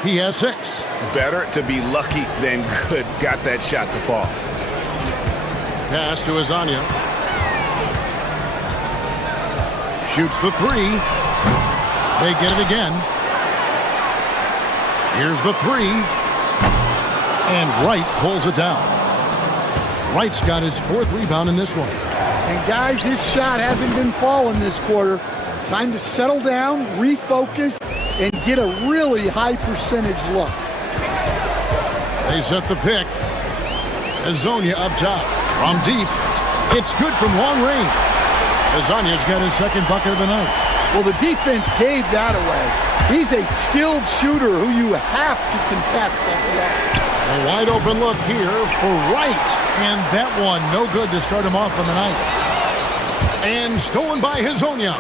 He has 6. Better to be lucky than good. Got that shot to fall. Pass to Azania. Shoots the 3. They get it again. Here's the 3. And Wright pulls it down. Wright's got his 4th rebound in this one. And guys, his shot hasn't been falling this quarter. Time to settle down, refocus, and get a really high percentage look. They set the pick. Azonia up top. From deep. It's good from long range. Azania's got his 2nd bucket of the night. Well, the defense gave that away. He's a skilled shooter who you have to contest at the arc. A wide open look here for Wright. And that one no good to start him off on the night. And stolen by Hazonia.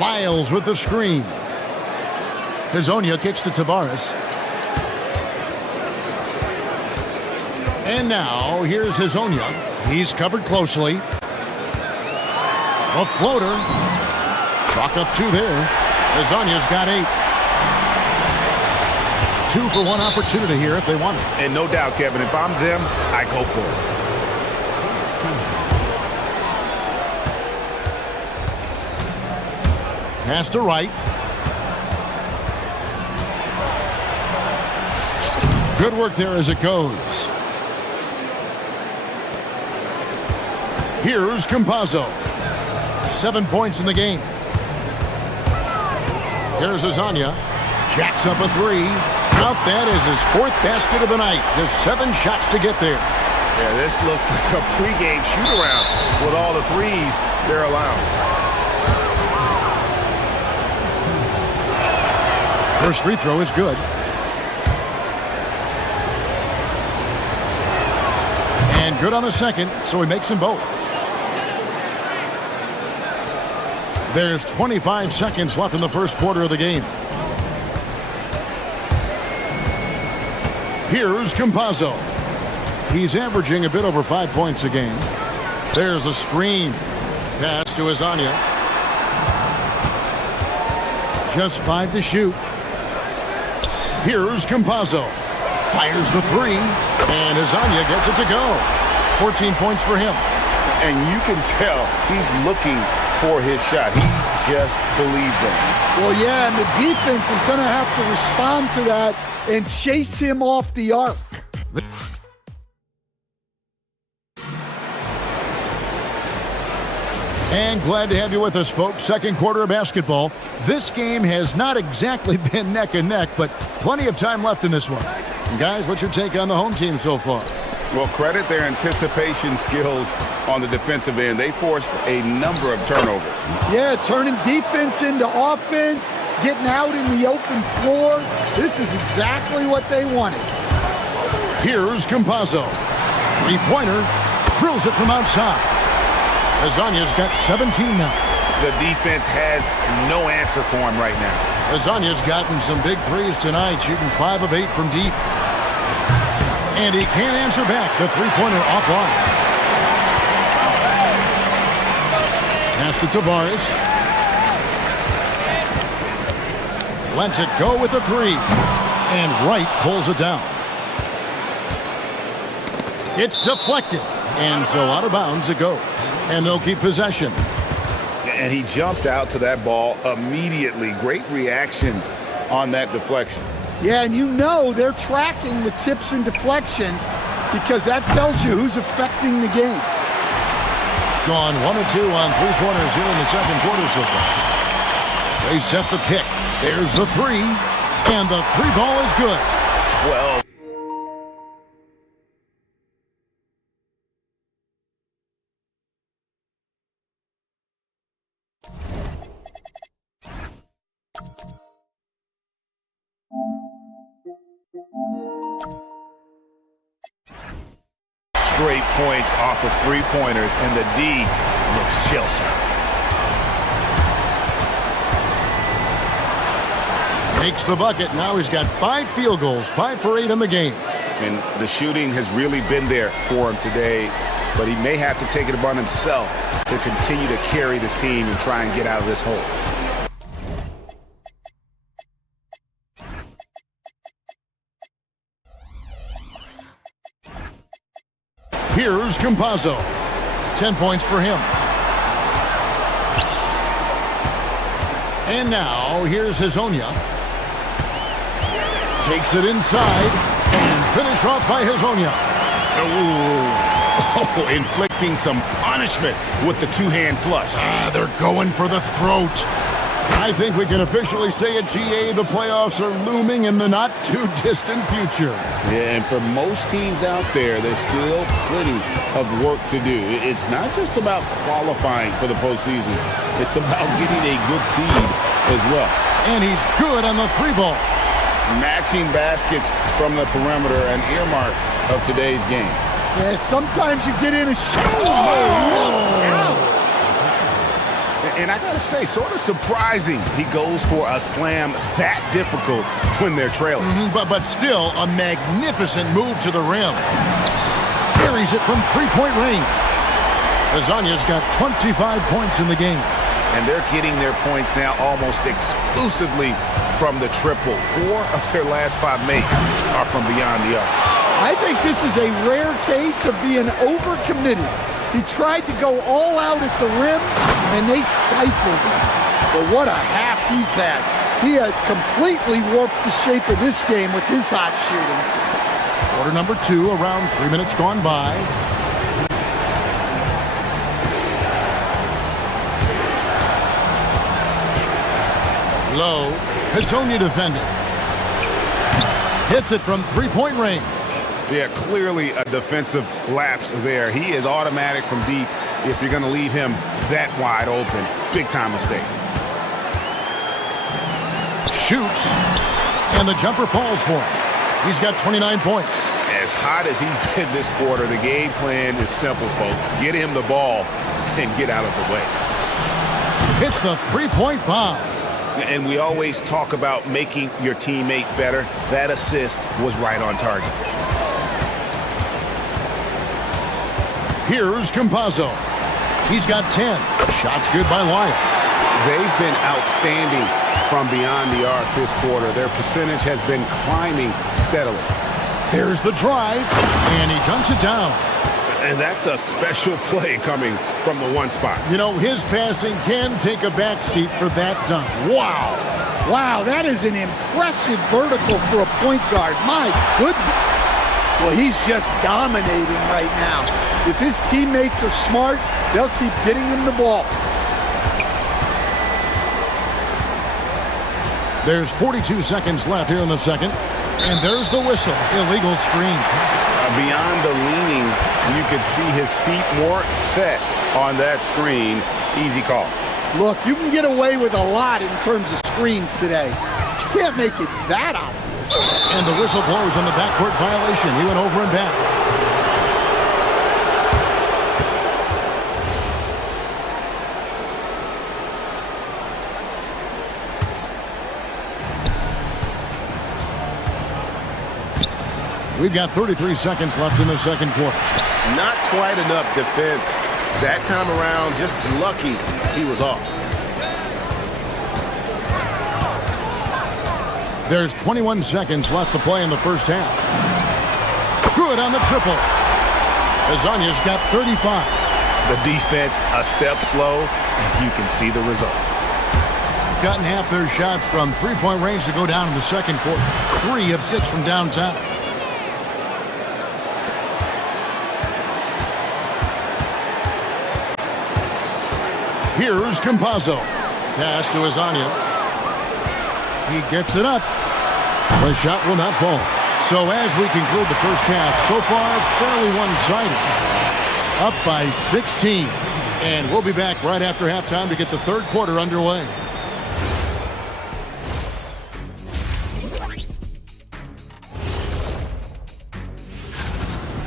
Lyles with the screen. Hazonia kicks to Tavares. And now here's Hazonia. He's covered closely. A floater. Chalk up 2 there. Hazonia's got 8. 2 for 1 opportunity here if they want it. And no doubt, Kevin, if I'm them, I go for it. Pass to Wright. Good work there as it goes. Here's Campazzo. 7 points in the game. Here's Azania. Jacks up a three. Out that is his fourth basket of the night. Just 7 shots to get there. Yeah, this looks like a pregame shoot-around with all the threes they're allowing. First free throw is good. And good on the second, so he makes them both. There's 25 seconds left in the first quarter of the game. Here's Campazzo. He's averaging a bit over 5 points a game. There's a screen. Pass to Azania. Just 5 to shoot. Here's Campazzo. Fires the three. And Azania gets it to go. 14 points for him. And you can tell he's looking for his shot. He just believes in it. Well, yeah, and the defense is going to have to respond to that and chase him off the arc. And glad to have you with us, folks. Second quarter of basketball. This game has not exactly been neck and neck, but plenty of time left in this one. And guys, what's your take on the home team so far? Well, credit their anticipation skills on the defensive end. They forced a number of turnovers. Yeah, turning defense into offense, getting out in the open floor. This is exactly what they wanted. Here's Campazzo. Three-pointer. Drills it from outside. Azania's got 17 now. The defense has no answer for him right now. Azania's gotten some big threes tonight, shooting 5 of 8 from deep. And he can't answer back. The three-pointer offline. Pass to Tavares. Lets it go with a three. And Wright pulls it down. It's deflected. And so out of bounds it goes. And they'll keep possession. And he jumped out to that ball immediately. Great reaction on that deflection. Yeah, and you know they're tracking the tips and deflections because that tells you who's affecting the game. Gone 1 of 2 on three-pointers here in the second quarter so far. They set the pick. There's the three. And the three ball is good. 12. Straight points off of three-pointers, and the D looks chill. Makes the bucket. Now he's got 5 field goals, 5 for 8 in the game. And the shooting has really been there for him today, but he may have to take it upon himself to continue to carry this team and try and get out of this hole. Here's Campazzo. 10 points for him. And now, here's Hazonia. Takes it inside. And finish off by Hazonia. Oh, inflicting some punishment with the two-hand flush. They're going for the throat. I think we can officially say at GA the playoffs are looming in the not-too-distant future. Yeah, and for most teams out there, there's still plenty of work to do. It's not just about qualifying for the postseason. It's about getting a good seed as well. And he's good on the three ball. Matching baskets from the perimeter, an earmark of today's game. Yeah, sometimes you get in a shot. And I gotta say, sort of surprising he goes for a slam that difficult when they're trailing. But still, a magnificent move to the rim. Carries it from three-point range. Azania's got 25 points in the game. And they're getting their points now almost exclusively from the triple. 4 of their last 5 makes are from beyond the arc. I think this is a rare case of being overcommitted. He tried to go all out at the rim, and they stifled him. But what a half he's had. He has completely warped the shape of this game with his hot shooting. Quarter number 2, around 3 minutes gone by. Low. Hazonia defended. Hits it from three-point range. Yeah, clearly a defensive lapse there. He is automatic from deep if you're going to leave him that wide open. Big-time mistake. Shoots, and the jumper falls for him. He's got 29 points. As hot as he's been this quarter, the game plan is simple, folks. Get him the ball and get out of the way. Hits the three-point bomb. And we always talk about making your teammate better. That assist was right on target. Here's Campazzo. He's got 10. Shots good by Lyons. They've been outstanding from beyond the arc this quarter. Their percentage has been climbing steadily. There's the drive, and he dunks it down. And that's a special play coming from the one spot. You know, his passing can take a backseat for that dunk. Wow. Wow, that is an impressive vertical for a point guard. My goodness. Well, he's just dominating right now. If his teammates are smart, they'll keep getting him the ball. There's 42 seconds left here in the second. And there's the whistle. Illegal screen. Beyond the leaning, you could see his feet more set on that screen. Easy call. Look, you can get away with a lot in terms of screens today. But you can't make it that obvious. And the whistle blows on the backcourt violation. He went over and back. We've got 33 seconds left in the second quarter. Not quite enough defense. That time around, just lucky he was off. There's 21 seconds left to play in the first half. Good on the triple. Azania's got 35. The defense a step slow, and you can see the results. Gotten half their shots from three-point range to go down in the second quarter. 3 of 6 from downtown. Here's Campazzo. Pass to Azania. He gets it up. The shot will not fall. So as we conclude the first half, so far fairly one-sided. Up by 16. And we'll be back right after halftime to get the third quarter underway.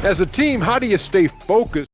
As a team, how do you stay focused?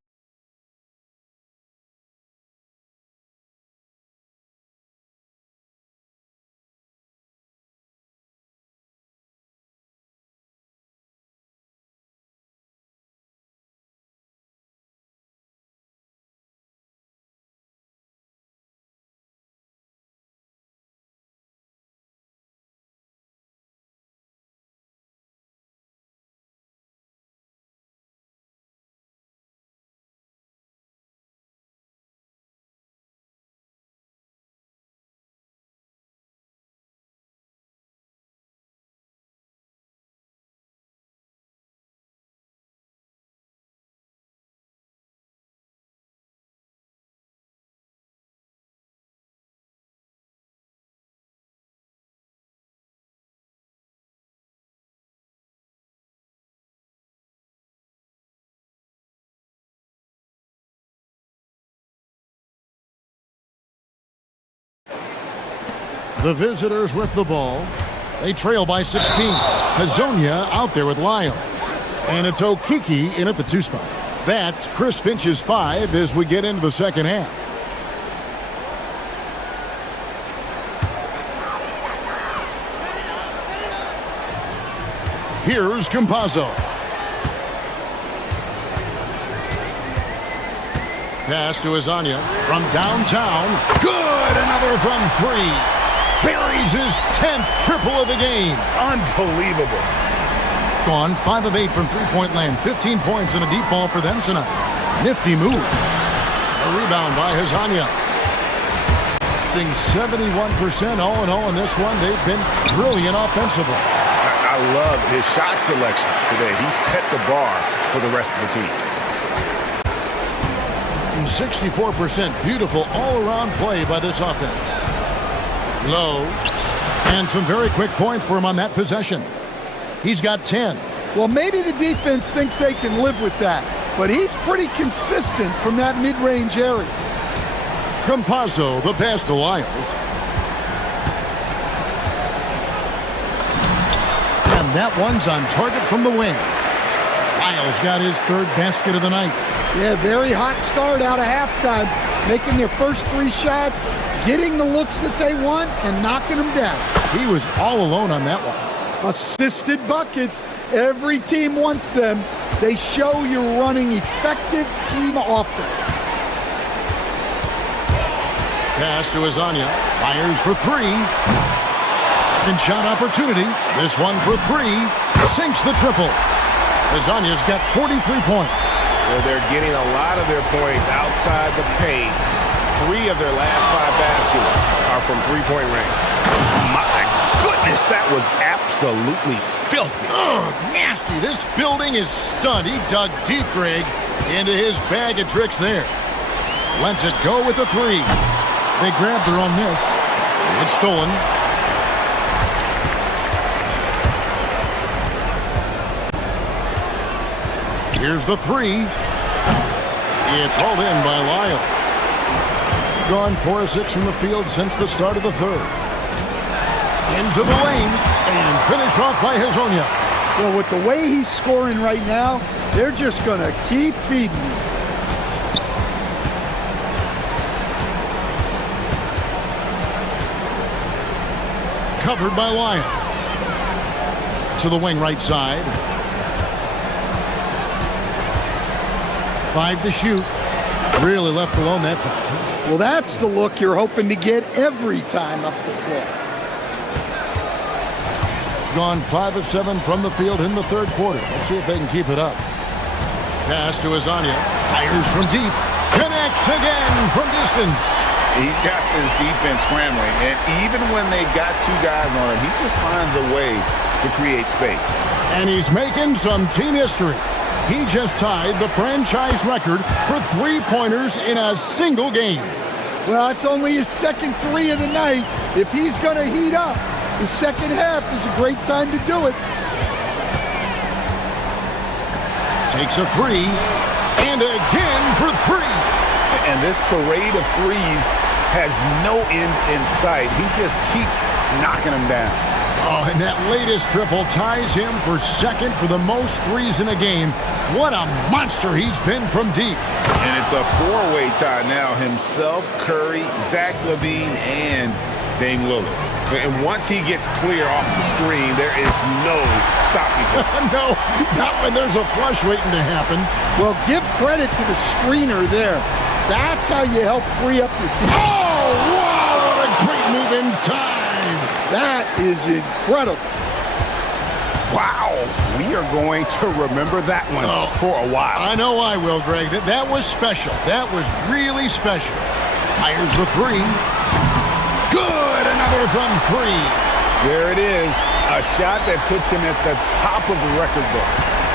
The visitors with the ball. They trail by 16. Hazonia out there with Lyons. And it's Okiki in at the 2 spot. That's Chris Finch's 5 as we get into the second half. Here's Campazzo. Pass to Azania from downtown. Good! Another from 3. Buries his 10th triple of the game. Unbelievable. Gone 5 of 8 from three-point land. 15 points and a deep ball for them tonight. Nifty move. A rebound by Hazania. Being 71% all in all in this one. They've been brilliant offensively. I love his shot selection today. He set the bar for the rest of the team. 64% beautiful all-around play by this offense. Low. And some very quick points for him on that possession. He's got 10. Well, maybe the defense thinks they can live with that, but he's pretty consistent from that mid-range area. Campazzo, the pass to Lyles. And that one's on target from the wing. Lyles got his third basket of the night. Yeah, very hot start out of halftime, making their first 3 shots, getting the looks that they want, and knocking them down. He was all alone on that one. Assisted buckets. Every team wants them. They show you're running effective team offense. Pass to Azania. Fires for 3. Second shot opportunity. This one for 3. Sinks the triple. Azania's got 43 points. Well, they're getting a lot of their points outside the paint. 3 of their last 5 baskets are from three-point range. My goodness, that was absolutely filthy. Oh, nasty. This building is stunned. He dug deep, Greg, into his bag of tricks there. Lets it go with a 3. They grabbed their own miss. It's stolen. Here's the 3. It's hauled in by Lyles. Gone 4 of 6 from the field since the start of the third. Into the lane and finish off by Hazonia. Well, with the way he's scoring right now, they're just going to keep feeding him. Covered by Lyles. To the wing right side. 5 to shoot. Really left alone that time. Well, that's the look you're hoping to get every time up the floor. Gone 5 of 7 from the field in the third quarter. Let's see if they can keep it up. Pass to Azania. Fires from deep. Connects again from distance. He's got this defense scrambling, and even when they've got 2 guys on him, he just finds a way to create space. And he's making some team history. He just tied the franchise record for 3-pointers in a single game. Well, it's only his second 3 of the night. If he's going to heat up, the second half is a great time to do it. Takes a 3, and again for 3. And this parade of threes has no end in sight. He just keeps knocking them down. Oh, and that latest triple ties him for second for the most threes in a game. What a monster he's been from deep. And it's a 4-way tie now. Himself, Curry, Zach LaVine, and Dame Lillard. And once he gets clear off the screen, there is no stopping him. No, not when there's a flush waiting to happen. Well, give credit to the screener there. That's how you help free up your team. Oh, wow, what a great move inside. That is incredible. Wow, we are going to remember that one for a while. I know I will, Greg. That was special. That was really special. Fires the 3. Good, another from 3. There it is, a shot that puts him at the top of the record book.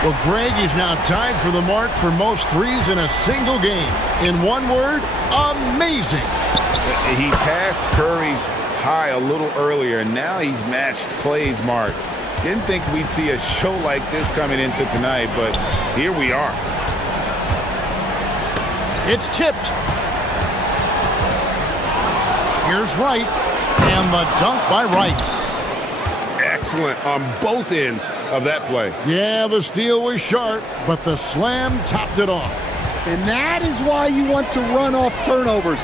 Well, Greg is now tied for the mark for most threes in a single game. In one word, amazing. He passed Curry's high a little earlier, and now he's matched Clay's mark. Didn't think we'd see a show like this coming into tonight, but here we are. It's tipped. Here's Wright, and the dunk by Wright. Excellent on both ends of that play. Yeah, the steal was sharp, but the slam topped it off. And that is why you want to run off turnovers.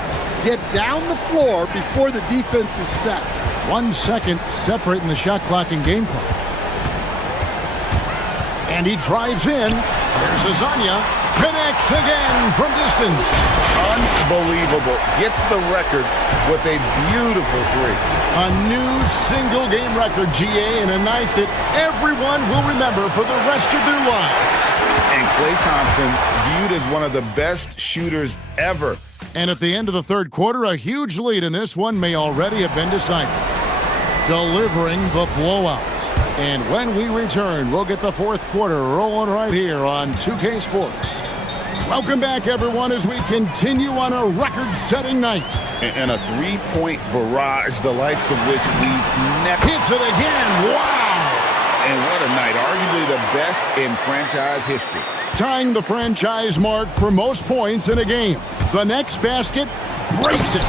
Get down the floor before the defense is set. 1 second separating the shot clock and game clock. And he drives in. There's Azania. Connects again from distance. Unbelievable. Gets the record with a beautiful 3. A new single-game record, GA, in a night that everyone will remember for the rest of their lives. And Klay Thompson viewed as one of the best shooters ever. And at the end of the third quarter, a huge lead in this one may already have been decided. Delivering the blowout. And when we return, we'll get the fourth quarter rolling right here on 2K Sports. Welcome back, everyone, as we continue on a record-setting night. And a 3-point barrage, the likes of which we've never... Hits it again. Wow! And what a night. Arguably the best in franchise history. Tying the franchise mark for most points in a game. The next basket breaks it.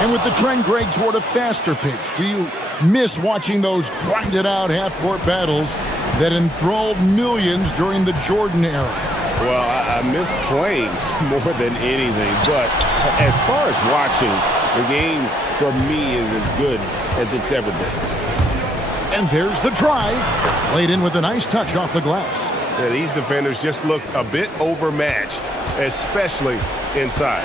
And with the trend, Greg, toward a faster pace, do you miss watching those grinded-out half-court battles that enthralled millions during the Jordan era? Well, I miss playing more than anything. But as far as watching, the game for me is as good as it's ever been. And there's the drive. Laid in with a nice touch off the glass. Yeah, these defenders just look a bit overmatched, especially inside.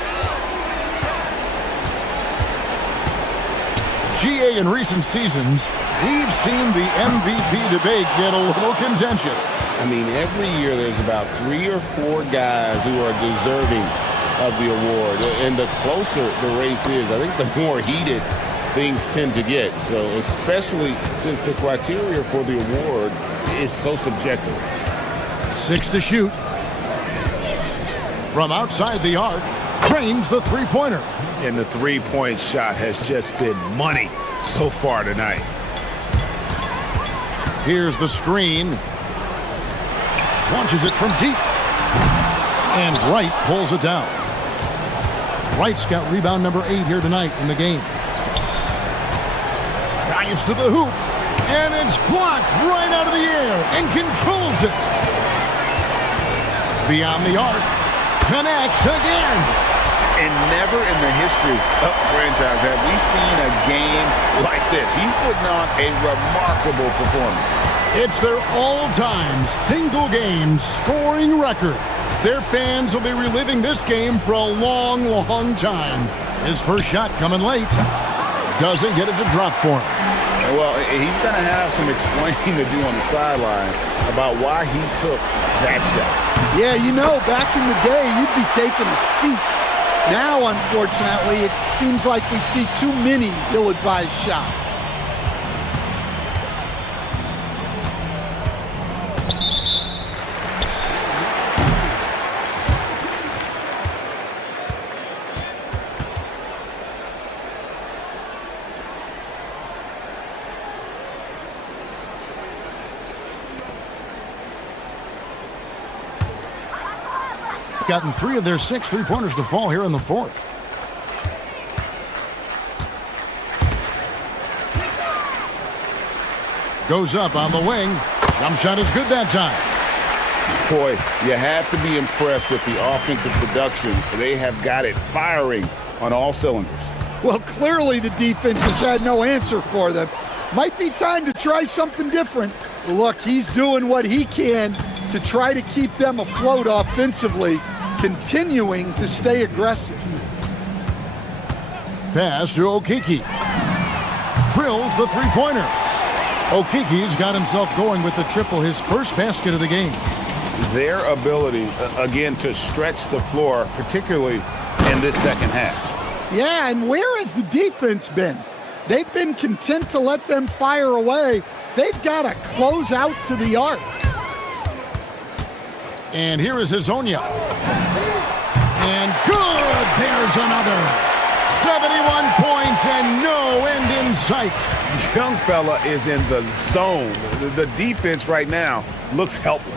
GA, in recent seasons, we've seen the MVP debate get a little contentious. I mean, every year there's about 3 or 4 guys who are deserving of the award. And the closer the race is, I think the more heated things tend to get. So especially since the criteria for the award is so subjective. 6 to shoot. From outside the arc, trains the three-pointer. And the three-point shot has just been money so far tonight. Here's the screen. Launches it from deep. And Wright pulls it down. Wright's got rebound number 8 here tonight in the game. Drives to the hoop. And it's blocked right out of the air and controls it. Beyond the arc. Connects again. And never in the history of the franchise have we seen a game like this. He's putting on a remarkable performance. It's their all-time single-game scoring record. Their fans will be reliving this game for a long, long time. His first shot coming late. Doesn't get it to drop for him. Well, he's going to have some explaining to do on the sideline about why he took that shot. Yeah, you know, back in the day, you'd be taking a seat. Now, unfortunately, it seems like we see too many ill-advised shots. Gotten 3 of their 6 three-pointers to fall here in the fourth. Goes up on the wing. Jump shot is good that time. Boy, you have to be impressed with the offensive production. They have got it firing on all cylinders. Well, clearly the defense has had no answer for them. Might be time to try something different. Look, he's doing what he can to try to keep them afloat offensively, continuing to stay aggressive. Pass to Okiki. Drills the three-pointer. Okiki's got himself going with the triple, his first basket of the game. Their ability, again, to stretch the floor, particularly in this second half. Yeah, and where has the defense been? They've been content to let them fire away. They've got to close out to the arc. And here is Hazonia. And good! There's another. 71 points and no end in sight. Young fella is in the zone. The defense right now looks helpless.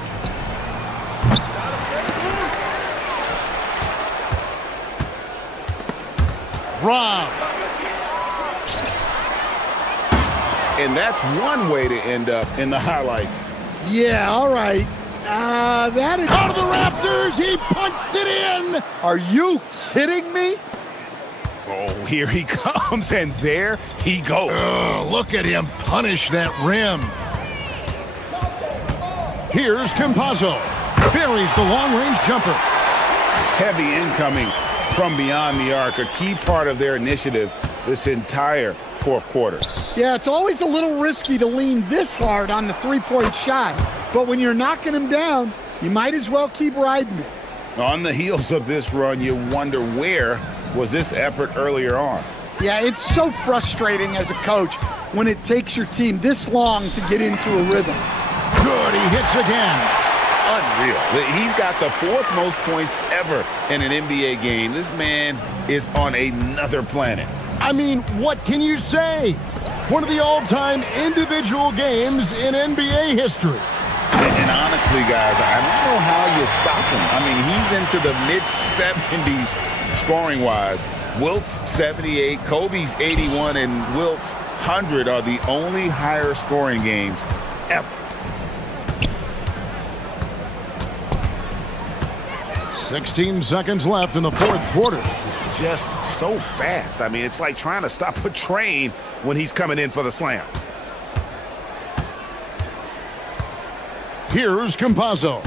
Rob. And that's one way to end up in the highlights. Yeah, all right. That is out of the rafters. He punched it in. Are you kidding me? Oh, here he comes, and there he goes. Look at him punish that rim. Here's Campazzo. Buries the long-range jumper. Heavy incoming from beyond the arc, a key part of their initiative this entire fourth quarter. Yeah, it's always a little risky to lean this hard on the three-point shot, but when you're knocking him down, you might as well keep riding it. On the heels of this run, you wonder where was this effort earlier on. Yeah, it's so frustrating as a coach when it takes your team this long to get into a rhythm. Good, he hits again. Unreal. He's got the 4th most points ever in an NBA game. This man is on another planet. I mean, what can you say? one of the all-time individual games in NBA history. And honestly, guys, I don't know how you stop him. I mean, he's into the mid-70s scoring-wise. Wilt's 78, Kobe's 81, and Wilt's 100 are the only higher scoring games ever. 16 seconds left in the fourth quarter. Just so fast. I mean, it's like trying to stop a train when he's coming in for the slam. Here's Campazzo.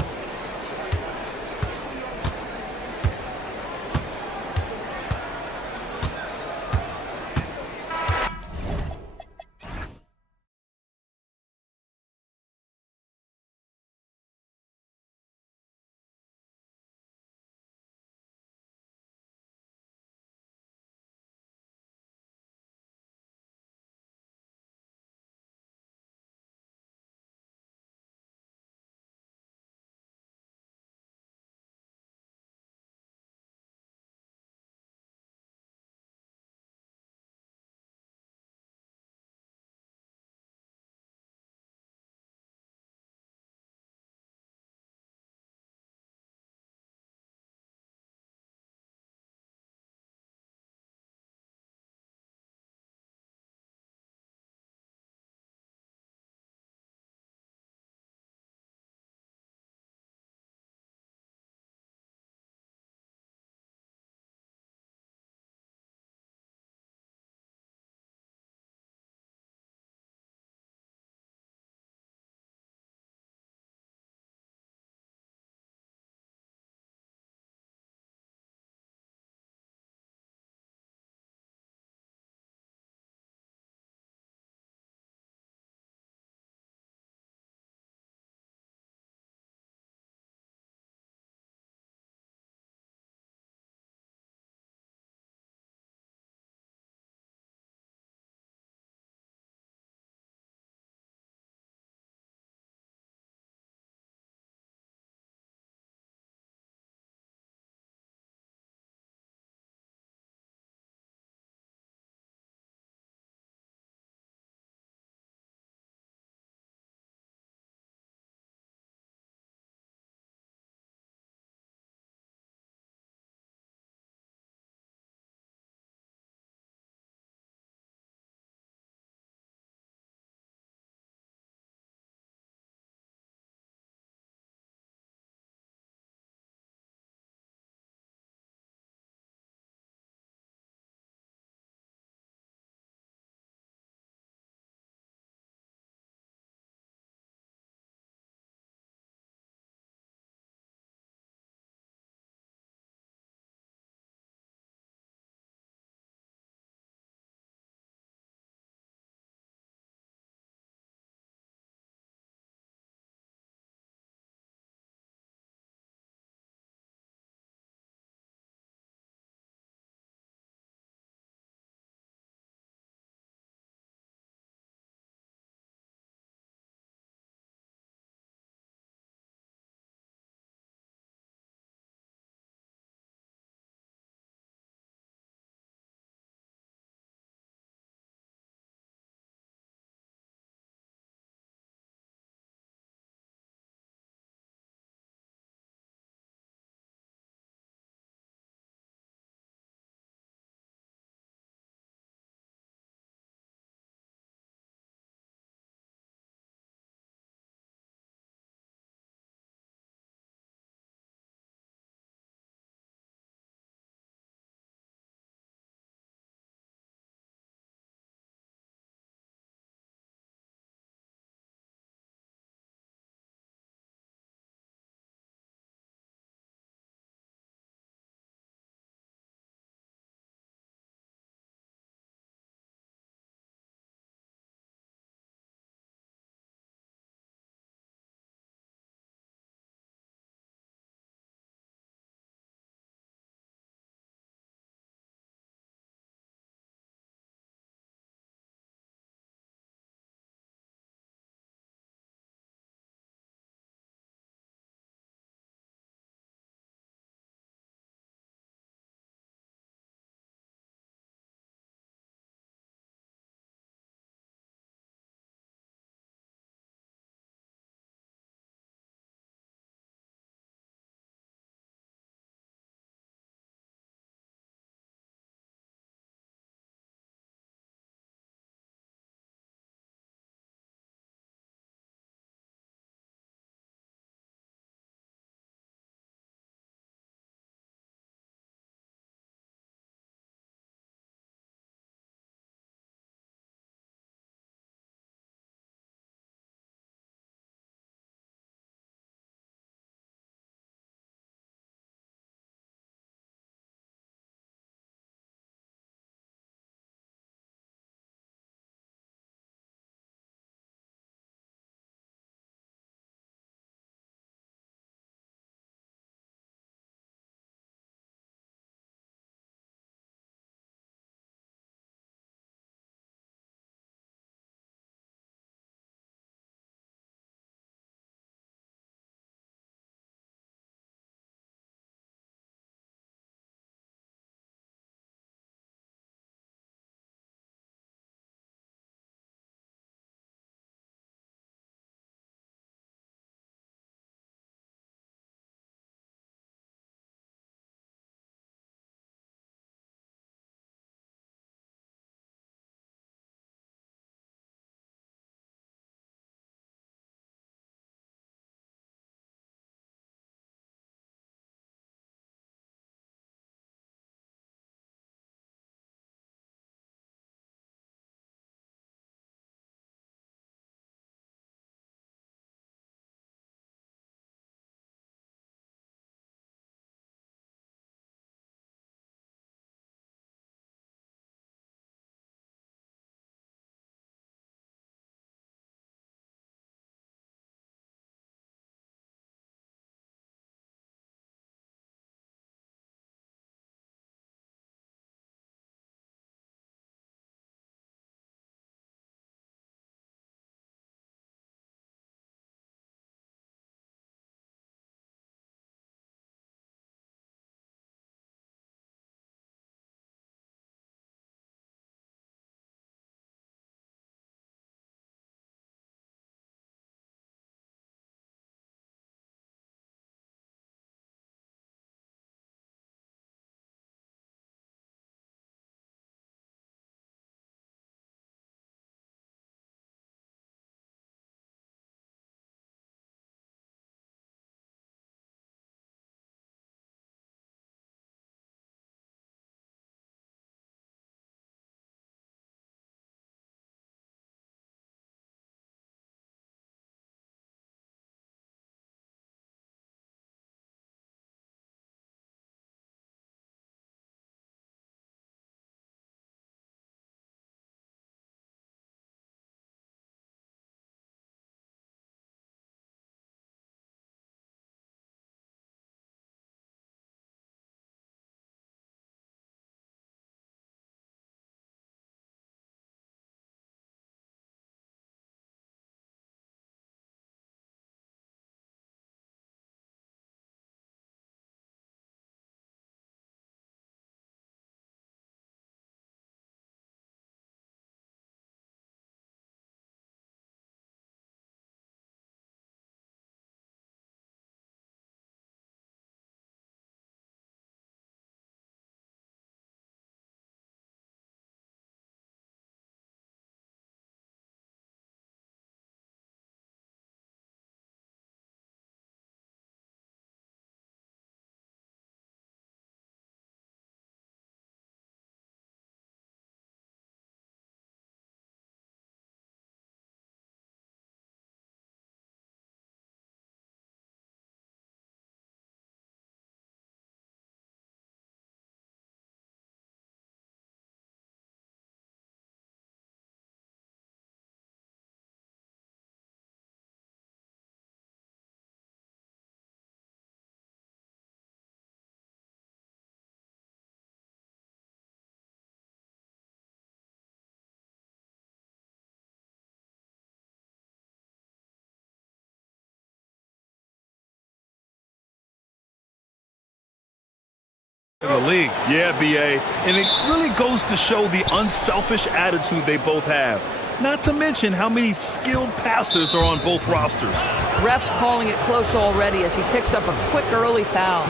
in the league. Yeah, BA. And it really goes to show the unselfish attitude they both have. Not to mention how many skilled passers are on both rosters. Ref's calling it close already as he picks up a quick early foul.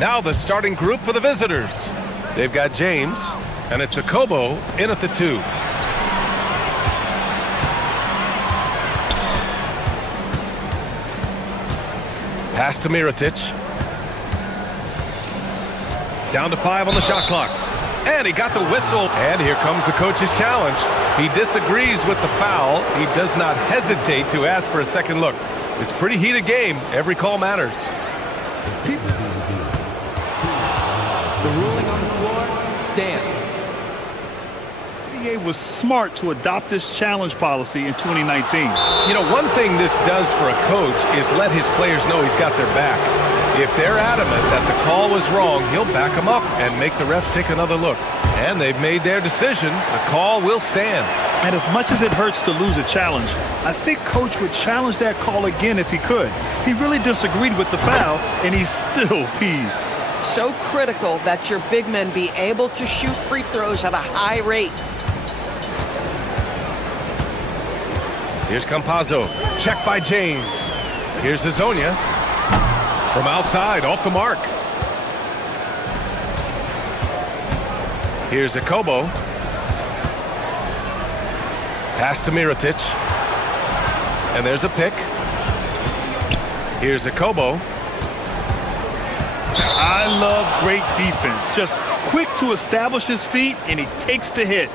Now the starting group for the visitors. They've got James, and it's Akobo in at the 2. Pass to Mirotic. Down to 5 on the shot clock. And he got the whistle. And here comes the coach's challenge. He disagrees with the foul. He does not hesitate to ask for a second look. It's a pretty heated game. Every call matters. The ruling on the floor stands. NBA was smart to adopt this challenge policy in 2019. You know, one thing this does for a coach is let his players know he's got their back. If they're adamant that the call was wrong, he'll back them up and make the refs take another look. And they've made their decision. The call will stand. And as much as it hurts to lose a challenge, I think Coach would challenge that call again if he could. He really disagreed with the foul, and he's still peeved. So critical that your big men be able to shoot free throws at a high rate. Here's Campazzo. Check by James. Here's Hazonia. From outside, off the mark. Here's Akobo. Pass to Mirotic. And there's a pick. Here's Akobo. I love great defense. Just quick to establish his feet, and he takes the hit.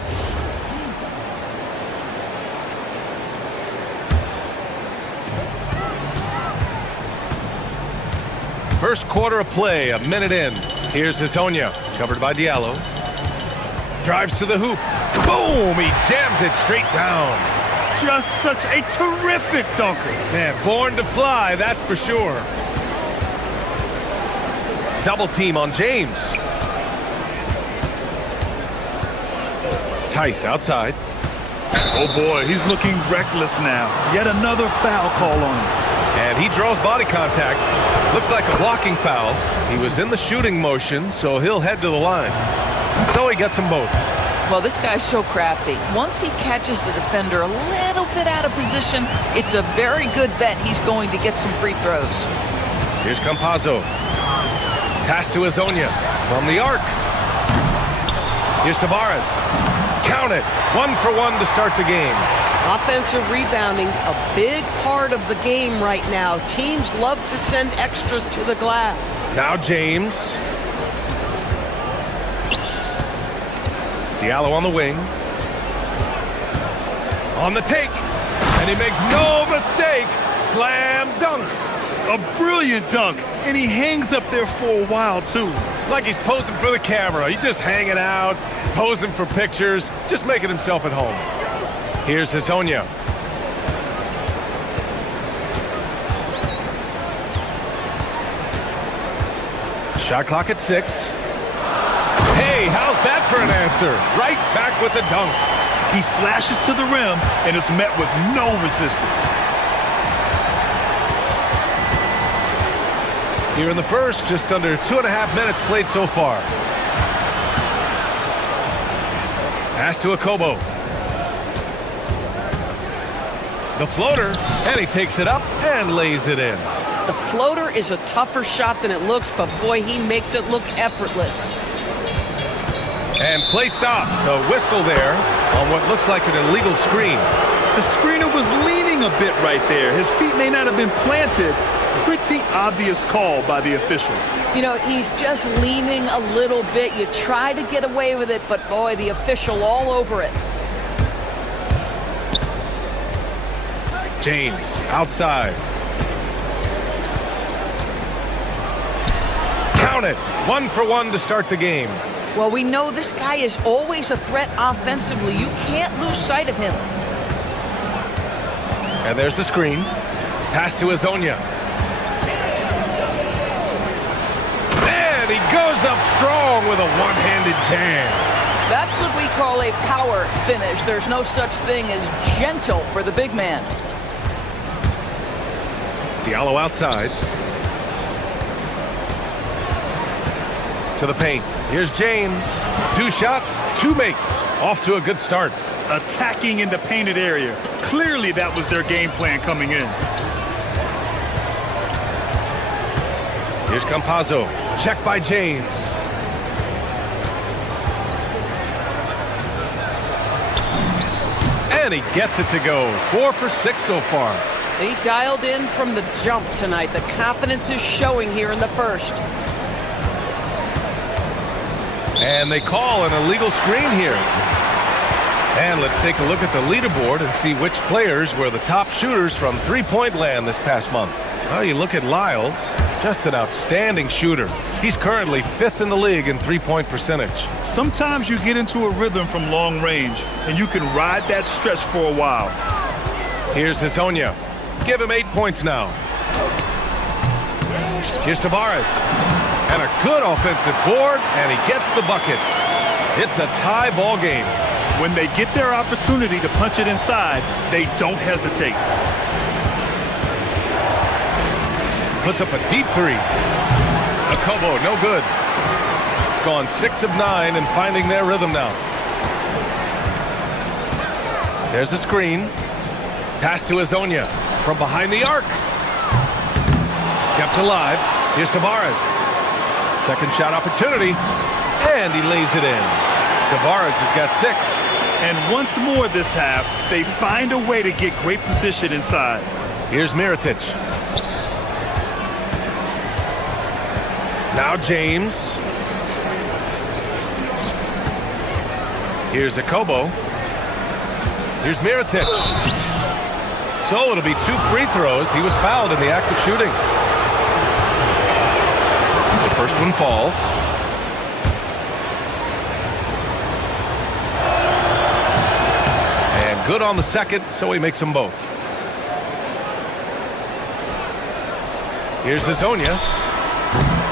First quarter of play, a minute in. Here's Hazonia, covered by Diallo. Drives to the hoop. Boom! He jams it straight down. Just such a terrific dunker. Man, born to fly, that's for sure. Double team on James. Tice outside. Oh boy, he's looking reckless now. Yet another foul call on him. And he draws body contact. Looks like a blocking foul. He was in the shooting motion, so he'll head to the line. So he gets them both. Well, this guy's so crafty. Once he catches the defender a little bit out of position, it's a very good bet he's going to get some free throws. Here's Campazzo. Pass to Hazonia from the arc. Here's Tavares. Count it. 1 for 1 to start the game. Offensive rebounding, a big part of the game right now. Teams love to send extras to the glass. Now James. Diallo on the wing. On the take. And he makes no mistake. Slam dunk. A brilliant dunk. And he hangs up there for a while, too. Like he's posing for the camera. He's just hanging out, posing for pictures, just making himself at home. Here's Hazonia. Shot clock at 6. Hey, how's that for an answer? Right back with the dunk. He flashes to the rim and is met with no resistance. Here in the first, just under 2.5 minutes played so far. Pass to Akobo. The floater, and he takes it up and lays it in. The floater is a tougher shot than it looks, but boy, he makes it look effortless. And play stops. A whistle there on what looks like an illegal screen. The screener was leaning a bit right there. His feet may not have been planted. Pretty obvious call by the officials. You know, he's just leaning a little bit. You try to get away with it, but boy, the official all over it. James outside. Count it. 1 for 1 to start the game. Well, we know this guy is always a threat offensively. You can't lose sight of him. And there's the screen. Pass to Hazonia. And he goes up strong with a one-handed jam. That's what we call a power finish. There's no such thing as gentle for the big man. Diallo outside. To the paint. Here's James. 2 shots, 2 makes. Off to a good start. Attacking in the painted area. Clearly that was their game plan coming in. Here's Campazzo. Check by James. And he gets it to go. 4 for 6 so far. They dialed in from the jump tonight. The confidence is showing here in the first. And they call an illegal screen here. And let's take a look at the leaderboard and see which players were the top shooters from three-point land this past month. Well, you look at Lyles, just an outstanding shooter. He's currently 5th in the league in three-point percentage. Sometimes you get into a rhythm from long range, and you can ride that stretch for a while. Here's Hezonja. Give him 8 points now. Here's Tavares. And a good offensive board, and he gets the bucket. It's a tie ball game. When they get their opportunity to punch it inside, they don't hesitate. Puts up a deep 3. Akobo, no good. Gone 6 of 9 and finding their rhythm now. There's a screen. Pass to Hezonja from behind the arc. Kept alive. Here's Tavares. Second shot opportunity. And he lays it in. Tavares has got 6. And once more this half, they find a way to get great position inside. Here's Mirotic. Now James. Here's Akobo. Here's Mirotic. So it'll be 2 free throws. He was fouled in the act of shooting. The first one falls. And good on the second, so he makes them both. Here's Hezonja.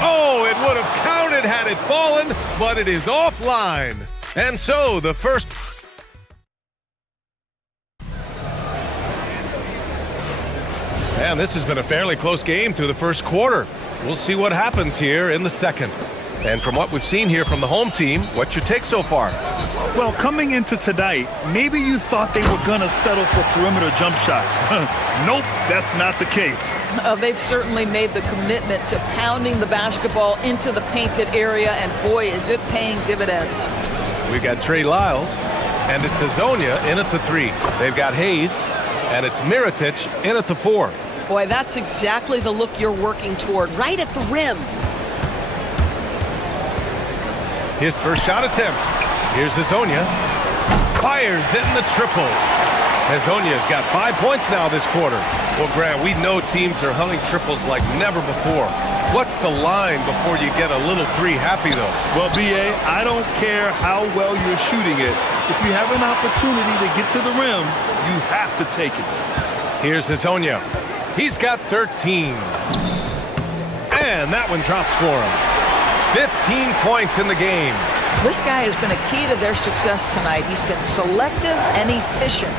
Oh, it would have counted had it fallen, but it is offline. And so the first... And this has been a fairly close game through the first quarter. We'll see what happens here in the second. And from what we've seen here from the home team, what's your take so far? Well, coming into tonight, maybe you thought they were going to settle for perimeter jump shots. Nope, that's not the case. They've certainly made the commitment to pounding the basketball into the painted area, and boy, is it paying dividends. We got Trey Lyles, and it's Hezonja in at the 3. They've got Hayes, and it's Mirotic in at the 4. Boy, that's exactly the look you're working toward, right at the rim. His first shot attempt. Here's Hezonja. Fires in the triple. Hezonja's got 5 points now this quarter. Well, Grant, we know teams are hunting triples like never before. What's the line before you get a little 3 happy, though? Well, B.A., I don't care how well you're shooting it. If you have an opportunity to get to the rim, you have to take it. Here's Hezonja. He's got 13. And that one drops for him. 15 points in the game. This guy has been a key to their success tonight. He's been selective and efficient.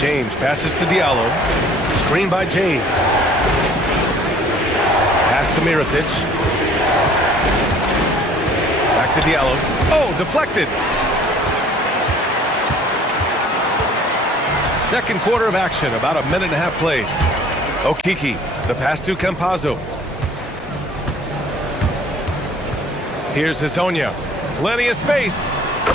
James passes to Diallo. Screen by James. Pass to Mirotic. Back to Diallo. Oh, deflected. Second quarter of action, about a minute and a half played. Okiki, the pass to Campazzo. Here's Hezonja. Plenty of space.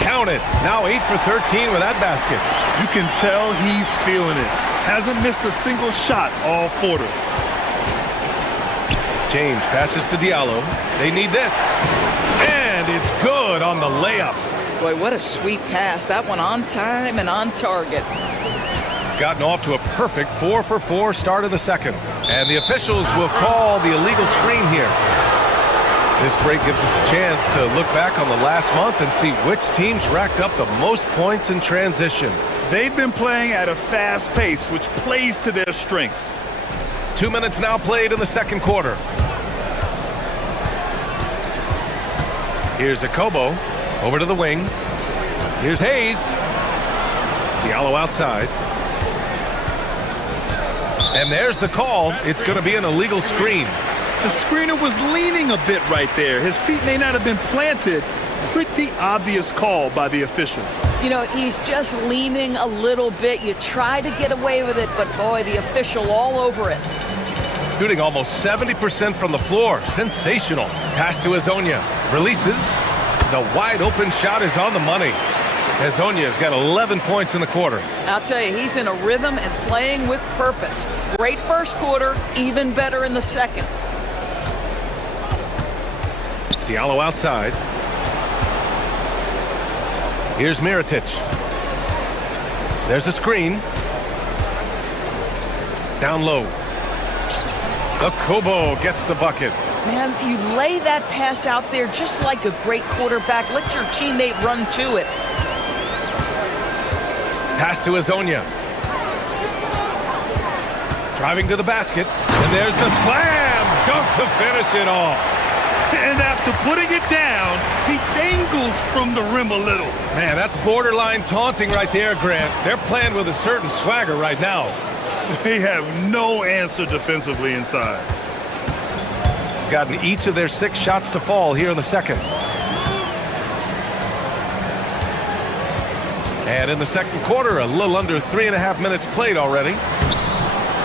Count it. Now 8 for 13 with that basket. You can tell he's feeling it. Hasn't missed a single shot all quarter. James passes to Diallo. They need this. And it's good on the layup. Boy, what a sweet pass. That one on time and on target. Gotten off to a perfect 4 for 4 start of the second. And the officials will call the illegal screen here. This break gives us a chance to look back on the last month and see which teams racked up the most points in transition. They've been playing at a fast pace, which plays to their strengths. 2 minutes now played in the second quarter. Here's Akobo over to the wing. Here's Hayes. Diallo outside. And there's the call. It's going to be an illegal screen. The screener was leaning a bit right there. His feet may not have been planted. Pretty obvious call by the officials. You know, he's just leaning a little bit. You try to get away with it, but boy, the official all over it. Shooting almost 70% from the floor. Sensational. Pass to Hezonja. Releases. The wide open shot is on the money. Hezonja's got 11 points in the quarter. I'll tell you, he's in a rhythm and playing with purpose. Great first quarter, even better in the second. Diallo outside. Here's Mirotic. There's a screen. Down low. Kobo gets the bucket. Man, you lay that pass out there just like a great quarterback. Let your teammate run to it. Pass to Hezonja. Driving to the basket. And there's the slam. Dunk to finish it off. And after putting it down, he dangles from the rim a little. Man, that's borderline taunting right there, Grant. They're playing with a certain swagger right now. They have no answer defensively inside. Gotten each of their 6 shots to fall here in the second. And in the second quarter, a little under 3.5 minutes played already.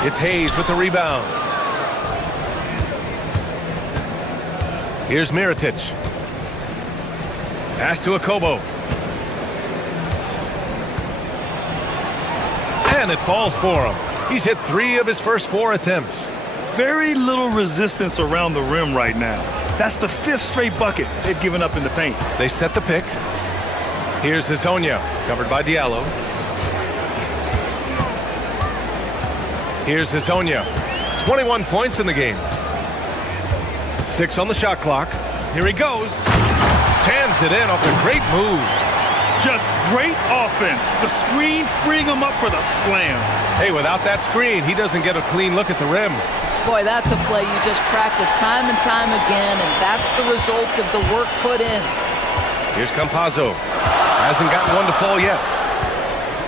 It's Hayes with the rebound. Here's Mirotic. Pass to Kobo. And it falls for him. He's hit 3 of his first 4 attempts. Very little resistance around the rim right now. That's the 5th straight bucket they've given up in the paint. They set the pick. Here's Hezonja, covered by Diallo. Here's Hezonja. 21 points in the game. 6 on the shot clock. Here he goes. Jams it in off a great move. Just great offense. The screen freeing him up for the slam. Hey, without that screen, he doesn't get a clean look at the rim. Boy, that's a play you just practice time and time again, and that's the result of the work put in. Here's Campazzo. Hasn't gotten one to fall yet.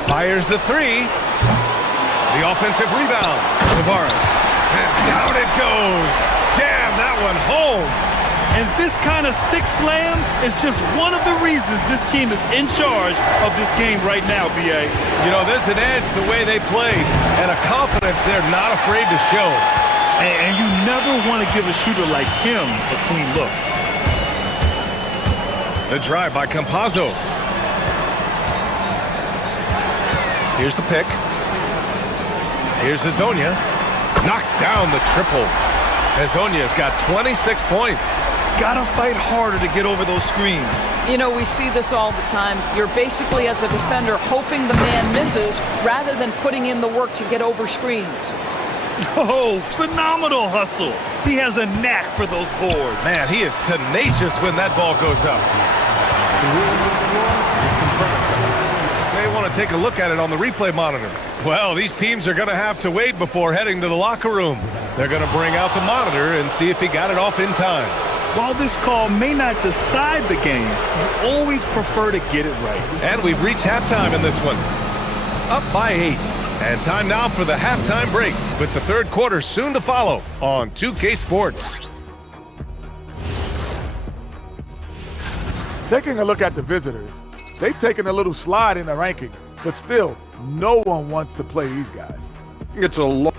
Fires the 3. The offensive rebound. Tavares. And down it goes. Jam that one home. And this kind of 6 slam is just one of the reasons this team is in charge of this game right now, B.A. You know, there's an edge the way they played and a confidence they're not afraid to show. And you never want to give a shooter like him a clean look. The drive by Campazzo. Here's the pick. Here's Hezonja. Knocks down the triple. Hezonja's got 26 points. Gotta fight harder to get over those screens. You know, we see this all the time. You're basically, as a defender, hoping the man misses rather than putting in the work to get over screens. Oh, phenomenal hustle. He has a knack for those boards. Man, he is tenacious when that ball goes up. The rule on the floor is confirmed. They want to take a look at it on the replay monitor. Well, these teams are going to have to wait before heading to the locker room. They're going to bring out the monitor and see if he got it off in time. While this call may not decide the game, you always prefer to get it right. And we've reached halftime in this one. Up by 8. And time now for the halftime break, with the third quarter soon to follow on 2K Sports. Taking a look at the visitors, they've taken a little slide in the rankings, but still, no one wants to play these guys. It's a lot.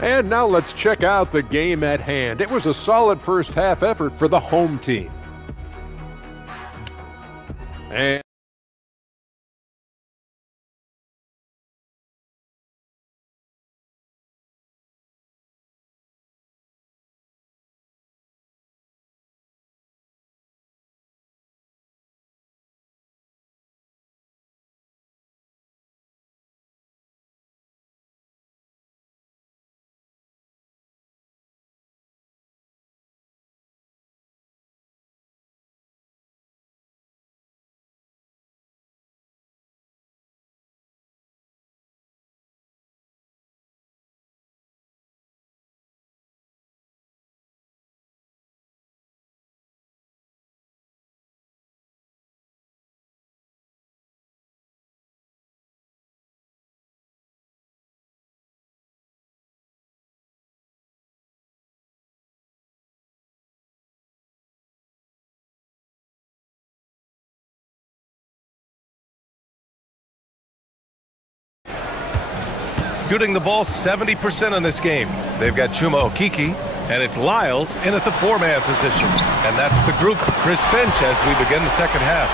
And now let's check out the game at hand. It was a solid first half effort for the home team. And Shooting the ball 70% in this game. They've got Chuma Okiki, and it's Lyles in at the 4-man position. And that's the group for Chris Finch as we begin the second half.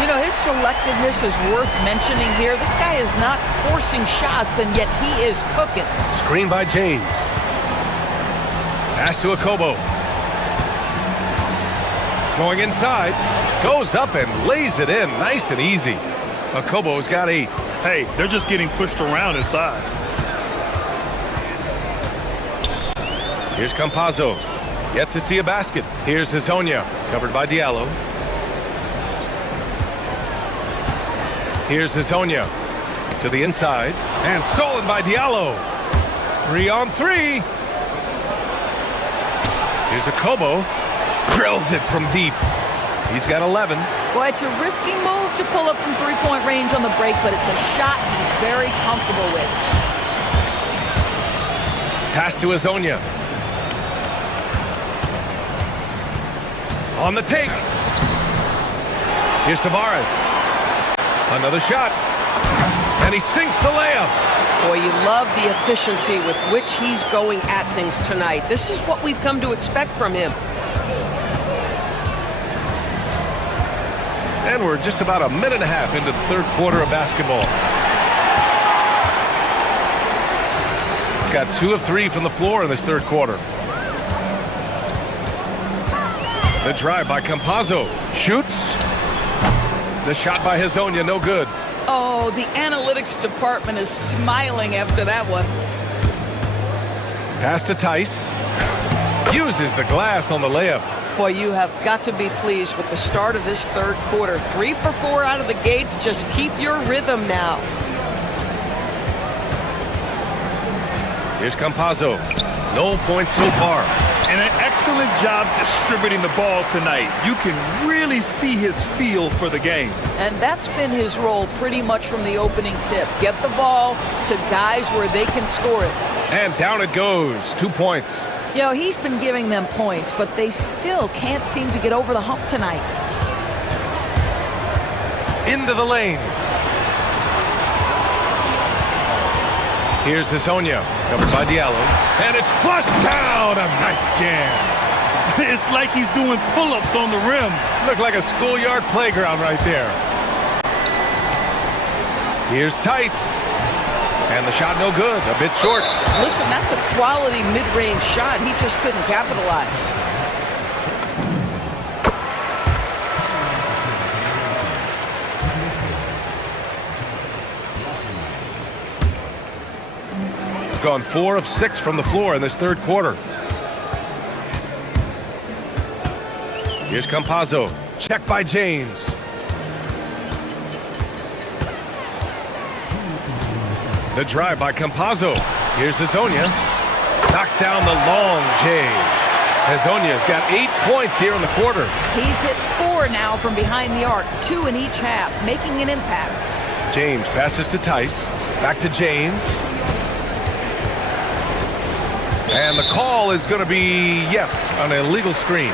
You know, his selectiveness is worth mentioning here. This guy is not forcing shots, and yet he is cooking. Screen by James. Pass to Akobo. Going inside. Goes up and lays it in nice and easy. Akobo's got 8. Hey, they're just getting pushed around inside. Here's Campazzo. Yet to see a basket. Here's Hazonia. Covered by Diallo. Here's Hazonia. To the inside. And stolen by Diallo. 3-on-3. Here's Akobo. Drills it from deep. He's got 11. Boy, it's a risky move to pull up from three-point range on the break, but it's a shot he's very comfortable with. Pass to Hazonia. On the take. Here's Tavares. Another shot. And he sinks the layup. Boy, you love the efficiency with which he's going at things tonight. This is what we've come to expect from him. And we're just about a minute and a half into the third quarter of basketball. Got 2 of 3 from the floor in this third quarter. The drive by Campazzo. Shoots. The shot by Hazonia, no good. Oh, the analytics department is smiling after that one. Pass to Tice. Uses the glass on the layup. Boy, you have got to be pleased with the start of this third quarter. 3 for 4 out of the gates. Just keep your rhythm now. Here's Campazzo. No points so far. And an excellent job distributing the ball tonight. You can really see his feel for the game. And that's been his role pretty much from the opening tip. Get the ball to guys where they can score it. And down it goes. 2 points. You know, he's been giving them points, but they still can't seem to get over the hump tonight. Into the lane. Here's Hazonia, covered by Diallo. And it's flushed down. A nice jam. It's like he's doing pull-ups on the rim. Looked like a schoolyard playground right there. Here's Tice. And the shot no good, a bit short. Listen, that's a quality mid-range shot. He just couldn't capitalize. Gone 4 of 6 from the floor in this third quarter. Here's Campazzo. Check by James. The drive by Campazzo. Here's Hazonia. Knocks down the long J. Hazonia's got 8 points here in the quarter. He's hit 4 now from behind the arc, 2 in each half, making an impact. James passes to Tice. Back to James. And the call is going to be, yes, an illegal screen.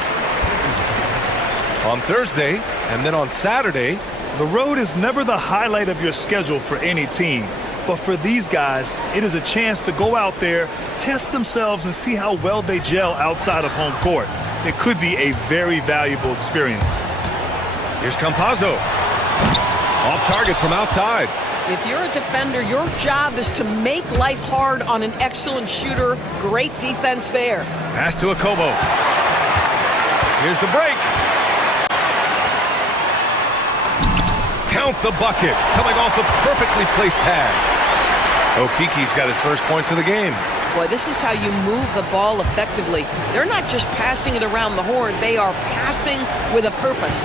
On Thursday and then on Saturday. The road is never the highlight of your schedule for any team. But for these guys, it is a chance to go out there, test themselves, and see how well they gel outside of home court. It could be a very valuable experience. Here's Campazzo. Off target from outside. If you're a defender, your job is to make life hard on an excellent shooter. Great defense there. Pass to Akobo. Here's the break. Count the bucket. Coming off a perfectly placed pass. Okiki's got his first points of the game. Boy, this is how you move the ball effectively. They're not just passing it around the horn. They are passing with a purpose.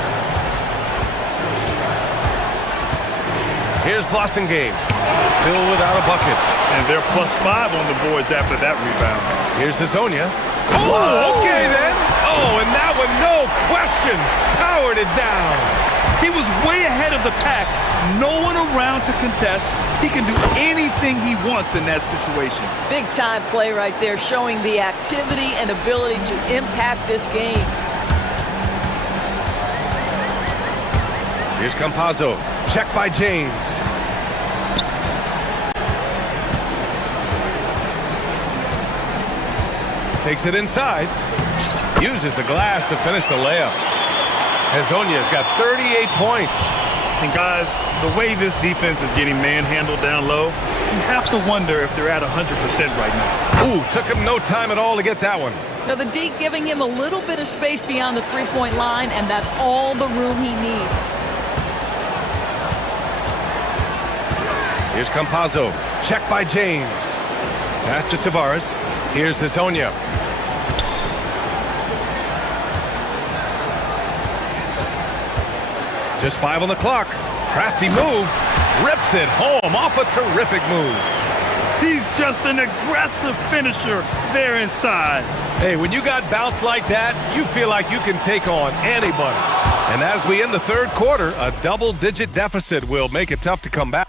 Here's Blossingame. Still without a bucket. And they're +5 on the boards after that rebound. Here's Hazonia. Oh, okay then. Oh, and that one, no question, powered it down. He was way ahead of the pack. No one around to contest. He can do anything he wants in that situation. Big time play right there, showing the activity and ability to impact this game. Here's Campazzo. Check by James. Takes it inside. Uses the glass to finish the layup. Hezonja's got 38 points. And guys, the way this defense is getting manhandled down low, you have to wonder if they're at 100% right now. Ooh, took him no time at all to get that one. Now the D giving him a little bit of space beyond the three-point line, and that's all the room he needs. Here's Campazzo. Check by James. Pass to Tavares. Here's Hezonja. Just 5 on the clock. Crafty move. Rips it home off a terrific move. He's just an aggressive finisher there inside. Hey, when you got bounce like that, you feel like you can take on anybody. And as we end the third quarter, a double-digit deficit will make it tough to come back.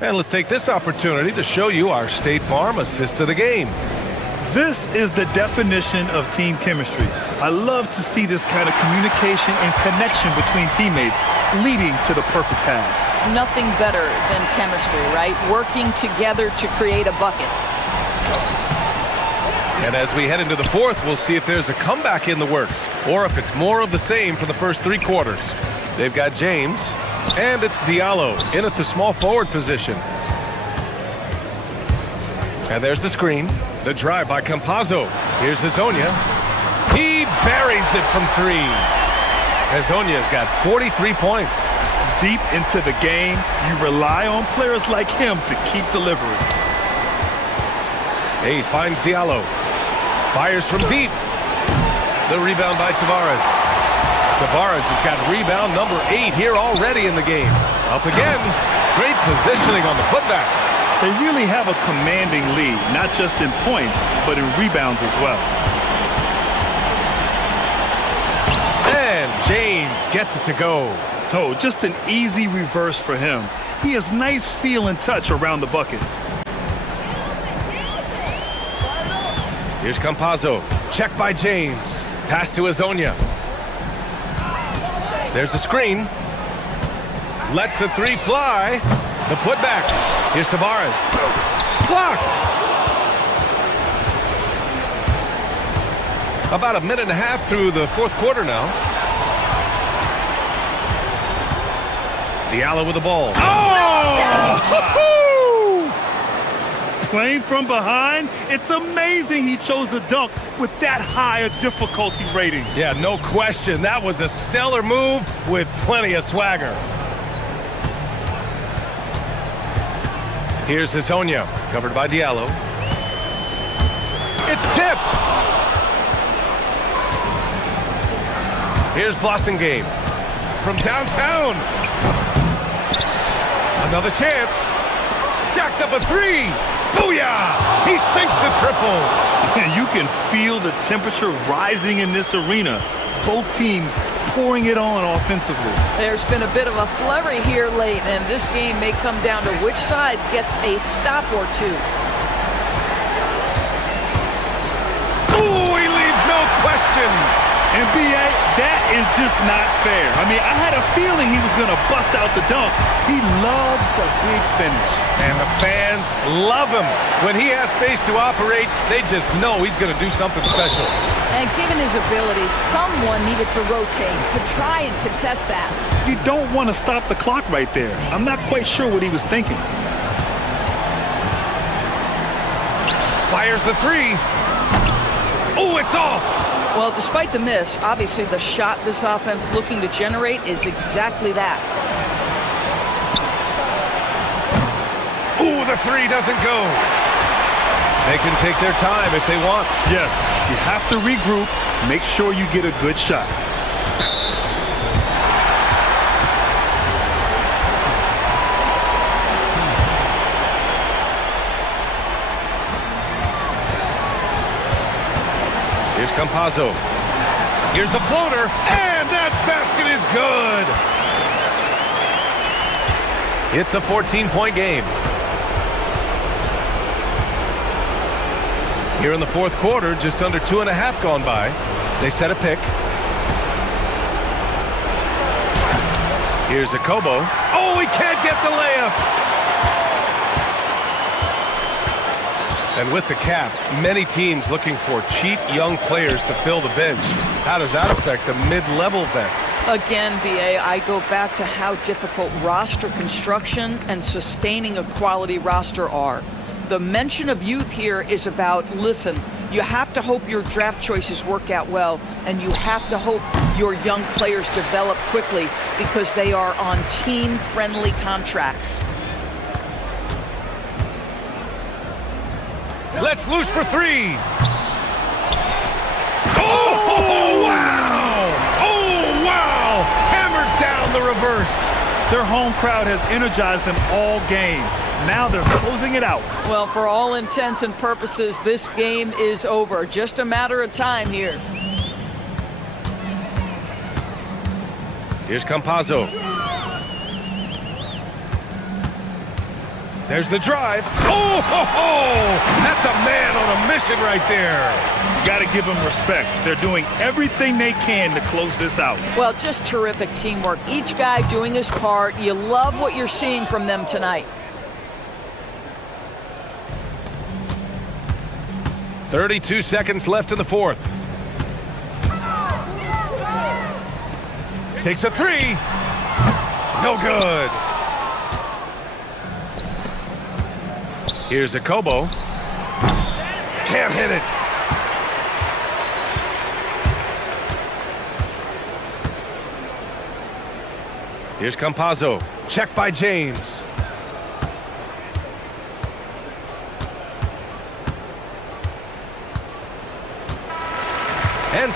And let's take this opportunity to show you our State Farm assist to the game. This is the definition of team chemistry. I love to see this kind of communication and connection between teammates leading to the perfect pass. Nothing better than chemistry, right? Working together to create a bucket. And as we head into the fourth, we'll see if there's a comeback in the works or if it's more of the same for the first 3 quarters. They've got James, and it's Diallo in at the small forward position. And there's the screen. The drive by Campazzo. Here's Hezonja. He buries it from 3. Hezonja's got 43 points. Deep into the game, you rely on players like him to keep delivering. Hayes finds Diallo. Fires from deep. The rebound by Tavares. Tavares has got rebound number 8 here already in the game. Up again. Great positioning on the putback. They really have a commanding lead, not just in points, but in rebounds as well. And James gets it to go. Oh, just an easy reverse for him. He has nice feel and touch around the bucket. Here's Campazzo. Check by James. Pass to Hezonja. There's a screen. Lets the 3 fly. The putback. Here's Tavares. Blocked. About a minute and a half through the fourth quarter now. Diallo with the ball. Oh! Playing from behind, it's amazing he chose a dunk with that high a difficulty rating. Yeah, no question. That was a stellar move with plenty of swagger. Here's Hezonja, covered by Diallo. It's tipped. Here's Blossingame from downtown. Another chance. Jacks up a 3. Booyah! He sinks the triple. And you can feel the temperature rising in this arena. Both teams pouring it on offensively. There's been a bit of a flurry here late, and this game may come down to which side gets a stop or 2. Ooh, he leaves no question. NBA, that is just not fair. I mean, I had a feeling he was going to bust out the dunk. He loves the big finish. And the fans love him. When he has space to operate, they just know he's going to do something special. And given his ability, someone needed to rotate to try and contest that. You don't want to stop the clock right there. I'm not quite sure what he was thinking. Fires the 3. Oh, it's off. Well, despite the miss, obviously the shot this offense looking to generate is exactly that. Ooh, the 3 doesn't go. They can take their time if they want. Yes, you have to regroup, make sure you get a good shot. Here's Campazzo. Here's the floater, and that basket is good. It's a 14-point game. Here in the fourth quarter, just under 2.5 gone by. They set a pick. Here's Akobo. Oh, he can't get the layup. And with the cap, many teams looking for cheap young players to fill the bench. How does that affect the mid-level vets? Again, BA, I go back to how difficult roster construction and sustaining a quality roster are. The mention of youth here is about, listen, you have to hope your draft choices work out well, and you have to hope your young players develop quickly because they are on team-friendly contracts. Let's loose for three. Oh, wow! Oh, wow! Hammers down the reverse. Their home crowd has energized them all game. Now they're closing it out. Well, for all intents and purposes, this game is over. Just a matter of time here. Here's Campazzo. There's the drive. Oh, ho, ho! That's a man on a mission right there. You got to give them respect. They're doing everything they can to close this out. Well, just terrific teamwork. Each guy doing his part. You love what you're seeing from them tonight. 32 seconds left in the fourth. Takes a three. No good. Here's a Kobo. Can't hit it. Here's Campazzo. Check by James. And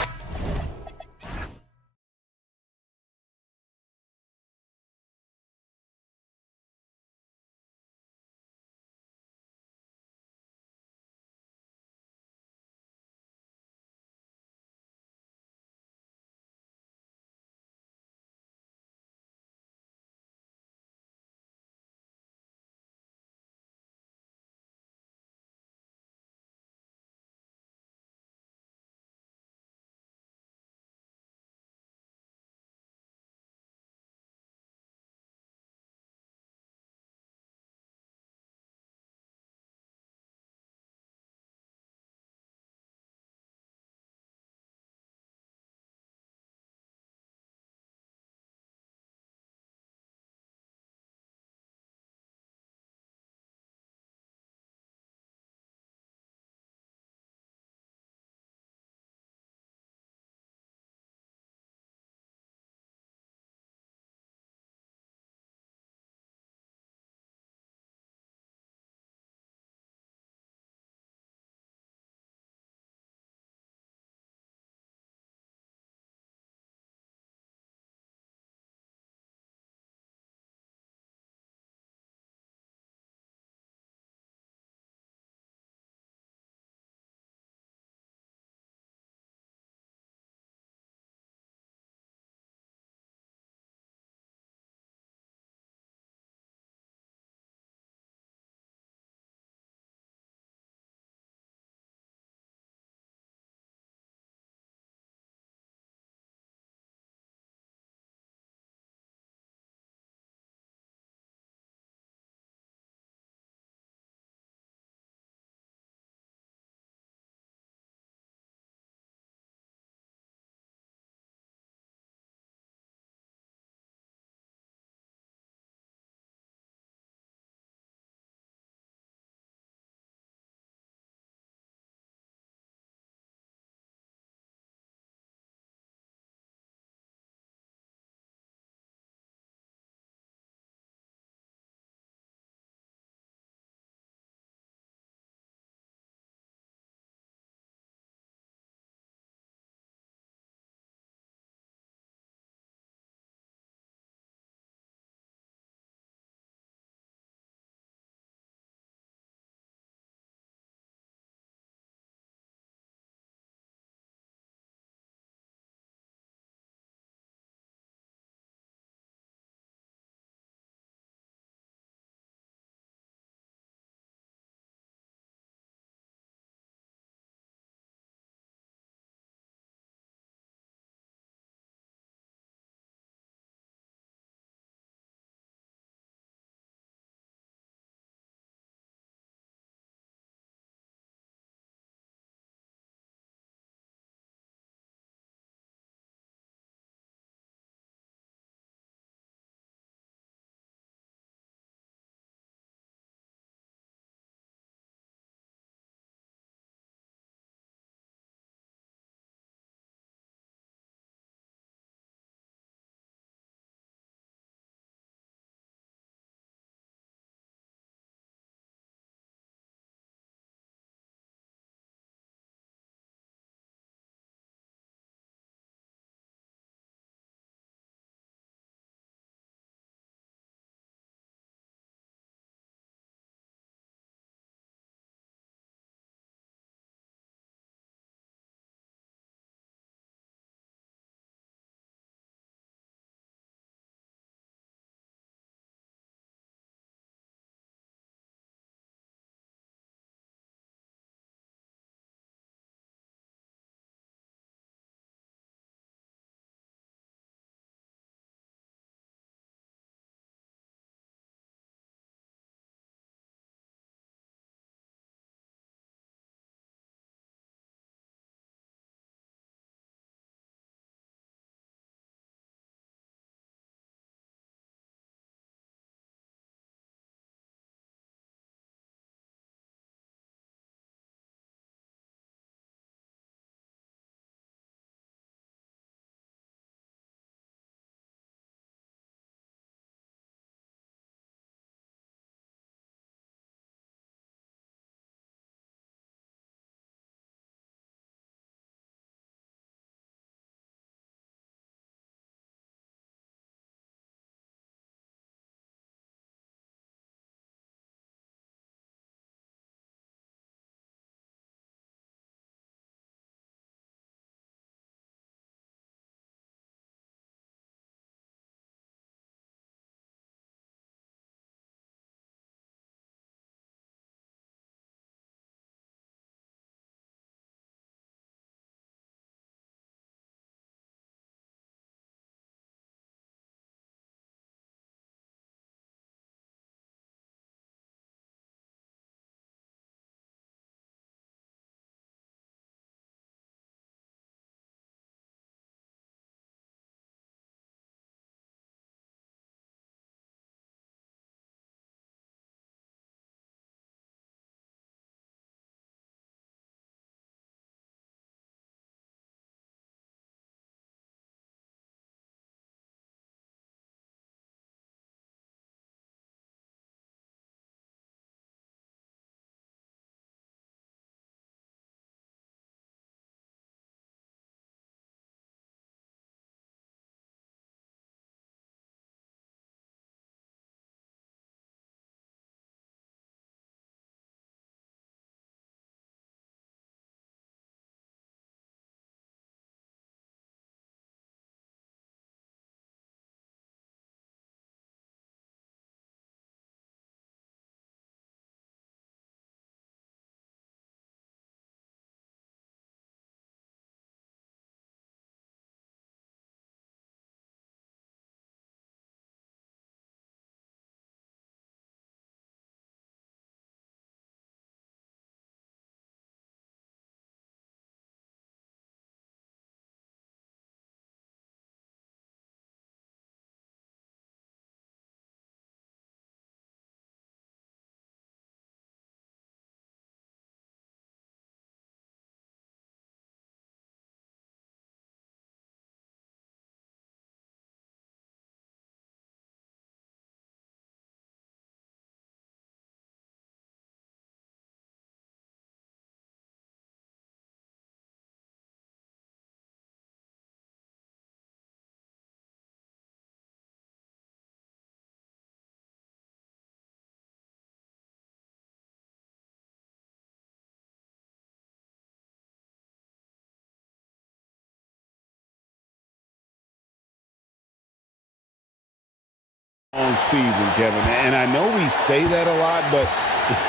long season, Kevin. And I know we say that a lot, but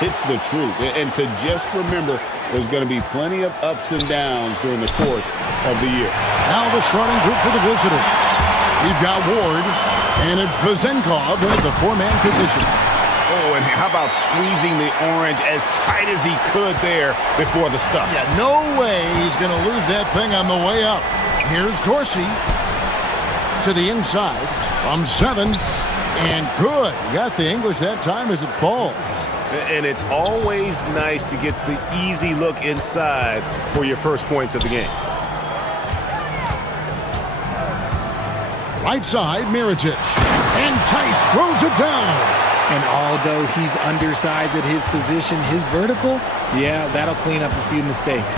it's the truth. And to just remember, there's going to be plenty of ups and downs during the course of the year. Now the starting group for the visitors. We've got Ward, and it's Vezenkov in the four-man position. Oh, and how about squeezing the orange as tight as he could there before the stuff? Yeah, no way he's going to lose that thing on the way up. Here's Dorsey to the inside from 7. And good. You got the English that time as it falls. And it's always nice to get the easy look inside for your first points of the game. Right side, Mirotic. And Tice throws it down. And although he's undersized at his position, his vertical, yeah, that'll clean up a few mistakes.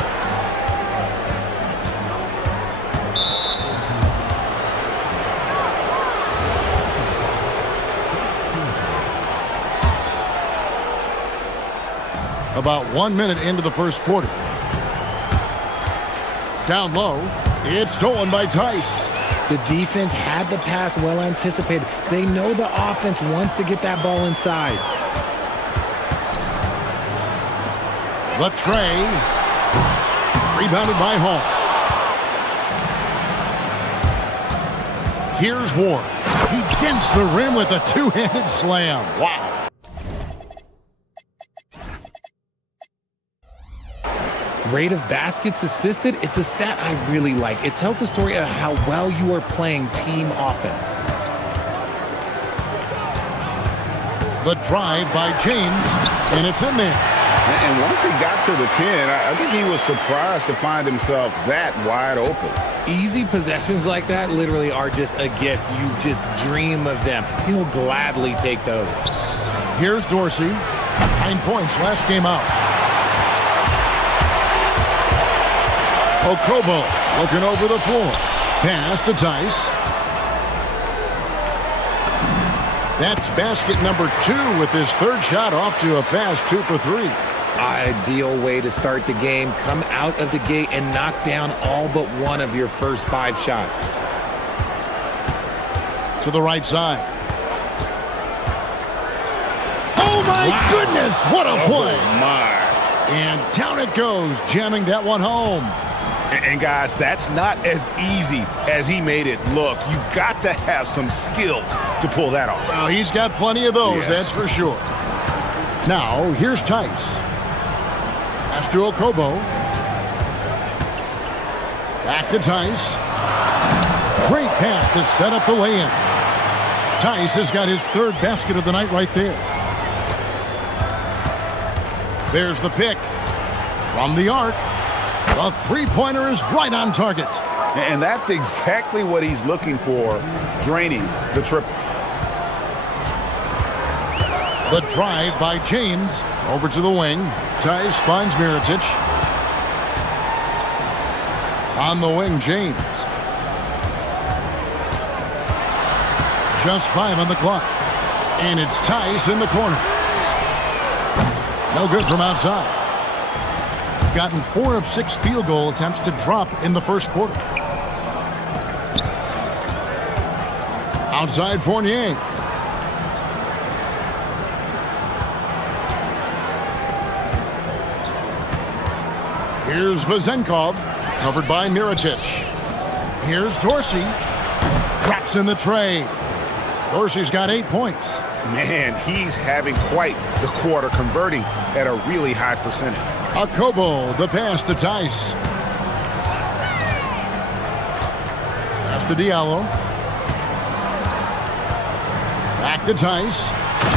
About 1 minute into the first quarter. Down low, it's stolen by Tice. The defense had the pass well anticipated. They know the offense wants to get that ball inside. The tray. Rebounded by Hall. Here's Ward. He dents the rim with a two-handed slam. Wow. Rate of baskets assisted, it's a stat I really like. It tells the story of how well you are playing team offense. The drive by James, and it's in there. And once he got to the 10, I think he was surprised to find himself that wide open. Easy possessions like that literally are just a gift. You just dream of them. He'll gladly take those. Here's Dorsey. 9 points last game out. Okobo looking over the floor. Pass to Tice. That's basket number 2 with his third shot off to a fast 2 for 3. Ideal way to start the game. Come out of the gate and knock down all but one of your first 5 shots. To the right side. Oh my goodness, what a play. Oh my. And down it goes, jamming that one home. And guys, that's not as easy as he made it look. You've got to have some skills to pull that off. Well, he's got plenty of those, that's for sure. Now, here's Tice. Pass to Okobo. Back to Tice. Great pass to set up the lay-in. Tice has got his third basket of the night right there. There's the pick. From the arc. The three-pointer is right on target. And that's exactly what he's looking for, draining the triple. The drive by James. Over to the wing. Tice finds Mirotic. On the wing, James. Just 5 on the clock. And it's Tice in the corner. No good from outside. Gotten 4 of 6 field goal attempts to drop in the first quarter. Outside Fournier. Here's Vezenkov, covered by Mirotic. Here's Dorsey. Drops in the tray. Dorsey's got 8 points. Man, he's having quite the quarter, converting at a really high percentage. Okobo, the pass to Tice. Pass to Diallo. Back to Tice.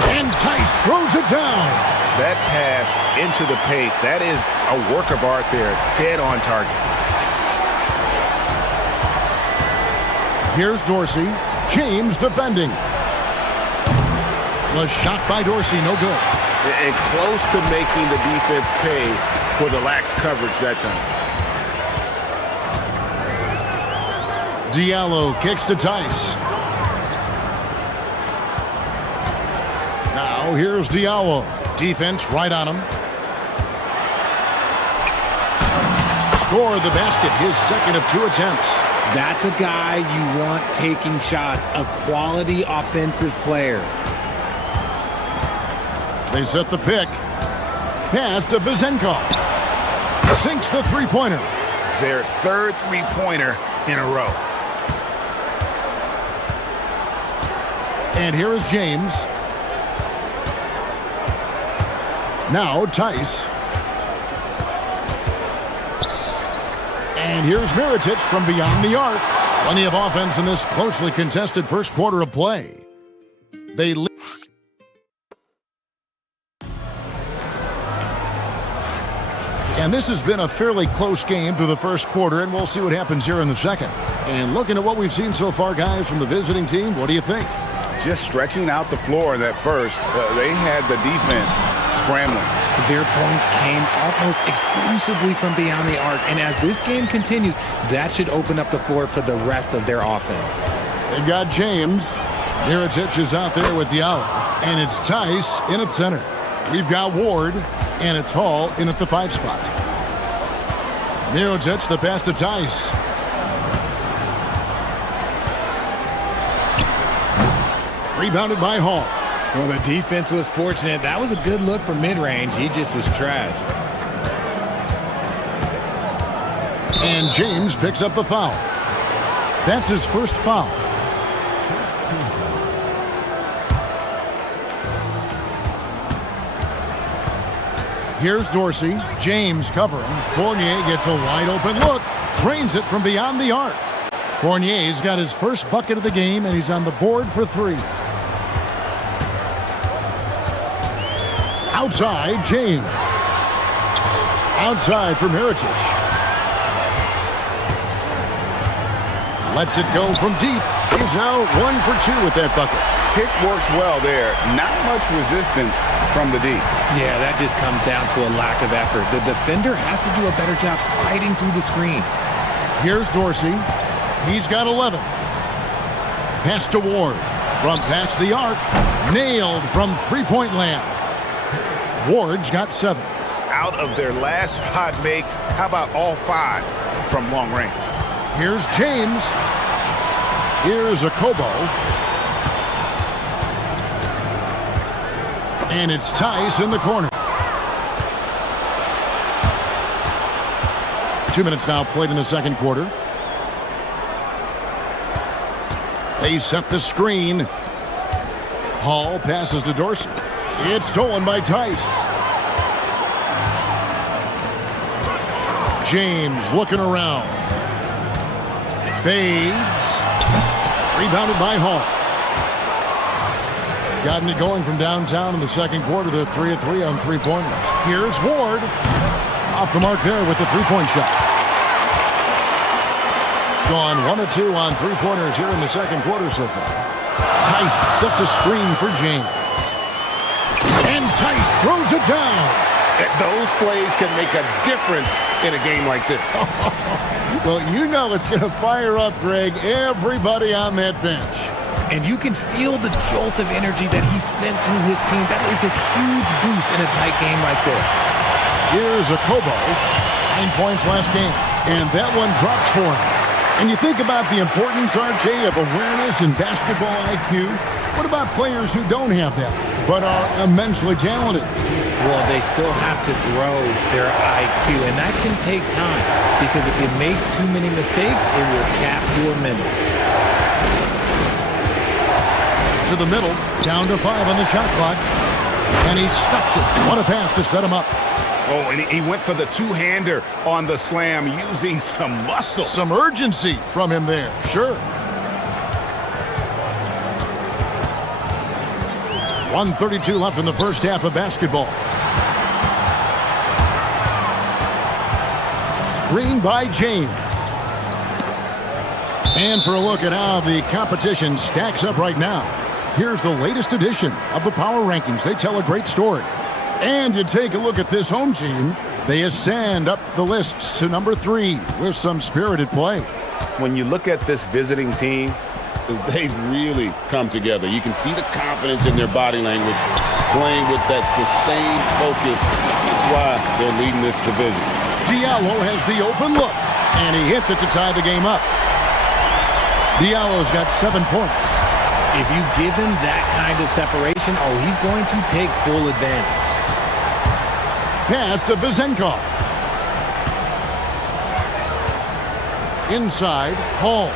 And Tice throws it down. That pass into the paint, that is a work of art there, dead on target. Here's Dorsey. James defending. The shot by Dorsey, no good. And close to making the defense pay for the lax coverage that time. Diallo kicks to Tice. Now here's Diallo. Defense right on him. Scored the basket, his second of 2 attempts. That's a guy you want taking shots, a quality offensive player. They set the pick. Pass to Vizenkov. Sinks the three-pointer. Their third three-pointer in a row. And here is James. Now Tice. And here's Mirotic from beyond the arc. Plenty of offense in this closely contested first quarter of play. They lead. And this has been a fairly close game through the first quarter, and we'll see what happens here in the second. And looking at what we've seen so far, guys, from the visiting team, what do you think? Just stretching out the floor in that first. They had the defense scrambling. Their points came almost exclusively from beyond the arc, and as this game continues, that should open up the floor for the rest of their offense. They've got James. Mirotic is out there with Diallo, and it's Tice in at center. We've got Ward, and it's Hall in at the 5 spot. Mirotic, the pass to Tice. Rebounded by Hall. Well, the defense was fortunate. That was a good look for mid-range. He just was trash. And James picks up the foul. That's his first foul. Here's Dorsey. James covering. Fournier gets a wide open look. Drains it from beyond the arc. Fournier's got his first bucket of the game, and he's on the board for 3. Outside, James. Outside for Mirotic. Lets it go from deep. He's now 1 for 2 with that bucket. Pick works well there. Not much resistance from the D. Yeah, that just comes down to a lack of effort. The defender has to do a better job fighting through the screen. Here's Dorsey. He's got 11. Pass to Ward. From past the arc. Nailed from three-point land. Ward's got 7. Out of their last 5 makes, how about all 5 from long range? Here's James. Here's Akobo. And it's Tice in the corner. 2 minutes now played in the second quarter. They set the screen. Hall passes to Dorsey. It's stolen by Tice. James looking around. Fades. Rebounded by Hall. Gotten it going from downtown in the second quarter. They're 3 of 3 on three-pointers. Here's Ward. Off the mark there with the three-point shot. Gone 1 of 2 on three-pointers here in the second quarter so far. Tice sets a screen for James. And Tice throws it down. Those plays can make a difference in a game like this. Well, you know it's going to fire up, Greg, everybody on that bench. And you can feel the jolt of energy that he sent through his team. That is a huge boost in a tight game like this. Here's Akobo. 9 points last game. And that one drops for him. And you think about the importance, RJ, of awareness and basketball IQ. What about players who don't have that, but are immensely talented? Well, they still have to grow their IQ, and that can take time, because if you make too many mistakes, it will cap your minutes. To the middle, down to 5 on the shot clock, and he stuffs it. What a pass to set him up. Oh, and he went for the two-hander on the slam, using some muscle. Some urgency from him there, sure. 1:32 left in the first half of basketball. Screen by James. And for a look at how the competition stacks up right now, here's the latest edition of the Power Rankings. They tell a great story. And you take a look at this home team, they ascend up the lists to number 3 with some spirited play. When you look at this visiting team, they've really come together. You can see the confidence in their body language, playing with that sustained focus. That's why they're leading this division. Diallo has the open look, and he hits it to tie the game up. Diallo's got 7 points. If you give him that kind of separation, he's going to take full advantage. Pass to Vezenkov. Inside, Hall.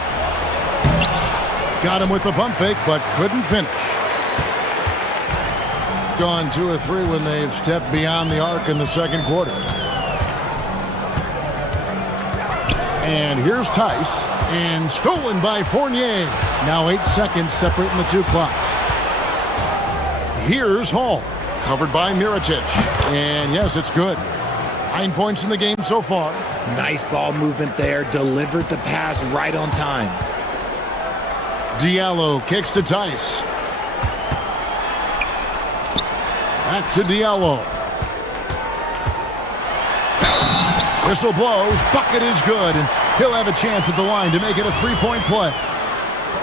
Got him with the pump fake, but couldn't finish. Gone 2 or 3 when they've stepped beyond the arc in the second quarter. And here's Tice, and stolen by Fournier. Now 8 seconds separating the 2 clocks. Here's Hall, covered by Mirotic. And yes, it's good. 9 points in the game so far. Nice ball movement there. Delivered the pass right on time. Diallo kicks to Tice. Back to Diallo. Whistle blows. Bucket is good. And he'll have a chance at the line to make it a 3-point play.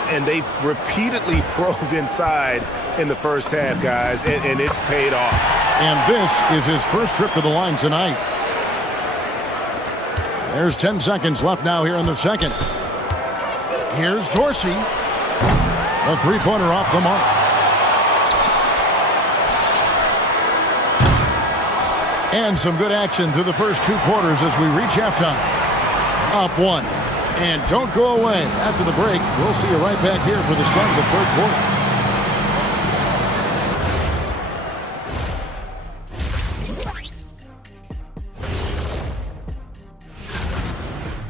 And they've repeatedly probed inside in the first half, guys, and it's paid off. And this is his first trip to the line tonight. There's 10 seconds left now here in the second. Here's Dorsey. A 3-pointer off the mark. And some good action through the first 2 quarters as we reach halftime. Up 1. And don't go away. After the break, we'll see you right back here for the start of the third quarter.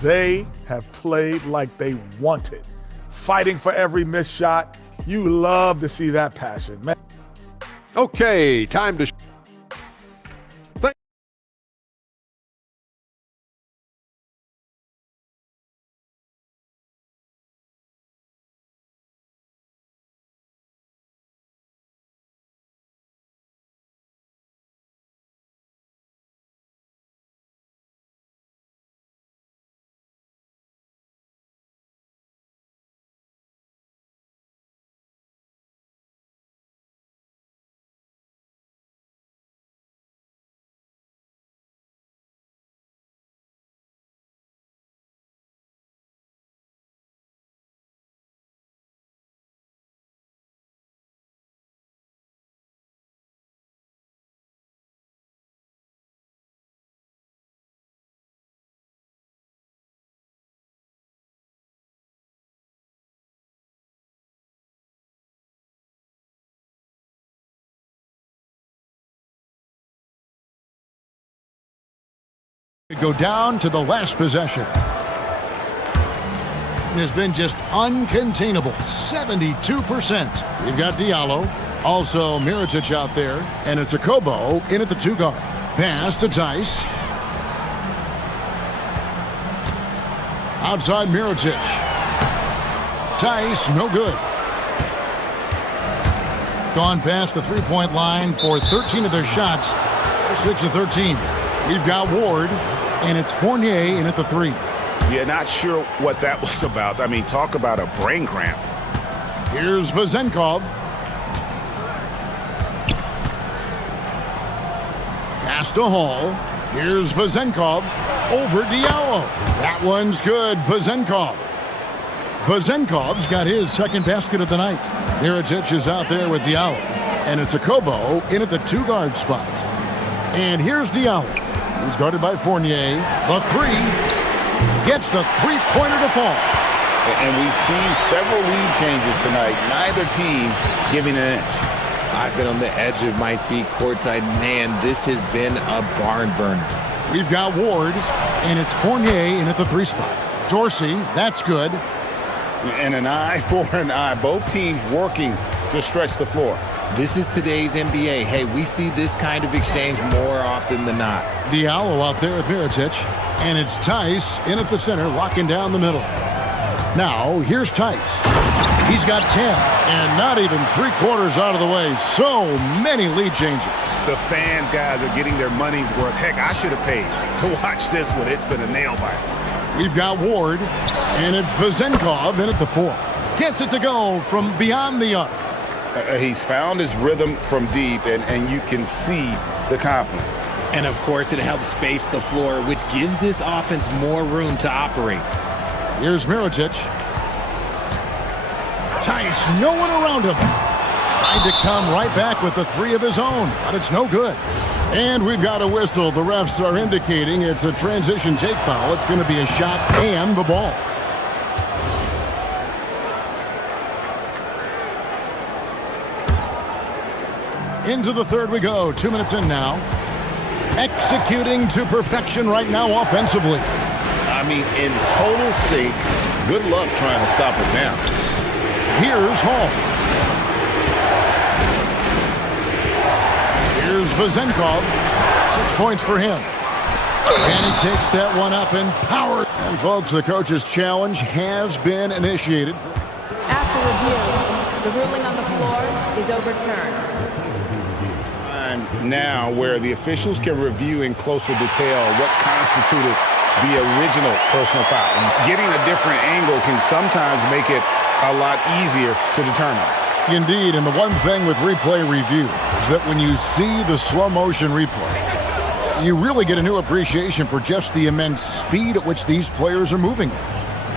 They have played like they wanted. Fighting for every missed shot. You love to see that passion, man. Okay, time to... Go down to the last possession. Has been just uncontainable. 72%. We've got Diallo. Also Mirotic out there. And it's a Kobo in at the 2 guard. Pass to Tice. Outside Mirotic. Tice, no good. Gone past the 3-point line for 13 of their shots. 6 of 13. We've got Ward. And it's Fournier in at the 3. Yeah, not sure what that was about. I mean, talk about a brain cramp. Here's Vezenkov. Pass to Hall. Here's Vezenkov. Over Diallo. That one's good. Vezenkov. Vezenkov's got his second basket of the night. Mirotic is out there with Diallo. And it's a Kobo in at the 2 guard spot. And here's Diallo. He's guarded by Fournier. The 3 gets the 3-pointer to fall. And we've seen several lead changes tonight. Neither team giving an inch. I've been on the edge of my seat courtside. Man, this has been a barn burner. We've got Ward, and it's Fournier in at the 3 spot. Dorsey, that's good. And an eye for an eye. Both teams working to stretch the floor. This is today's NBA. Hey, we see this kind of exchange more often than not. Diallo out there with Mirotic, and it's Tice in at the center, locking down the middle. Now, here's Tice. He's got 10, and not even 3 quarters out of the way. So many lead changes. The fans, guys, are getting their money's worth. Heck, I should have paid to watch this one. It's been a nail-biter. We've got Ward, and it's Vezenkov in at the 4. Gets it to go from beyond the arc. He's found his rhythm from deep, and you can see the confidence. And, of course, it helps space the floor, which gives this offense more room to operate. Here's Mirotic. Tice, no one around him. Tried to come right back with the three of his own, but it's no good. And we've got a whistle. The refs are indicating it's a transition take foul. It's going to be a shot and the ball. Into the third we go. 2 minutes in now. Executing to perfection right now offensively. I mean, in total sync. Good luck trying to stop it now. Here's Hall. Here's Vazenkov. 6 points for him. And he takes that one up in power. And folks, the coach's challenge has been initiated. After review, the ruling on the floor is overturned. Now where the officials can review in closer detail what constituted the original personal foul. Getting a different angle can sometimes make it a lot easier to determine. Indeed, and the one thing with replay review is that when you see the slow motion replay, you really get a new appreciation for just the immense speed at which these players are moving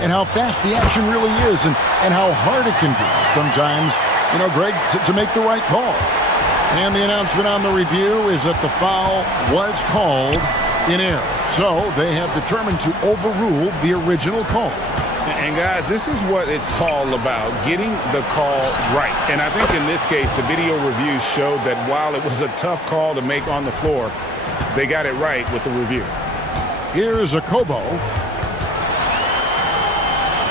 and how fast the action really is and how hard it can be sometimes, Greg, to make the right call. And the announcement on the review is that the foul was called in error. So they have determined to overrule the original call. And guys, this is what it's all about, getting the call right. And I think in this case, the video review showed that while it was a tough call to make on the floor, they got it right with the review. Here's a Kobo.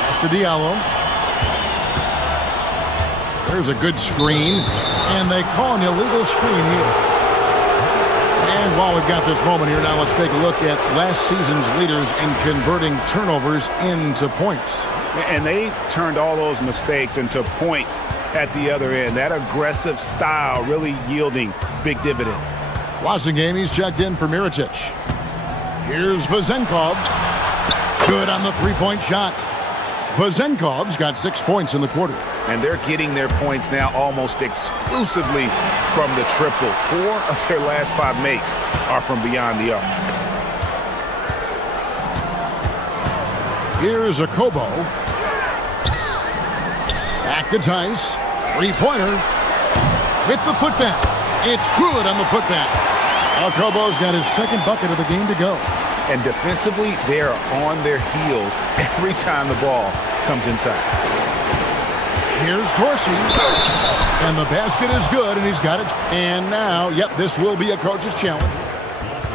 Pass to Diallo. There's a good screen, and they call an illegal screen here. And while we've got this moment here, now let's take a look at last season's leaders in converting turnovers into points. And they turned all those mistakes into points at the other end. That aggressive style really yielding big dividends. Watching he's checked in for Mirotic. Here's Vazenkov. Good on the three-point shot. Vazenkov's got 6 points in the quarter. And they're getting their points now almost exclusively from the triple. 4 of their last 5 makes are from beyond the arc. Here's a Kobo. Back to Tice. Three-pointer. With the putback. It's good on the putback. Kobo's got his second bucket of the game to go. And defensively, they are on their heels every time the ball comes inside. Here's Dorsey. And the basket is good, and he's got it. And now, this will be a coach's challenge.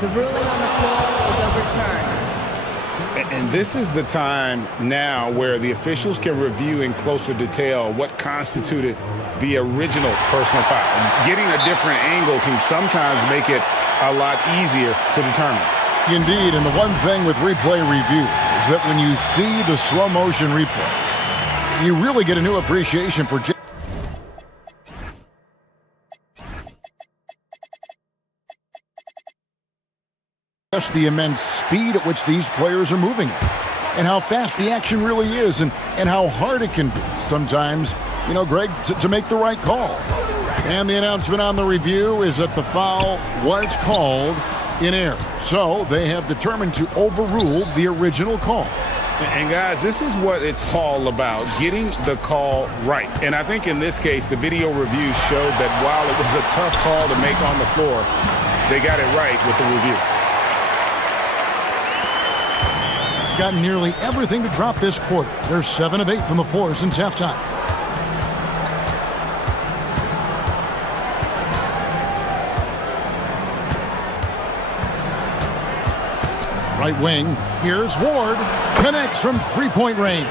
The ruling on the floor is overturned. And this is the time now where the officials can review in closer detail what constituted the original personal foul. Getting a different angle can sometimes make it a lot easier to determine. Indeed, and the one thing with replay review is that when you see the slow motion replay, you really get a new appreciation for just the immense speed at which these players are moving and how fast the action really is and how hard it can be sometimes, Greg, to make the right call. And the announcement on the review is that the foul was called in error. So they have determined to overrule the original call. And guys, this is what it's all about, getting the call right. And I think in this case, the video review showed that while it was a tough call to make on the floor, they got it right with the review. Got nearly everything to drop this quarter. They're 7 of 8 from the floor since halftime. Right wing, here's Ward. Connects from three-point range.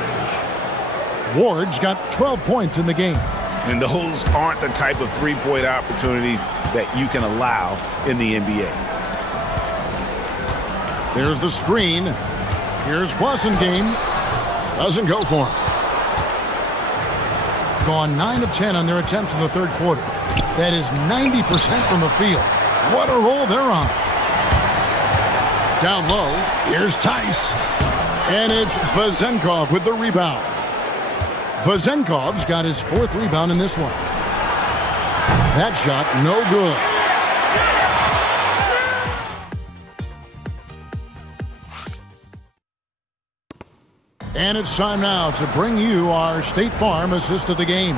Ward's got 12 points in the game. And those aren't the type of three-point opportunities that you can allow in the NBA. There's the screen. Here's Blasingame. Doesn't go for him. Gone 9 of 10 on their attempts in the third quarter. That is 90% from the field. What a roll they're on. Down low, here's Tice. And it's Vazenkov with the rebound. Vazenkov's got his 4th rebound in this one. That shot, no good. And it's time now to bring you our State Farm assist of the game.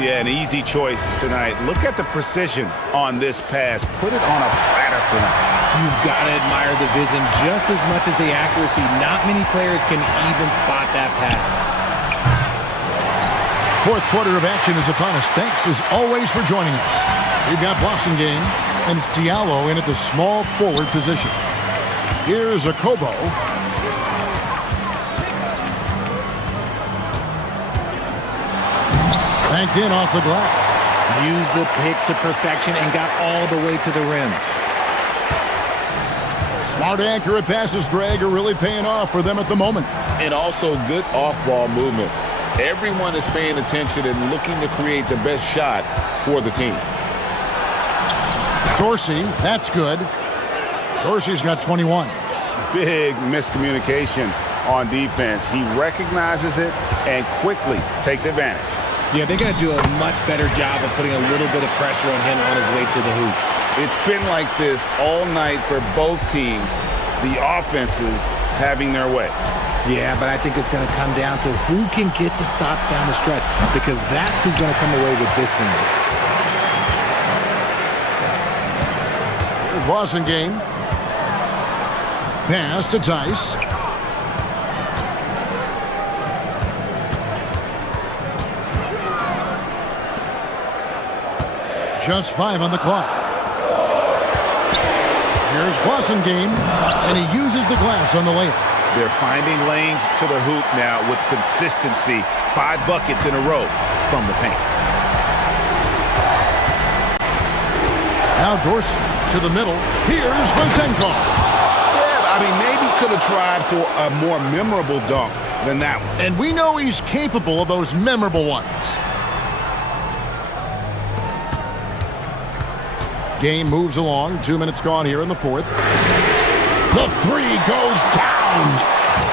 Yeah, an easy choice tonight. Look at the precision on this pass. Put it on a platter for him. You've got to admire the vision just as much as the accuracy. Not many players can even spot that pass. Fourth quarter of action is upon us. Thanks as always for joining us. We've got Boston game, and it's Diallo in at the small forward position. Here's a Kobo. Banked in off the glass. Used the pick to perfection and got all the way to the rim. Smart, accurate passes, Greg, are really paying off for them at the moment. And also good off-ball movement. Everyone is paying attention and looking to create the best shot for the team. Dorsey, that's good. Dorsey's got 21. Big miscommunication on defense. He recognizes it and quickly takes advantage. Yeah, they're going to do a much better job of putting a little bit of pressure on him on his way to the hoop. It's been like this all night for both teams. The offenses having their way. Yeah, but I think it's going to come down to who can get the stops down the stretch, because that's who's going to come away with this one. Here's Boston game. Pass to Tice. Just 5 on the clock. Here's Boston game, and he uses the glass on the layup. They're finding lanes to the hoop now with consistency. 5 buckets in a row from the paint. Now Dorsey to the middle. Here's Vazenkov. Yeah, I mean, maybe could have tried for a more memorable dunk than that one. And we know he's capable of those memorable ones. Game moves along. 2 minutes gone here in the fourth. The three goes down.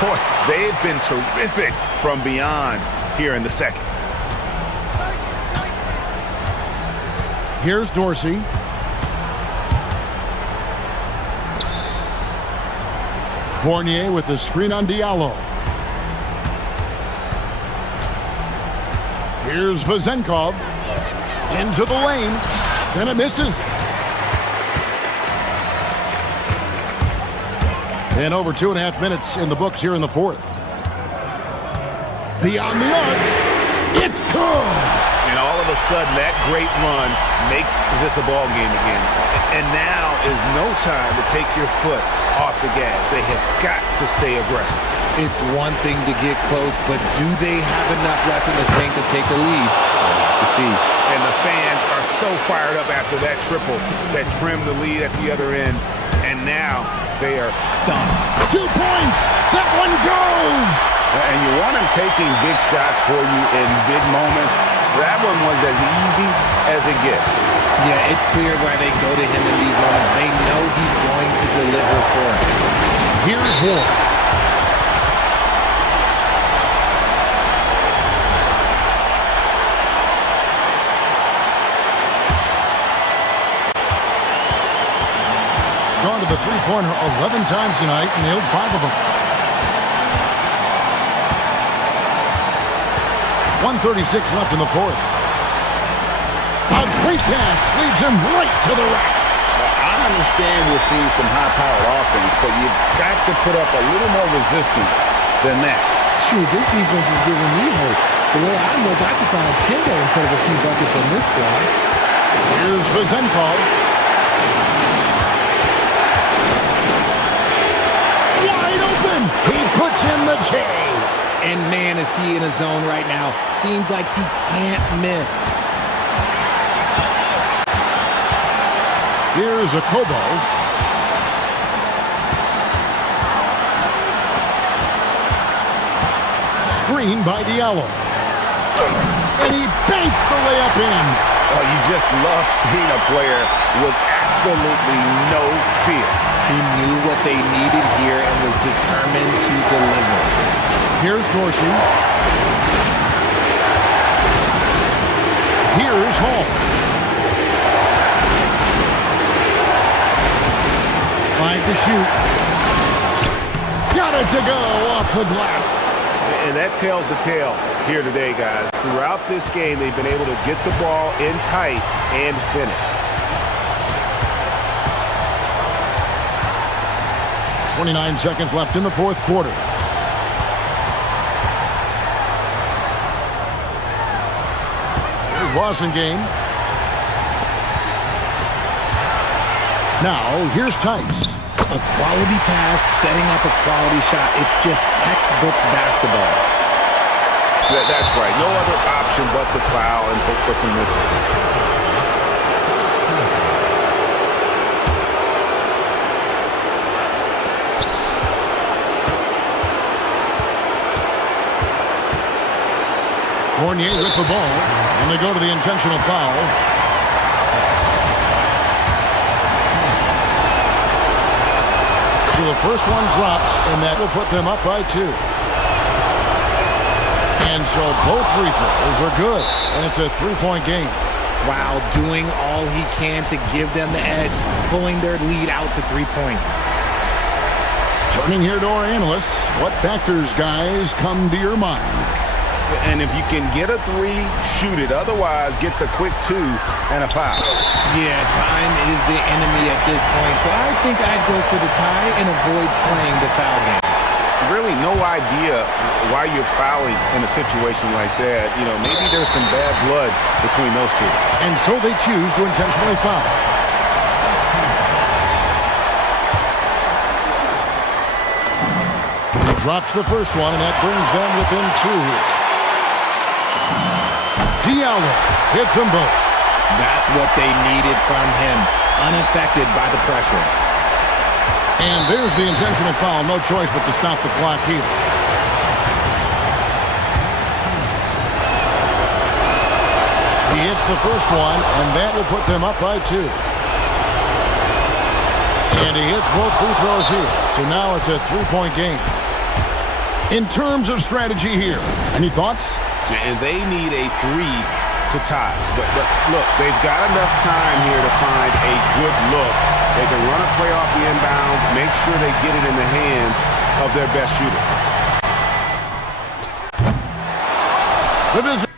Boy, they've been terrific from beyond here in the second. Here's Dorsey. Fournier with the screen on Diallo. Here's Vazenkov. Into the lane. And it misses. And over 2.5 minutes in the books here in the fourth. Beyond the arc. It's good. And all of a sudden, that great run makes this a ball game again. And now is no time to take your foot off the gas. They have got to stay aggressive. It's one thing to get close, but do they have enough left in the tank to take a lead? We'll have to see. And the fans are so fired up after that triple that trimmed the lead at the other end. And now they are stunned. 2 points. That one goes. And you want him taking big shots for you in big moments. That one was as easy as it gets. Yeah, it's clear why they go to him in these moments. They know he's going to deliver for them. Here's Ward. Gone to the three-pointer 11 times tonight, nailed 5 of them. 1:36 left in the fourth. A great pass leads him right to the rack. I understand we're seeing some high-powered offense, but you've got to put up a little more resistance than that. Shoot, this defense is giving me hope. The way I look, I can sign a 10-day and put up a few buckets on this squad. Here's Vazenkov. Wide open. He puts in the J. And man, is he in a zone right now. Seems like he can't miss. Here's a Kobo. Screen by Diallo. And he banks the layup in. Oh, you just love seeing a player with absolutely no fear. He knew what they needed here and was determined to deliver. Here's Dorsey. Here's Hall. 5 to shoot. Got it to go off the glass. And that tells the tale here today, guys. Throughout this game, they've been able to get the ball in tight and finish. 29 seconds left in the fourth quarter. Here's Wasengame. Now, here's Tice. A quality pass, setting up a quality shot. It's just textbook basketball. That's right. No other option but to foul and hope for some misses. Fournier with the ball, and they go to the intentional foul. So the first one drops, and that will put them up by 2. And so both free throws are good, and it's a 3-point game. Wow, doing all he can to give them the edge, pulling their lead out to 3 points. Turning here to our analysts, what factors, guys, come to your mind? And if you can get a 3, shoot it. Otherwise, get the quick 2 and a foul. Yeah, time is the enemy at this point. So I think I'd go for the tie and avoid playing the foul game. Really no idea why you're fouling in a situation like that. You know, maybe there's some bad blood between those two. And so they choose to intentionally foul. He drops the first one, and that brings them within 2 here. Diallo hits them both. That's what they needed from him, unaffected by the pressure. And there's the intentional foul. No choice but to stop the clock here. He hits the first one, and that will put them up by 2. And he hits both free throws here. So now it's a 3-point game. In terms of strategy here, any thoughts? And they need a 3 to tie. But look, they've got enough time here to find a good look. They can run a play off the inbounds, make sure they get it in the hands of their best shooter. The visit.